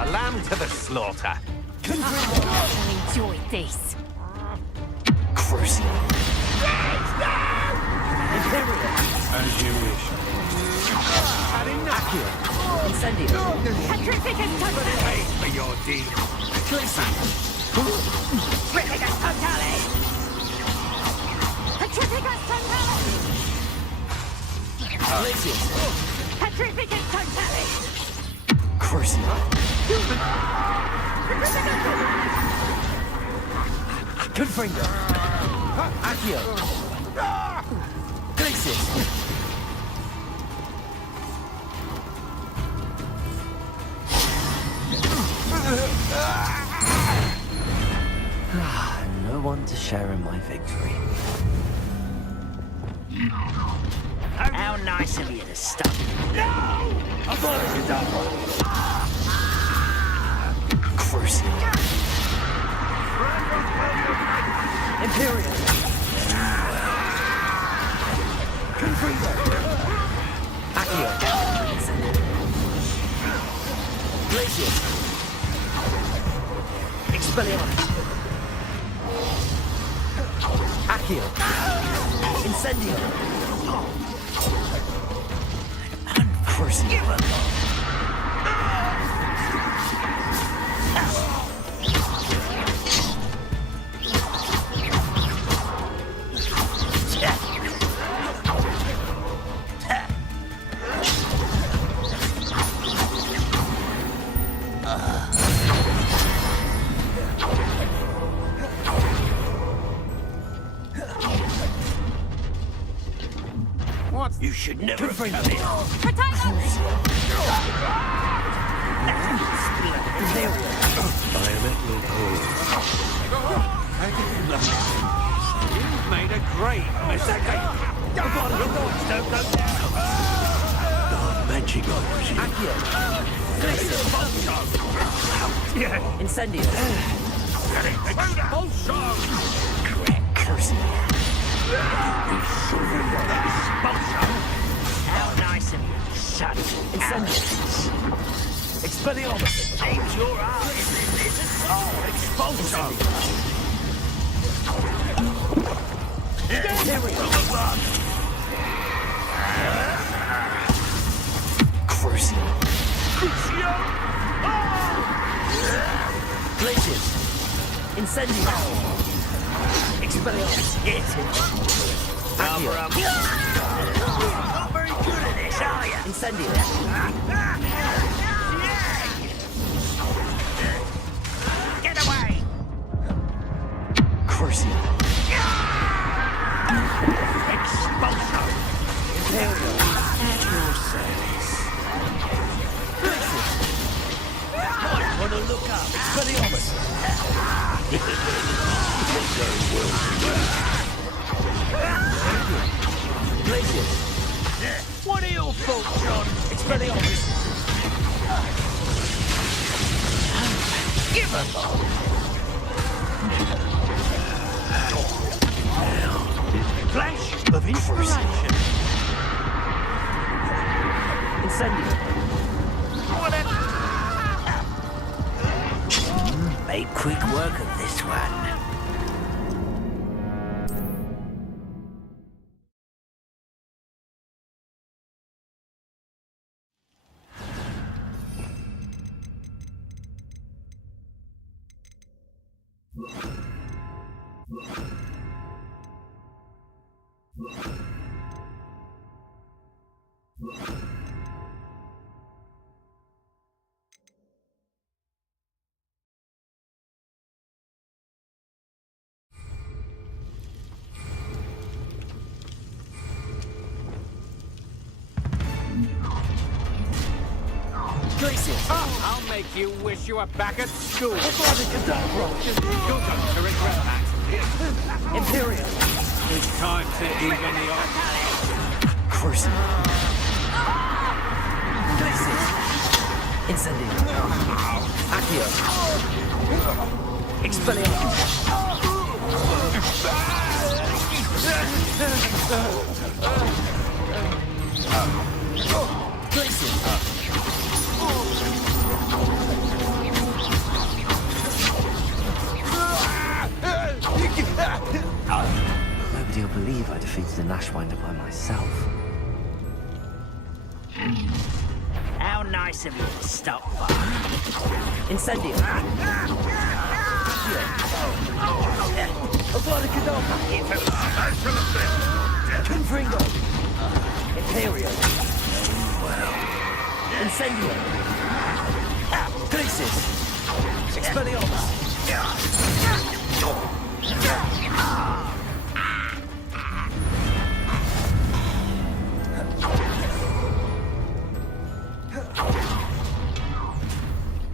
lamb to the slaughter. I enjoy this. Crucial. As you wish. Incendio. Petrificus totale! Pay for your deed. Petrificus totale! Petrificus totale! Petrificus totale! Crucial. Confringo. Accio. Glacis. No one to share in my victory. How nice of you to stop. No! I thought it was over. Crucial. Imperial. Confringo. Accio. Glacius. Expelliarmus. Accio. Incendio. Crucial. You should never have come in. Bayonet will call. You've made a great mistake. Don't go down. Magic items. Accio. Yeah. Incendio. How nice of you, son. Incendio. Expelliarmus. Aims your eyes. It's a soul expulso. Imperial. From above. Crucial. Crucio. Glacius. Incendio. Expelliarmus. Accio. Not very good at this, are you? Incendio. Get away. Crucial. Expulso. Imperial. At your service. Glacius. Might want to look up. Expelliarmus. Glacius. What are your thoughts, John? Expelliarmus. Give us flash of inspiration. Incendio. Made quick work of this one. I'll make you wish you were back at school. You're going to regret that. Imperial. It's time to even the odds. Crucial. Glacius. Incendio. Accio. Expelliarmus. Nobody will believe I defeated the Nashwinder by myself. How nice of you to stop by. Incendio. Avada Kedavra. Confringo. Imperio. Incendio. Glacis. Expelliarmus.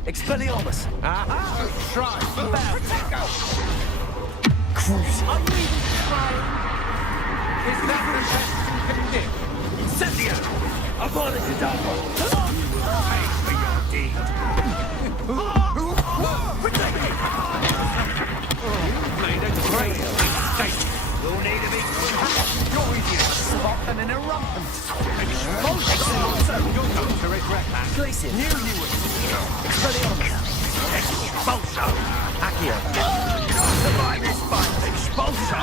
Expelliarmus! Aha! Try! Protego! Cruise! Are you even trying? Is that the best you can do? Incendio! Avada Kedavra! You will pay for your deed. Protect me! You've made a great mistake. You'll need to be you're easier to spot than an eruptant. Expulsion! You're going to regret that. Glacier! Knew you would. Expelliarmus! Expulso! Accio! Survive this fight! Expulso!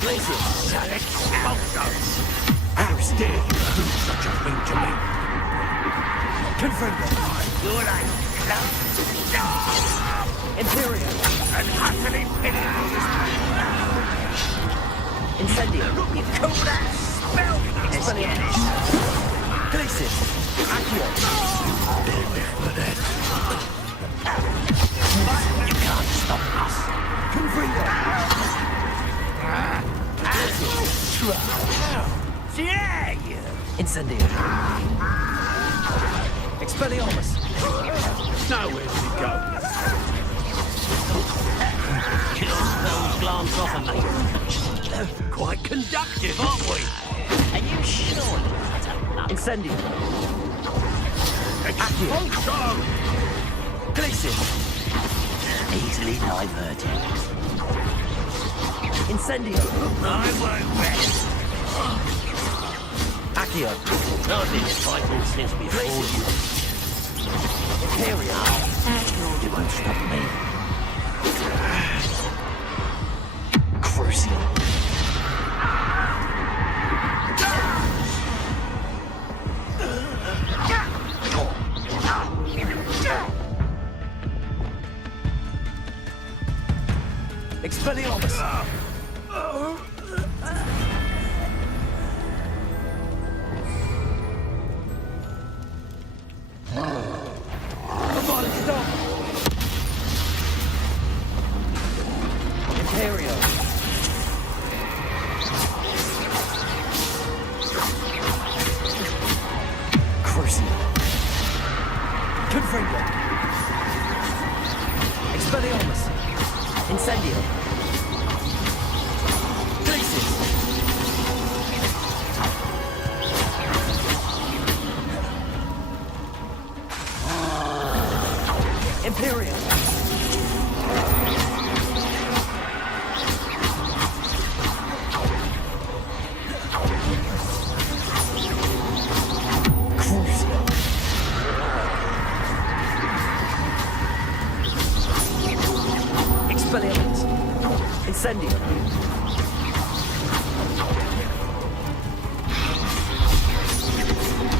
Glacier! Expulso! How dare you do such a thing to me? Confringo! You're like club. Imperium! And utterly pitiful this Incendio! You call that spell? Expelliarmus! Glacier! Accio! You can't stop us. Confringo! Dare you? Incendio! Expelliarmus! Nowhere to go. Kill those glance off of me. Quite conductive, aren't we? Are you sure you cut up none? Incendio! Accio! Glacier! Easily diverted. Incendio! I won't rest. Accio! I've been fighting since before you. Imperium! You won't stop me. Crucial! Expelliarmus! Avada Kedavra! Imperio! Crucial! Confringo! Expelliarmus! Incendio! Glacis! Imperium! Crucial! Expelliarmus! Incendio!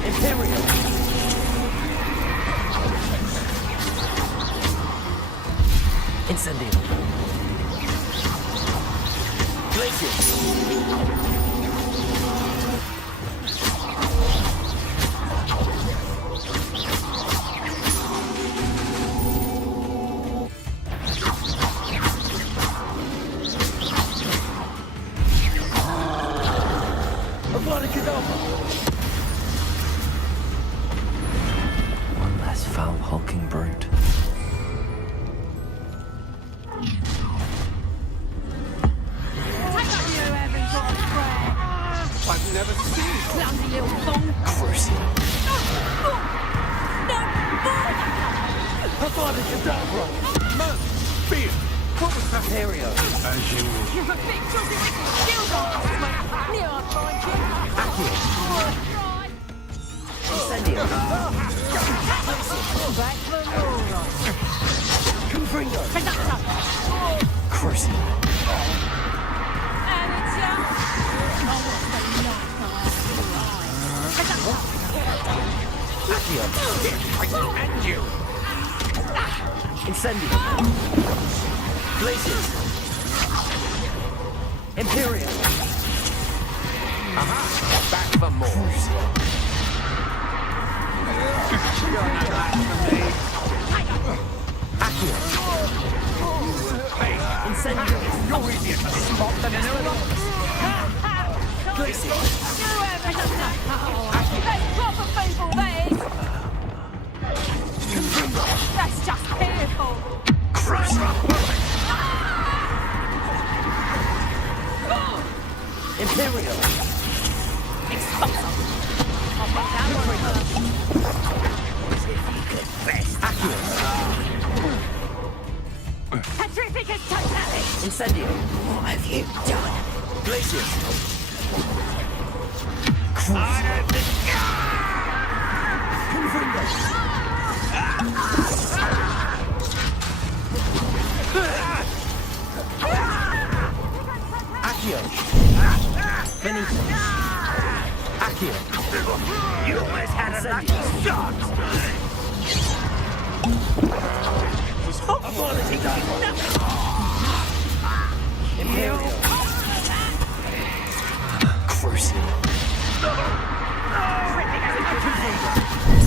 Imperium! Incendio! Glacier! Avada Kedavra! One less foul hulking brute. You haven't got a friend. How did you die from? Man, fear. What was that? Stereo. As you will. You're a big filthy wicked skill artist, mate. Near I'll find you. Accio. Incendio. Back for more. Confringo. Conductor. Crucible. And it's ya. Oh, what's the Accio. And you. Incendio. Glacius. Imperial. Aha! Back for more. You're no match for me. Accio. Hey, Incendio. you're easier to spot than anyone else. Glacius. That's proper people, that is. That's just fearful. Imperial. Expulsor. I'll put down one Accio. Petrificus totally. Incendio. What have you done? Glacius. I don't think... Confringo. Accio. Benito. Accio. You always had a lucky shot! Is Hogwarts done? Imperial. Crucible.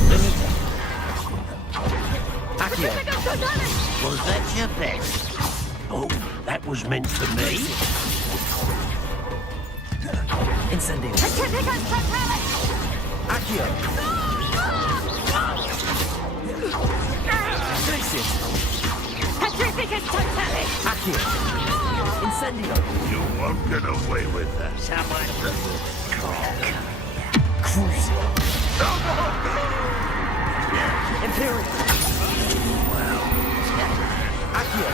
Benito. Accio. Was that your best? Oh, that was meant for me? Incendio. Petrificus totally. Accio. Glacius. Petrificus totally. Accio. Incendio. You won't get away with that. Someone Crucible. Imperial. Accio.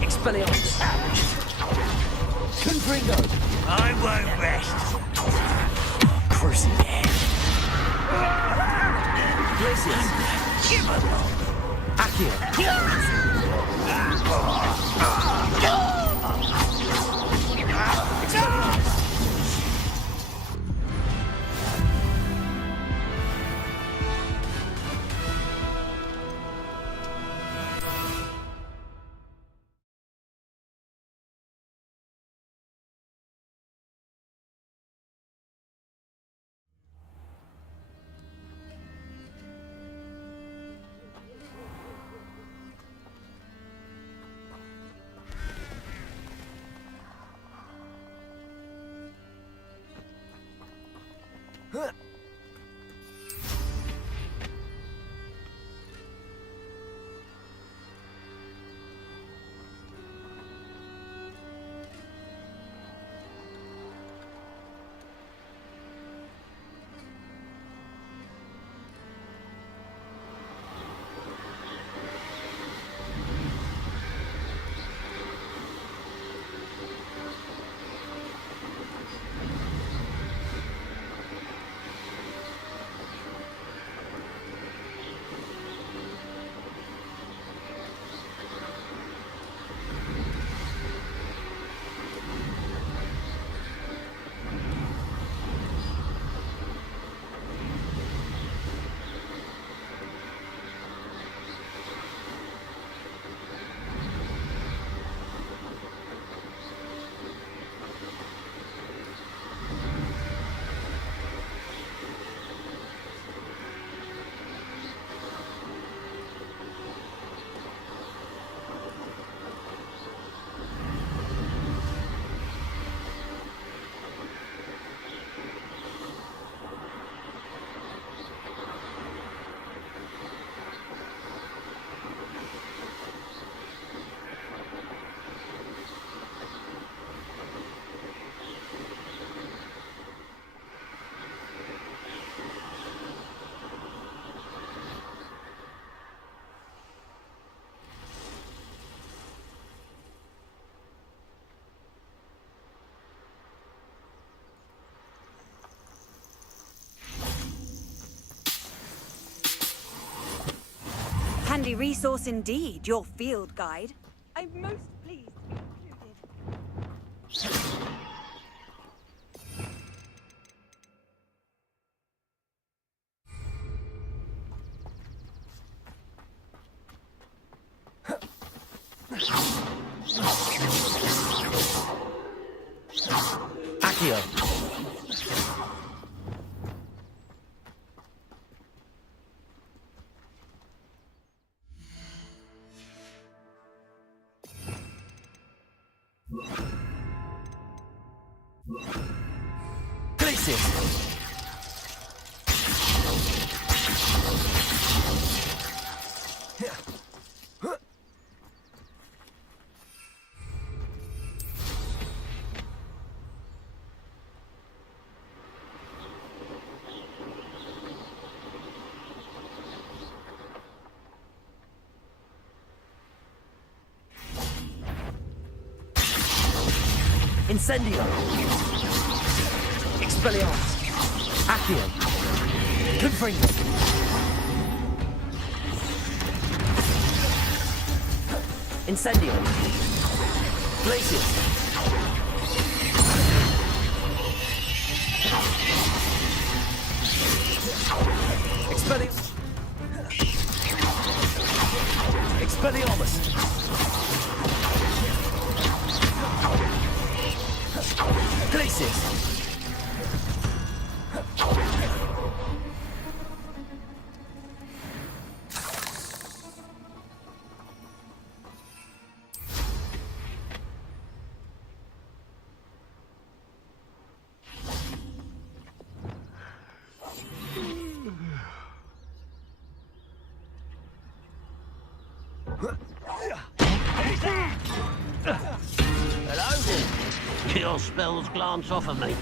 Expelliarmus. Confringo. I won't rest. Crucible. Glacius. Accio. handy resource indeed, your field guide. I'm most pleased to be included. Accio. Places. Incendio. Expelliarmus. Accio. Confringo. Incendio. Glacius. Expelliarmus. Expelliarmus. Glacius. Hello? Your spells glance off of me.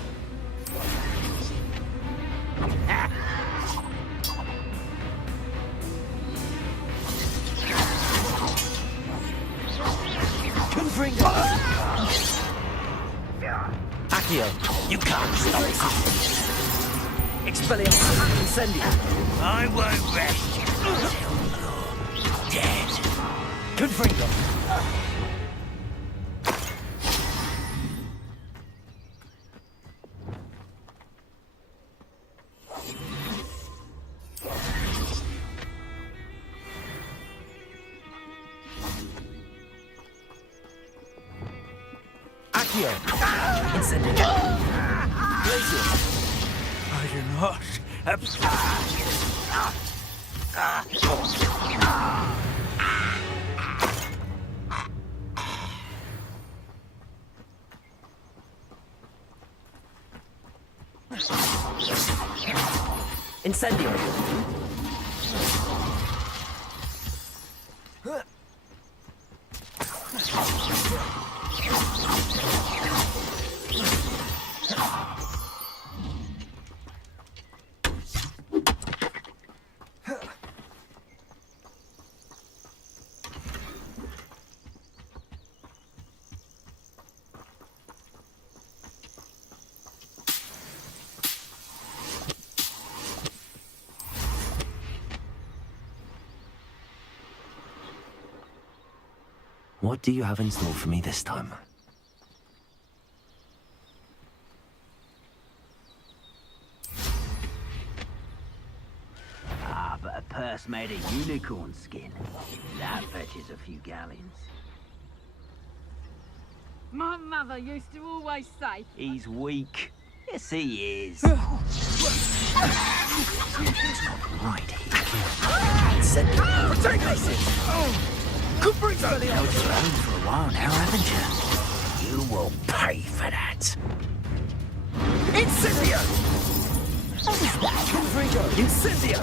Confringo. Accio. You can't stop it. Expelliarmus. Incendio. I won't rest until you're dead. Confringo. Accio. Incendio. Glacius. I do not. Incendio. What do you have in store for me this time? Ah, but a purse made of unicorn skin. That fetches a few galleons. My mother used to always say... He's weak. Yes, he is. Right here. Incendio. Protect us! Good bring somebody Held your own for a while now, haven't you? You will pay for that. Incendio! What is that? Confringo! Incendio!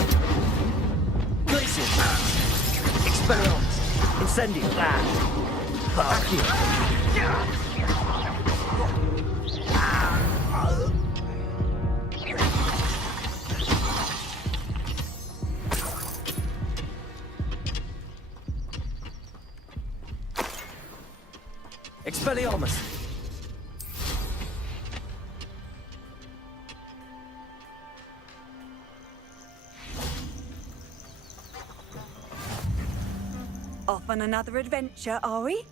Glacius! Expelliarmus! Incendio! Accio! Expelliarmus! Off on another adventure, are we?